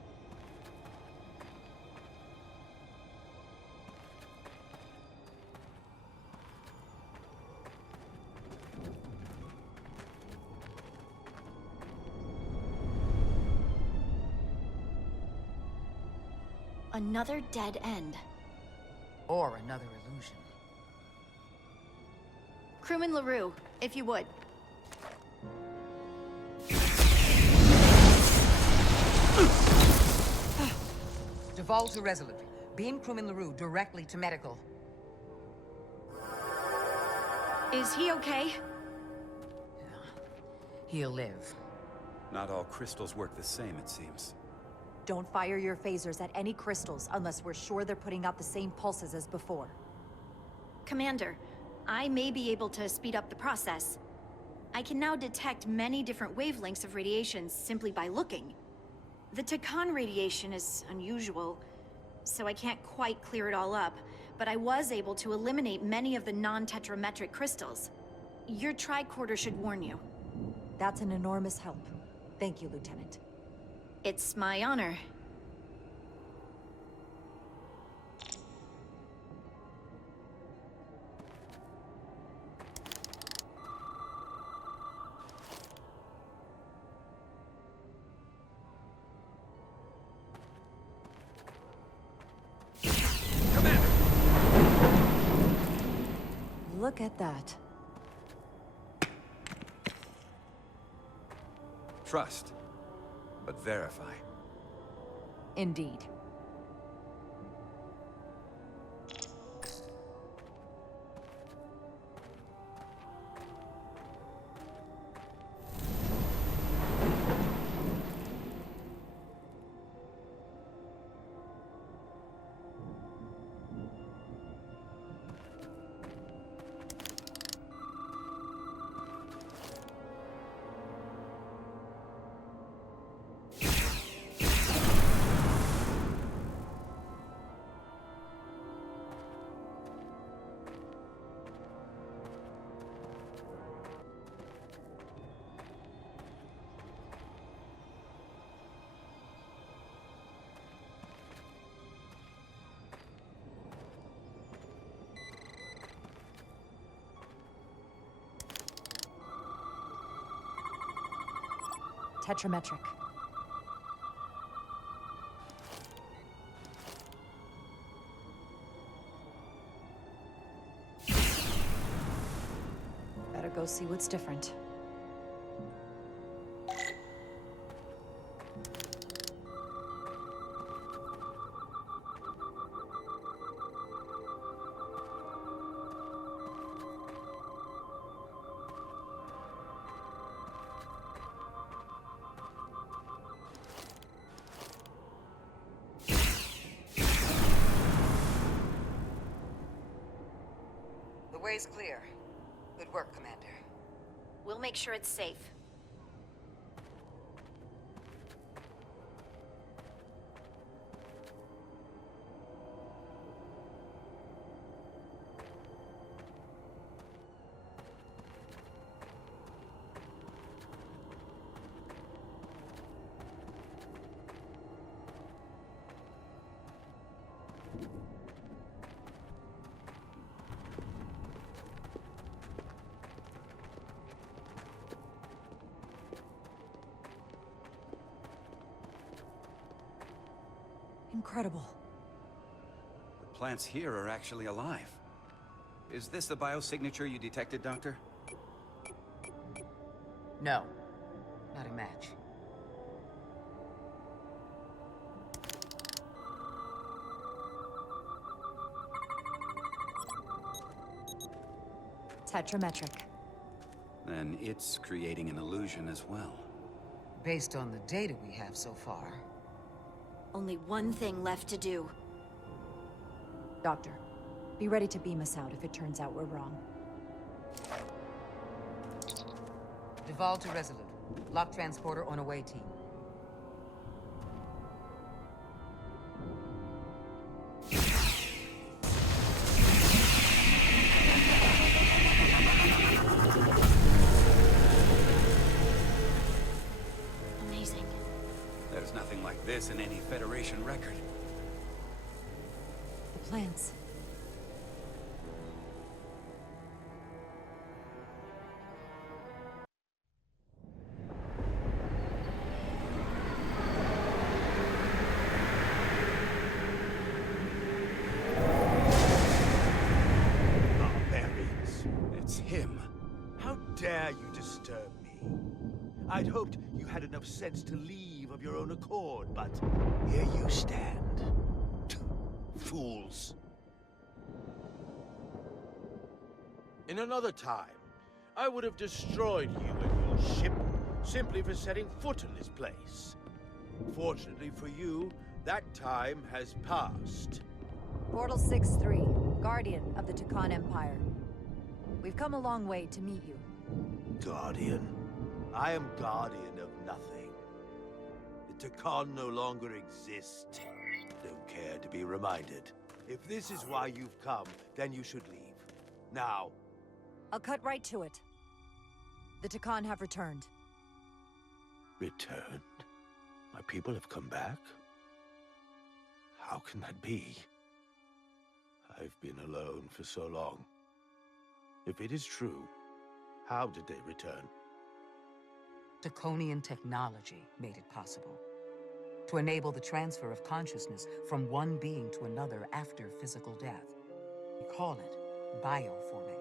Another dead end. Or another illusion. Crewman LaRue, if you would. Devolve to Resolute. Beam Crewman LaRue directly to medical. Is he okay? He'll live. Not all crystals work the same, it seems. Don't fire your phasers at any crystals unless we're sure they're putting out the same pulses as before. Commander, I may be able to speed up the process. I can now detect many different wavelengths of radiation simply by looking. The Takan radiation is unusual, so I can't quite clear it all up, but I was able to eliminate many of the non-tetrametric crystals. Your tricorder should warn you. That's an enormous help. Thank you, Lieutenant. It's my honor. Look at that. Trust, but verify. Indeed. Tetrametric. Better go see what's different. The way's clear. Good work, Commander. We'll make sure it's safe. Incredible. The plants here are actually alive. Is this the biosignature you detected, Doctor? No. Not a match. Tetrametric. Then it's creating an illusion as well. Based on the data we have so far. Only one thing left to do. Doctor, be ready to beam us out if it turns out we're wrong. Devolve to Resolute. Lock transporter on away team. Amazing. There's nothing like this in any Federation record. The plans. Barbarians. It's him. How dare you disturb me? I'd hoped you had enough sense to leave of your own accord, but here you stand. Fools. In another time, I would have destroyed you and your ship simply for setting foot in this place. Fortunately for you, that time has passed. Portal 6-3, Guardian of the Takan Empire. We've come a long way to meet you. Guardian? I am Guardian of nothing. The Takan no longer exist. Don't care to be reminded. If this is why you've come, then you should leave. Now. I'll cut right to it. The Takan have returned. Returned? My people have come back? How can that be? I've been alone for so long. If it is true, how did they return? Draconian technology made it possible. To enable the transfer of consciousness from one being to another after physical death. We call it bioforming.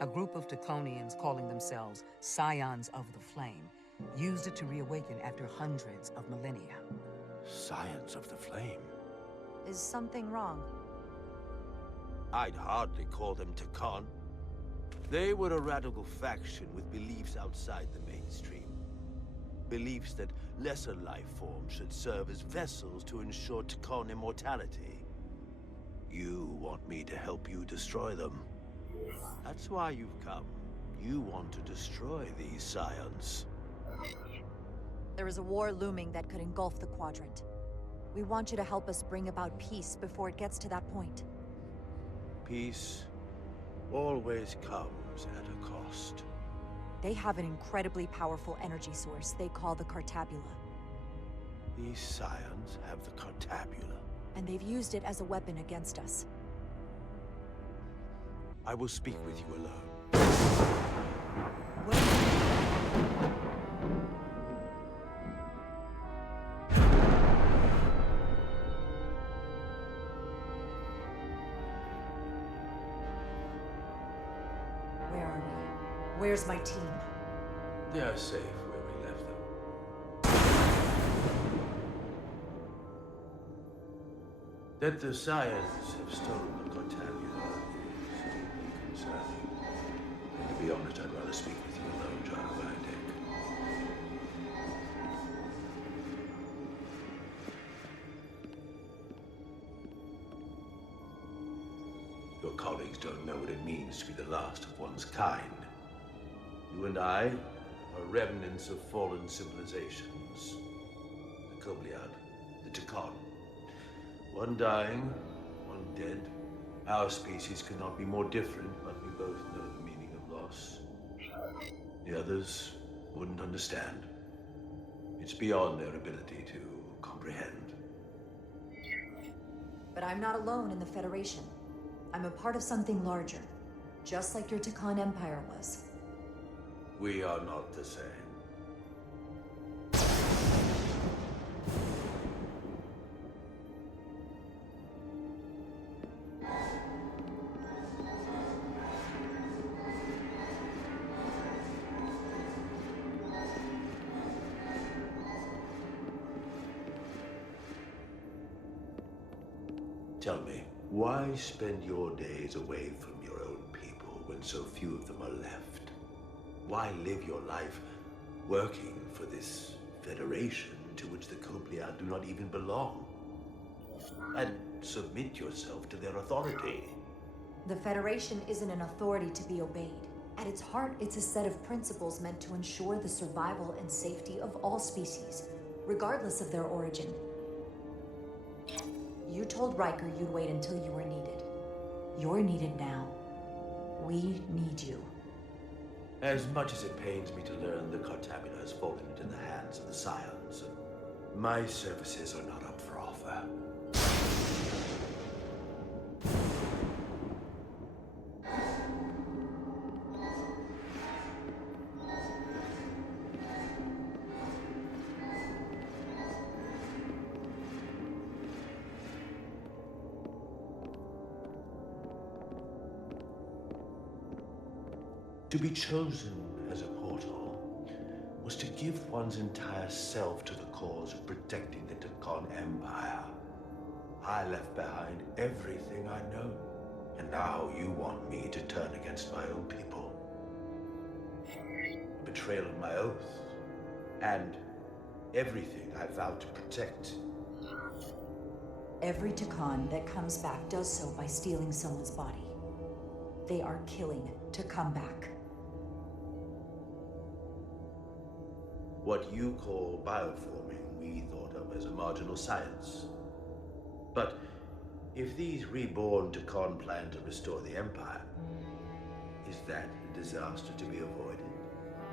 A group of Draconians calling themselves Scions of the Flame used it to reawaken after hundreds of millennia. Scions of the Flame? Is something wrong? I'd hardly call them Takan. They were a radical faction with beliefs outside the mainstream. Beliefs that lesser life forms should serve as vessels to ensure Takan immortality. You want me to help you destroy them. That's why you've come. You want to destroy these scions. There is a war looming that could engulf the quadrant. We want you to help us bring about peace before it gets to that point. Peace always comes at a cost. They have an incredibly powerful energy source they call the Cartabula. These scions have the Cartabula. And they've used it as a weapon against us. I will speak with you alone. Where's my team? They are safe where we left them. That the Scions have stolen the Cortalia is deeply concerning. And to be honest, I'd rather speak with you alone, John Wydeck. Your colleagues don't know what it means to be the last of one's kind. You and I are remnants of fallen civilizations. The Kobliad, the Takan. One dying, one dead. Our species could not be more different, but we both know the meaning of loss. The others wouldn't understand. It's beyond their ability to comprehend. But I'm not alone in the Federation. I'm a part of something larger, just like your Takan Empire was. We are not the same. Tell me, why spend your days away from your own people when so few of them are left? Why live your life working for this federation to which the Kobliad do not even belong? And submit yourself to their authority. The Federation isn't an authority to be obeyed. At its heart, it's a set of principles meant to ensure the survival and safety of all species, regardless of their origin. You told Riker you'd wait until you were needed. You're needed now. We need you. As much as it pains me to learn the Cartabula has fallen into the hands of the Scions, my services are not up for offer. To be chosen as a portal was to give one's entire self to the cause of protecting the Takan Empire. I left behind everything I know, and now you want me to turn against my own people. Betrayal of my oath, and everything I vowed to protect. Every Takan that comes back does so by stealing someone's body. They are killing to come back. What you call bioforming, we thought of as a marginal science. But if these reborn Takan plan to restore the Empire, is that a disaster to be avoided?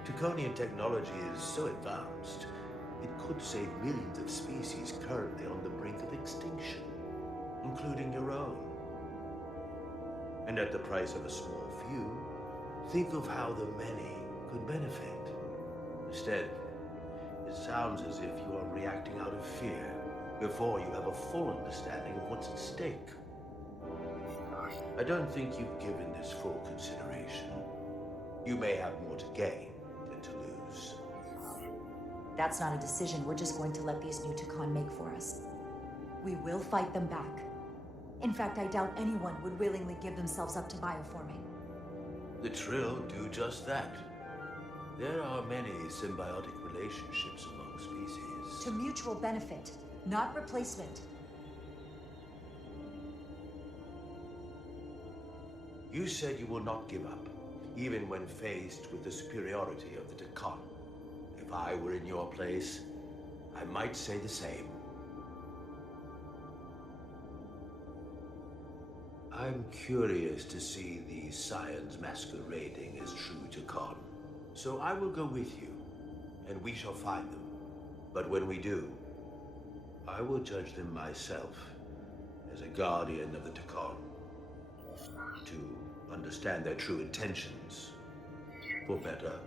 Takonian technology is so advanced, it could save millions of species currently on the brink of extinction, including your own. And at the price of a small few, think of how the many could benefit. Instead, it sounds as if you are reacting out of fear before you have a full understanding of what's at stake. I don't think you've given this full consideration. You may have more to gain than to lose. That's not a decision we're just going to let these new Takan make for us. We will fight them back. In fact, I doubt anyone would willingly give themselves up to bioforming. The Trill do just that. There are many symbiotic relationships among species. To mutual benefit, not replacement. You said you will not give up, even when faced with the superiority of the Takan. If I were in your place, I might say the same. I'm curious to see these Scions masquerading as true Takan. So I will go with you, and we shall find them. But when we do, I will judge them myself as a guardian of the Takan, to understand their true intentions, for better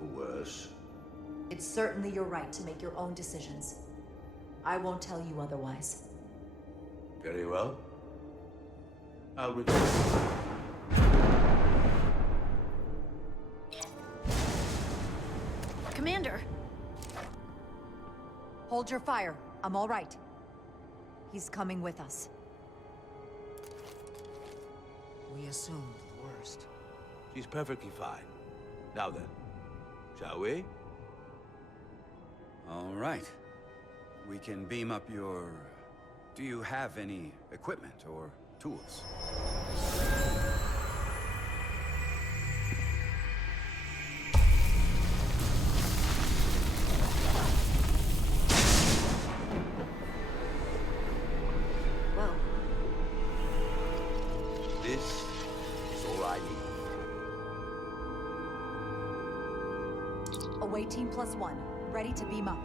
or worse. It's certainly your right to make your own decisions. I won't tell you otherwise. Very well. I'll return. Commander! Hold your fire. I'm all right. He's coming with us. We assumed the worst. She's perfectly fine. Now then, shall we? All right. We can beam up your... Do you have any equipment or tools? Whoa. This is all I need. Away team +1. Ready to beam up.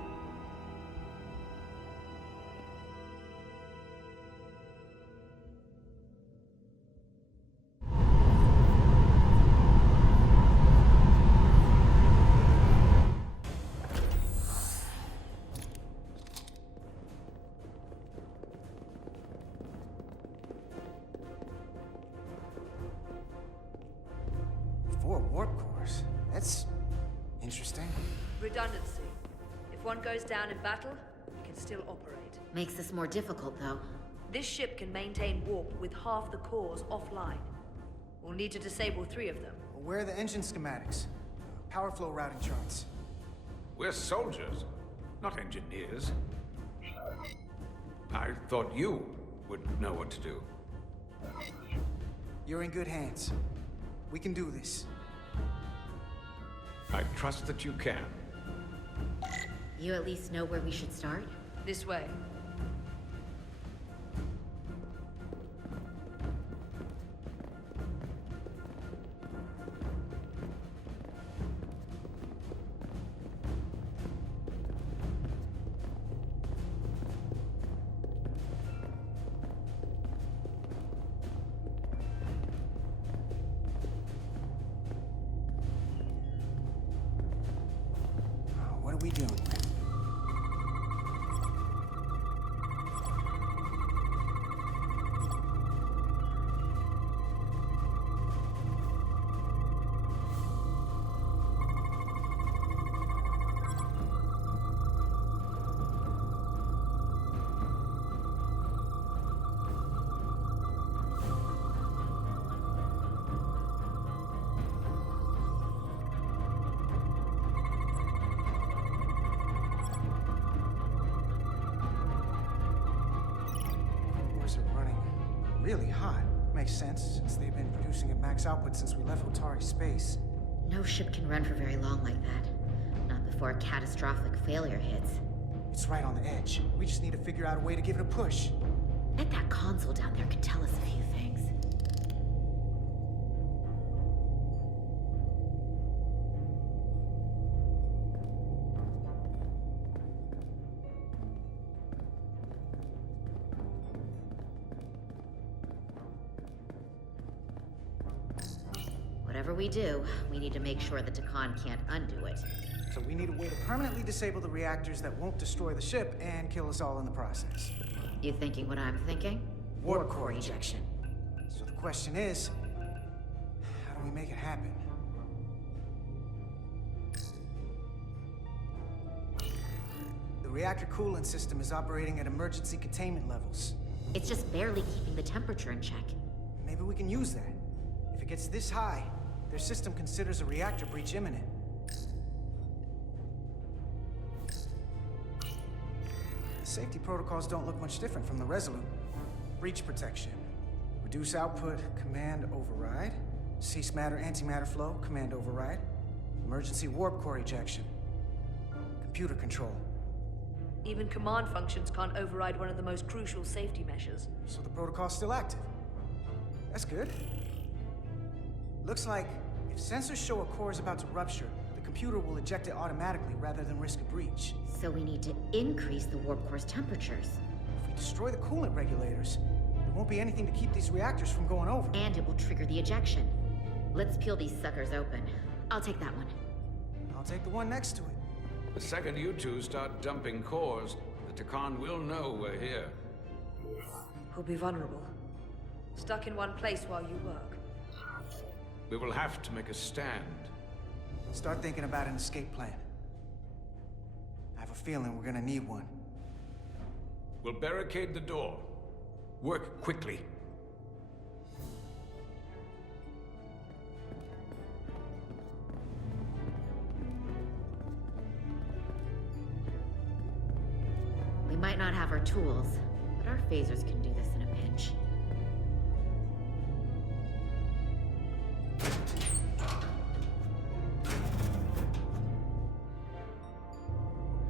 Four warp cores? That's interesting. Redundancy. If one goes down in battle, it can still operate. Makes this more difficult, though. This ship can maintain warp with half the cores offline. We'll need to disable 3 of them. Well, where are the engine schematics? Power flow routing charts. We're soldiers, not engineers. I thought you would know what to do. You're in good hands. We can do this. I trust that you can. You at least know where we should start? This way. What are we doing? Are running really hot. Makes sense, since they've been producing at max output since we left Hotari space. No ship can run for very long like that. Not before a catastrophic failure hits. It's right on the edge. We just need to figure out a way to give it a push. Bet that console down there could tell us a few things. Whatever we do, we need to make sure that Takan can't undo it. So we need a way to permanently disable the reactors that won't destroy the ship and kill us all in the process. You thinking what I'm thinking? Warp core ejection. So the question is, how do we make it happen? The reactor coolant system is operating at emergency containment levels. It's just barely keeping the temperature in check. Maybe we can use that. If it gets this high, their system considers a reactor breach imminent. The safety protocols don't look much different from the Resolute. Breach protection. Reduce output, command override. Cease matter, antimatter flow, command override. Emergency warp core ejection. Computer control. Even command functions can't override one of the most crucial safety measures. So the protocol's still active. That's good. Looks like if sensors show a core is about to rupture, the computer will eject it automatically rather than risk a breach. So we need to increase the warp core's temperatures. If we destroy the coolant regulators, there won't be anything to keep these reactors from going over. And it will trigger the ejection. Let's peel these suckers open. I'll take that one. I'll take the one next to it. The second you two start dumping cores, the Takan will know we're here. We'll be vulnerable. Stuck in one place while you work. We will have to make a stand. Start thinking about an escape plan. have a feeling we're gonna need one. We'll barricade the door. Work quickly. We might not have our tools, but our phasers can do this in a pinch.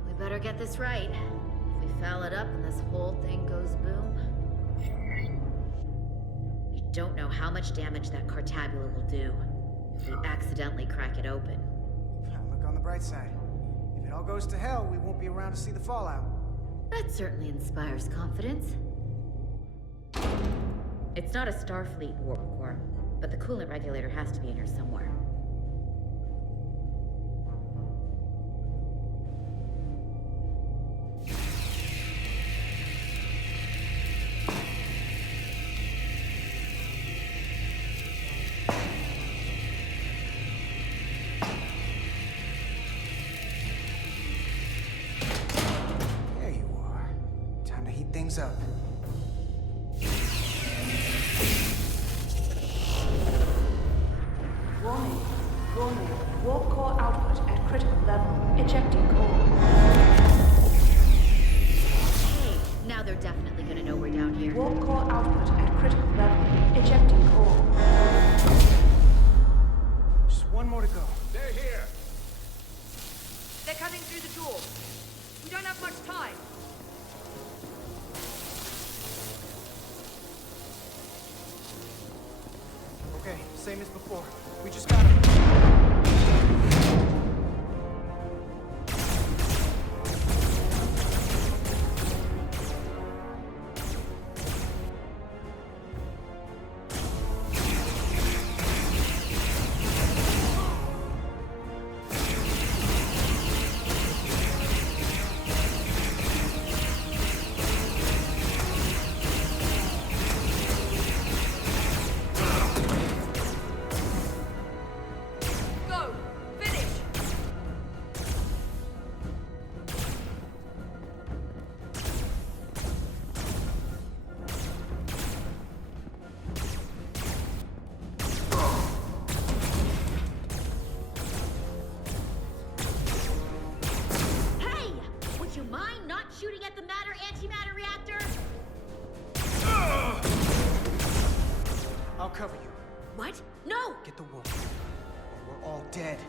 We better get this right. If we foul it up and this whole thing goes boom... We don't know how much damage that cartabula will do if we accidentally crack it open. Look on the bright side. If it all goes to hell, we won't be around to see the fallout. That certainly inspires confidence. It's not a Starfleet warp core, but the coolant regulator has to be in here somewhere. Up. Warning. Warning. Warp core output at critical level. Ejecting core. Hey, now they're definitely gonna know we're down here. Warp core output at critical level. Ejecting core. Just one more to go. They're here. They're cutting through the door. We don't have much time. Okay, same as before. We just gotta... I'll cover you. What? No! Get the wolf, or we're all dead.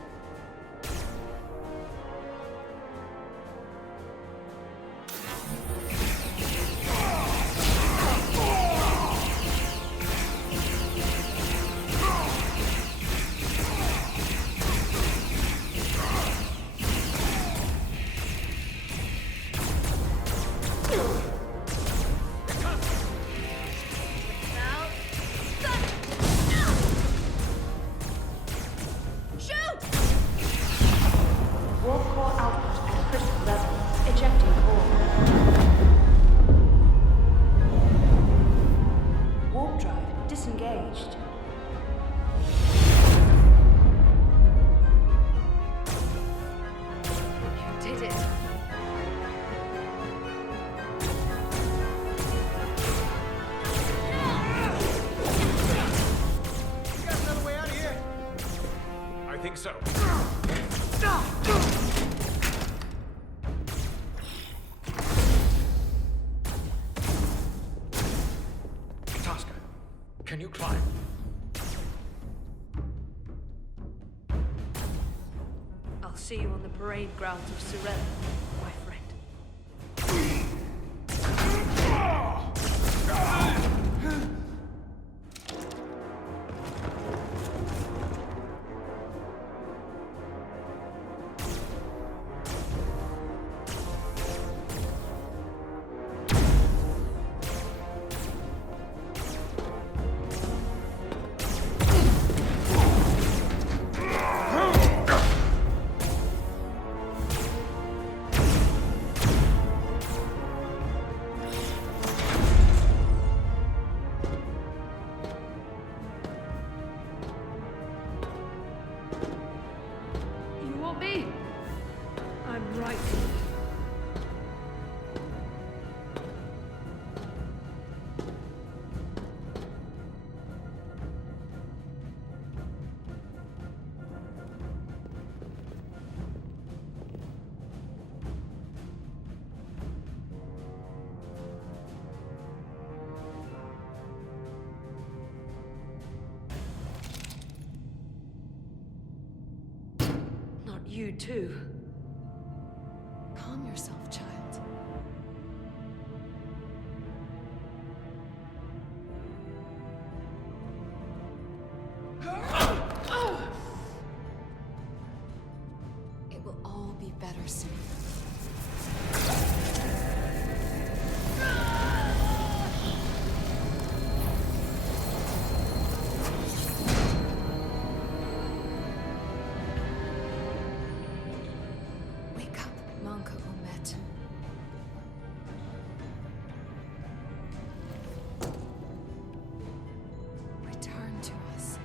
Can you climb? I'll see you on the parade grounds of Sirena, my friend. You too. Calm yourself, child. It will all be better soon. Wake up, Manka Umet. Return to us.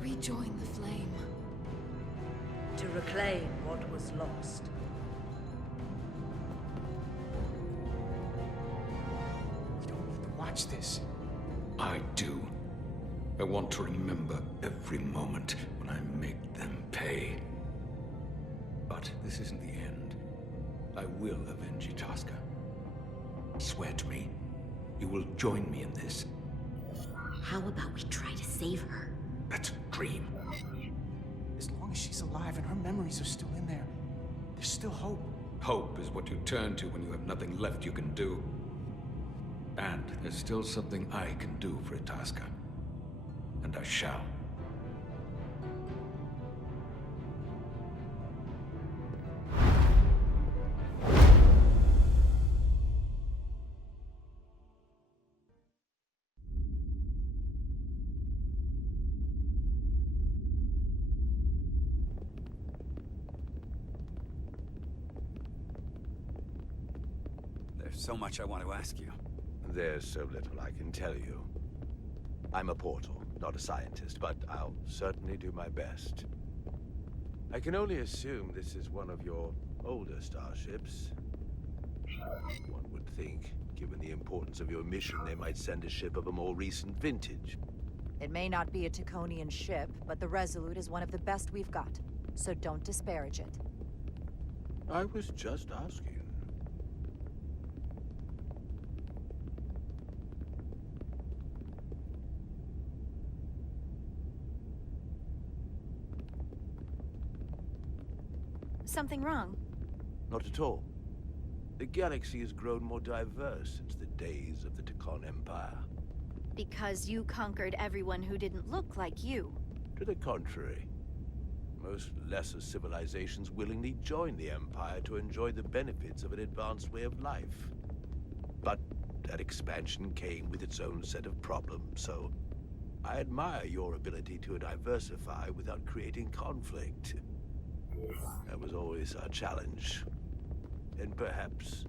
Rejoin the flame. To reclaim what was lost. We don't need to watch this. I do. I want to remember every moment when I make them pay. But this isn't the end. I will avenge Itasca. Swear to me, you will join me in this. How about we try to save her? That's a dream. As long as she's alive and her memories are still in there, there's still hope. Hope is what you turn to when you have nothing left you can do. And there's still something I can do for Itasca. And I shall. There's so much I want to ask you. There's so little I can tell you. I'm a portal, not a scientist, but I'll certainly do my best. I can only assume this is one of your older starships. One would think, given the importance of your mission, they might send a ship of a more recent vintage. It may not be a Taconian ship, but the Resolute is one of the best we've got. So don't disparage it. I was just asking. Something wrong? Not at all. The galaxy has grown more diverse since the days of the Takan Empire. Because you conquered everyone who didn't look like you. To the contrary. Most lesser civilizations willingly joined the Empire to enjoy the benefits of an advanced way of life. But that expansion came with its own set of problems, so I admire your ability to diversify without creating conflict. That was always our challenge. And perhaps,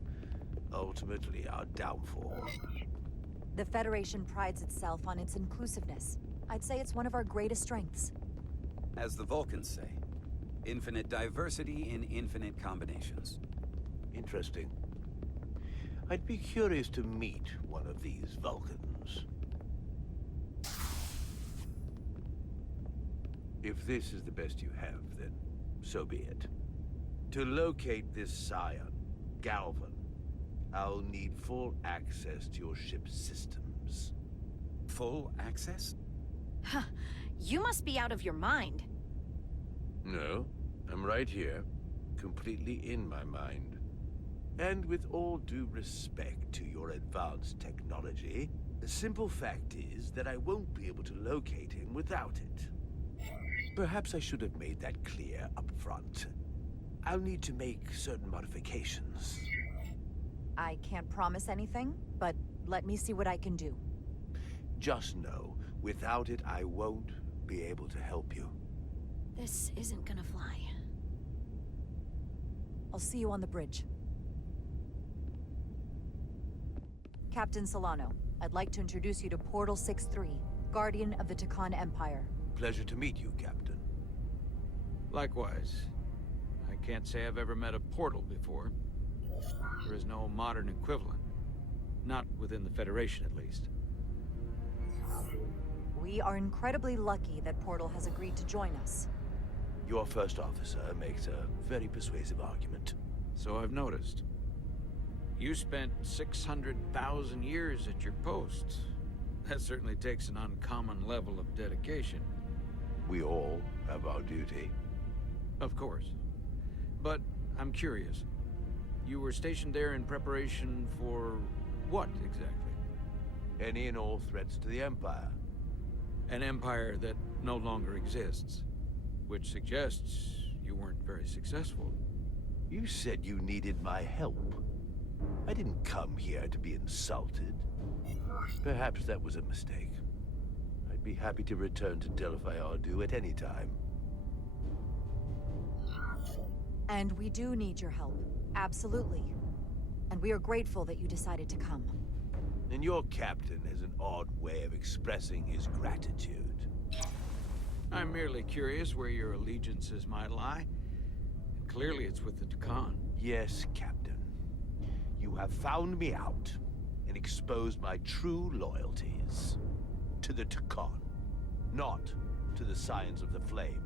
ultimately, our downfall. The Federation prides itself on its inclusiveness. I'd say it's one of our greatest strengths. As the Vulcans say, infinite diversity in infinite combinations. Interesting. I'd be curious to meet one of these Vulcans. If this is the best you have, then so be it. To locate this scion, Galvan, I'll need full access to your ship's systems. Full access? Huh. You must be out of your mind. No, I'm right here, completely in my mind. And with all due respect to your advanced technology, the simple fact is that I won't be able to locate him without it. Perhaps I should have made that clear up front. I'll need to make certain modifications. I can't promise anything, but let me see what I can do. Just know, without it, I won't be able to help you. This isn't gonna fly. I'll see you on the bridge. Captain Solano, I'd like to introduce you to Portal 6-3, Guardian of the Takan Empire. Pleasure to meet you, Captain. Likewise. I can't say I've ever met a portal before. There is no modern equivalent. Not within the Federation, at least. We are incredibly lucky that Portal has agreed to join us. Your first officer makes a very persuasive argument. So I've noticed. You spent 600,000 years at your post. That certainly takes an uncommon level of dedication. We all have our duty. Of course. But I'm curious. You were stationed there in preparation for what, exactly? Any and all threats to the Empire. An empire that no longer exists. Which suggests you weren't very successful. You said you needed my help. I didn't come here to be insulted. Perhaps that was a mistake. I'd be happy to return to Delphi Ardu at any time. And we do need your help. Absolutely. And we are grateful that you decided to come. And your captain has an odd way of expressing his gratitude. I'm merely curious where your allegiances might lie. And clearly it's with the Takan. Yes, Captain. You have found me out and exposed my true loyalties. To the Takan, not to the Scions of the Flame,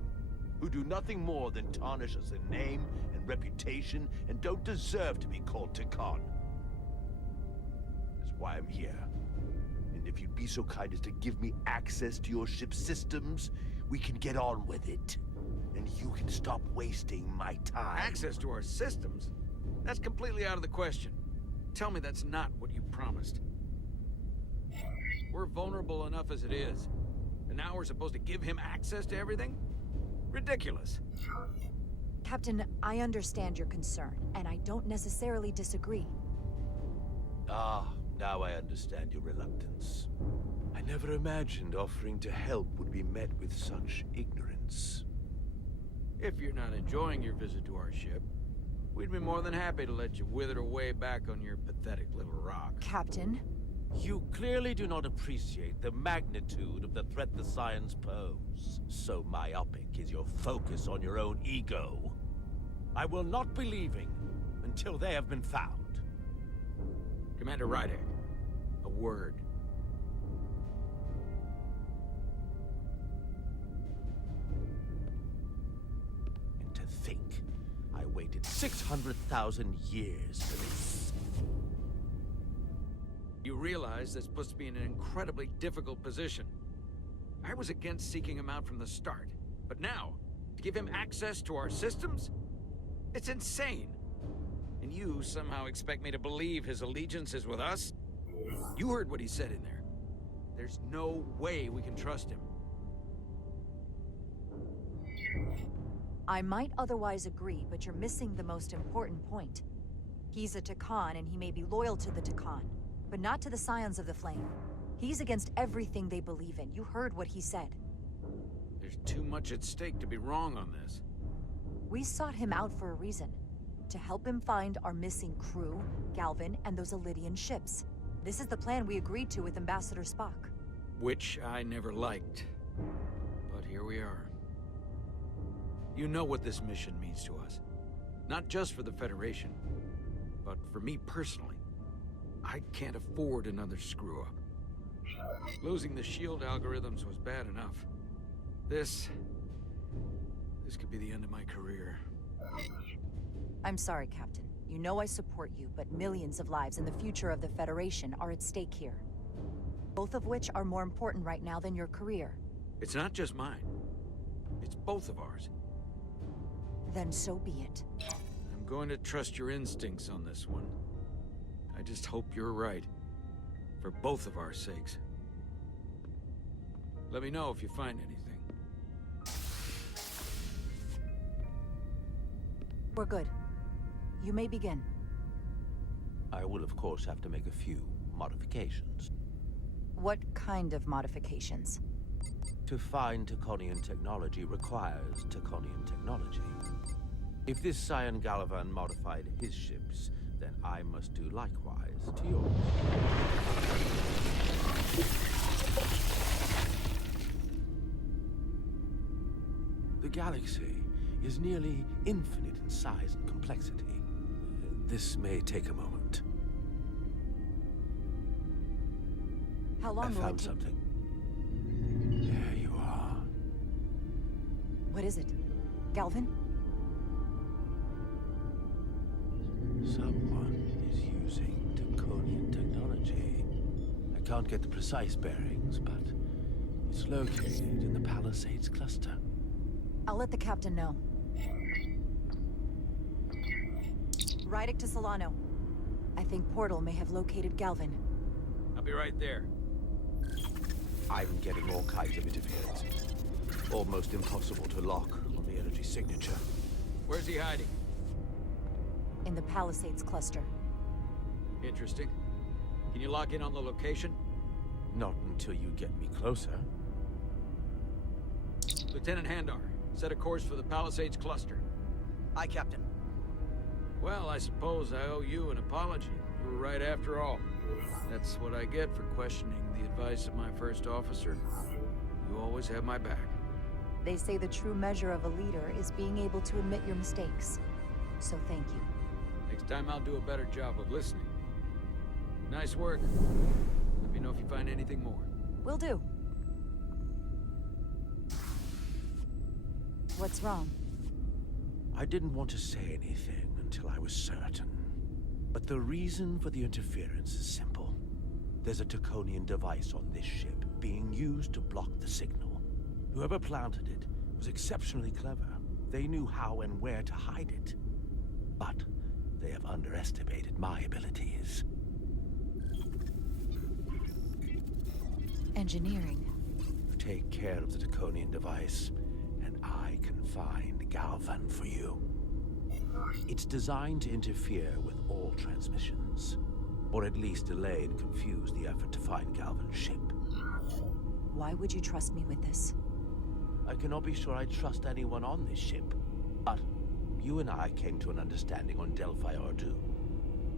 who do nothing more than tarnish us in name and reputation and don't deserve to be called Takan. That's why I'm here. And if you'd be so kind as to give me access to your ship's systems, we can get on with it. And you can stop wasting my time. Access to our systems? That's completely out of the question. Tell me that's not what you promised. We're vulnerable enough as it is. And now we're supposed to give him access to everything? Ridiculous. Captain, I understand your concern, and I don't necessarily disagree. Ah, now I understand your reluctance. I never imagined offering to help would be met with such ignorance. If you're not enjoying your visit to our ship, we'd be more than happy to let you wither away back on your pathetic little rock. Captain? You clearly do not appreciate the magnitude of the threat the Scions pose. So myopic is your focus on your own ego. I will not be leaving until they have been found. Commander Ridehead, a word. And to think, I waited 600,000 years for this. You realize this puts me in an incredibly difficult position. I was against seeking him out from the start, but now, to give him access to our systems? It's insane. And you somehow expect me to believe his allegiance is with us? You heard what he said in there. There's no way we can trust him. I might otherwise agree, but you're missing the most important point. He's a Takan, and he may be loyal to the Takan, but not to the Scions of the Flame. He's against everything they believe in. You heard what he said. There's too much at stake to be wrong on this. We sought him out for a reason. To help him find our missing crew, Galvin, and those Alydian ships. This is the plan we agreed to with Ambassador Spock. Which I never liked. But here we are. You know what this mission means to us. Not just for the Federation, but for me personally. I can't afford another screw-up. Losing the shield algorithms was bad enough. This could be the end of my career. I'm sorry, Captain. You know I support you, but millions of lives and the future of the Federation are at stake here. Both of which are more important right now than your career. It's not just mine. It's both of ours. Then so be it. I'm going to trust your instincts on this one. I just hope you're right. For both of our sakes. Let me know if you find anything. We're good. You may begin. I will, of course, have to make a few modifications. What kind of modifications? To find Takonian technology requires Takonian technology. If this Scion Gallivan modified his ships, then I must do likewise to yours. The galaxy is nearly infinite in size and complexity. This may take a moment. How long I will it found take? something. There you are. What is it? Galvin? Someone is using Takonian technology. I can't get the precise bearings, but it's located in the Palisades cluster. I'll let the captain know. Rydick to Solano. I think Portal may have located Galvin. I'll be right there. I'm getting all kinds of interference. Almost impossible to lock on the energy signature. Where's he hiding? In the Palisades cluster. Interesting. Can you lock in on the location? Not until you get me closer. Lieutenant Handar, set a course for the Palisades cluster. Aye, Captain. Well, I suppose I owe you an apology. You were right after all. That's what I get for questioning the advice of my first officer. You always have my back. They say the true measure of a leader is being able to admit your mistakes. So thank you. Next time I'll do a better job of listening. Nice work. Let me know if you find anything more. Will do. What's wrong? I didn't want to say anything until I was certain. But the reason for the interference is simple. There's a Taconian device on this ship being used to block the signal. Whoever planted it was exceptionally clever. They knew how and where to hide it. But they have underestimated my abilities. Engineering. Take care of the Taconian device, and I can find Galvin for you. It's designed to interfere with all transmissions, or at least delay and confuse the effort to find Galvin's ship. Why would you trust me with this? I cannot be sure I trust anyone on this ship, but you and I came to an understanding on Delphi Ordu.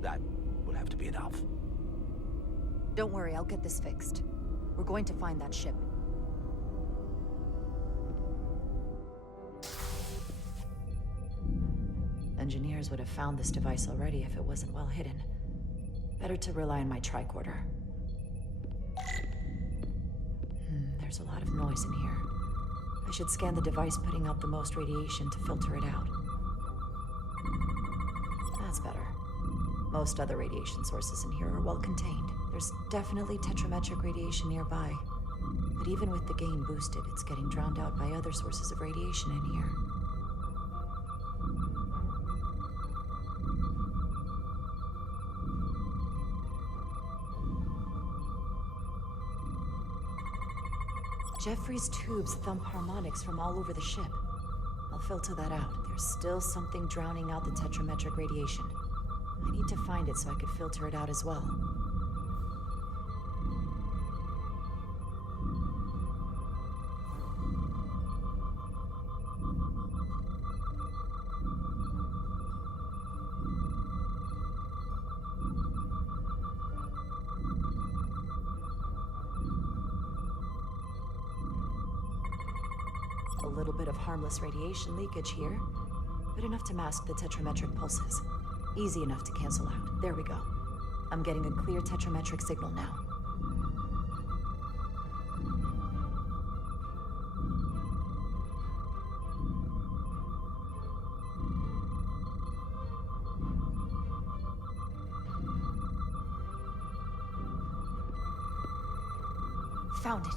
That will have to be enough. Don't worry, I'll get this fixed. We're going to find that ship. Engineers would have found this device already if it wasn't well hidden. Better to rely on my tricorder. There's a lot of noise in here. I should scan the device putting out the most radiation to filter it out. That's better. Most other radiation sources in here are well contained. There's definitely tetrametric radiation nearby. But even with the gain boosted, it's getting drowned out by other sources of radiation in here. Jeffrey's tubes thump harmonics from all over the ship. I'll filter that out. There's still something drowning out the tetrametric radiation. I need to find it so I could filter it out as well. A little bit of harmless radiation leakage here, but enough to mask the tetrametric pulses. Easy enough to cancel out. There we go. I'm getting a clear tetrametric signal now. Found it.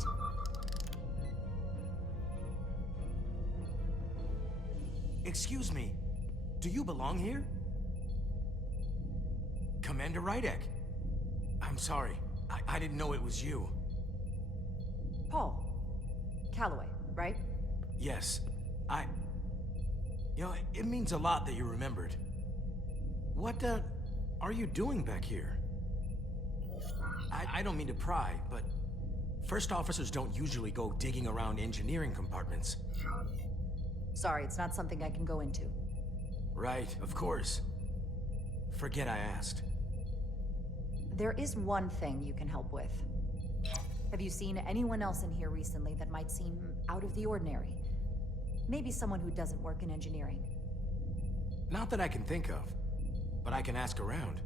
Excuse me, do you belong here? Commander Rydick. I'm sorry, I didn't know it was you. Paul. Calloway, right? Yes, You know, it means a lot that you remembered. What, are you doing back here? I don't mean to pry, but first officers don't usually go digging around engineering compartments. Sorry, it's not something I can go into. Right, of course. Forget I asked. There is one thing you can help with. Have you seen anyone else in here recently that might seem out of the ordinary? Maybe someone who doesn't work in engineering. Not that I can think of, but I can ask around.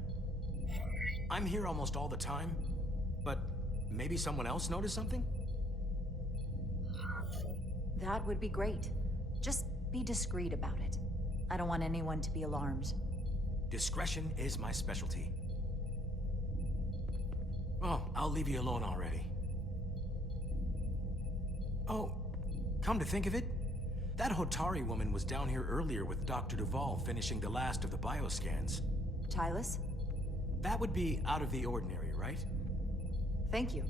I'm here almost all the time, but maybe someone else noticed something? That would be great. Just be discreet about it. I don't want anyone to be alarmed. Discretion is my specialty. Well, I'll leave you alone already. Oh, come to think of it, that Hotari woman was down here earlier with Dr. Duvall finishing the last of the bioscans. Tylus? That would be out of the ordinary, right? Thank you.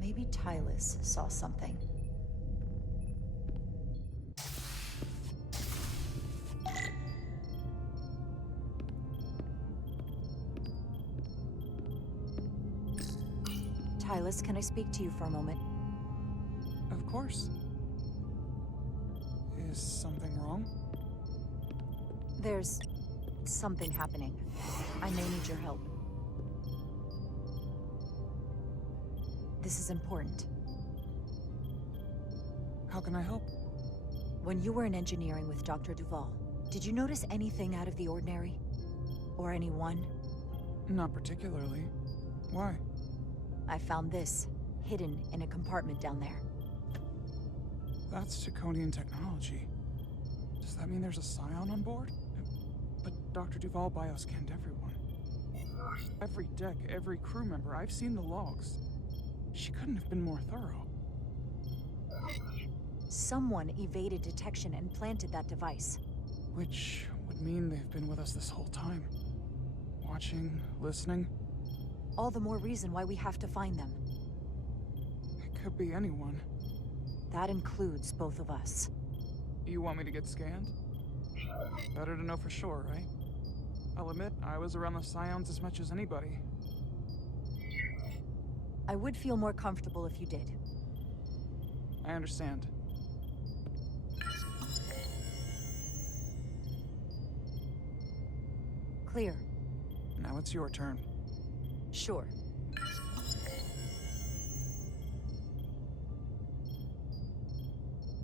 Maybe Tylus saw something. Tylus, can I speak to you for a moment? Of course. Is something wrong? There's something happening. I may need your help. This is important. How can I help? When you were in engineering with Dr. Duvall, did you notice anything out of the ordinary? Or anyone? Not particularly. Why? I found this, hidden in a compartment down there. That's Takonian technology. Does that mean there's a scion on board? But Dr. Duvall bioscanned everyone. Every deck, every crew member, I've seen the logs. She couldn't have been more thorough. Someone evaded detection and planted that device. Which would mean they've been with us this whole time. Watching, listening. All the more reason why we have to find them. It could be anyone. That includes both of us. You want me to get scanned? Better to know for sure, right? I'll admit, I was around the Scions as much as anybody. I would feel more comfortable if you did. I understand. Clear. Now it's your turn. Sure.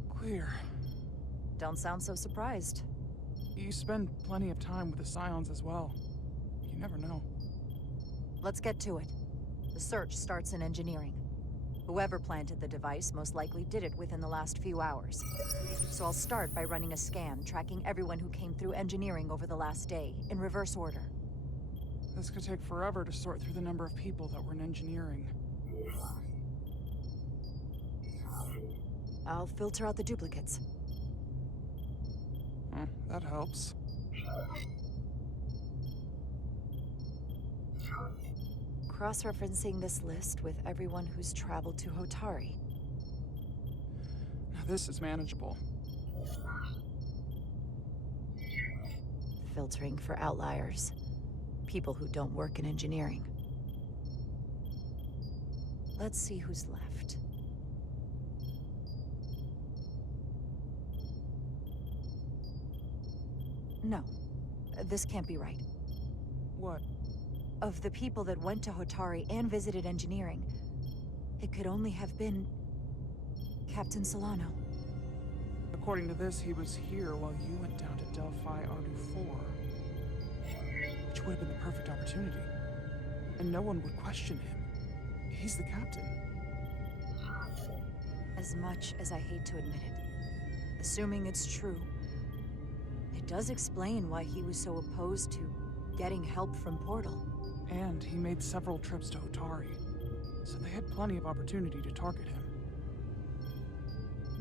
Clear. Don't sound so surprised. You spend plenty of time with the Scions as well. You never know. Let's get to it. The search starts in engineering. Whoever planted the device most likely did it within the last few hours. So I'll start by running a scan, tracking everyone who came through engineering over the last day, in reverse order. This could take forever to sort through the number of people that were in engineering. I'll filter out the duplicates. That helps. Cross-referencing this list with everyone who's traveled to Hotari. Now this is manageable. Filtering for outliers. People who don't work in engineering. Let's see who's left. No, this can't be right. What? Of the people that went to Hotari and visited engineering, it could only have been Captain Solano. According to this, he was here while you went down to Delphi Ardu 4. Which would have been the perfect opportunity. And no one would question him. He's the captain. As much as I hate to admit it, assuming it's true, it does explain why he was so opposed to getting help from Portal. And he made several trips to Hotari, so they had plenty of opportunity to target him.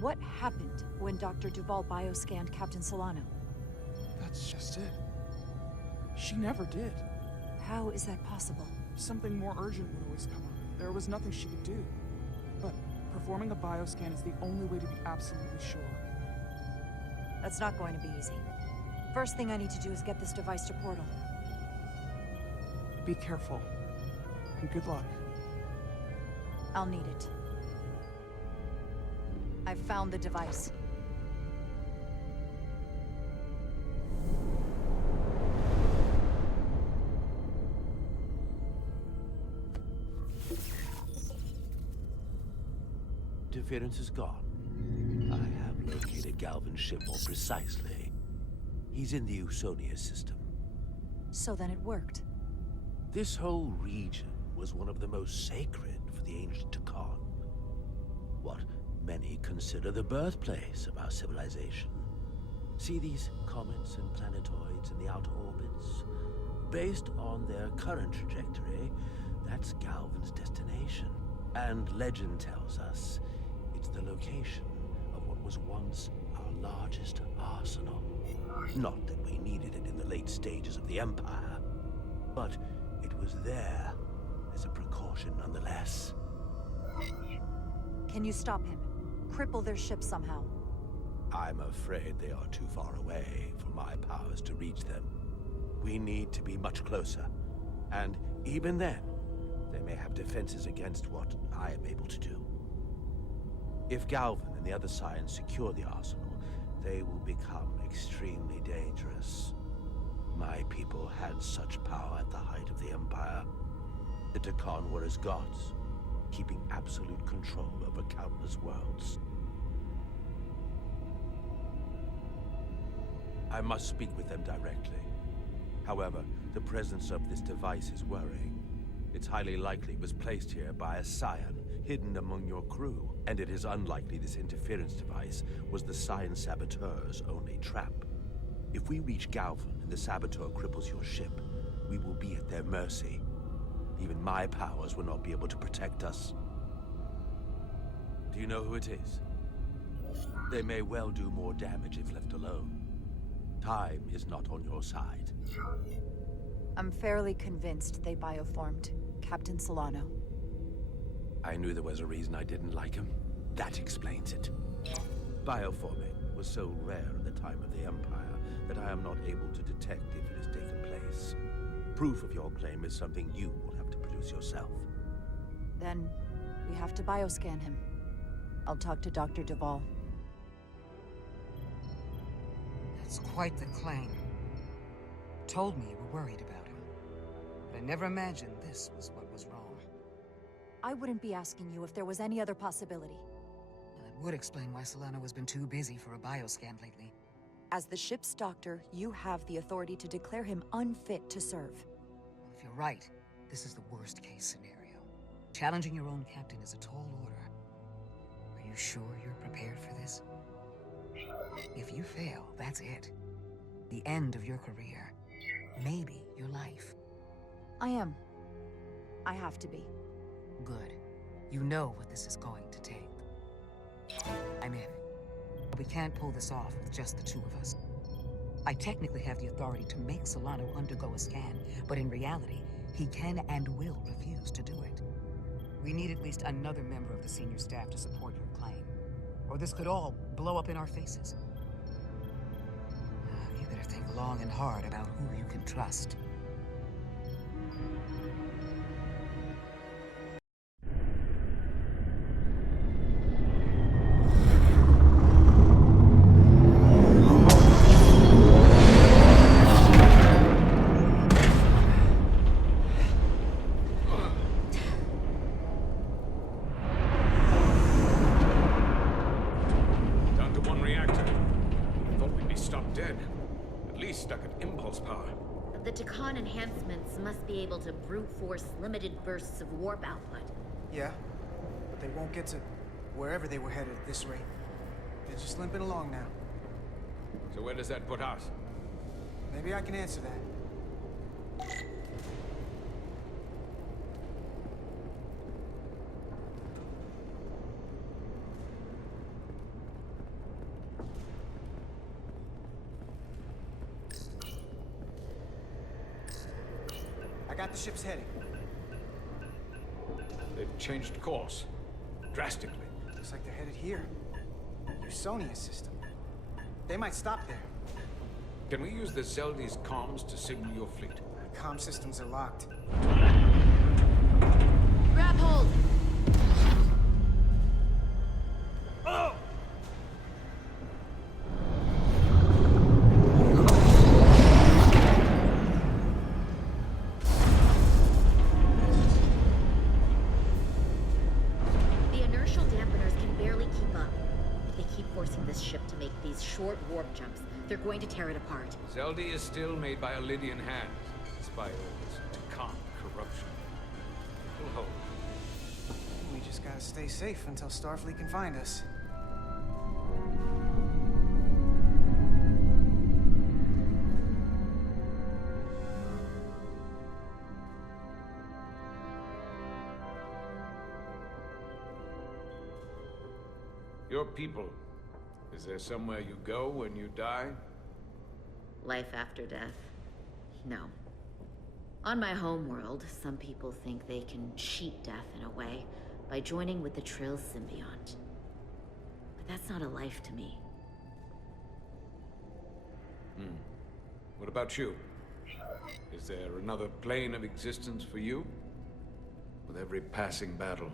What happened when Dr. Duvall bioscanned Captain Solano? That's just it. She never did. How is that possible? Something more urgent would always come up. There was nothing she could do. But performing a bioscan is the only way to be absolutely sure. That's not going to be easy. First thing I need to do is get this device to Portal. Be careful. And good luck. I'll need it. I've found the device. Interference is gone. I have located Galvin's ship more precisely. He's in the Usonia system. So then it worked. This whole region was one of the most sacred for the ancient Takan. many consider the birthplace of our civilization. See these comets and planetoids in the outer orbits? Based on their current trajectory, that's Galvan's destination. And legend tells us it's the location of what was once our largest arsenal. Not that we needed it in the late stages of the Empire, but it was there as a precaution nonetheless. Can you stop him? Cripple their ship somehow. I'm afraid they are too far away for my powers to reach them. We need to be much closer. And even then, they may have defenses against what I am able to do. If Galvan and the other Scions secure the arsenal, they will become extremely dangerous. My people had such power at the height of the Empire. The Takan were as gods, keeping absolute control over countless worlds. I must speak with them directly. However, the presence of this device is worrying. It's highly likely it was placed here by a Scion, hidden among your crew, and it is unlikely this interference device was the Scion saboteur's only trap. If we reach Galvan and the saboteur cripples your ship, we will be at their mercy. Even my powers will not be able to protect us. Do you know who it is? They may well do more damage if left alone. Time is not on your side. I'm fairly convinced they bioformed Captain Solano. I knew there was a reason I didn't like him. That explains it. Bioforming was so rare at the time of the Empire that I am not able to detect if it has taken place. Proof of your claim is something you will have to produce yourself. Then we have to bioscan him. I'll talk to Dr. Duvall. That's quite the claim. Told me you were worried about him. But I never imagined this was what was wrong. I wouldn't be asking you if there was any other possibility. Well, it would explain why Solano has been too busy for a bioscan lately. As the ship's doctor, you have the authority to declare him unfit to serve. Well, if you're right, this is the worst-case scenario. Challenging your own captain is a tall order. Are you sure you're prepared for this? If you fail, that's it. The end of your career. Maybe your life. I am. I have to be. Good. You know what this is going to take. I'm in. We can't pull this off with just the two of us. I technically have the authority to make Solano undergo a scan, but in reality, he can and will refuse to do it. We need at least another member of the senior staff to support your claim, or this could all blow up in our faces. You better think long and hard about who you can trust. The Takan enhancements must be able to brute force limited bursts of warp output. Yeah, but they won't get to wherever they were headed at this rate. They're just limping along now. So where does that put us? Maybe I can answer that. I got the ship's heading. They've changed course. Drastically. Looks like they're headed here. Usonia system. They might stop there. Can we use the Zeldi's comms to signal your fleet? The comm systems are locked. Grab hold! Oh! The inertial dampeners can barely keep up. If they keep forcing this ship to make these short warp jumps, they're going to tear it apart. Zeldi is still made by Alydian hands, despite all this Takan corruption. We'll hold. We just gotta stay safe until Starfleet can find us. Your people, is there somewhere you go when you die? Life after death? No. On my homeworld, some people think they can cheat death in a way by joining with the Trill symbiont. But that's not a life to me. What about you? Is there another plane of existence for you? With every passing battle,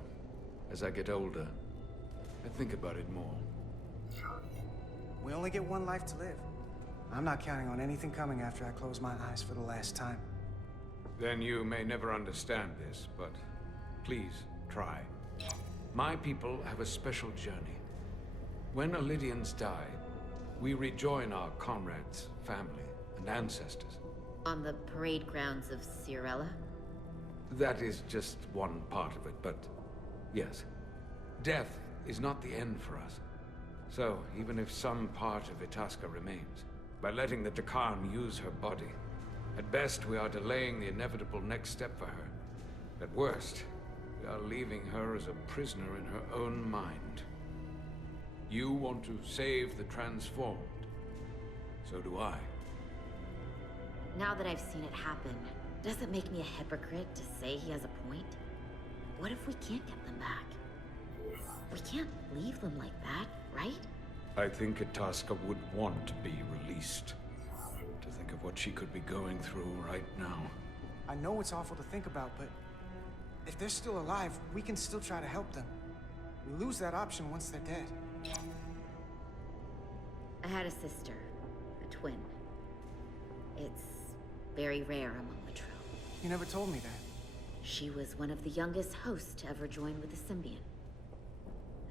as I get older, I think about it more. We only get one life to live. I'm not counting on anything coming after I close my eyes for the last time. Then you may never understand this, but please try. My people have a special journey. When Alydians die, we rejoin our comrades, family, and ancestors. On the parade grounds of Cirella? That is just one part of it, but yes. Death is not the end for us. So, even if some part of Itasca remains, by letting the Takan use her body, at best we are delaying the inevitable next step for her. At worst, we are leaving her as a prisoner in her own mind. You want to save the transformed. So do I. Now that I've seen it happen, does it make me a hypocrite to say he has a point? What if we can't get them back? We can't leave them like that, right? I think Itasca would want to be released. To think of what she could be going through right now. I know it's awful to think about, but if they're still alive, we can still try to help them. We lose that option once they're dead. I had a sister, a twin. It's very rare among the Trill. You never told me that. She was one of the youngest hosts to ever join with the symbiont.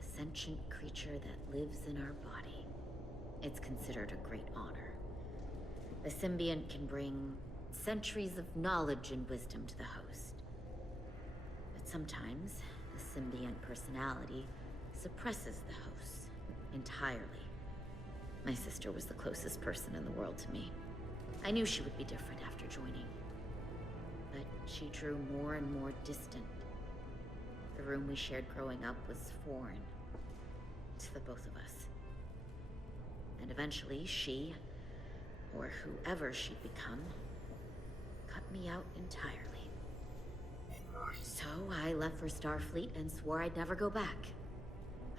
A sentient creature that lives in our body. It's considered a great honor. The symbiont can bring centuries of knowledge and wisdom to the host. But sometimes, the symbiont personality suppresses the host entirely. My sister was the closest person in the world to me. I knew she would be different after joining. But she drew more and more distant. The room we shared growing up was foreign to the both of us. And eventually she, or whoever she'd become, cut me out entirely. So I left for Starfleet and swore I'd never go back.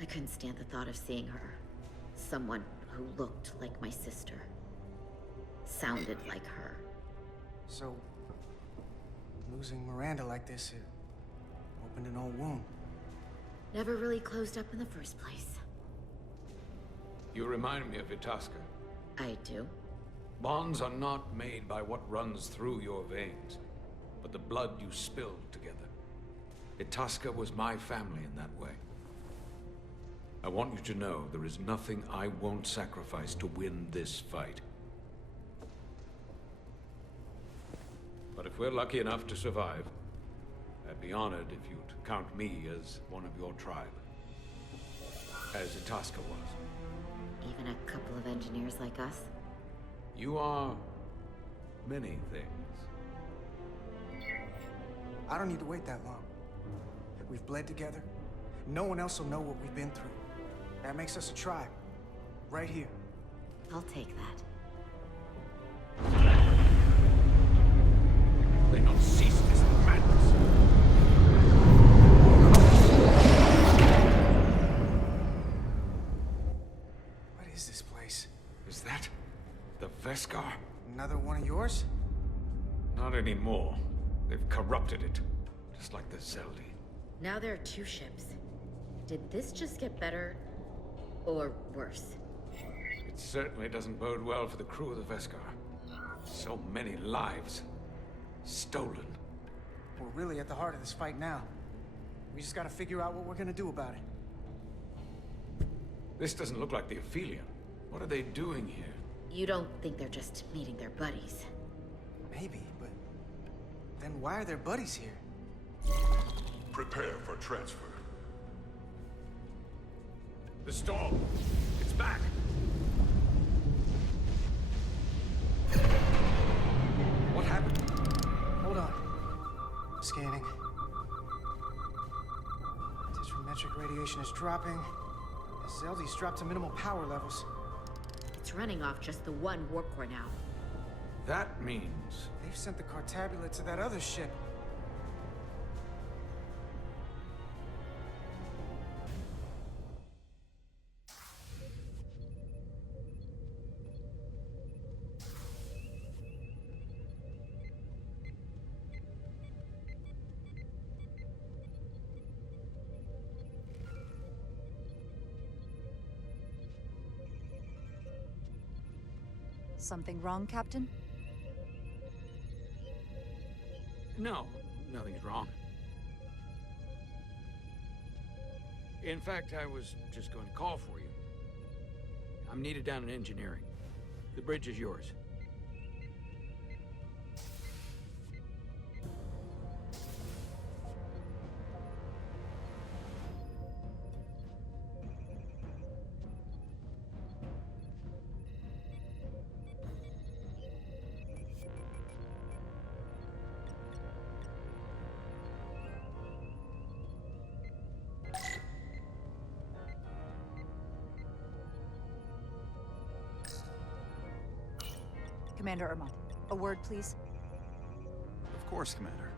I couldn't stand the thought of seeing her. Someone who looked like my sister. Sounded like her. So, losing Miranda like this, it opened an old wound. Never really closed up in the first place. You remind me of Itasca. I do? Bonds are not made by what runs through your veins, but the blood you spill together. Itasca was my family in that way. I want you to know there is nothing I won't sacrifice to win this fight. But if we're lucky enough to survive, I'd be honored if you'd count me as one of your tribe. As Itasca was. Even a couple of engineers like us? You are many things. I don't need to wait that long. We've bled together. No one else will know what we've been through. That makes us a tribe. Right here. I'll take that. They don't cease this madness. What is this place? Is that the Veskar? Another one of yours? Not anymore. They've corrupted it. Just like the Zeli. Now there are 2 ships. Did this just get better? Or worse? It certainly doesn't bode well for the crew of the Veskar. So many lives. Stolen. We're really at the heart of this fight now. We just gotta figure out what we're gonna do about it. This doesn't look like the Aphelion. What are they doing here? You don't think they're just meeting their buddies? Maybe, but then why are their buddies here? Prepare for transfer. The storm! It's back! What happened? Hold on. Scanning. Metric radiation is dropping. Zeldy's dropped to minimal power levels. It's running off just the one warp core now. That means... They've sent the Cartabula to that other ship. Something wrong, Captain? No, nothing's wrong. In fact, I was just going to call for you. I'm needed down in engineering. The bridge is yours. Commander Irma, a word, please. Of course, Commander.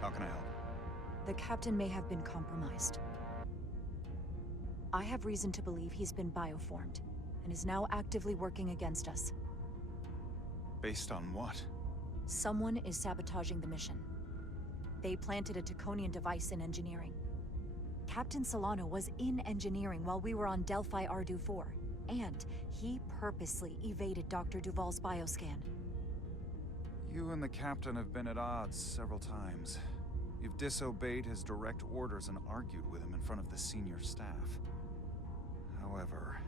How can I help? The captain may have been compromised. I have reason to believe he's been bioformed, and is now actively working against us. Based on what? Someone is sabotaging the mission. They planted a Taconian device in engineering. Captain Solano was in engineering while we were on Delphi Ardu 4, and he purposely evaded Dr. Duval's bioscan. You and the captain have been at odds several times. You've disobeyed his direct orders and argued with him in front of the senior staff. However,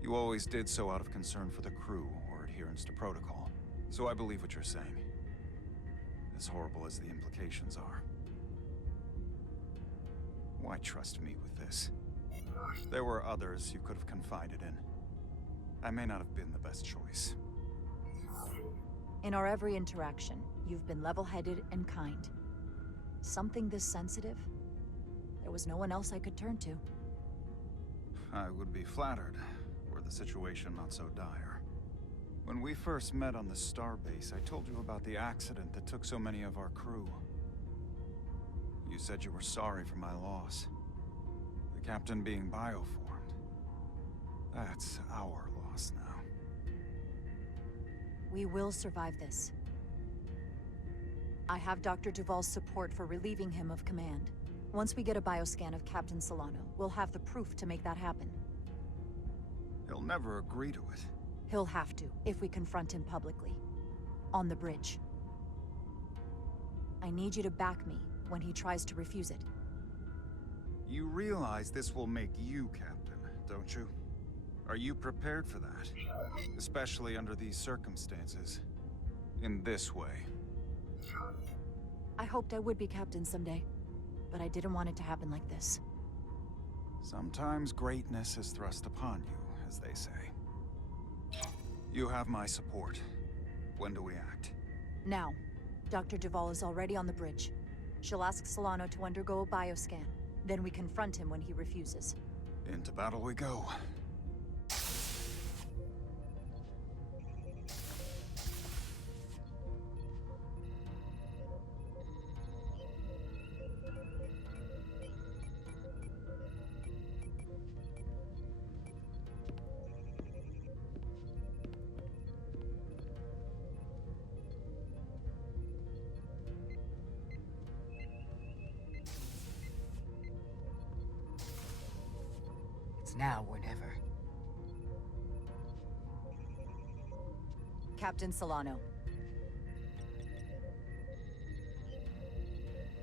you always did so out of concern for the crew or adherence to protocol. So I believe what you're saying, as horrible as the implications are. Why trust me with this? There were others you could have confided in. I may not have been the best choice. In our every interaction, you've been level-headed and kind. Something this sensitive? There was no one else I could turn to. I would be flattered, were the situation not so dire. When we first met on the starbase, I told you about the accident that took so many of our crew. You said you were sorry for my loss. The captain being bioformed. That's our loss now. We will survive this. I have Dr. Duval's support for relieving him of command. Once we get a bioscan of Captain Solano, we'll have the proof to make that happen. He'll never agree to it. He'll have to, if we confront him publicly. On the bridge. I need you to back me when he tries to refuse it. You realize this will make you captain, don't you? Are you prepared for that? Especially under these circumstances. In this way. I hoped I would be captain someday, but I didn't want it to happen like this. Sometimes greatness is thrust upon you, as they say. You have my support. When do we act? Now. Dr. Duval is already on the bridge. She'll ask Solano to undergo a bioscan. Then we confront him when he refuses. Into battle we go. Now or never. Captain Solano.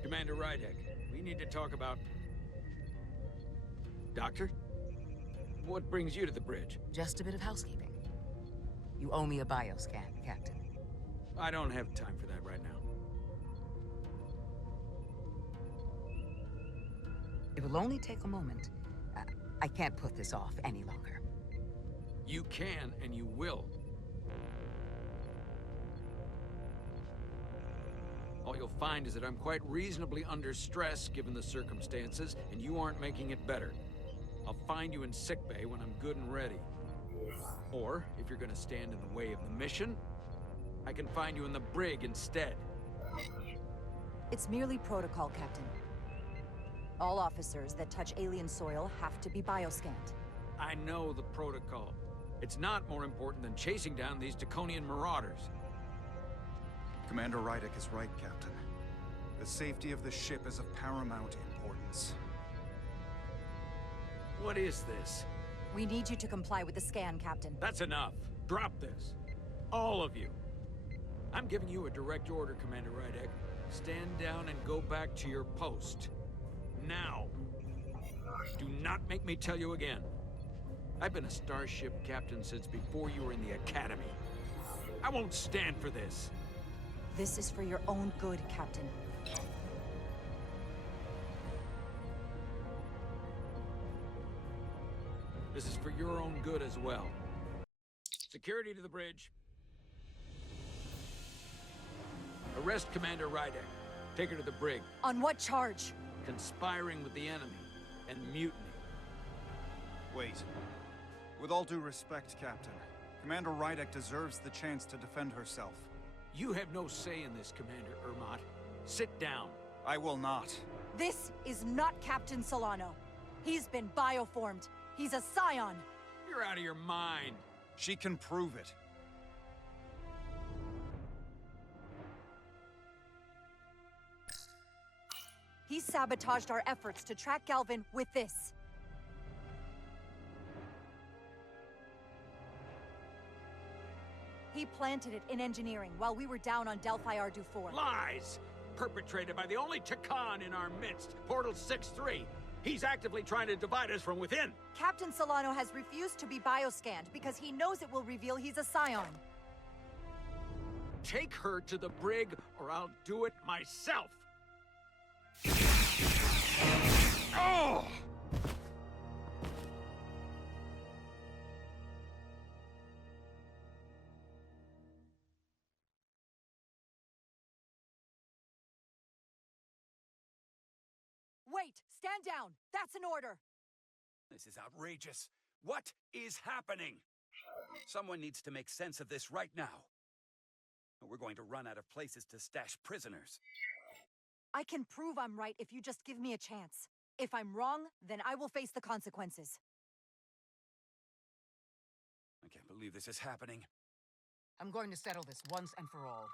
Commander Rydek, we need to talk about... Doctor? What brings you to the bridge? Just a bit of housekeeping. You owe me a bioscan, Captain. I don't have time for that right now. It will only take a moment. I can't put this off any longer. You can, and you will. you'll find is that I'm quite reasonably under stress given the circumstances, and you aren't making it better. I'll find you in sickbay when I'm good and ready. Or, if you're gonna stand in the way of the mission, I can find you in the brig instead. It's merely protocol, Captain. All officers that touch alien soil have to be bioscanned. I know the protocol. It's not more important than chasing down these Taconian marauders. Commander Rydick is right, Captain. The safety of the ship is of paramount importance. What is this? We need you to comply with the scan, Captain. That's enough. Drop this. All of you. I'm giving you a direct order, Commander Rydick. Stand down and go back to your post. Now. Do not make me tell you again. I've been a starship captain since before you were in the academy. I won't stand for this. This is for your own good, Captain. This is for your own good as well. Security to the bridge. Arrest Commander Rydick. Take her to the brig. On what charge? Conspiring with the enemy and mutiny. Wait. With all due respect, Captain, Commander Rydick deserves the chance to defend herself. You have no say in this, Commander Ermot. Sit down. I will not. This is not Captain Solano. He's been bioformed. He's a scion. You're out of your mind. She can prove it. He sabotaged our efforts to track Galvin with this. He planted it in engineering while we were down on Delphi Ardu 4. Lies! Perpetrated by the only Takan in our midst, Portal 6-3. He's actively trying to divide us from within. Captain Solano has refused to be bioscanned because he knows it will reveal he's a scion. Take her to the brig, or I'll do it myself. Oh! Wait! Stand down! That's an order! This is outrageous. What is happening? Someone needs to make sense of this right now. We're going to run out of places to stash prisoners. I can prove I'm right if you just give me a chance. If I'm wrong, then I will face the consequences. I can't believe this is happening. I'm going to settle this once and for all.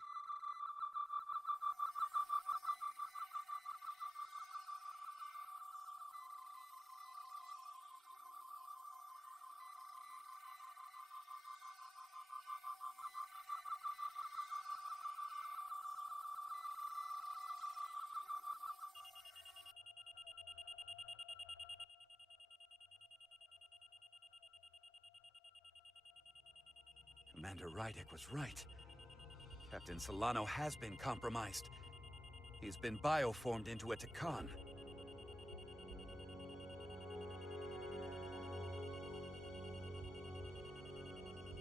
Commander Rydick was right. Captain Solano has been compromised. He's been bioformed into a Takan.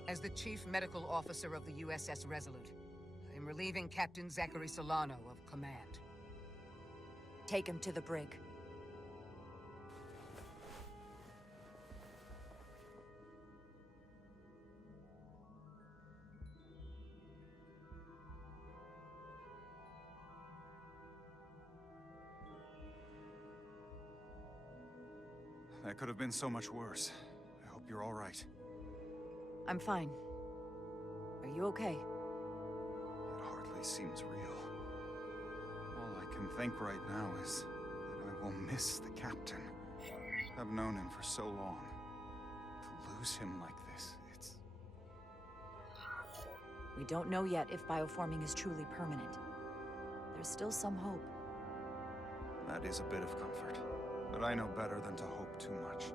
As the Chief Medical Officer of the USS Resolute, I am relieving Captain Zachary Solano of command. Take him to the brig. That could have been so much worse. I hope you're all right. I'm fine. Are you okay? It hardly seems real. All I can think right now is that I will miss the captain. I've known him for so long. To lose him like this, it's... We don't know yet if bioforming is truly permanent. There's still some hope. That is a bit of comfort. But I know better than to hope too much.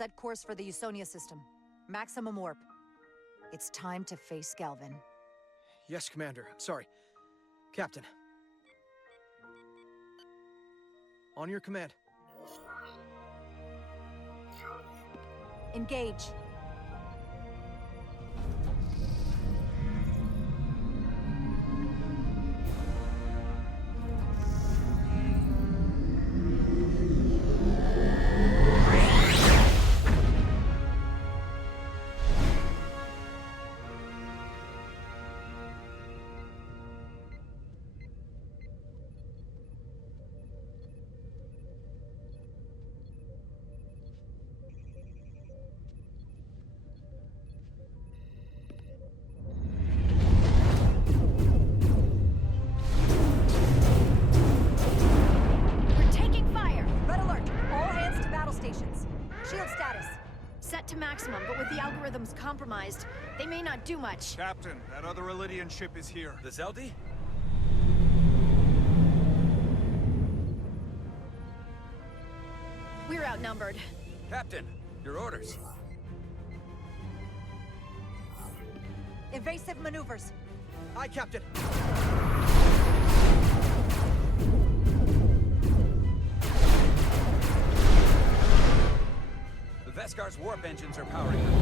Set course for the Usonia system. Maximum warp. It's time to face Galvin. Yes, Commander. Sorry. Captain. On your command. Engage. Compromised. They may not do much. Captain, that other Alydian ship is here. The Zeli? We're outnumbered. Captain, your orders. Evasive maneuvers. Aye, Captain. The Vescar's warp engines are powering up.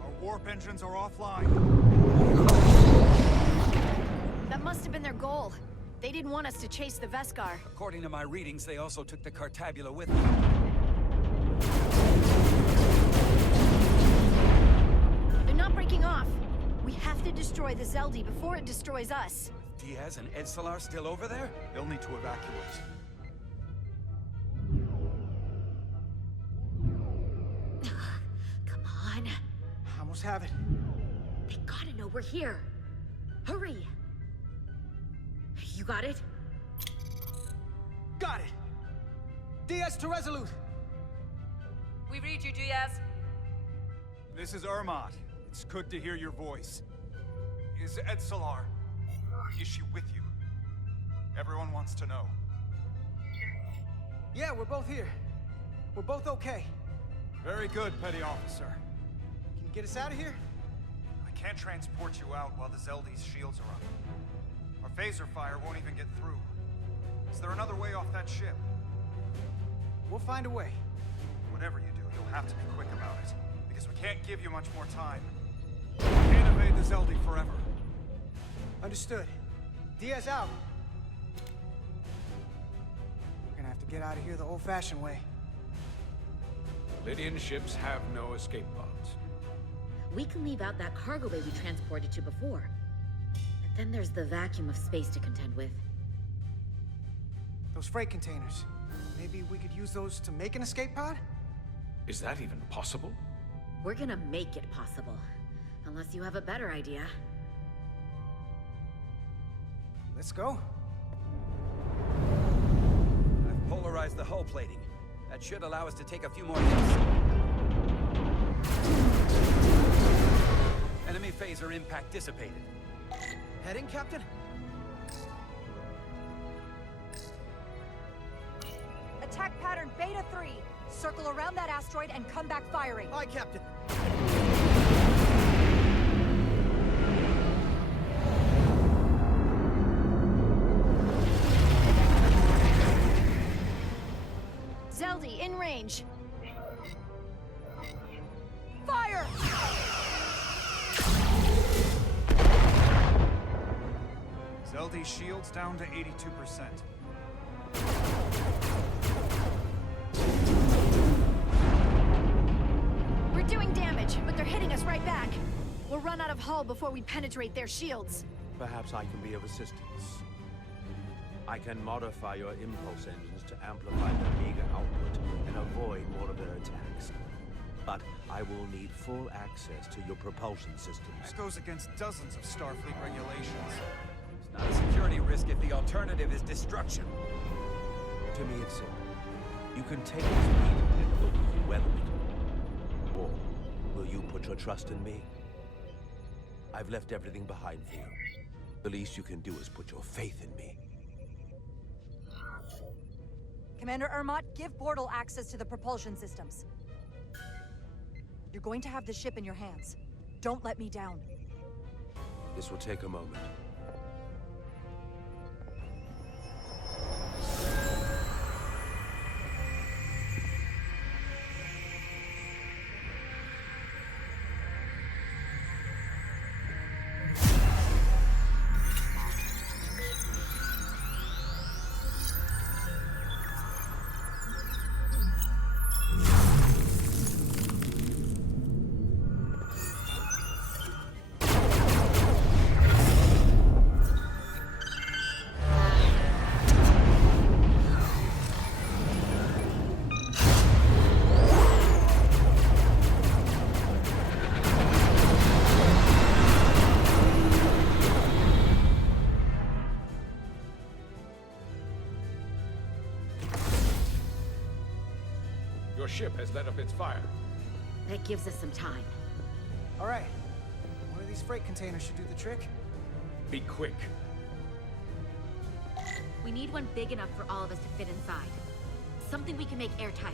Our warp engines are offline. That must have been their goal. They didn't want us to chase the Vescar. According to my readings, they also took the Cartabula with them. They're not breaking off. We have to destroy the Zeli before it destroys us. Diaz and Edsalar still over there? They'll need to evacuate. Come on. I almost have it. They gotta know we're here. Hurry! You got it? Got it! Diaz to Resolute! We read you, Diaz. This is Ermot. It's good to hear your voice. Is Edsalar... is she with you? Everyone wants to know. Yeah, we're both here. We're both okay. Very good, Petty Officer. Can you get us out of here? I can't transport you out while the Zeldi's shields are up. Our phaser fire won't even get through. Is there another way off that ship? We'll find a way. Whatever you do, you'll have to be quick about it. Because we can't give you much more time. We can't evade the Zeldi forever. Understood. Diaz out. We're gonna have to get out of here the old-fashioned way. Lydian ships have no escape pods. We can leave out that cargo bay we transported to before. But then there's the vacuum of space to contend with. Those freight containers. Maybe we could use those to make an escape pod? Is that even possible? We're gonna make it possible. Unless you have a better idea. Let's go. I've polarized the hull plating. That should allow us to take a few more hits. Enemy phaser impact dissipated. Heading, Captain? Attack pattern Beta 3. Circle around that asteroid and come back firing. Aye, Captain. Zeldi, in range. Fire! Zeldi's shields down to 82%. We're doing damage, but they're hitting us right back. We'll run out of hull before we penetrate their shields. Perhaps I can be of assistance. I can modify your impulse engines to amplify their meager output and avoid more of their attacks. But I will need full access to your propulsion systems. That goes against dozens of Starfleet regulations. It's not a security risk if the alternative is destruction. To me, it's simple. You can take this beat and hope you can weather it. Or will you put your trust in me? I've left everything behind for you. The least you can do is put your faith in me. Commander Ermot, give portal access to the propulsion systems. You're going to have the ship in your hands. Don't let me down. This will take a moment. Your ship has let up its fire. That gives us some time. All right. One of these freight containers should do the trick. Be quick. We need one big enough for all of us to fit inside. Something we can make airtight.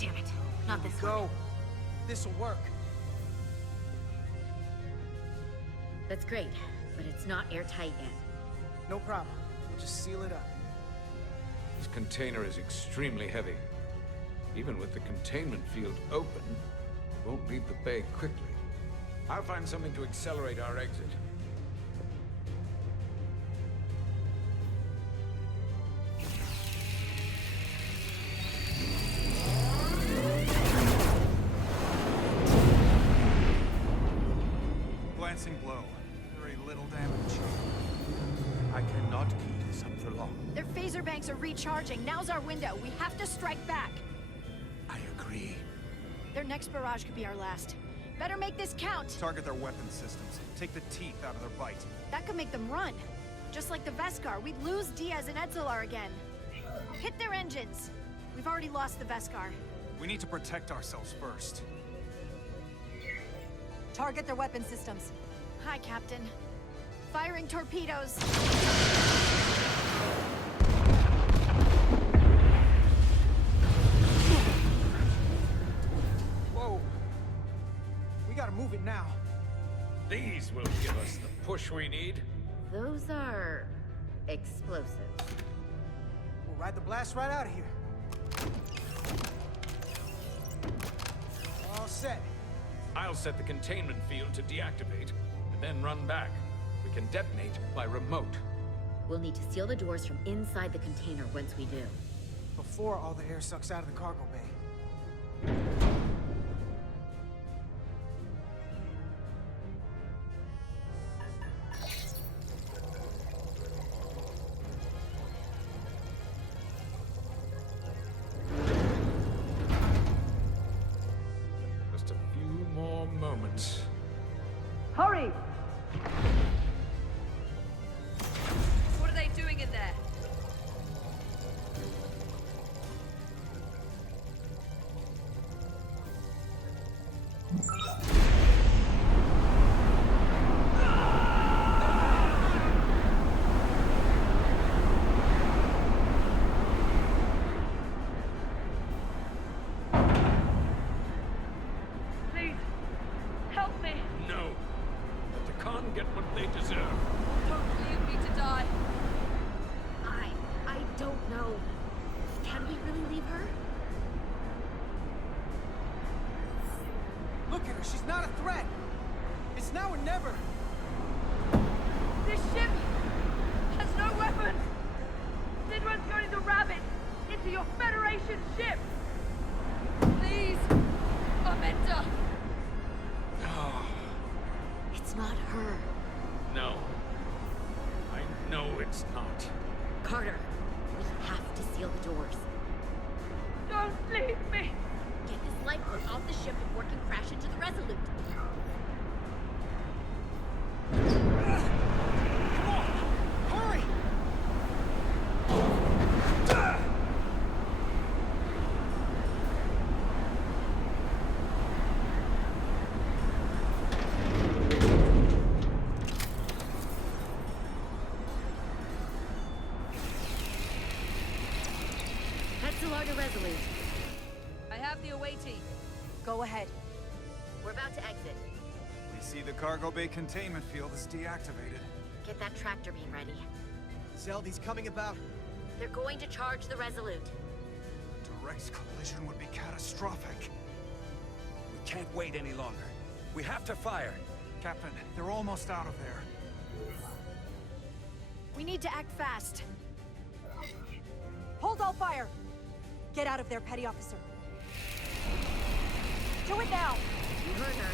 Damn it. Not this one. Go. This'll work. That's great, but it's not airtight yet. No problem. We'll just seal it up. This container is extremely heavy. Even with the containment field open, it won't leave the bay quickly. I'll find something to accelerate our exit. Glancing blow. Very little damage. I cannot keep this up for long. Their phaser banks are recharging. Now's our window. We have to strike back. I agree. Their next barrage could be our last. Better make this count. Target their weapon systems. Take the teeth out of their bite. That could make them run. Just like the Veskar, we'd lose Diaz and Etzelar again. Hit their engines. We've already lost the Veskar. We need to protect ourselves first. Target their weapon systems. Hi, Captain. Firing torpedoes. Whoa. We gotta move it now. These will give us the push we need. Those are explosives. We'll ride the blast right out of here. All set. I'll set the containment field to deactivate, and then run back. We can detonate by remote. We'll need to seal the doors from inside the container once we do. Before all the air sucks out of the cargo bay. Just a few more moments. Hurry! What are they doing in there? Please, help me. No. Let the Takan get what they deserve. Don't leave me to die. I don't know. Can we really leave her? Look at her, she's not a threat. It's now or never. This ship has no weapons. Sidron's going to ram it into your Federation ship. Please, Amenta. It's not her. No. I know it's not. Carter, we have to seal the doors. Don't leave me. Get this lifeboat off the ship before it can crash into the Resolute. Come on! Hurry! Resolute. I have the awaiting. Go ahead. We're about to exit. We see the cargo bay containment field is deactivated. Get that tractor beam ready. Zeldy's coming about. They're going to charge the Resolute. Direct collision would be catastrophic. We can't wait any longer. We have to fire. Captain, they're almost out of there. We need to act fast. Hold all fire! Get out of there, Petty Officer. Do it now! You heard her.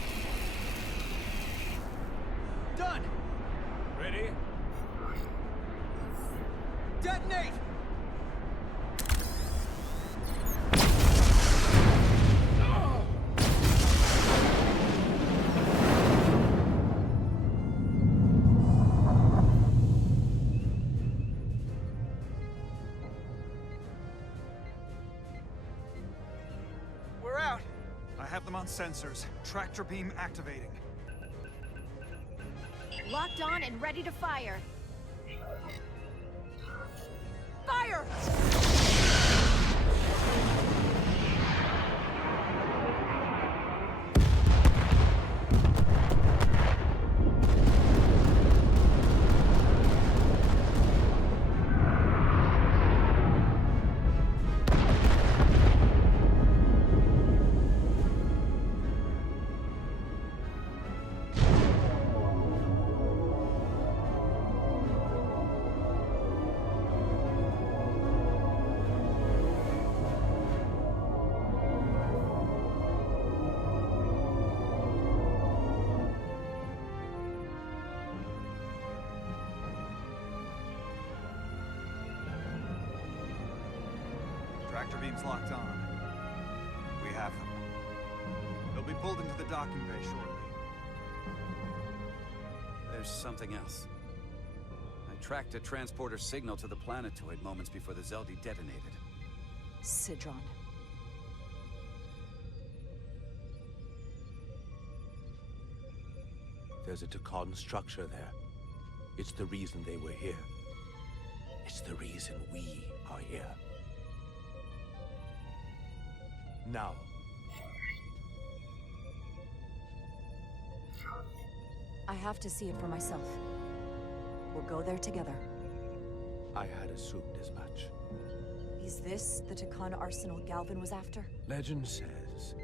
Done! Ready? Detonate! We're out. I have them on sensors. Tractor beam activating. Locked on and ready to fire. Fire! Tractor beam's locked on. We have them. They'll be pulled into the docking bay shortly. There's something else. I tracked a transporter signal to the planetoid moments before the Zeli detonated. Sidron. There's a Takan structure there. It's the reason they were here. It's the reason we are here. Now. I have to see it for myself. We'll go there together. I had assumed as much. Is this the Takan arsenal Galvin was after? Legend says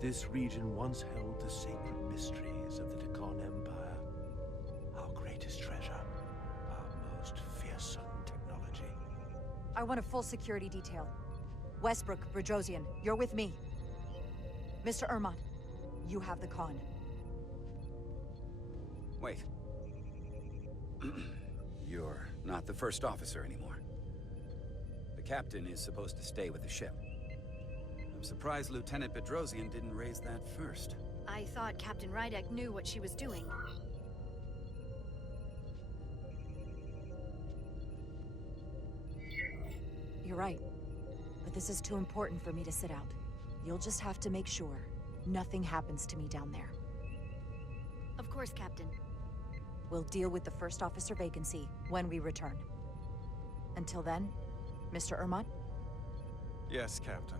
this region once held the sacred mysteries of the Takan Empire. Our greatest treasure. Our most fearsome technology. I want a full security detail. Westbrook, Bridrosian, you're with me. Mr. Ermont, you have the con. Wait. You're not the first officer anymore. The captain is supposed to stay with the ship. I'm surprised Lieutenant Bedrosian didn't raise that first. I thought Captain Rydek knew what she was doing. You're right. But this is too important for me to sit out. You'll just have to make sure nothing happens to me down there. Of course, Captain. We'll deal with the first officer vacancy when we return. Until then, Mr. Ermont? Yes, Captain.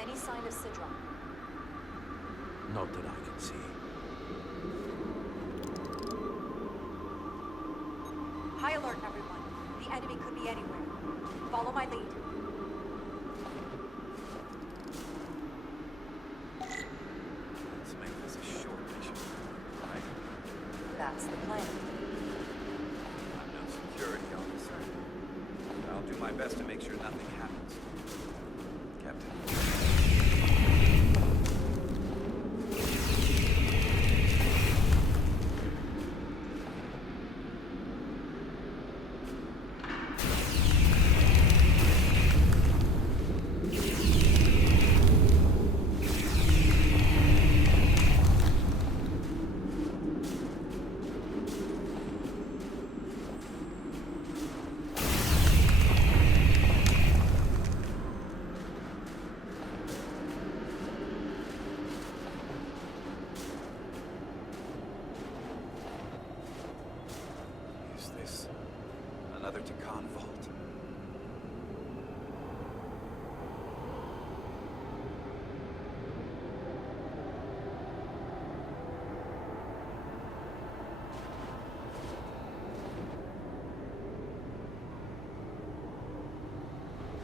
Any sign of Sidron? Not that I can see. High alert, everyone. The enemy could be anywhere. Follow my lead. Let's make this a short mission, right? That's the plan. I'm no security officer. But I'll do my best to make sure nothing happens. Captain. another Takan vault.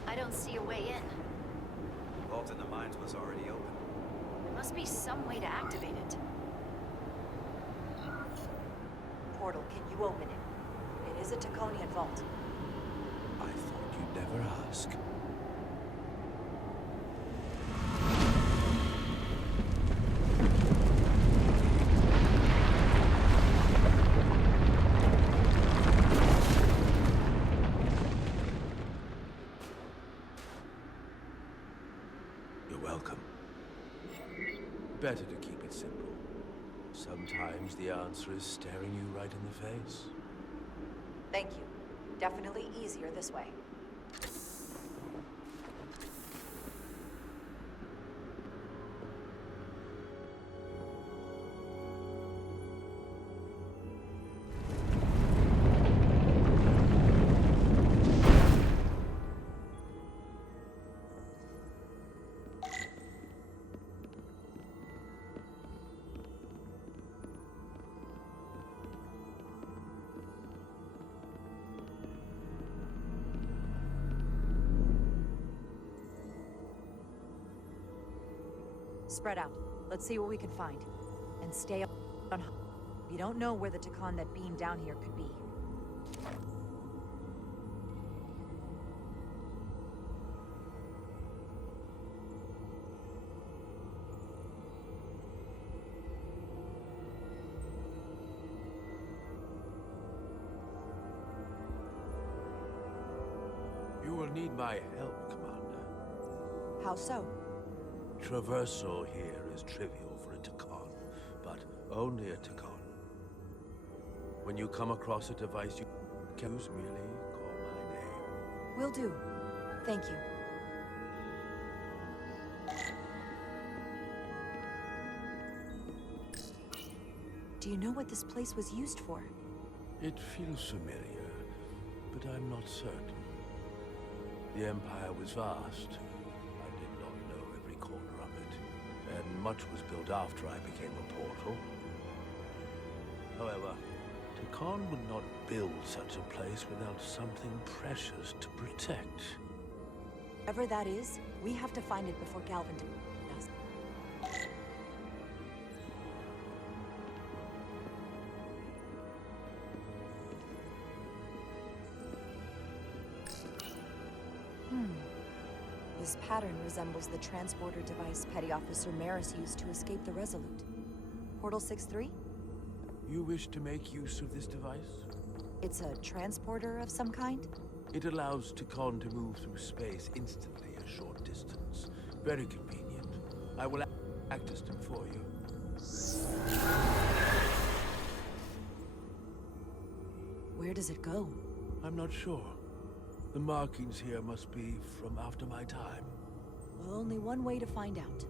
I don't see a way in. The vault in the mines was already open. There must be some way to activate it. Portal, can you open it? It is a Taconian vault. I thought you'd never ask. You're welcome. Better to keep it simple. Sometimes the answer is staring you right in the face. Thank you. Definitely easier this way. Spread out. Let's see what we can find. And stay up on high. You don't know where the Takan that beamed down here could be. You will need my help, Commander. How so? Traversal here is trivial for a Takan, but only a Takan. When you come across a device you can use, merely call my name. Will do. Thank you. Do you know what this place was used for? It feels familiar, but I'm not certain. The Empire was vast. I did not know every corner of it, and much was built after I became a portal. However, Takan would not build such a place without something precious to protect. Whatever that is, we have to find it before Galvin does. This pattern resembles the transporter device Petty Officer Maris used to escape the Resolute. Portal 6-3? You wish to make use of this device? It's a transporter of some kind? It allows Takan to move through space instantly a short distance. Very convenient. I will act as them for you. Where does it go? I'm not sure. The markings here must be from after my time. Well, only one way to find out.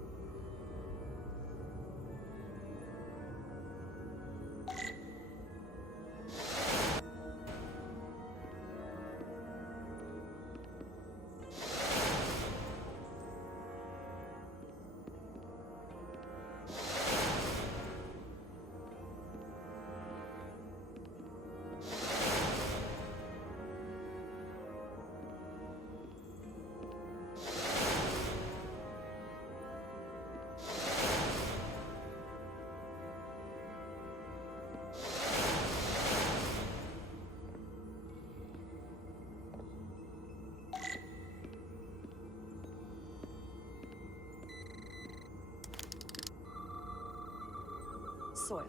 Soil.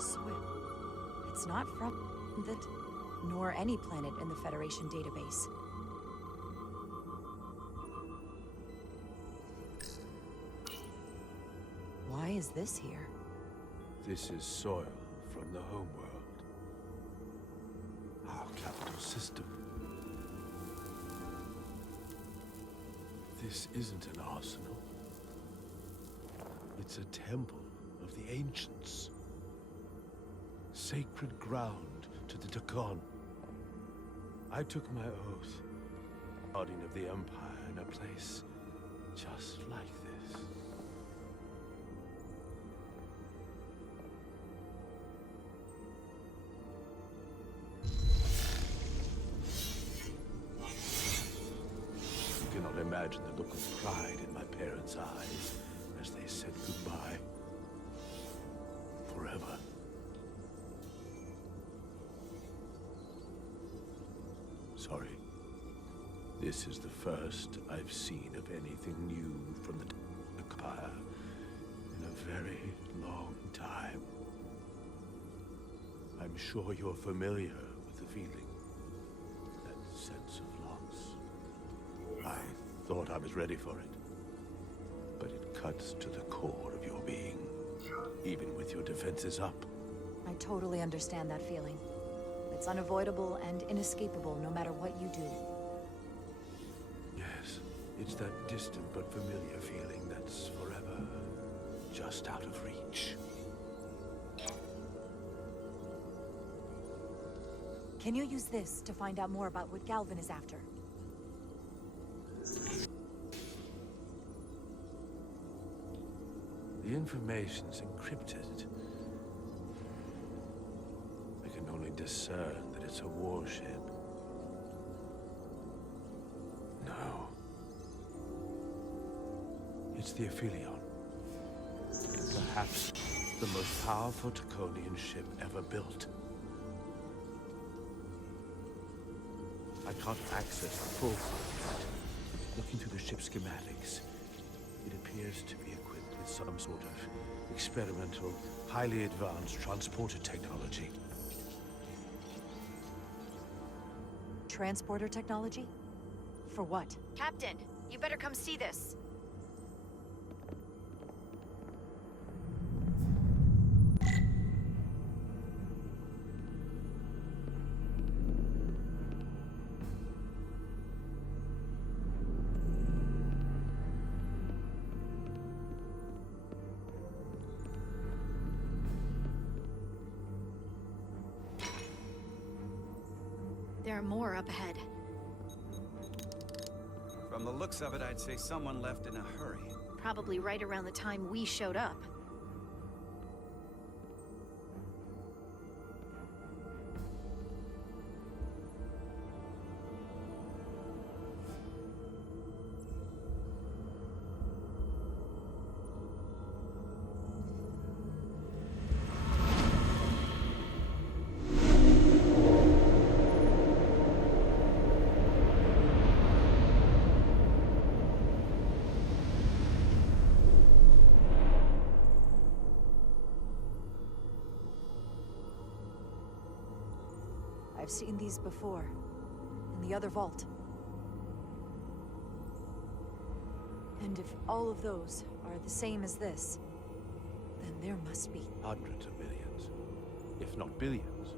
Soil. It's not from that, nor any planet in the Federation database. Why is this here? This is soil from the homeworld. Our capital system. This isn't an arsenal. It's a temple of the ancients. Sacred ground to the Takan. I took my oath, guardian of the Empire in a place just like this. You cannot imagine the look of pride in my parents' eyes as they said goodbye. Forever. Sorry. This is the first I've seen of anything new from the Empire in a very long time. I'm sure you're familiar with the feeling, that sense of loss. I thought I was ready for it, but it cuts to the core of your being, even with your defenses up. I totally understand that feeling. It's unavoidable and inescapable no matter what you do. Yes, it's that distant but familiar feeling that's forever just out of reach. Can you use this to find out more about what Galvin is after? The information's encrypted. I can only discern that it's a warship. No. It's the Aphelion. Perhaps the most powerful Taconian ship ever built. I can't access the full flight yet. Looking through the ship's schematics, it appears to be equipped with some sort of experimental, highly advanced transporter technology. Transporter technology? For what? Captain, you better come see this. There are more up ahead. From the looks of it, I'd say someone left in a hurry. Probably right around the time we showed up. I've seen these before, in the other vault. And if all of those are the same as this, then there must be Hundreds of millions, if not billions.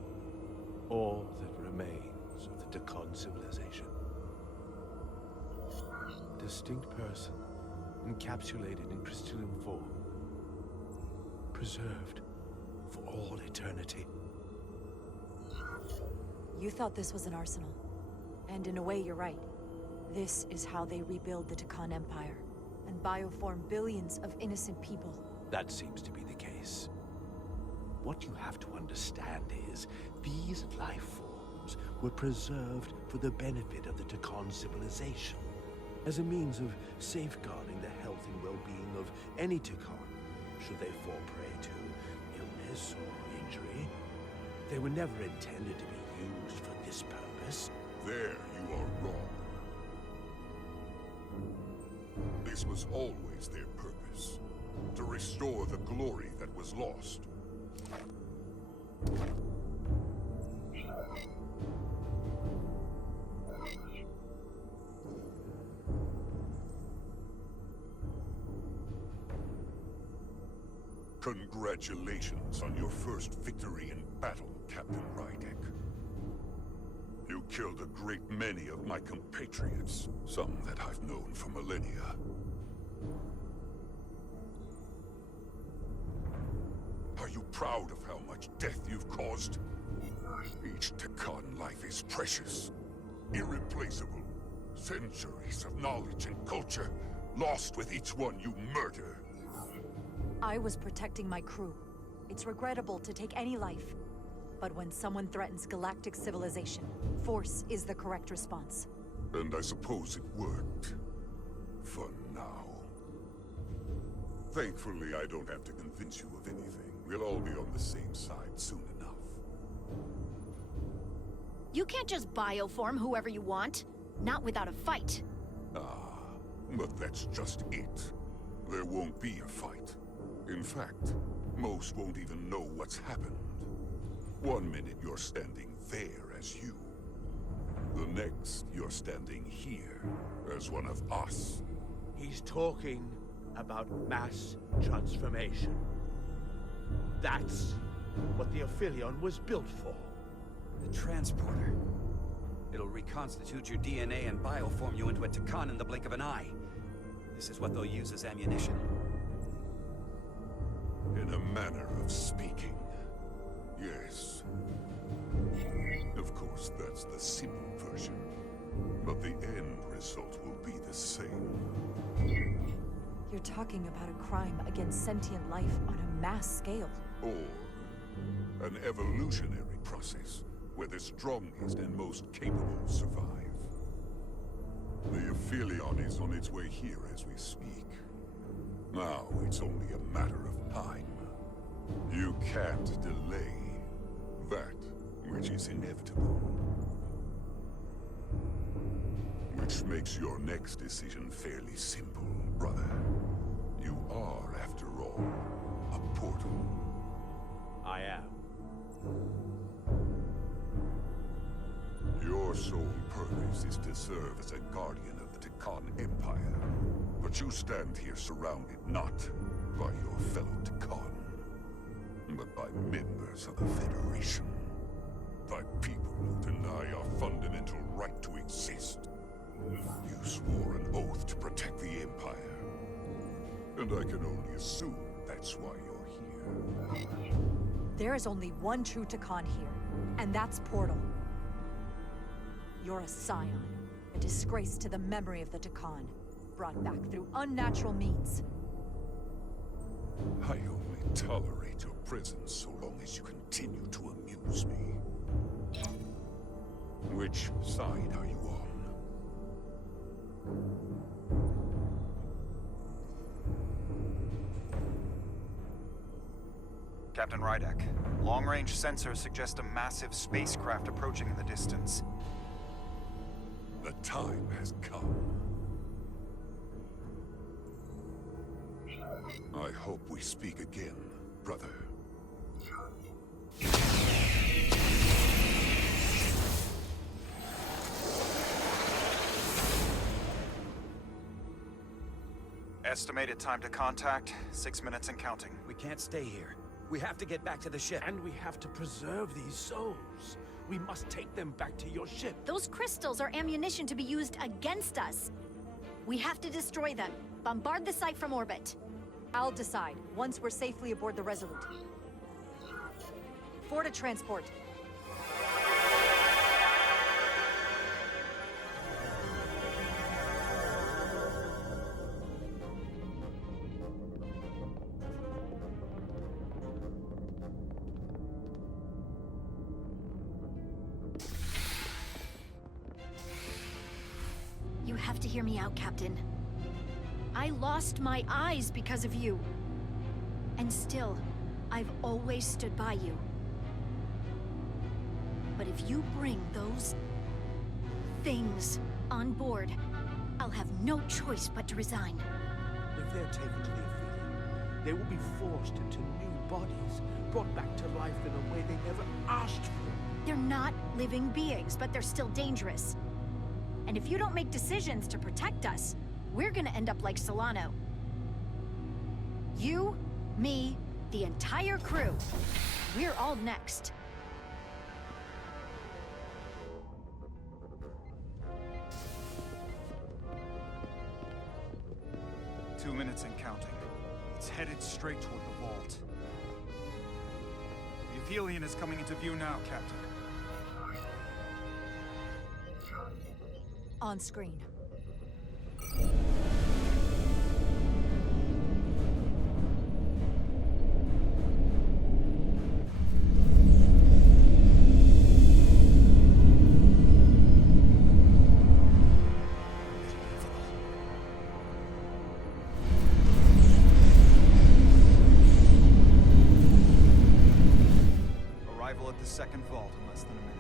All that remains of the Takan civilization. A distinct person, encapsulated in crystalline form. Preserved for all eternity. You thought this was an arsenal. And in a way, you're right. This is how they rebuild the Takan Empire, and bioform billions of innocent people. That seems to be the case. What you have to understand is, these life forms were preserved for the benefit of the Takan civilization, as a means of safeguarding the health and well-being of any Takan, should they fall prey to illness or injury. They were never intended to be used for this purpose. There you are wrong. This was always their purpose, to restore the glory that was lost. Congratulations on your first victory in battle, Captain Rydek. You killed a great many of my compatriots, some that I've known for millennia. Are you proud of how much death you've caused? Each Takan life is precious, irreplaceable. Centuries of knowledge and culture, lost with each one you murder. I was protecting my crew. It's regrettable to take any life. But when someone threatens galactic civilization, force is the correct response. And I suppose it worked. For now. Thankfully, I don't have to convince you of anything. We'll all be on the same side soon enough. You can't just bioform whoever you want. Not without a fight. But that's just it. There won't be a fight. In fact, most won't even know what's happened. 1 minute you're standing there as you. The next, you're standing here as one of us. He's talking about mass transformation. That's what the Aphelion was built for. The transporter. It'll reconstitute your DNA and bioform you into a Takan in the blink of an eye. This is what they'll use as ammunition. In a manner of speaking. Yes. Of course, that's the simple version. But the end result will be the same. You're talking about a crime against sentient life on a mass scale. Or an evolutionary process, where the strongest and most capable survive. The Aphelion is on its way here as we speak. Now it's only a matter of time. You can't delay that which is inevitable. Which makes your next decision fairly simple, brother. You are, after all, a portal. I am. Your sole purpose is to serve as a guardian of the Takan Empire. But you stand here surrounded not by your fellow Takan, but by members of the Federation. By people who deny our fundamental right to exist. You swore an oath to protect the Empire. And I can only assume that's why you're here. There is only one true Takan here, and that's Portal. You're a scion, a disgrace to the memory of the Takan, brought back through unnatural means. I only tolerate your presence so long as you continue to amuse me. Which side are you on? Captain Rydek, long-range sensors suggest a massive spacecraft approaching in the distance. The time has come. I hope we speak again, brother. Estimated time to contact, 6 minutes and counting. We can't stay here. We have to get back to the ship. And we have to preserve these souls. We must take them back to your ship. Those crystals are ammunition to be used against us. We have to destroy them. Bombard the site from orbit. I'll decide, once we're safely aboard the Resolute. 4 to transport. You have to hear me out, Captain. I lost my eyes because of you. And still, I've always stood by you. But if you bring those things on board, I'll have no choice but to resign. If they're taken to the Aphelion, they will be forced into new bodies, brought back to life in a way they never asked for. They're not living beings, but they're still dangerous. And if you don't make decisions to protect us, we're gonna end up like Solano. You, me, the entire crew. We're all next. Two minutes and counting. It's headed straight toward the vault. The Aphelion is coming into view now, Captain. On screen. Arrival at the second vault in less than a minute.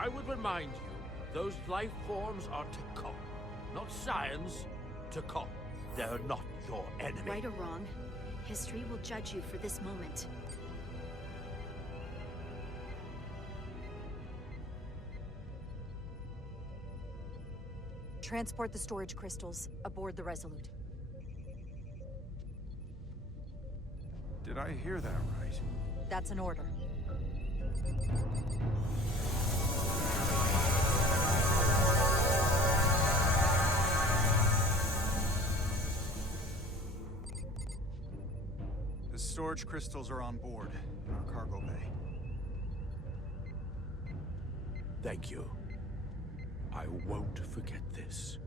I would remind you, those life forms are Takan, not science. Takan. They're not your enemy. Right or wrong, history will judge you for this moment. Transport the storage crystals aboard the Resolute. Did I hear that right? That's an order. The storage crystals are on board in our cargo bay. Thank you. I won't forget this.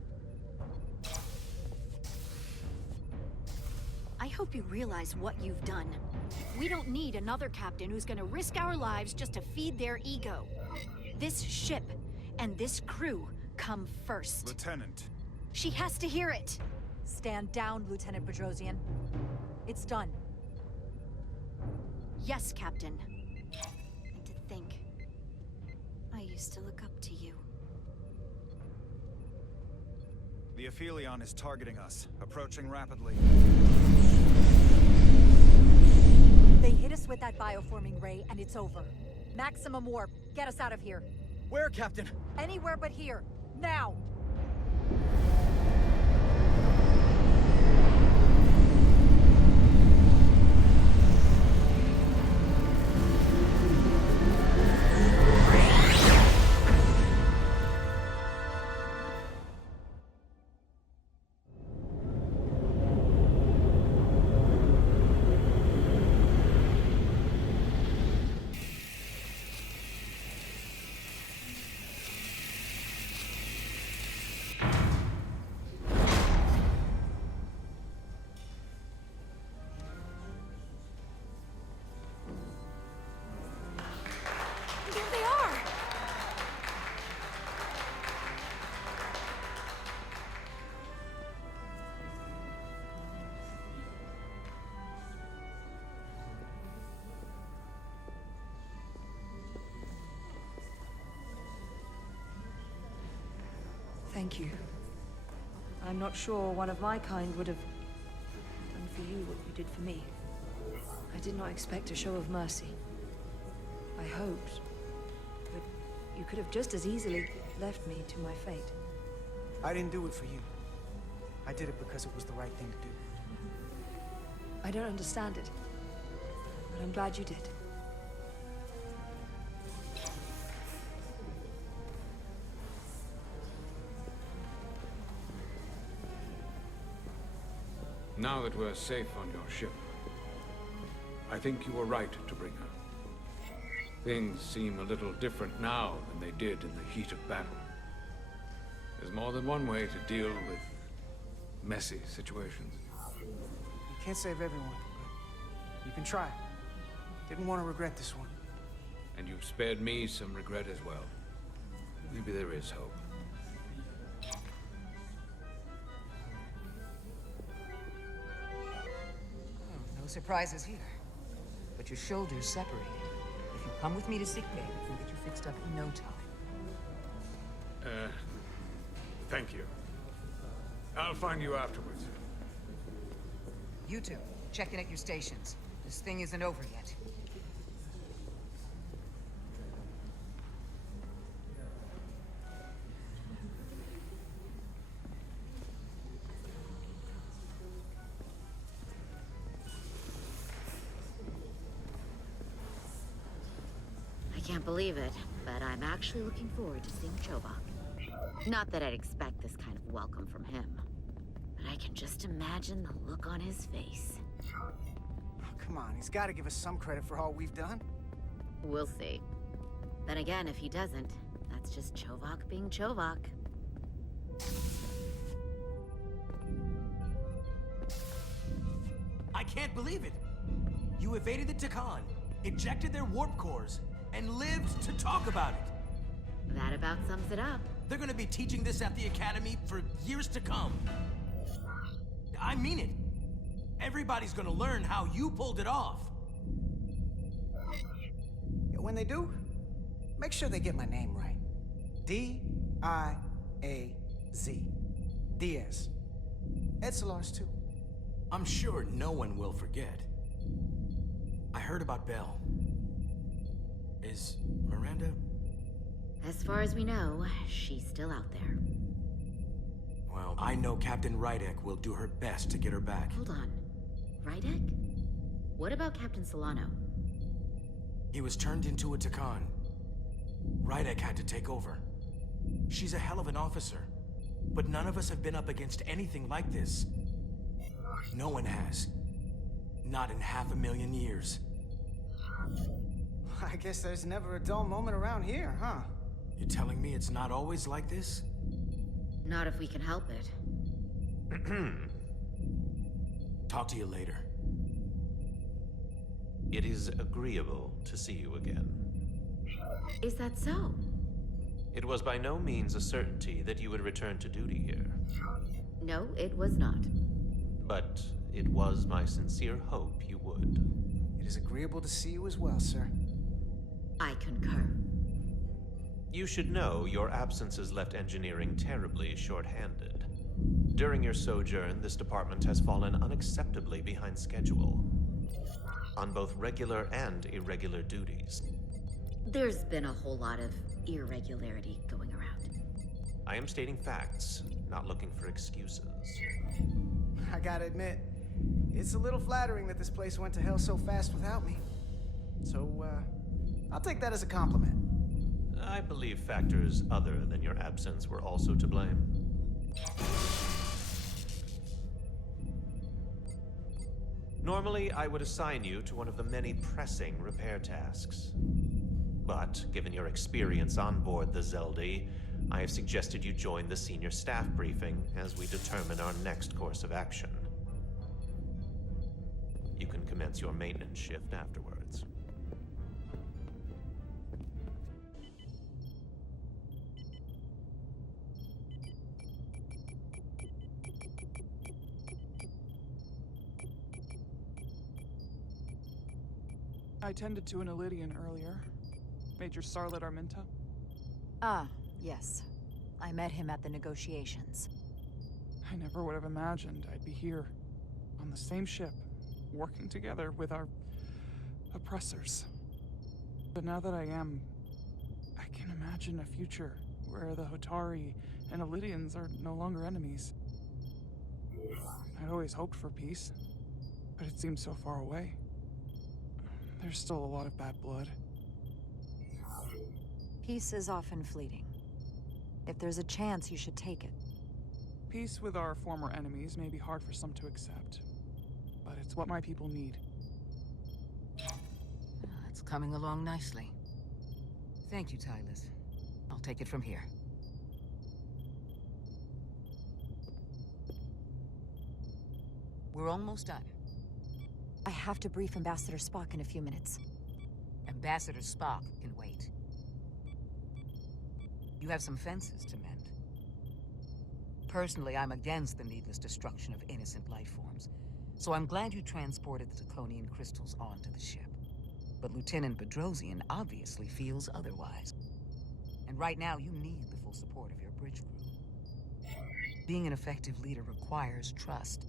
I hope you realize what you've done. We don't need another captain who's gonna risk our lives just to feed their ego. This ship and this crew come first. Lieutenant. She has to hear it. Stand down, Lieutenant Bedrosian. It's done. Yes, Captain. And to think, I used to look up to you. The Aphelion is targeting us, approaching rapidly. They hit us with that bioforming ray, and it's over. Maximum warp. Get us out of here. Where, Captain? Anywhere but here. Now! There they are! Thank you. I'm not sure one of my kind would have done for you what you did for me. I did not expect a show of mercy. I hoped, but you could have just as easily left me to my fate. I didn't do it for you. I did it because it was the right thing to do. I don't understand it, but I'm glad you did. Now that we're safe on your ship, I think you were right to bring her. Things seem a little different now than they did in the heat of battle. There's more than one way to deal with messy situations. You can't save everyone, but you can try. Didn't want to regret this one. And you've spared me some regret as well. Maybe there is hope. No surprises here. But your shoulders separated. If you come with me to sickbay, we can get you fixed up in no time. Thank you. I'll find you afterwards. You two, check in at your stations. This thing isn't over yet. I can't believe it, but I'm actually looking forward to seeing Chobok. Not that I'd expect this kind of welcome from him, but I can just imagine the look on his face. Come on, he's got to give us some credit for all we've done. We'll see. Then again, if he doesn't, that's just Chovok being Chovok. I can't believe it! You evaded the Takan, ejected their warp cores, and lived to talk about it! That about sums it up. They're gonna be teaching this at the Academy for years to come. I mean it. Everybody's gonna learn how you pulled it off. When they do, make sure they get my name right. D-I-A-Z. Diaz. Edsalars too. I'm sure no one will forget. I heard about Belle. Is Miranda? As far as we know, she's still out there. Well, I know Captain Rydek will do her best to get her back. Hold on. Rydek? What about Captain Solano? He was turned into a Takan. Rydek had to take over. She's a hell of an officer, but none of us have been up against anything like this. No one has. Not in 500,000 years. I guess there's never a dull moment around here, huh? You're telling me it's not always like this? Not if we can help it. Talk to you later. It is agreeable to see you again. Is that so? It was by no means a certainty that you would return to duty here. No, it was not. But it was my sincere hope you would. It is agreeable to see you as well, sir. I concur. You should know your absence has left engineering terribly short-handed. During your sojourn, this department has fallen unacceptably behind schedule on both regular and irregular duties. There's been a whole lot of irregularity going around. I am stating facts, not looking for excuses. I gotta admit, it's a little flattering that this place went to hell so fast without me. So, I'll take that as a compliment. I believe factors other than your absence were also to blame. Normally, I would assign you to one of the many pressing repair tasks. But, given your experience on board the Zeli, I have suggested you join the senior staff briefing as we determine our next course of action. You can commence your maintenance shift afterwards. I tended to an Alydian earlier. Major Sarlet Arminta. Ah, yes. I met him at the negotiations. I never would have imagined I'd be here, on the same ship, working together with our oppressors. But now that I am, I can imagine a future where the Hotari and Alydians are no longer enemies. I'd always hoped for peace, but it seems so far away. There's still a lot of bad blood. Peace is often fleeting. If there's a chance, you should take it. Peace with our former enemies may be hard for some to accept, but it's what my people need. It's coming along nicely. Thank you, Tylus. I'll take it from here. We're almost done. I have to brief Ambassador Spock in a few minutes. Ambassador Spock can wait. You have some fences to mend. Personally, I'm against the needless destruction of innocent life forms, so I'm glad you transported the Taconian crystals onto the ship. But Lieutenant Bedrosian obviously feels otherwise. And right now, you need the full support of your bridge crew. Being an effective leader requires trust,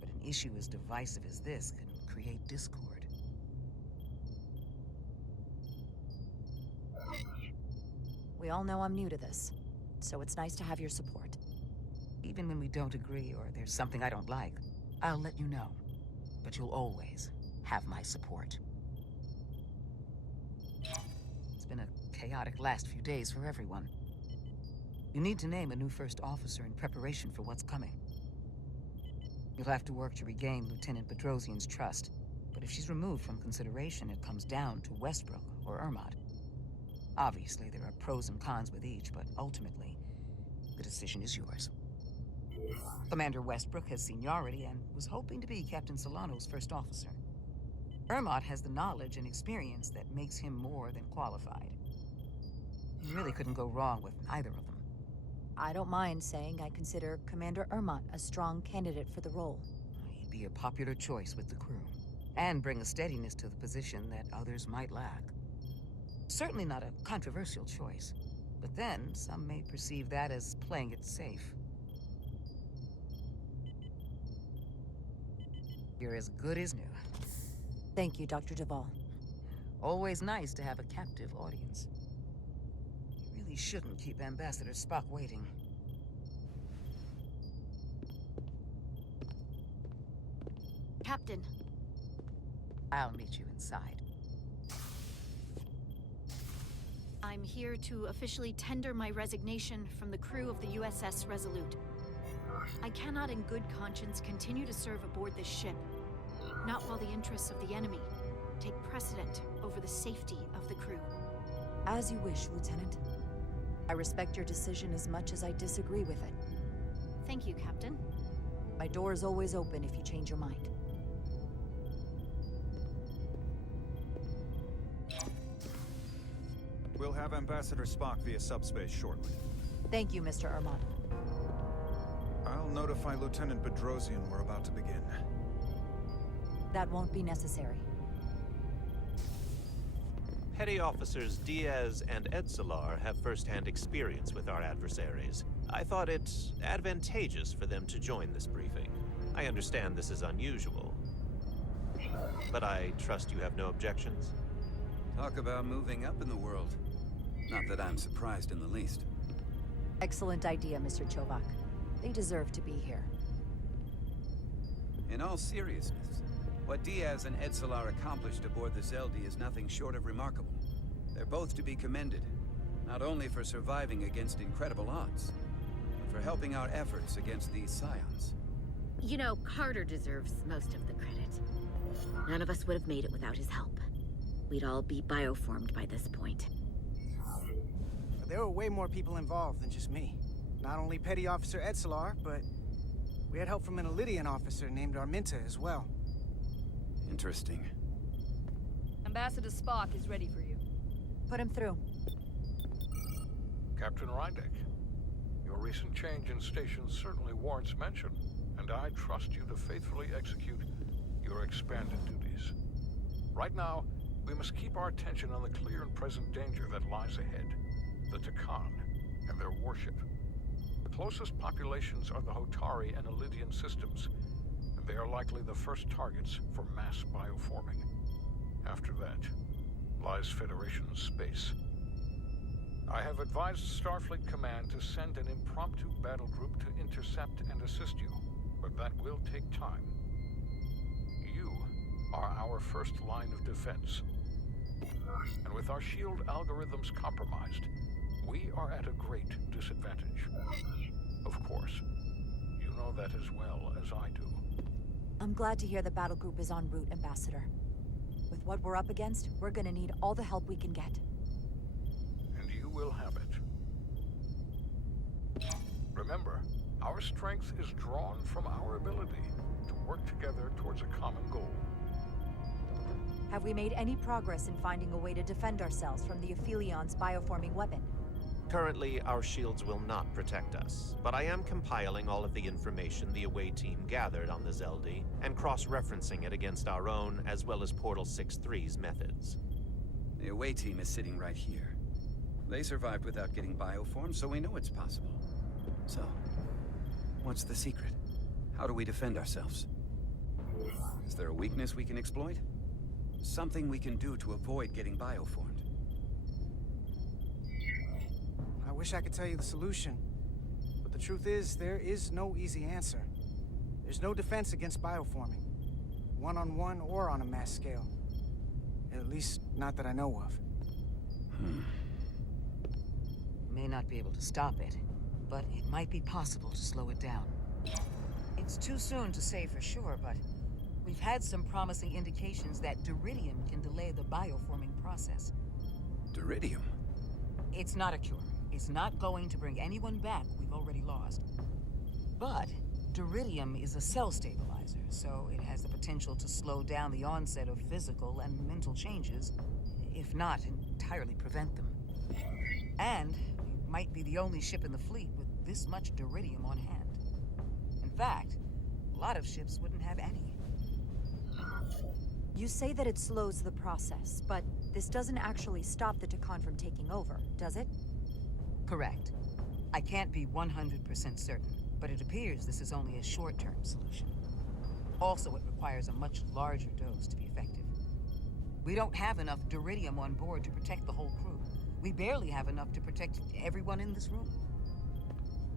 but an issue as divisive as this can create discord. We all know I'm new to this, so it's nice to have your support. Even when we don't agree or there's something I don't like, I'll let you know. But you'll always have my support. It's been a chaotic last few days for everyone. You need to name a new first officer in preparation for what's coming. You'll have to work to regain Lieutenant Bedrosian's trust, But if she's removed from consideration, it comes down to Westbrook or Ermot. Obviously, there are pros and cons with each, but ultimately, the decision is yours. Commander Westbrook has seniority and was hoping to be Captain Solano's first officer. Ermot has the knowledge and experience that makes him more than qualified. You really couldn't go wrong with either of them. I don't mind saying I consider Commander Ermot a strong candidate for the role. He'd be a popular choice with the crew, and bring a steadiness to the position that others might lack. Certainly not a controversial choice, but then some may perceive that as playing it safe. You're as good as new. Thank you, Dr. Duvall. Always nice to have a captive audience. You really shouldn't keep Ambassador Spock waiting. Captain. I'll meet you inside. I'm here to officially tender my resignation from the crew of the USS Resolute. I cannot in good conscience continue to serve aboard this ship, not while the interests of the enemy take precedent over the safety of the crew. As you wish, Lieutenant. I respect your decision as much as I disagree with it. Thank you, Captain. My door is always open if you change your mind. We'll have Ambassador Spock via subspace shortly. Thank you, Mr. Ermot. I'll notify Lieutenant Bedrosian we're about to begin. That won't be necessary. Petty Officers Diaz and Edsalar have first-hand experience with our adversaries. I thought it advantageous for them to join this briefing. I understand this is unusual, but I trust you have no objections? Talk about moving up in the world. Not that I'm surprised in the least. Excellent idea, Mr. Chovak. They deserve to be here. In all seriousness, what Diaz and Edsalar accomplished aboard the Zeli is nothing short of remarkable. They're both to be commended, not only for surviving against incredible odds, but for helping our efforts against these scions. You know, Carter deserves most of the credit. None of us would have made it without his help. We'd all be bioformed by this point. There were way more people involved than just me. Not only Petty Officer Edsalar, but we had help from an Alydian officer named Arminta as well. Interesting. Ambassador Spock is ready for you. Put him through. Captain Rydek, your recent change in station certainly warrants mention, and I trust you to faithfully execute your expanded duties. Right now, we must keep our attention on the clear and present danger that lies ahead. The Takan and their warship. The closest populations are the Hotari and Alydian systems, and they are likely the first targets for mass bioforming. After that, lies Federation space. I have advised Starfleet Command to send an impromptu battle group to intercept and assist you, but that will take time. You are our first line of defense. And with our shield algorithms compromised, we are at a great disadvantage. Of course, you know that as well as I do. I'm glad to hear the battle group is en route, Ambassador. With what we're up against, we're gonna need all the help we can get. And you will have it. Remember, our strength is drawn from our ability to work together towards a common goal. Have we made any progress in finding a way to defend ourselves from the Aphilion's bioforming weapon? Currently, our shields will not protect us, but I am compiling all of the information the away team gathered on the Zeli and cross-referencing it against our own as well as Portal 6-3's methods. The away team is sitting right here. They survived without getting bioformed, so we know it's possible. So, what's the secret? How do we defend ourselves? Is there a weakness we can exploit? Something we can do to avoid getting bioformed? I wish I could tell you the solution, but the truth is, there is no easy answer. There's no defense against bioforming, one-on-one or on a mass scale. At least, not that I know of. May not be able to stop it, but it might be possible to slow it down. It's too soon to say for sure, but We've had some promising indications that Duridium can delay the bioforming process. Duridium? It's not a cure. It's not going to bring anyone back we've already lost. But Duridium is a cell stabilizer, so it has the potential to slow down the onset of physical and mental changes, if not entirely prevent them. And we might be the only ship in the fleet with this much Duridium on hand. In fact, a lot of ships wouldn't have any. You say that it slows the process, but this doesn't actually stop the Takan from taking over, does it? Correct. I can't be 100% certain, but it appears this is only a short-term solution. Also, it requires a much larger dose to be effective. We don't have enough Duridium on board to protect the whole crew. We barely have enough to protect everyone in this room.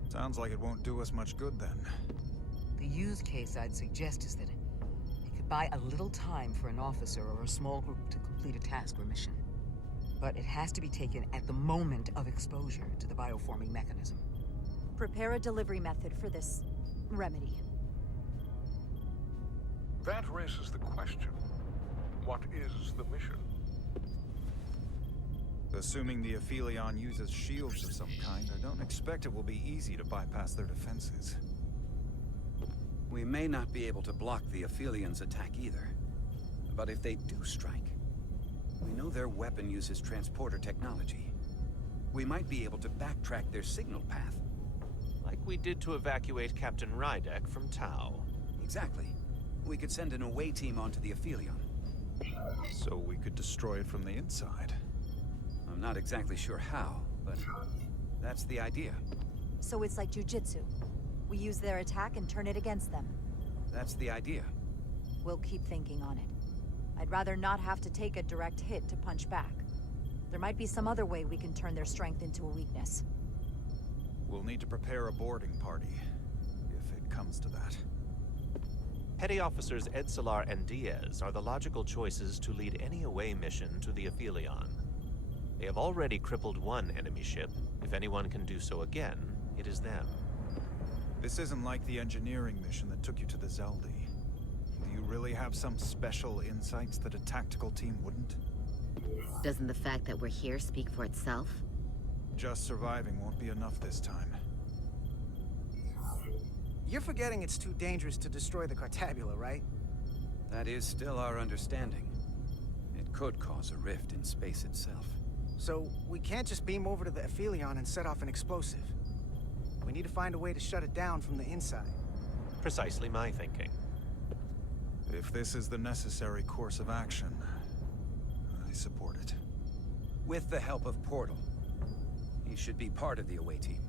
Sounds like it won't do us much good then. The use case I'd suggest is that it could buy a little time for an officer or a small group to complete a task or mission. But it has to be taken at the moment of exposure to the bioforming mechanism. Prepare a delivery method for this remedy. That raises the question. What is the mission? Assuming the Aphelion uses shields of some kind, I don't expect it will be easy to bypass their defenses. We may not be able to block the Aphelions' attack either. But if they do strike, we know their weapon uses transporter technology. We might be able to backtrack their signal path. Like we did to evacuate Captain Rydek from Tau. Exactly. We could send an away team onto the Aphelion. So we could destroy it from the inside. I'm not exactly sure how, but that's the idea. So it's like jujitsu. We use their attack and turn it against them. That's the idea. We'll keep thinking on it. I'd rather not have to take a direct hit to punch back. There might be some other way we can turn their strength into a weakness. We'll need to prepare a boarding party, if it comes to that. Petty Officers Edsalar and Diaz are the logical choices to lead any away mission to the Aphelion. They have already crippled one enemy ship. If anyone can do so again, it is them. This isn't like the engineering mission that took you to the Zeli. Do you really have some special insights that a tactical team wouldn't? Doesn't the fact that we're here speak for itself? Just surviving won't be enough this time. You're forgetting it's too dangerous to destroy the Cartabula, right? That is still our understanding. It could cause a rift in space itself. So, we can't just beam over to the Aphelion and set off an explosive. We need to find a way to shut it down from the inside. Precisely my thinking. If this is the necessary course of action, I support it. With the help of Portal. He should be part of the away team.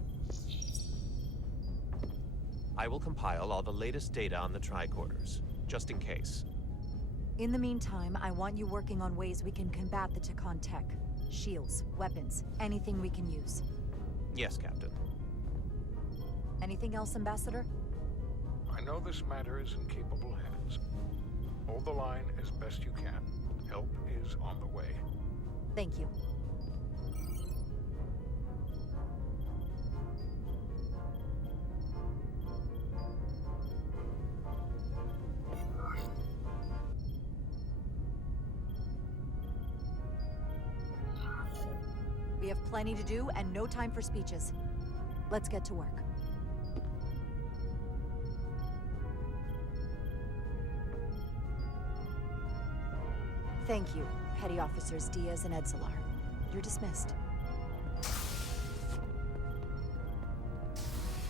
I will compile all the latest data on the tricorders, just in case. In the meantime, I want you working on ways we can combat the Takan tech. Shields, weapons, anything we can use. Yes, Captain. Anything else, Ambassador? I know this matter is in capable hands. Hold the line as best you can. Help is on the way. Thank you. We have plenty to do and no time for speeches. Let's get to work. Thank you, Petty Officers Diaz and Edsalar. You're dismissed.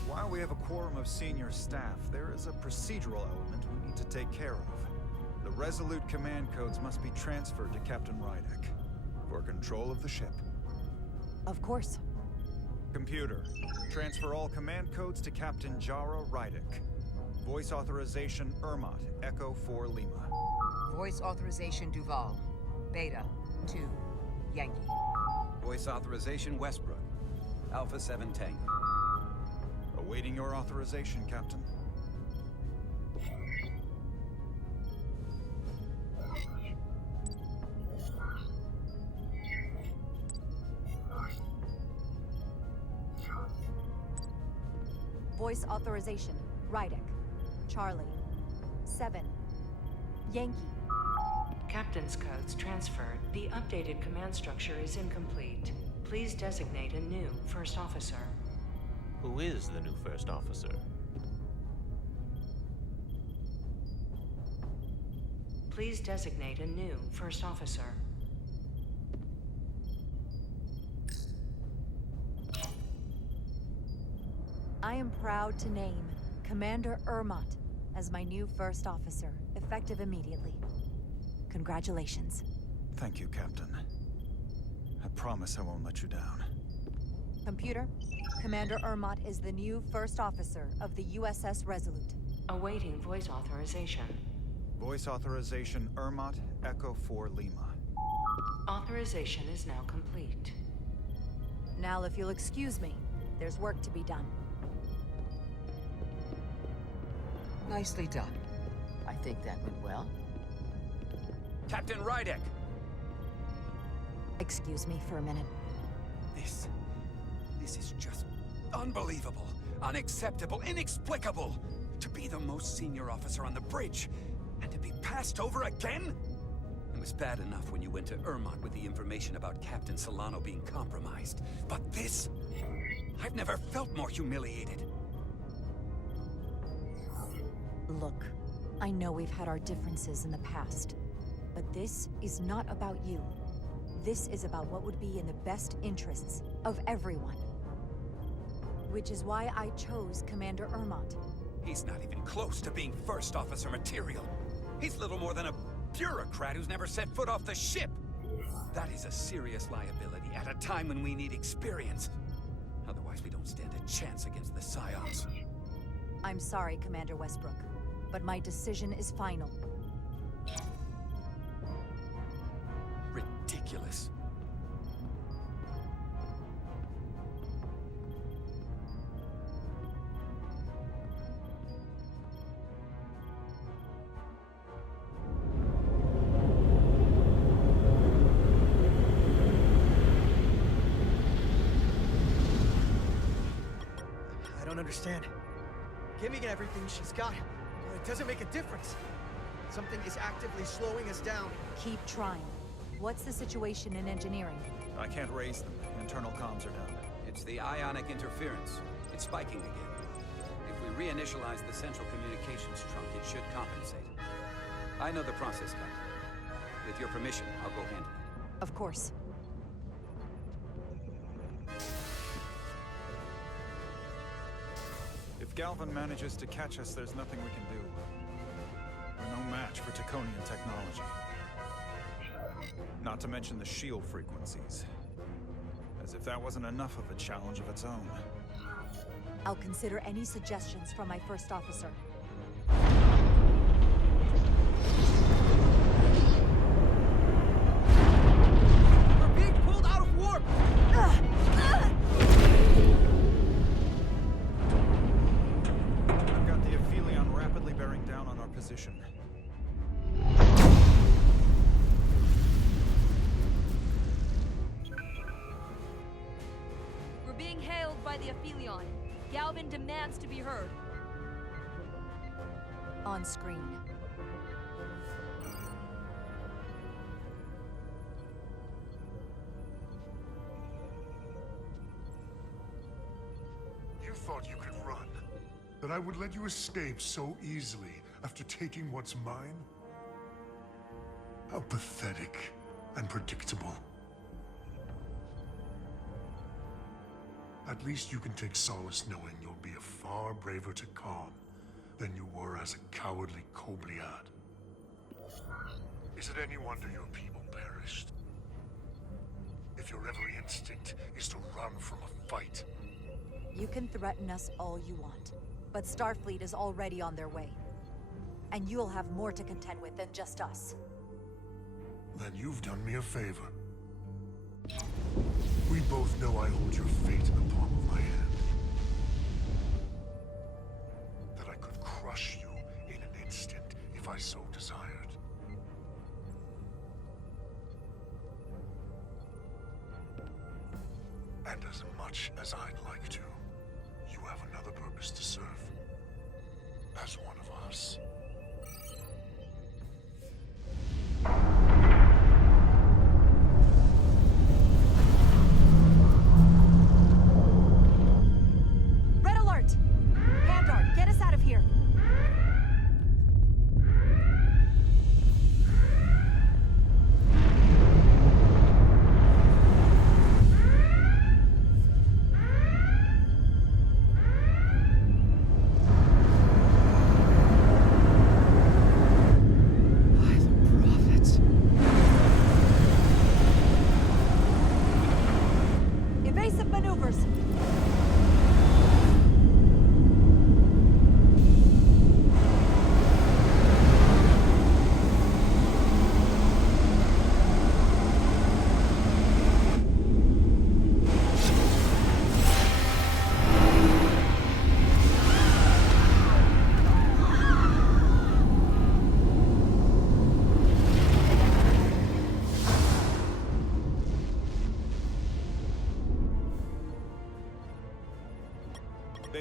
While we have a quorum of senior staff, there is a procedural element we need to take care of. The Resolute command codes must be transferred to Captain Rydek for control of the ship. Of course. Computer, transfer all command codes to Captain Jara Rydek. Voice authorization Ermot, Echo 4 Lima. Voice authorization Duval. Beta 2 Yankee. Voice authorization Westbrook. Alpha 7 Tango. Awaiting your authorization, Captain. Voice authorization Rydek. Charlie. 7. Yankee. Captain's codes transferred. The updated command structure is incomplete. Please designate a new first officer. Who is the new first officer? Please designate a new first officer. I am proud to name Commander Ermot as my new first officer, effective immediately. Congratulations. Thank you, Captain. I promise I won't let you down. Computer, Commander Ermot is the new first officer of the USS Resolute. Awaiting voice authorization. Voice authorization Ermot, Echo 4 Lima. Authorization is now complete. Now, if you'll excuse me, there's work to be done. Nicely done. I think that went well. Captain Rydek! Excuse me for a minute. This is just unbelievable, unacceptable, inexplicable. To be the most senior officer on the bridge, and to be passed over again? It was bad enough when you went to Ermot with the information about Captain Solano being compromised. But this? I've never felt more humiliated. Look, I know we've had our differences in the past, but this is not about you. This is about what would be in the best interests of everyone. Which is why I chose Commander Ermot. He's not even close to being first officer material. He's little more than a bureaucrat who's never set foot off the ship. That is a serious liability at a time when we need experience. Otherwise, we don't stand a chance against the Scions. I'm sorry, Commander Westbrook, but my decision is final. Ridiculous. I don't understand. Giving everything she's got, it doesn't make a difference. Something is actively slowing us down. Keep trying. What's the situation in engineering? I can't raise them. Internal comms are down. It's the ionic interference. It's spiking again. If we reinitialize the central communications trunk, it should compensate. I know the process, Captain. With your permission, I'll go handle it. Of course. If Galvin manages to catch us, there's nothing we can do. We're no match for Taconian technology. Not to mention the shield frequencies. As if that wasn't enough of a challenge of its own. I'll consider any suggestions from my first officer. We're being pulled out of warp! I've got the Aphelion rapidly bearing down on our position. We're being hailed by the Aphelion. Galvin demands to be heard. On screen. You thought you could run? That I would let you escape so easily after taking what's mine? How pathetic and predictable. At least you can take solace knowing you'll be a far braver Takan than you were as a cowardly Kobliad. Is it any wonder your people perished? If your every instinct is to run from a fight. You can threaten us all you want, but Starfleet is already on their way. And you'll have more to contend with than just us. Then you've done me a favor. We both know I hold your fate in the palm of my hand. That I could crush you in an instant if I so desired. And as much as I'd like to, you have another purpose to serve. As one of us.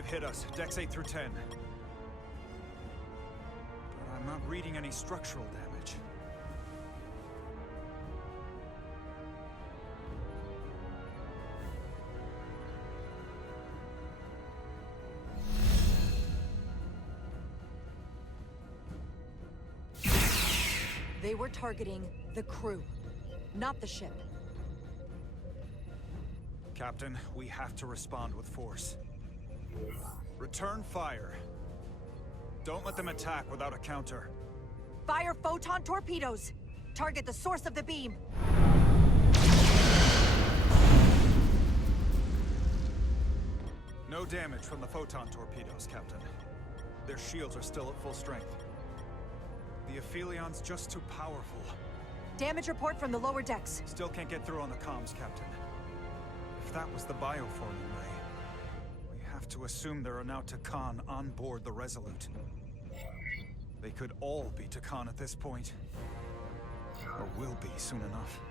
hit us, decks 8 through 10. But I'm not reading any structural damage. They were targeting the crew, not the ship. Captain, we have to respond with force. Return fire. Don't let them attack without a counter. Fire photon torpedoes! Target the source of the beam! No damage from the photon torpedoes, Captain. Their shields are still at full strength. The Aphilion's just too powerful. Damage report from the lower decks. Still can't get through on the comms, Captain. If that was the bioforming ray, we have to assume there are now Takan on board the Resolute. They could all be Takan at this point. Or will be soon enough.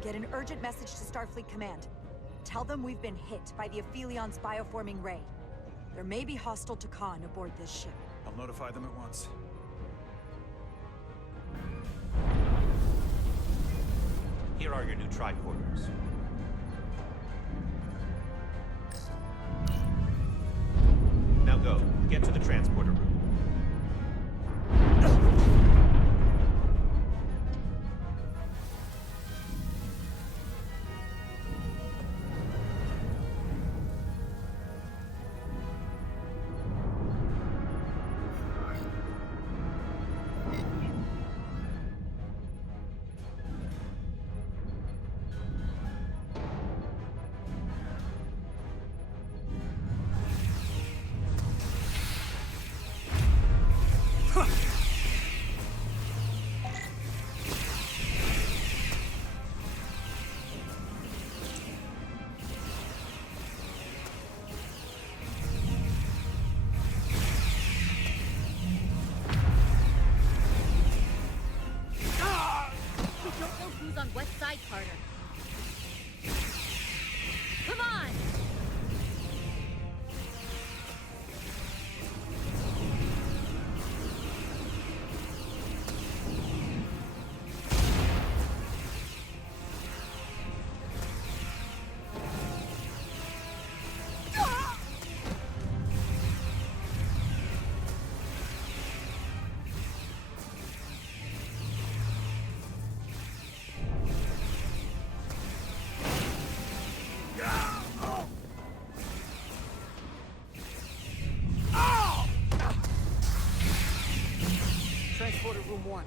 Get an urgent message to Starfleet Command. Tell them we've been hit by the Aphilion's bioforming ray. There may be hostile Takan aboard this ship. I'll notify them at once. Here are your new tricorders. Now go. Get to the transporter room. Transporter room 1.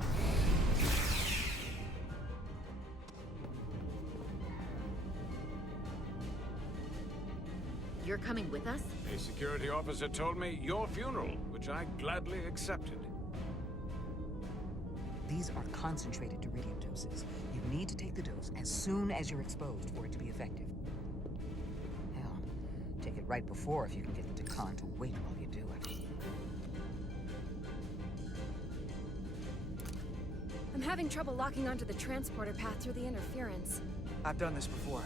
You're coming with us? A security officer told me your funeral, which I gladly accepted. These are concentrated deuterium doses. You need to take the dose as soon as you're exposed for it to be effective. Hell, take it right before if you can get the Takan to wait while you do it. I'm having trouble locking onto the transporter path through the interference. I've done this before.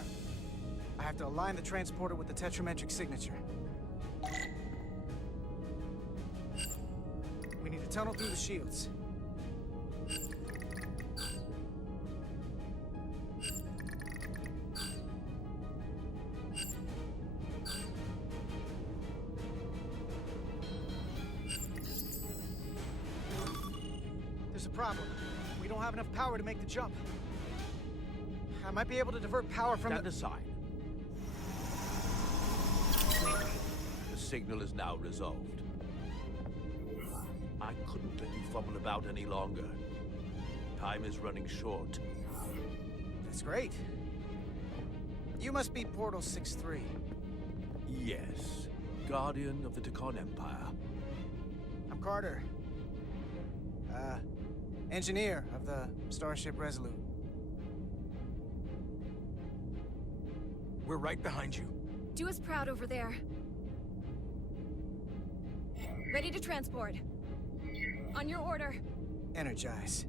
I have to align the transporter with the tetrametric signature. We need to tunnel through the shields. There's a problem. We don't have enough power to make the jump. I might be able to divert power from Stand aside. The signal is now resolved. I couldn't let you fumble about any longer. Time is running short. That's great. You must be Portal 6-3. Yes. Guardian of the Takan Empire. I'm Carter. Engineer of the Starship Resolute. We're right behind you. Do us proud over there. Ready to transport. On your order. Energize.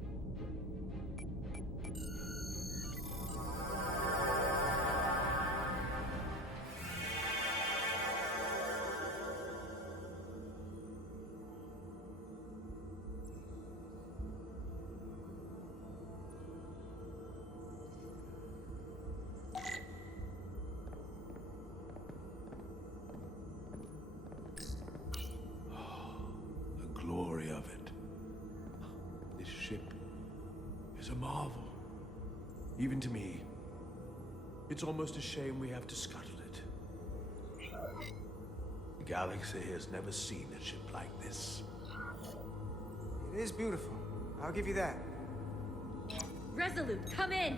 glory of it. This ship is a marvel. Even to me. It's almost a shame we have to scuttle it. The galaxy has never seen a ship like this. It is beautiful. I'll give you that. Resolute, come in!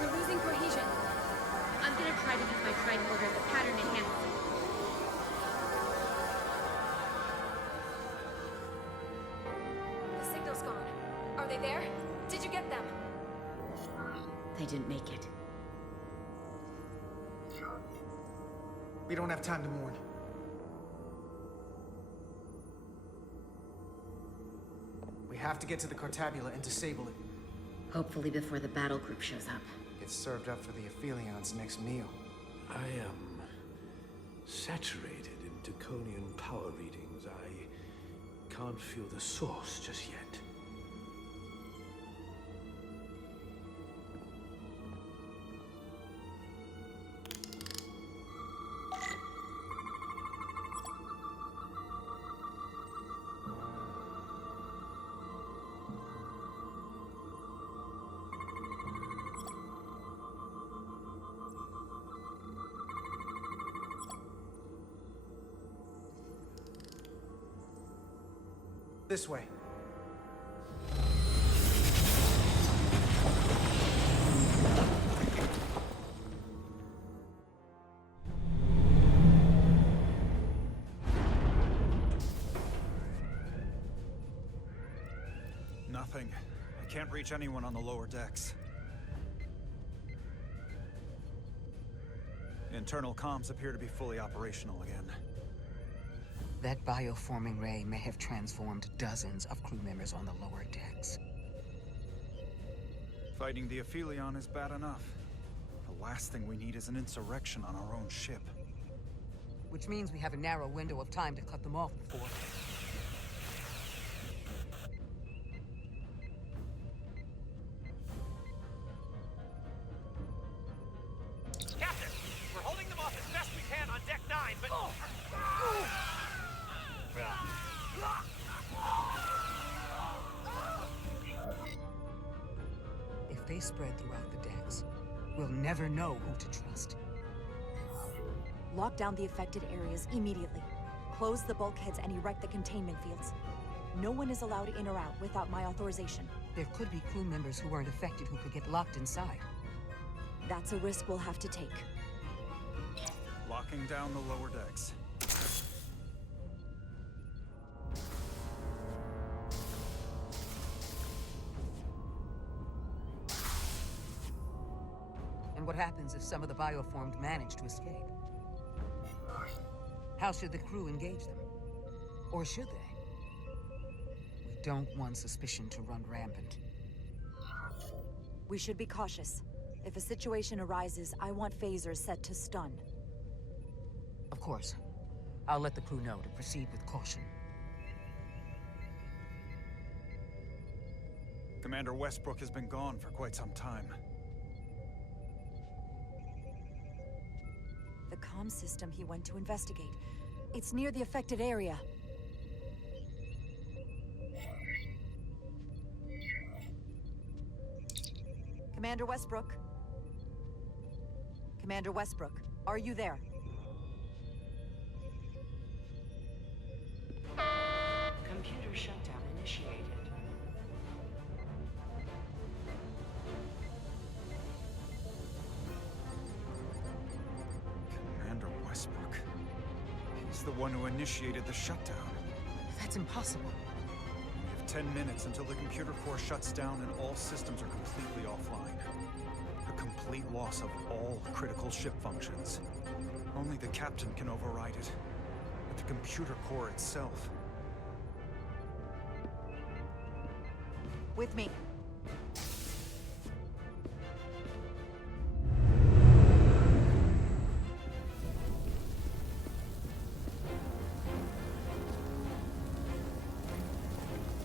We're losing cohesion. I'm gonna try to use my trident order as a pattern enhancer. The signal's gone. Are they there? Did you get them? They didn't make it. We don't have time to mourn. We have to get to the Cartabula and disable it. Hopefully before the battle group shows up. Get served up for the Aphelions' next meal. I am saturated in Taconian power readings. I can't feel the source just yet. This way. Nothing. I can't reach anyone on the lower decks. Internal comms appear to be fully operational again. That bioforming ray may have transformed dozens of crew members on the lower decks. Fighting the Aphelion is bad enough. The last thing we need is an insurrection on our own ship. Which means we have a narrow window of time to cut them off before... Captain! We're holding them off as best we can on Deck 9, but... If they spread throughout the decks, we'll never know who to trust. Lock down the affected areas immediately. Close the bulkheads and erect the containment fields. No one is allowed in or out without my authorization. There could be crew members who weren't affected who could get locked inside. That's a risk we'll have to take. Locking down the lower decks. And what happens if some of the bioformed manage to escape? How should the crew engage them? Or should they? We don't want suspicion to run rampant. We should be cautious. If a situation arises, I want phasers set to stun. Of course. I'll let the crew know to proceed with caution. Commander Westbrook has been gone for quite some time. The comm system he went to investigate. It's near the affected area. Commander Westbrook? Commander Westbrook, are you there? Computer shutdown initiated. Commander Westbrook. He's the one who initiated the shutdown. That's impossible. We have 10 minutes until the computer core shuts down and all systems are completely offline. A complete loss of all critical ship functions. Only the captain can override it. But the computer core itself... With me.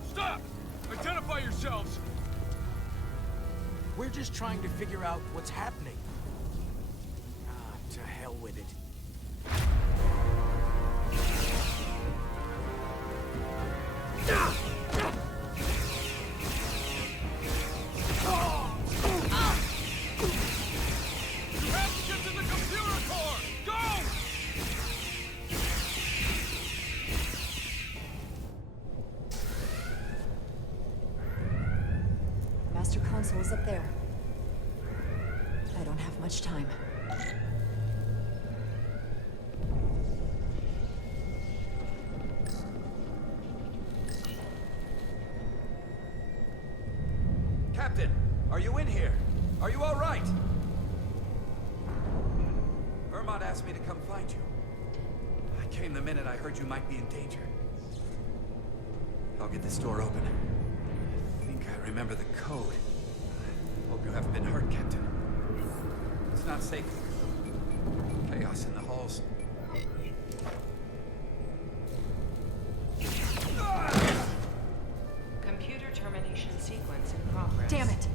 Stop! Identify yourselves! We're just trying to figure out what's happening. Ah, to hell with it. console's up there. I don't have much time. Captain, are you in here? Are you all right? Ermont asked me to come find you. I came the minute I heard you might be in danger. I'll get this door open. I think I remember the code. Hope you haven't been hurt, Captain. It's not safe. Chaos in the halls. Computer termination sequence in progress. Damn it!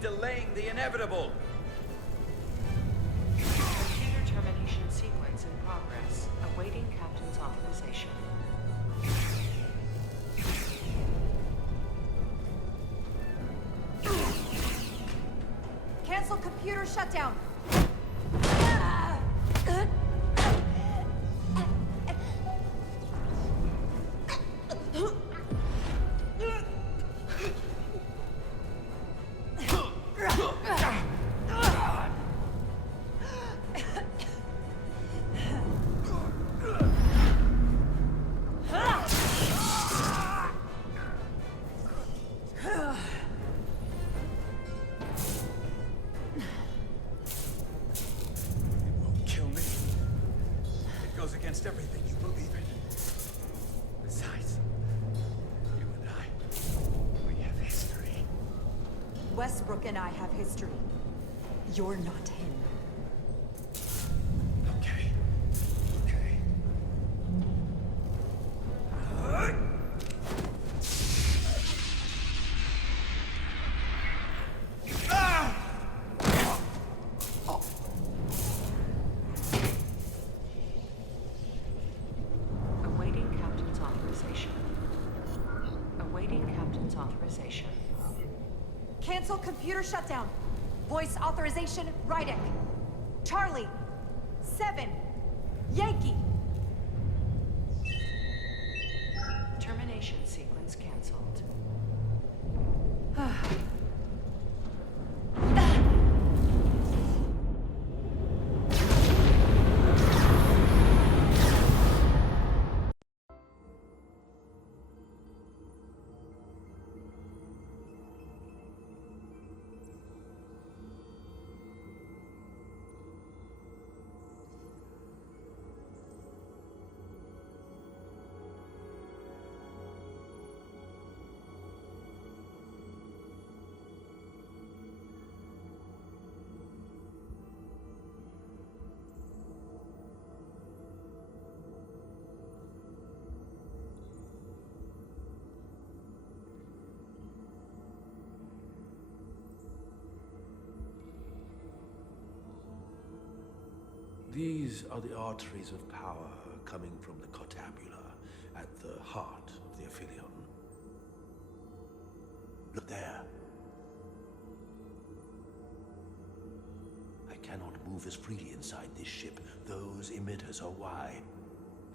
Delaying the inevitable. Computer termination sequence in progress. Awaiting Captain's authorization. Cancel computer shutdown. Everything you believe in. Besides, you and I, we have history. Westbrook and I have history. You're not him. Okay. Okay. Authorization. Cancel computer shutdown. Voice authorization, Rydick. Charlie. 7. Yankee. Termination sequence cancelled. These are the arteries of power coming from the cortabula at the heart of the Aphelion. Look there. I cannot move as freely inside this ship. Those emitters are why.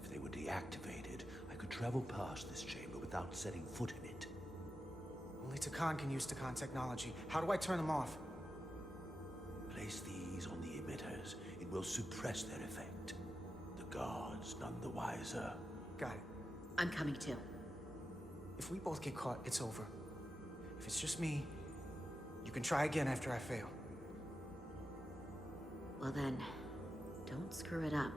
If they were deactivated, I could travel past this chamber without setting foot in it. Only Takan can use Takan technology. How do I turn them off? Place these on the emitters. It will suppress their effect. The guards none the wiser. Got it. I'm coming too. If we both get caught, it's over. If it's just me, you can try again after I fail. Well then, don't screw it up.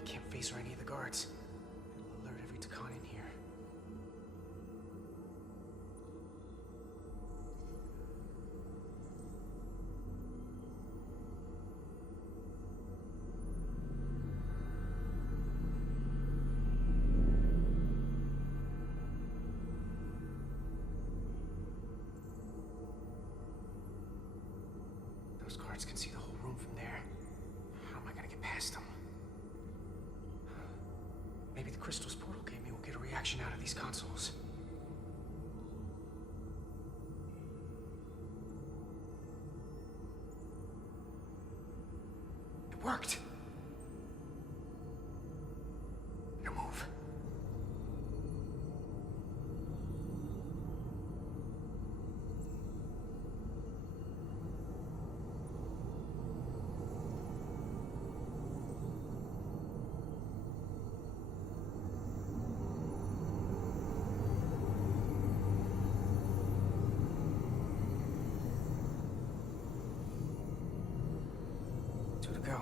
I can't phaser any of the guards. It'll alert every Takan in here. Those guards can see the whole room from there. How am I gonna get past them? Maybe the crystals portal gave me will get a reaction out of these consoles. It worked! Now move. Two to go.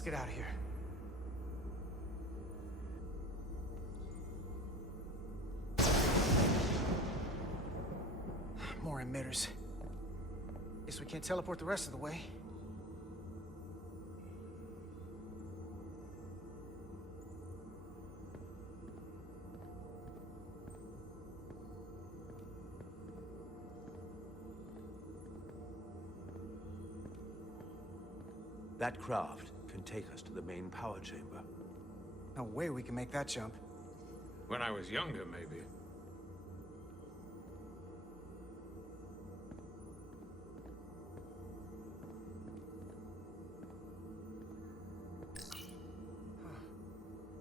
Let's get out of here. More emitters. Guess we can't teleport the rest of the way. That craft can take us to the main power chamber. No way we can make that jump. When I was younger, maybe.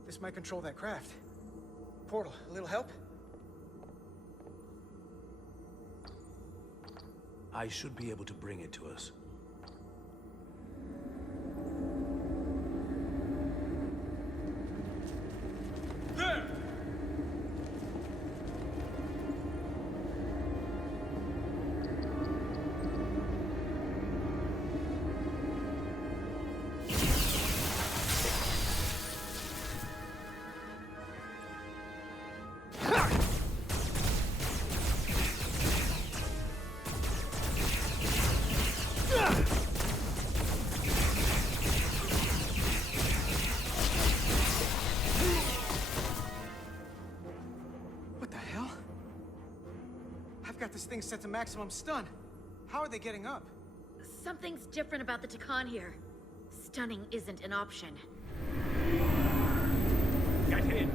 This might control that craft. Portal, a little help? I should be able to bring it to us. There! What the hell? I've got this thing set to maximum stun. How are they getting up? Something's different about the Takan here. Stunning isn't an option. Get in!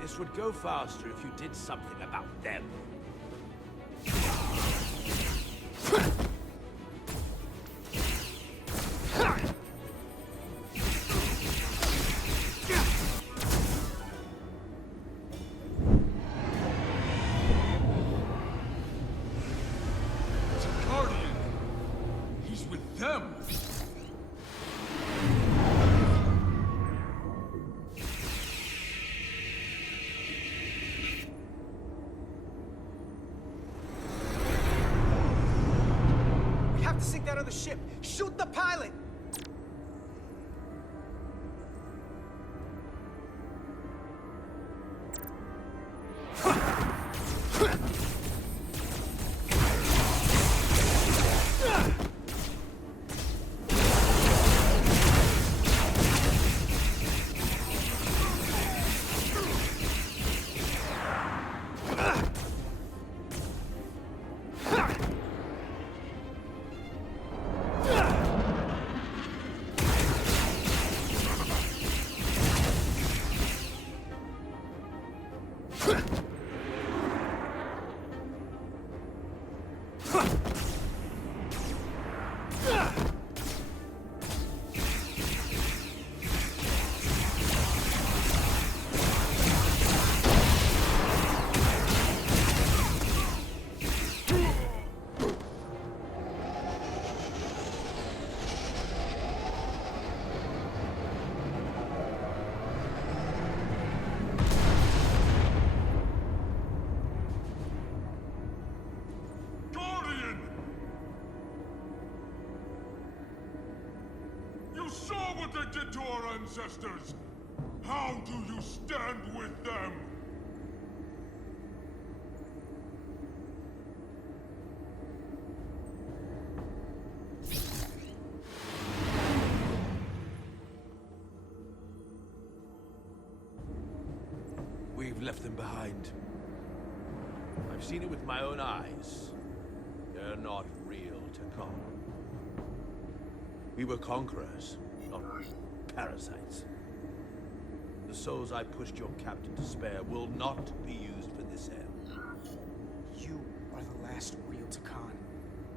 This would go faster if you did something about them. It's a Guardian! He's with them! We have to sink that other ship! Shoot the pilot! Guardian! You saw what they did to our ancestors! How do you stand with them? We've left them behind. I've seen it with my own eyes. They're not real Takan. We were conquerors, not parasites. The souls I pushed your captain to spare will not be used for this end. You are the last real Takan.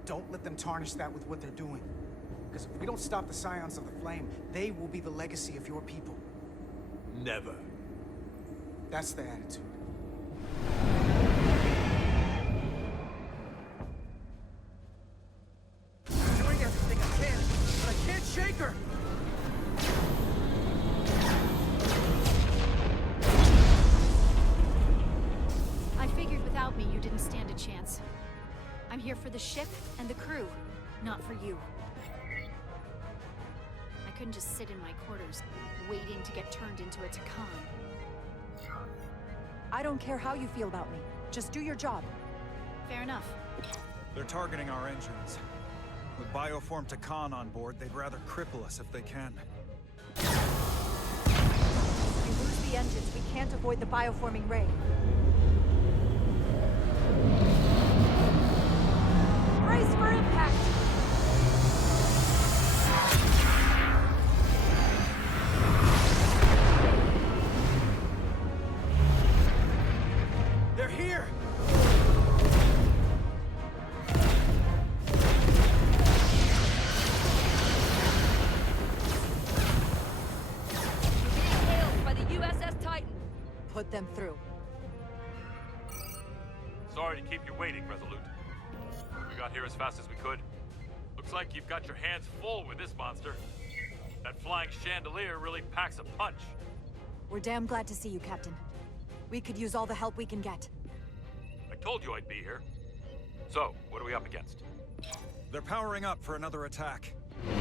Don't let them tarnish that with what they're doing. Because if we don't stop the scions of the flame, they will be the legacy of your people. Never. That's the attitude. I'm doing everything I can, but I can't shake her! I figured without me, you didn't stand a chance. I'm here for the ship and the crew, not for you. I couldn't just sit in my quarters, waiting to get turned into a Takan. I don't care how you feel about me. Just do your job. Fair enough. They're targeting our engines. With bioform Takan on board, they'd rather cripple us if they can. If we lose the engines, we can't avoid the bioforming ray. Brace for impact! They're here! Being hailed by the USS Titan. Put them through. Sorry to keep you waiting, Resolute. We got here as fast as we could. Looks like you've got your hands full with this monster. That flying chandelier really packs a punch. We're damn glad to see you, Captain. We could use all the help we can get. I told you I'd be here. So, what are we up against? They're powering up for another attack. We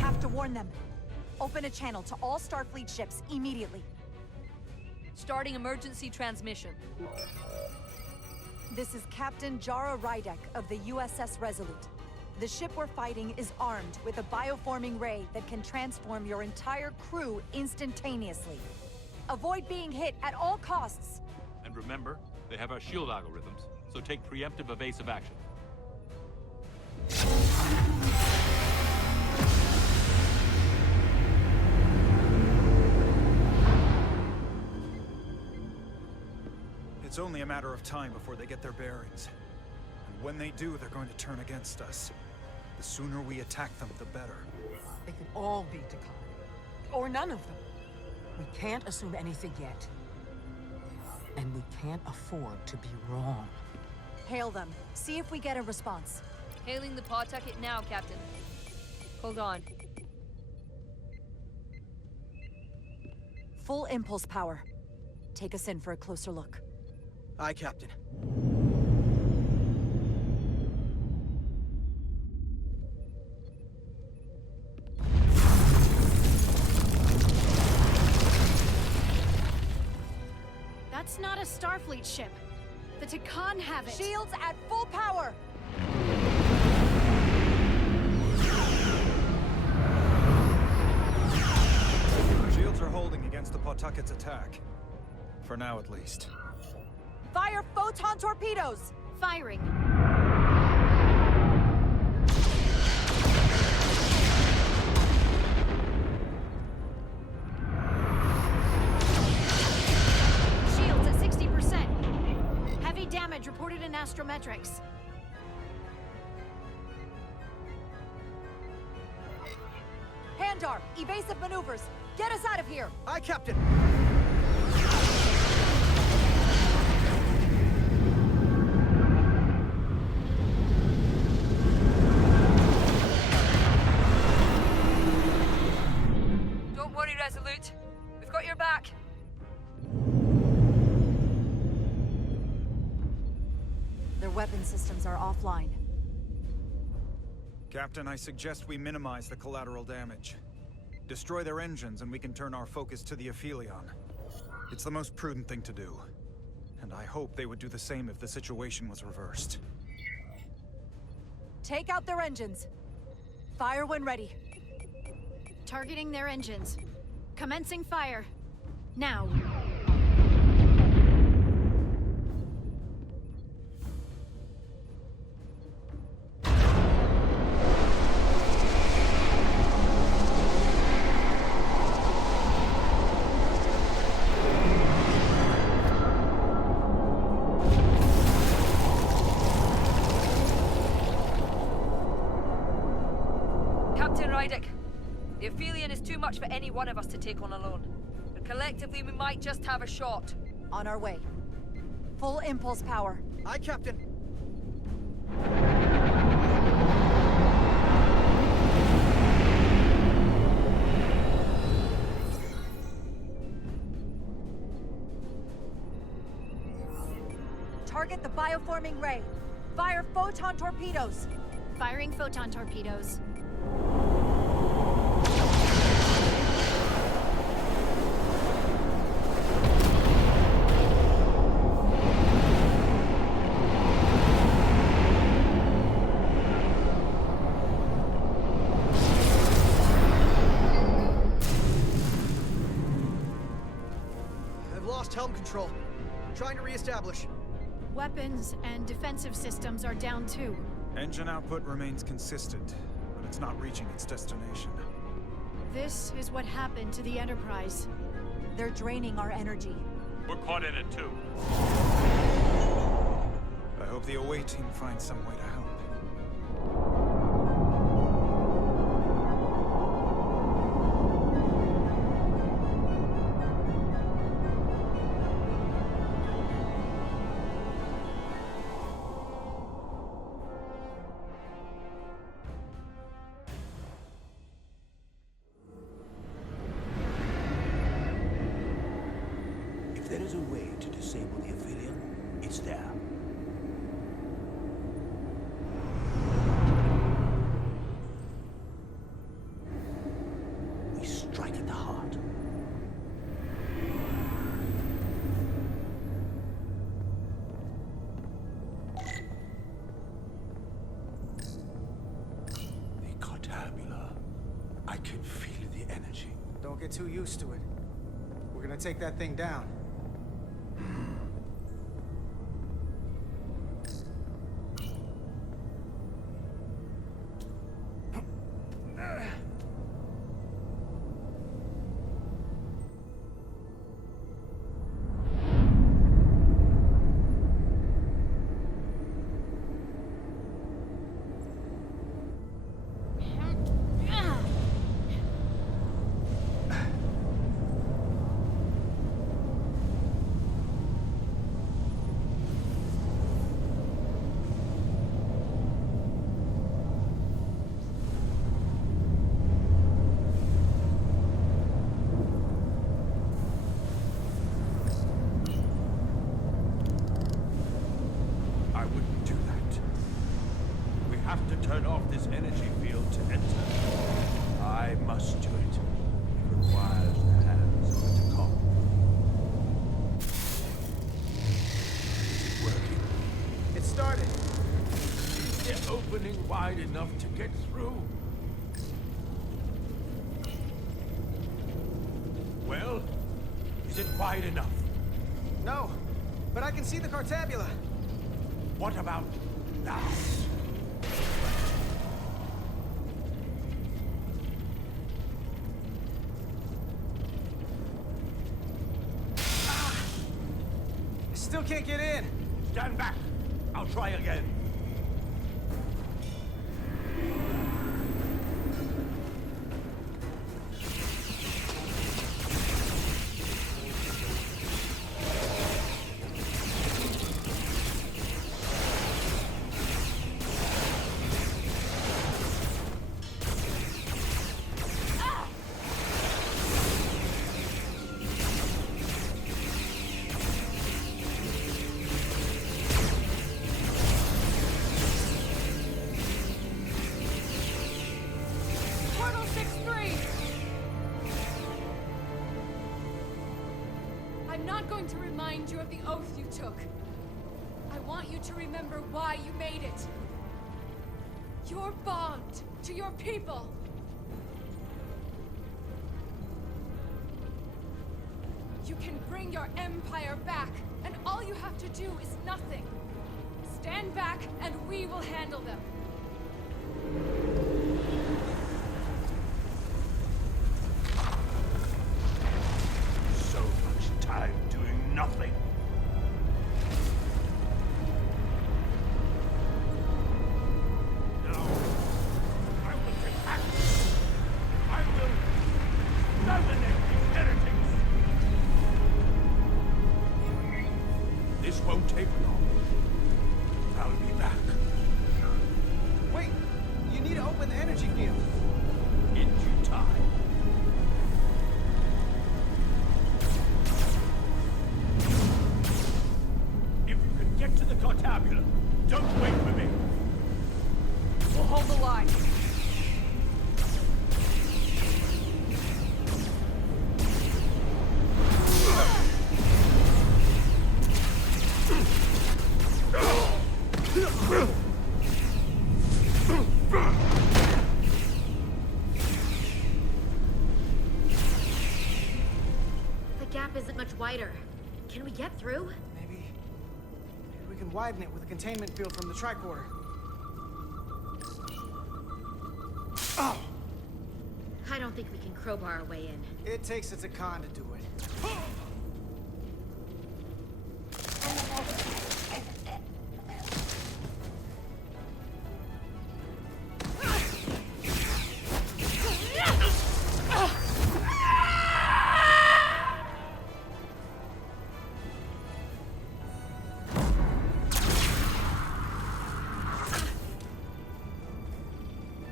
have to warn them. Open a channel to all Starfleet ships immediately. Starting emergency transmission. This is Captain Jara Rydek of the USS Resolute. The ship we're fighting is armed with a bioforming ray that can transform your entire crew instantaneously. Avoid being hit at all costs. And remember, they have our shield algorithms, so take preemptive evasive action. It's only a matter of time before they get their bearings. And when they do, they're going to turn against us. The sooner we attack them, the better. They could all be Takan. Or none of them. We can't assume anything yet. And we can't afford to be wrong. Hail them. See if we get a response. Hailing the Pawtucket now, Captain. Hold on. Full impulse power. Take us in for a closer look. Aye, Captain. That's not a Starfleet ship. The Takan have it. Shields at full power! Shields are holding against the Pawtucket's attack. For now, at least. Fire photon torpedoes! Firing. Shields at 60%. Heavy damage reported in astrometrics. Handar, evasive maneuvers. Get us out of here! Aye, Captain! Don't worry, Resolute. We've got your back. Their weapon systems are offline. Captain, I suggest we minimize the collateral damage. Destroy their engines and we can turn our focus to the Aphelion. It's the most prudent thing to do. And I hope they would do the same if the situation was reversed. Take out their engines. Fire when ready. Targeting their engines. Commencing fire. Now. Captain Rydick. The Aphelion is too much for any one of us to take on alone. But collectively, we might just have a shot. On our way. Full impulse power. Aye, Captain. Target the bioforming ray. Fire photon torpedoes. Firing photon torpedoes. I've lost helm control. Trying to re-establish. Weapons and defensive systems are down too. Engine output remains consistent, but it's not reaching its destination. This is what happened to the Enterprise. They're draining our energy. We're caught in it too. I hope the away team finds some way to help. If there is a way to disable the Aphelion, it's there. We strike at the heart. The Cartabula. I can feel the energy. Don't get too used to it. We're gonna take that thing down. Turn off this energy field to enter. I must do it. It requires the hands of the Takan. Is it working? It started. Is the opening wide enough to get through? Well, is it wide enough? No, but I can see the Cartabula. What about now? Still can't get in. Stand back. I'll try again. To remind you of the oath you took. I want you to remember why you made it. Your bond to your people. You can bring your empire back, and all you have to do is nothing. Stand back, and we will handle them. So much time doing nothing. No. I will get back. open the energy field. In due time. If you can get to the Cartabula, don't wait for me. We'll hold the line. The gap isn't much wider. Can we get through? Maybe we can widen it with a containment field from the tricorder. Oh! I don't think we can crowbar our way in. It takes a Takan to do it.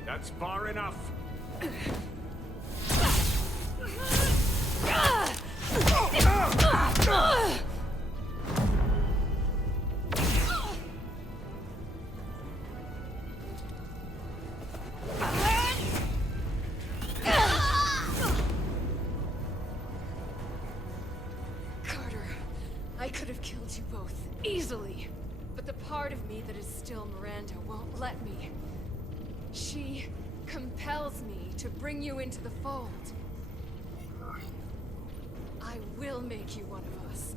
That's far enough. Carter, I could have killed you both, easily. But the part of me that is still Miranda won't let me. She compels me to bring you into the fold. I will make you one of us.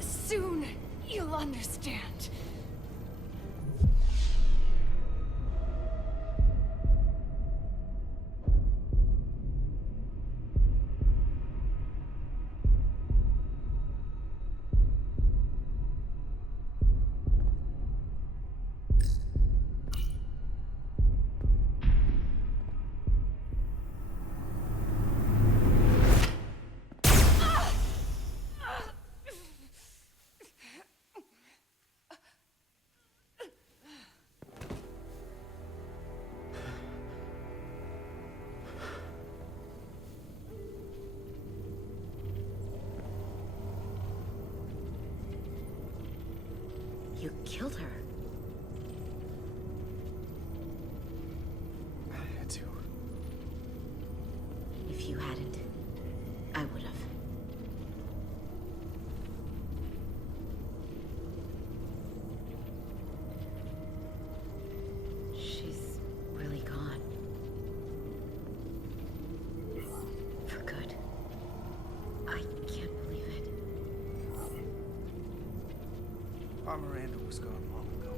Soon, you'll understand. You killed her. I had to. If you hadn't, I would have. She's really gone. For good. I can't believe it. Our Miranda was gone long ago.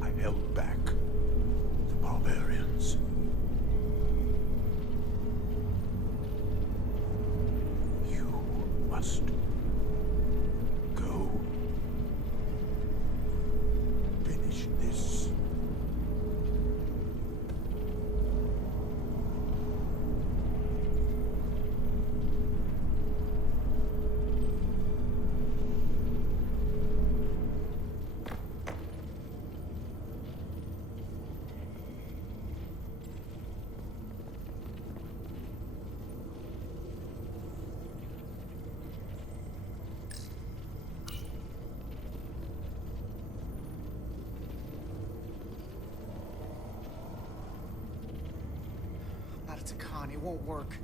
I held back the barbarians. You must go. Finish this. Takan. It won't work.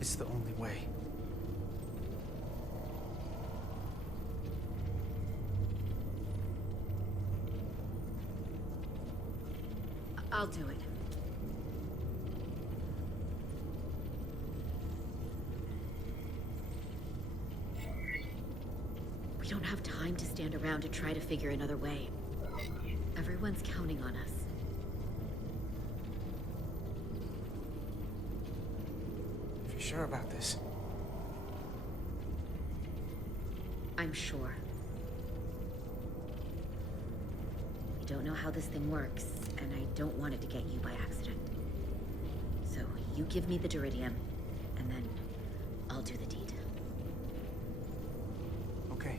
It's the only way. I'll do it. We don't have time to stand around to try to figure another way. Everyone's counting on us. If you're sure about this. I'm sure. I don't know how this thing works, and I don't want it to get you by accident. So you give me the Duridium, and then I'll do the deed. Okay.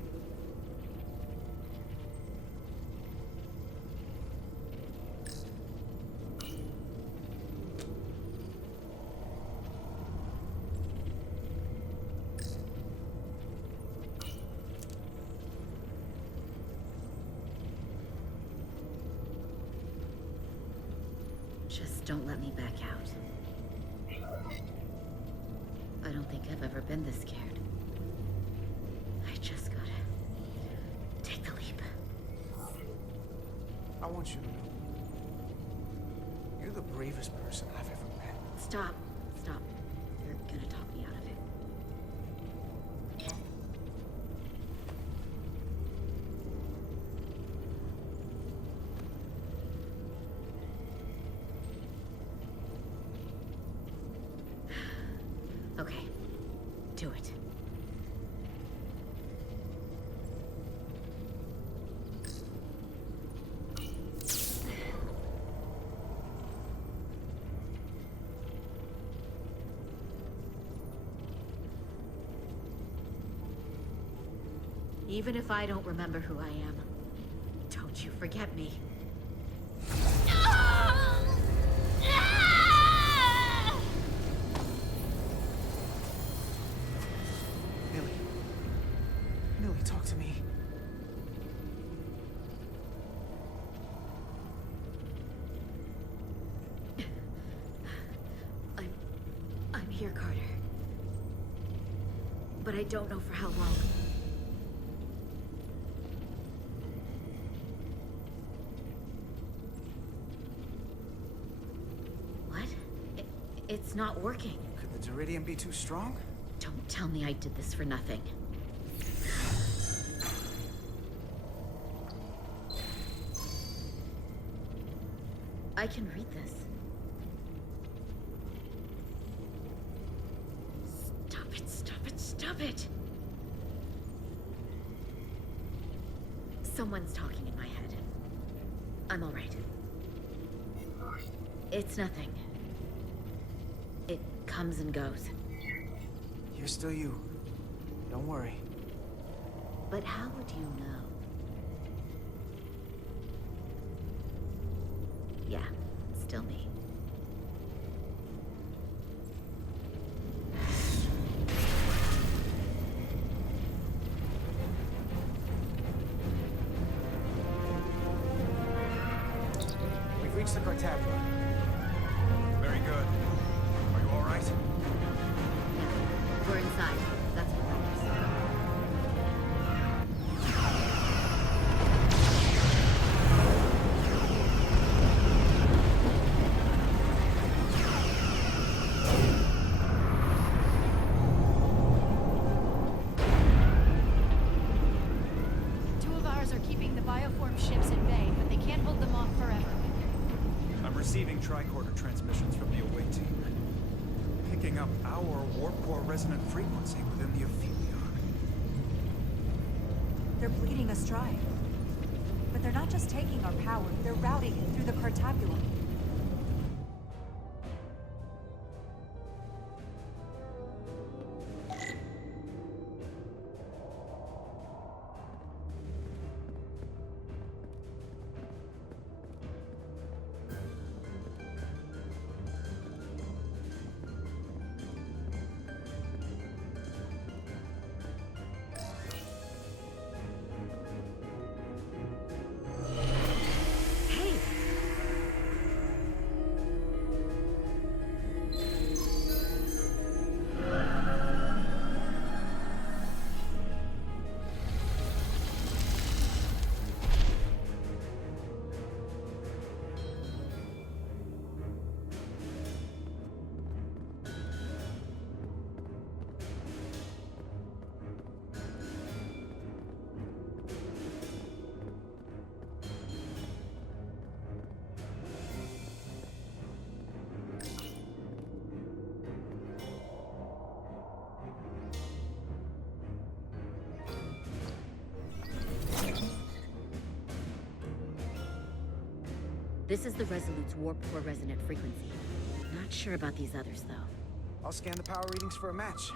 Just don't let me back out. I don't think I've ever been this scared. I just gotta take the leap. I want you to know. You're the bravest person I've ever met. Stop. Stop. You're gonna talk me out of it. Okay. Do it. Even if I don't remember who I am, don't you forget me. Millie, talk to me. I'm here, Carter. But I don't know for how long. What? It's not working. Could the Duridium be too strong? Don't tell me I did this for nothing. I can read this. Stop it, stop it, stop it! Someone's talking in my head. I'm alright. It's nothing. It comes and goes. You're still you. Don't worry. But how would you know? Yeah, still me. We've reached the Cartabula. Very good. Are you all right? We're inside. That's what matters. Two of ours are keeping the bioform ships in bay, but they can't hold them off forever. I'm receiving tricorder transmissions from the away team. Picking up our warp core resonant frequency within the Aphelion. They're bleeding us dry. But they're not just taking our power, they're routing it through the Cartabula. This is the Resolute's warp core resonant frequency. Not sure about these others, though. I'll scan the power readings for a match.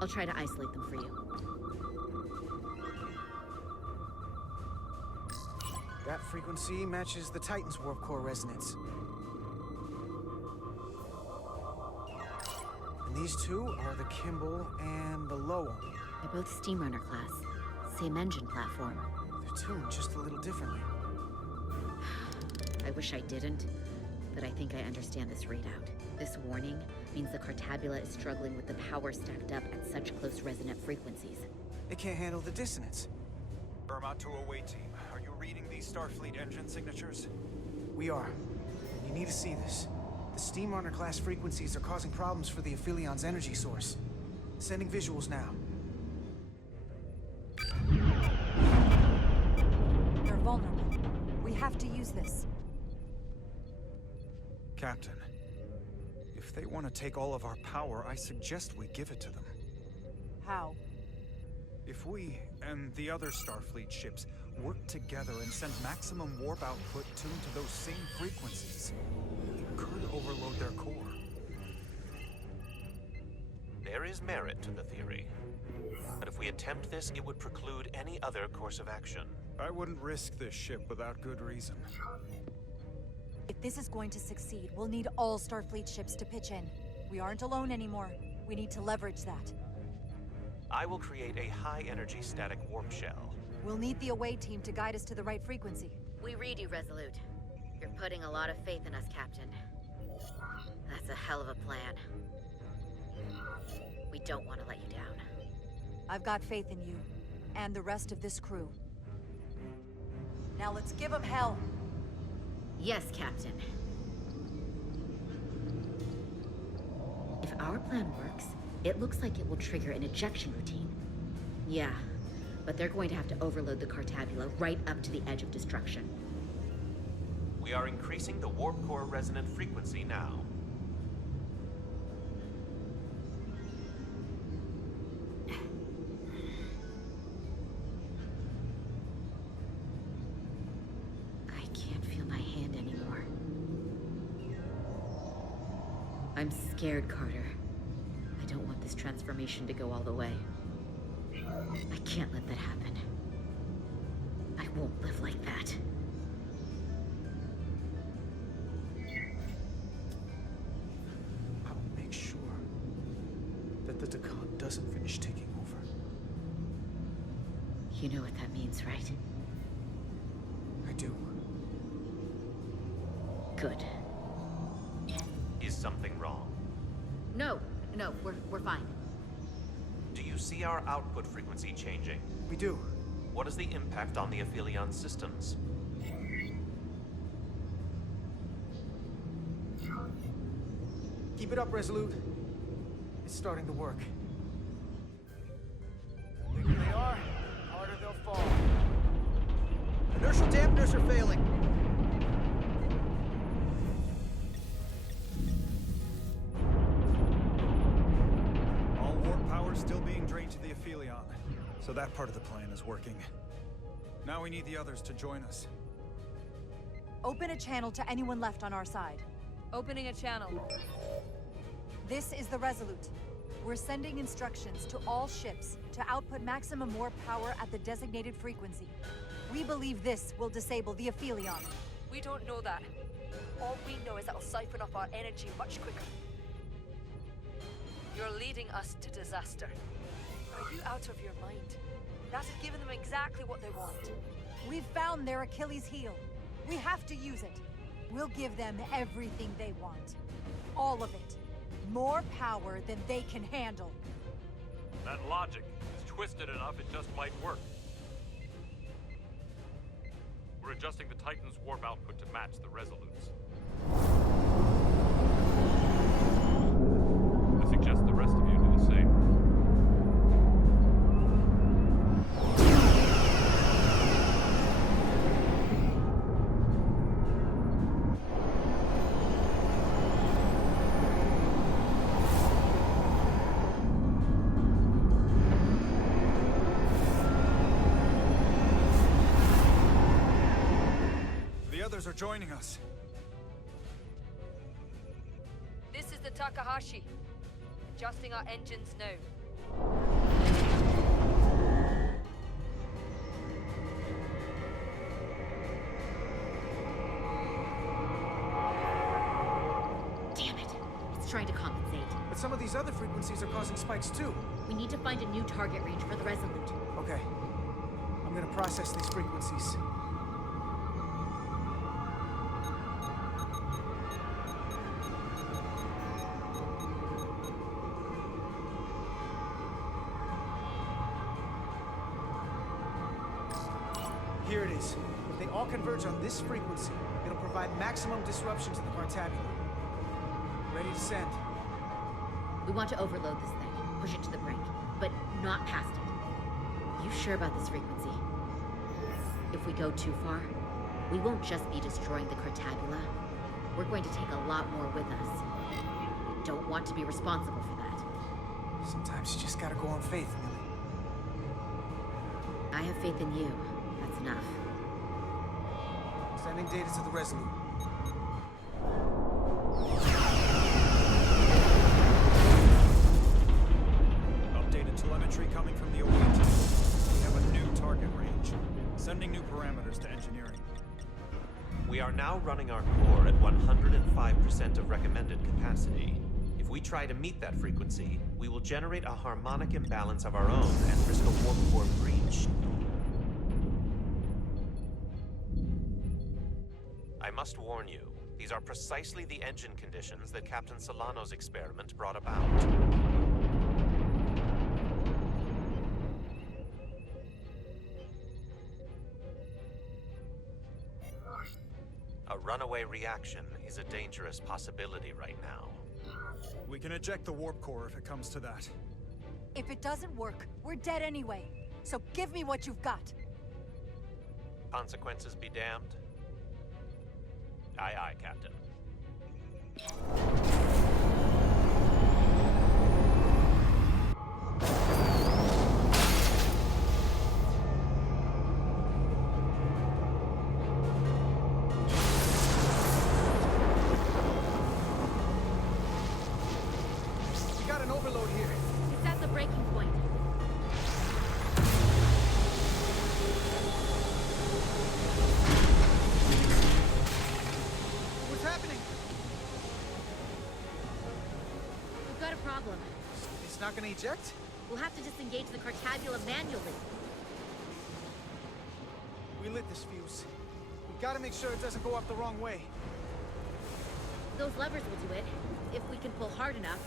I'll try to isolate them for you. That frequency matches the Titan's warp core resonance. And these two are the Kimball and the Lowell. They're both Steamrunner class. Same engine platform. They're tuned just a little differently. I wish I didn't, but I think I understand this readout. This warning means the Cartabula is struggling with the power stacked up at such close resonant frequencies. It can't handle the dissonance. Burma to away team. Are you reading these Starfleet engine signatures? We are. You need to see this. The Steamrunner class frequencies are causing problems for the Aphilion's energy source. Sending visuals now. They're vulnerable. We have to use this. Captain, if they want to take all of our power, I suggest we give it to them. How? If we and the other Starfleet ships work together and send maximum warp output tuned to those same frequencies, it could overload their core. There is merit to the theory. But if we attempt this, it would preclude any other course of action. I wouldn't risk this ship without good reason. If this is going to succeed, we'll need all Starfleet ships to pitch in. We aren't alone anymore. We need to leverage that. I will create a high-energy static warp shell. We'll need the away team to guide us to the right frequency. We read you, Resolute. You're putting a lot of faith in us, Captain. That's a hell of a plan. We don't want to let you down. I've got faith in you, and the rest of this crew. Now let's give them hell! Yes, Captain. If our plan works, it looks like it will trigger an ejection routine. Yeah, but they're going to have to overload the Cartabula right up to the edge of destruction. We are increasing the warp core resonant frequency now. I can't feel my hand anymore. I'm scared, Carter. I don't want this transformation to go all the way. I can't let that happen. I won't live like that. I'll make sure that the Takan doesn't finish taking over. You know what that means, right? I do. Good. Is something wrong? No, we're fine. Do you see our output frequency changing? We do. What is the impact on the Aphelion systems? Keep it up, Resolute. It's starting to work. The bigger they are, the harder they'll fall. Inertial dampeners are failing. All warp power still being drained to the Aphelion, so that part of the plan is working. Now we need the others to join us. Open a channel to anyone left on our side. Opening a channel. This is the Resolute. We're sending instructions to all ships to output maximum warp power at the designated frequency. We believe this will disable the Aphelion. We don't know that. All we know is that it'll siphon off our energy much quicker. You're leading us to disaster. Are you out of your mind? That has given them exactly what they want. We've found their Achilles heel. We have to use it. We'll give them everything they want. All of it. More power than they can handle. That logic is twisted enough it just might work. We're adjusting the Titan's warp output to match the Resolute's. I suggest the rest of you do the same. The others are joining us. Takahashi. Adjusting our engines now. Damn it. It's trying to compensate. But some of these other frequencies are causing spikes too. We need to find a new target range for the Resolute. Okay. I'm gonna process these frequencies. Here it is. If they all converge on this frequency, it'll provide maximum disruption to the Cartabula. Ready to send. We want to overload this thing, push it to the brink, but not past it. You sure about this frequency? If we go too far, we won't just be destroying the Cartabula. We're going to take a lot more with us. We don't want to be responsible for that. Sometimes you just gotta go on faith, Millie. I have faith in you. That's enough. Sending data to the Resolute. Updated telemetry coming from the Alydians. We have a new target range. Sending new parameters to engineering. We are now running our core at 105% of recommended capacity. If we try to meet that frequency, we will generate a harmonic imbalance of our own and risk a warp core breach. I must warn you, these are precisely the engine conditions that Captain Solano's experiment brought about. A runaway reaction is a dangerous possibility right now. We can eject the warp core if it comes to that. If it doesn't work, we're dead anyway. So give me what you've got. Consequences be damned. Aye, aye, Captain. We got an overload here. It's at the breaking point. What's happening? We've got a problem. It's not gonna eject? We'll have to disengage the Cartabula manually. We lit this fuse. We gotta make sure it doesn't go off the wrong way. Those levers will do it, if we can pull hard enough.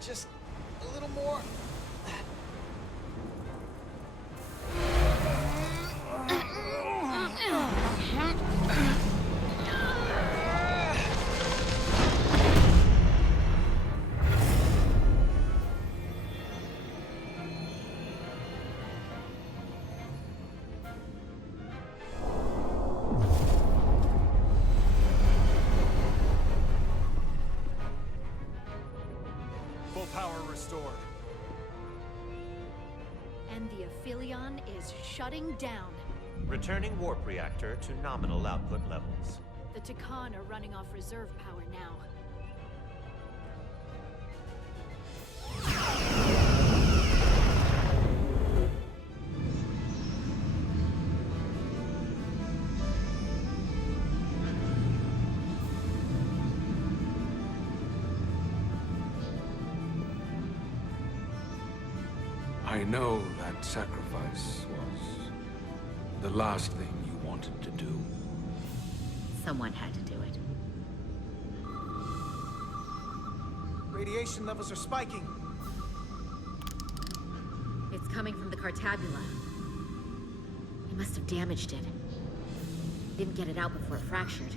Just a little more. power restored. And the Aphelion is shutting down. Returning warp reactor to nominal output levels. The Takan are running off reserve power now. I know that sacrifice was the last thing you wanted to do. Someone had to do it. Radiation levels are spiking. It's coming from the Cartabula. They must have damaged it. Didn't get it out before it fractured.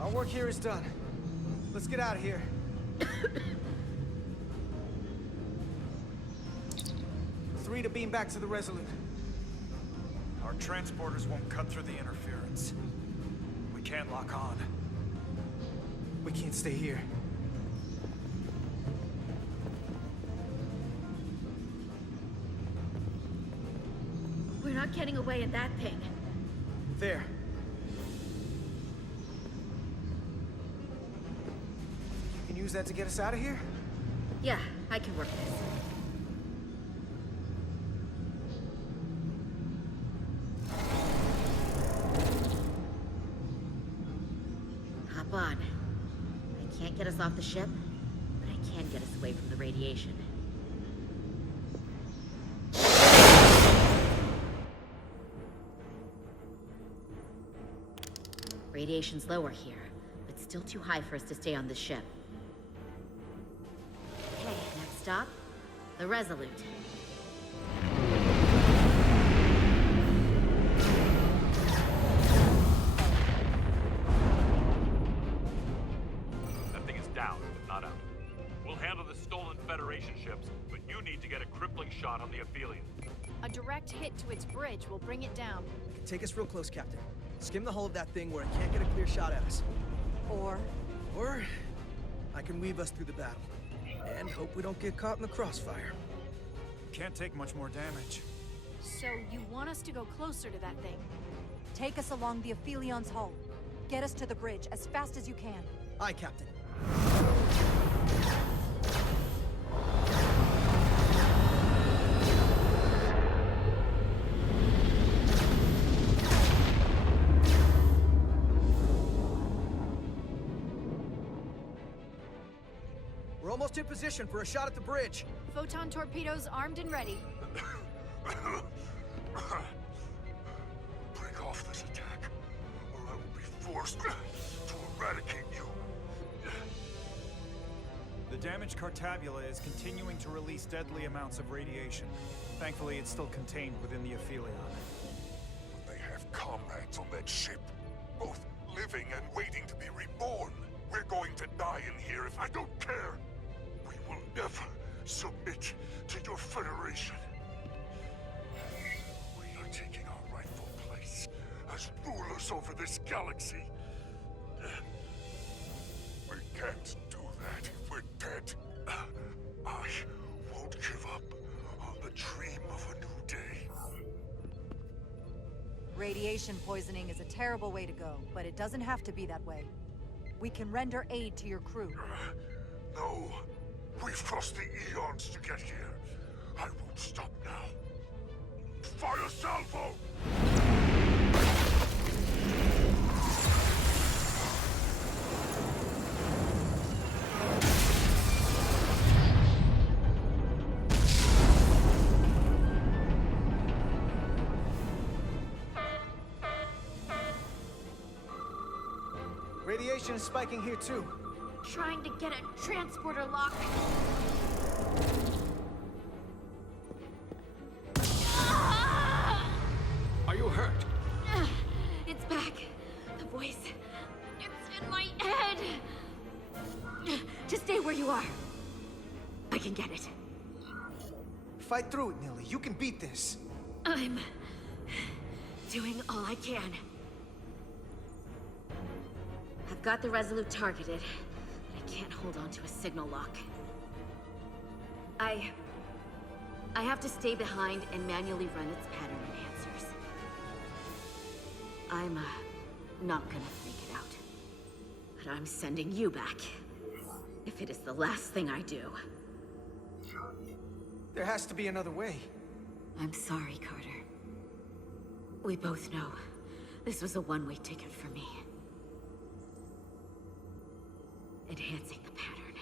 Our work here is done. Let's get out of here. 3 to beam back to the Resolute. Our transporters won't cut through the interference. We can't lock on. We can't stay here. We're not getting away in that thing. There. You can use that to get us out of here? Yeah, I can work this. Hop on. I can't get us off the ship, but I can get us away from the radiation. Radiation's lower here, but still too high for us to stay on this ship. Okay, next stop, the Resolute. That thing is down, but not out. We'll handle the stolen Federation ships, but you need to get a crippling shot on the Aphelion. A direct hit to its bridge will bring it down. Take us real close, Captain. Skim the hull of that thing where it can't get a clear shot at us. Or I can weave us through the battle. And hope we don't get caught in the crossfire. Can't take much more damage. So you want us to go closer to that thing? Take us along the Aphelion's hull. Get us to the bridge as fast as you can. Aye, Captain. We're almost in position for a shot at the bridge. Photon torpedoes armed and ready. Break off this attack, or I will be forced to eradicate you. The damaged Cartabula is continuing to release deadly amounts of radiation. Thankfully, it's still contained within the Aphelion. They have comrades on that ship, both living and waiting to be reborn. We're going to die in here if I don't care. We will never submit to your Federation. We are taking our rightful place as rulers over this galaxy. We can't do that if we're dead. I won't give up on the dream of a new day. Radiation poisoning is a terrible way to go, but it doesn't have to be that way. We can render aid to your crew. No. We've crossed the eons to get here. I won't stop now. Fire salvo! Radiation is spiking here too. Trying to get a transporter lock. Are you hurt? It's back. The voice. It's in my head. Just stay where you are. I can get it. Fight through it, Nilly. You can beat this. I'm doing all I can. Have I've got the Resolute targeted, but I can't hold on to a signal lock. I have to stay behind and manually run its pattern enhancers. I'm, not gonna freak it out. But I'm sending you back. If it is the last thing I do. There has to be another way. I'm sorry, Carter. We both know this was a one-way ticket for me. Enhancing the pattern.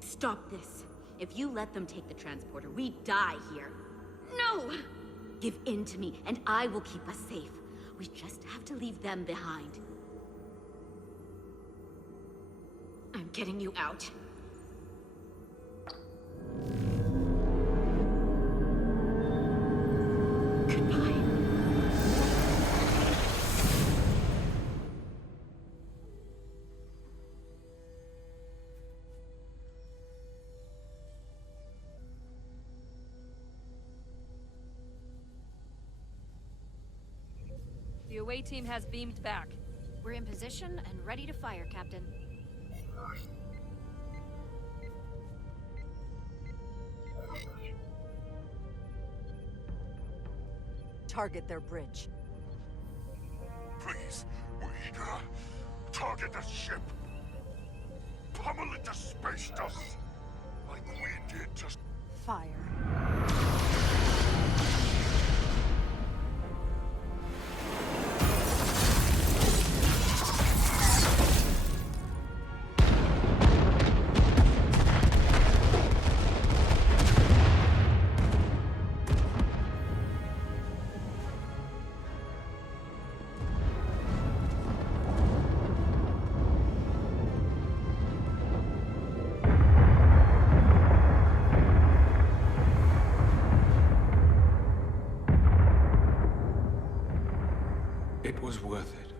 Stop this. If you let them take the transporter, we die here. No! Give in to me, and I will keep us safe. We just have to leave them behind. I'm getting you out. Goodbye. The away team has beamed back. We're in position and ready to fire, Captain. Target their bridge. Please, we, target the ship. Pummel it to space dust. Like we did just... Fire. It was worth it.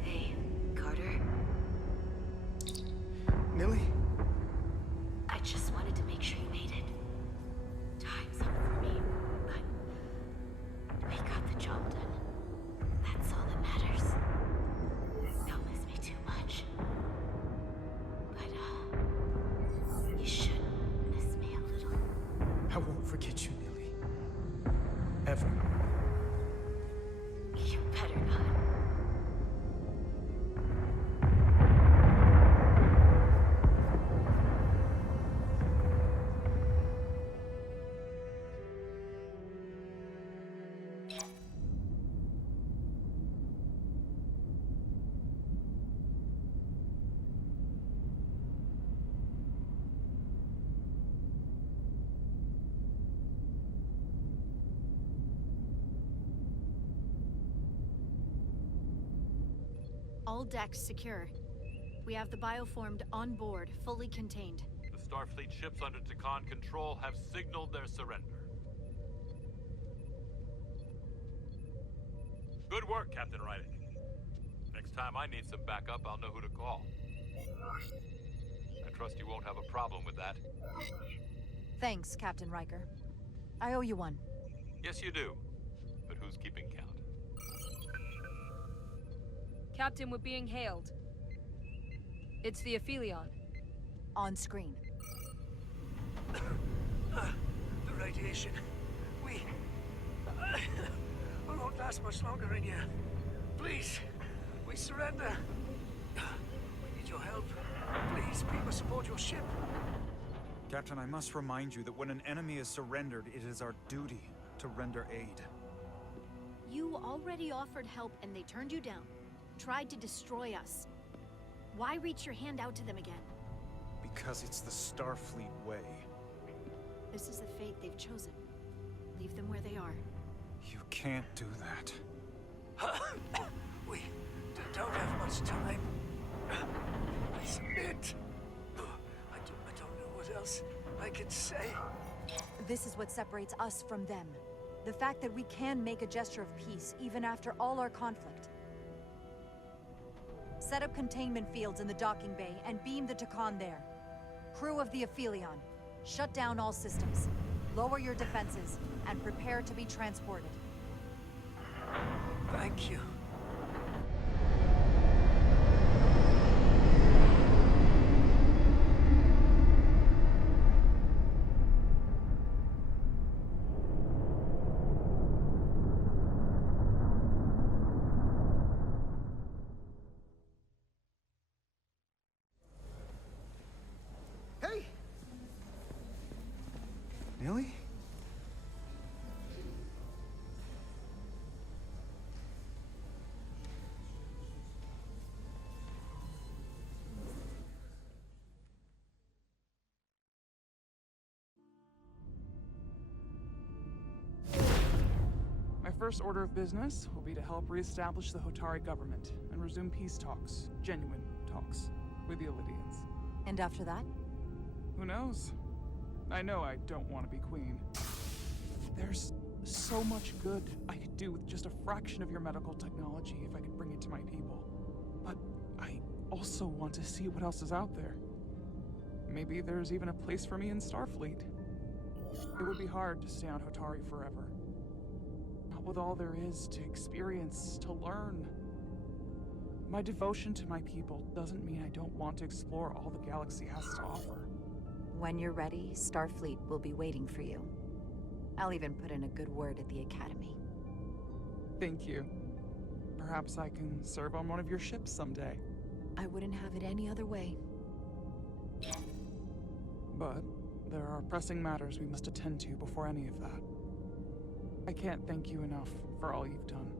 Hey, Carter. Millie? I just wanted to make sure you made it. Time's up for me, but we got the job done. That's all that matters. Don't miss me too much. But, you should miss me a little. I won't forget you, Millie. Ever. You better not. All decks secure. We have the bioformed on board, fully contained. The Starfleet ships under Takan control have signaled their surrender. Good work, Captain Writing. Next time I need some backup, I'll know who to call. I trust you won't have a problem with that. Thanks, Captain Riker. I owe you one. Yes, you do. But who's keeping count? Captain, we're being hailed. It's the Aphelion. On screen. The radiation. We won't last much longer in here. Please, we surrender. We need your help. Please, people support your ship. Captain, I must remind you that when an enemy is surrendered, it is our duty to render aid. You already offered help and they turned you down. Tried to destroy us. Why reach your hand out to them again? Because it's the Starfleet way. This is the fate they've chosen. Leave them where they are. You can't do that. We don't have much time. I submit. I don't know what else I can say. This is what separates us from them. The fact that we can make a gesture of peace even after all our conflict. Set up containment fields in the docking bay and beam the Takan there. Crew of the Aphelion, shut down all systems. Lower your defenses and prepare to be transported. Thank you. first order of business will be to help reestablish the Hotari government and resume peace talks, genuine talks, with the Alydians. And after that? Who knows? I know I don't want to be queen. There's so much good I could do with just a fraction of your medical technology if I could bring it to my people. But I also want to see what else is out there. Maybe there's even a place for me in Starfleet. It would be hard to stay on Hotari forever. Not with all there is to experience, to learn. My devotion to my people doesn't mean I don't want to explore all the galaxy has to offer. When you're ready, Starfleet will be waiting for you. I'll even put in a good word at the Academy. Thank you. Perhaps I can serve on one of your ships someday. I wouldn't have it any other way. But there are pressing matters we must attend to before any of that. I can't thank you enough for all you've done.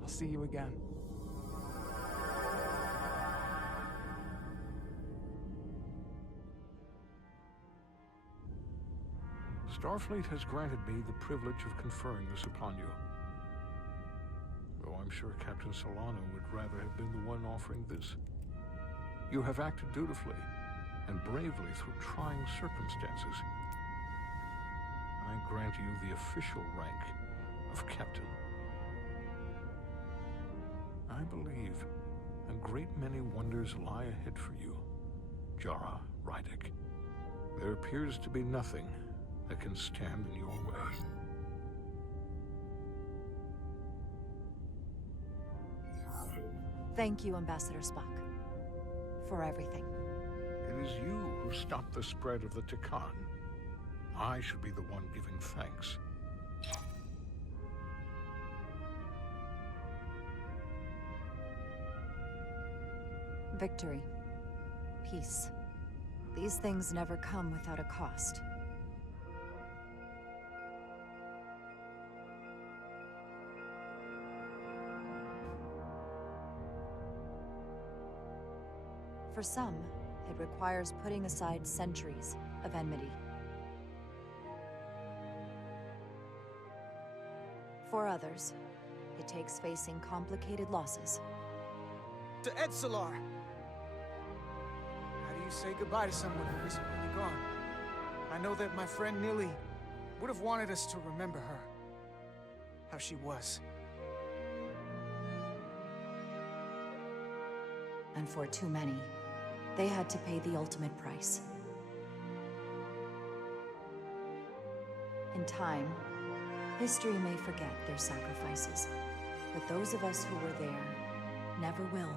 I'll see you again. Starfleet has granted me the privilege of conferring this upon you. Though I'm sure Captain Solano would rather have been the one offering this. You have acted dutifully and bravely through trying circumstances. I grant you the official rank of Captain. I believe a great many wonders lie ahead for you, Jara Rydick. There appears to be nothing that can stand in your way. Thank you, Ambassador Spock, for everything. It is you who stopped the spread of the Takan. I should be the one giving thanks. Victory. Peace. These things never come without a cost. For some, it requires putting aside centuries of enmity. For others, it takes facing complicated losses. To Edsalar! How do you say goodbye to someone who isn't really gone? I know that my friend Nili would have wanted us to remember her. How she was. And for too many, they had to pay the ultimate price. In time, history may forget their sacrifices, but those of us who were there never will.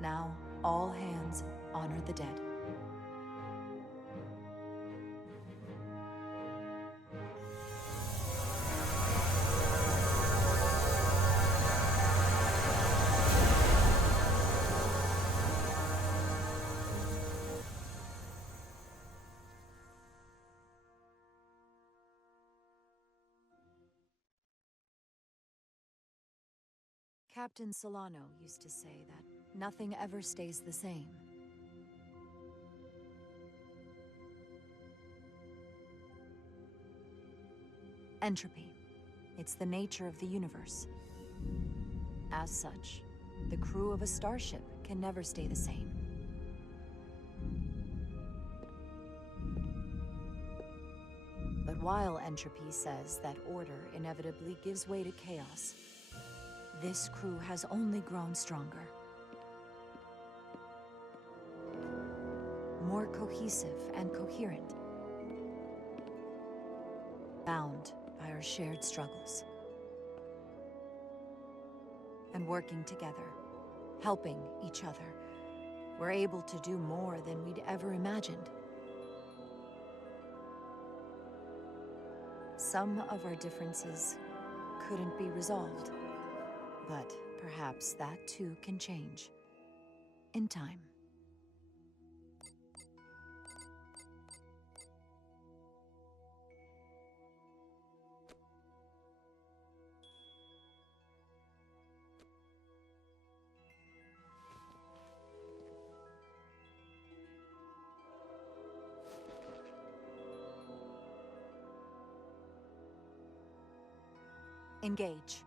Now, all hands honor the dead. Captain Solano used to say that nothing ever stays the same. Entropy. It's the nature of the universe. As such, the crew of a starship can never stay the same. But while entropy says that order inevitably gives way to chaos, this crew has only grown stronger. More cohesive and coherent. Bound by our shared struggles. And working together, helping each other, we're able to do more than we'd ever imagined. Some of our differences couldn't be resolved. But perhaps that too can change. In time. Engage.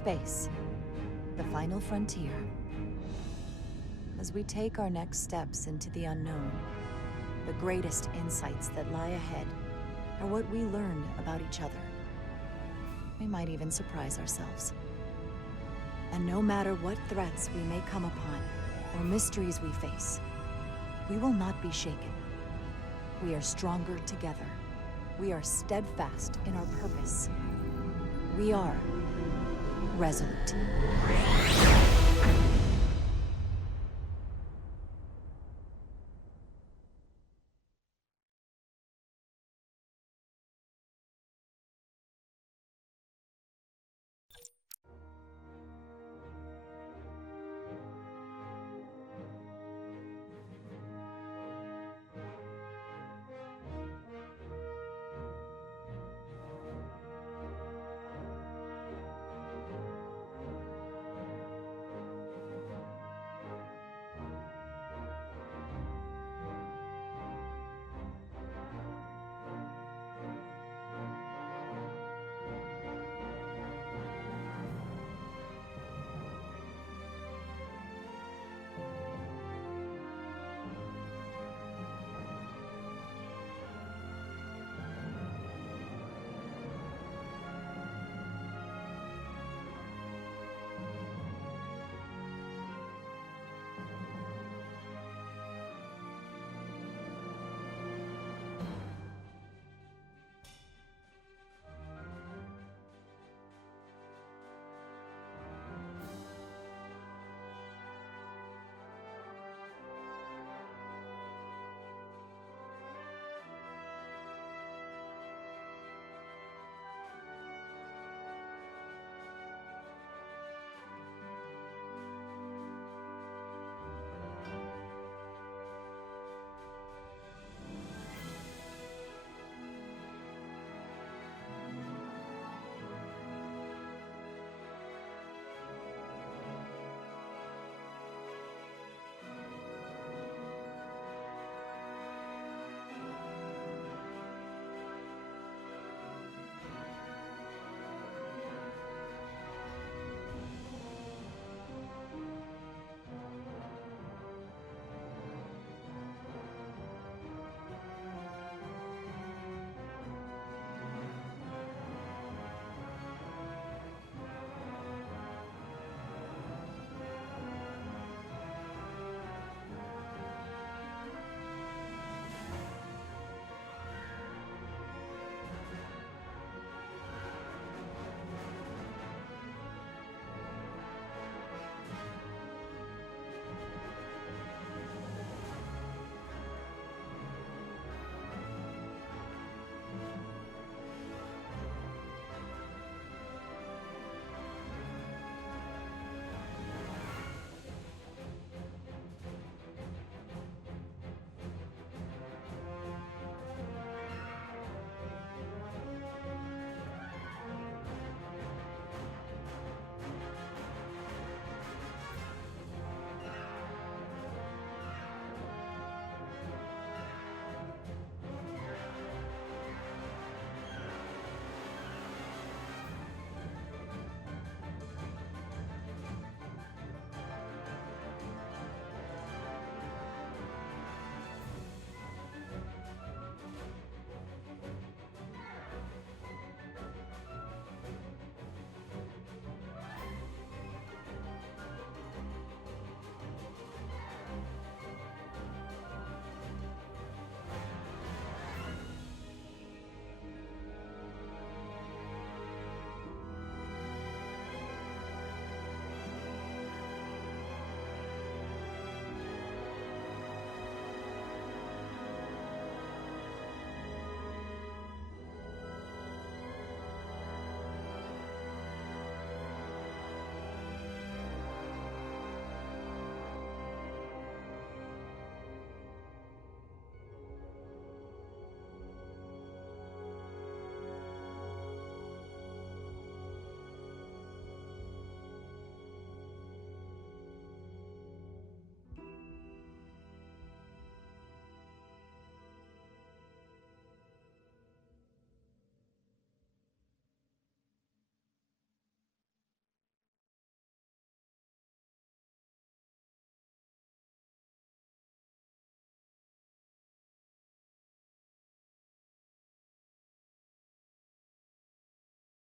Space. The final frontier. As we take our next steps into the unknown, the greatest insights that lie ahead are what we learn about each other. We might even surprise ourselves. And no matter what threats we may come upon, or mysteries we face, we will not be shaken. We are stronger together. We are steadfast in our purpose. We are Resolute.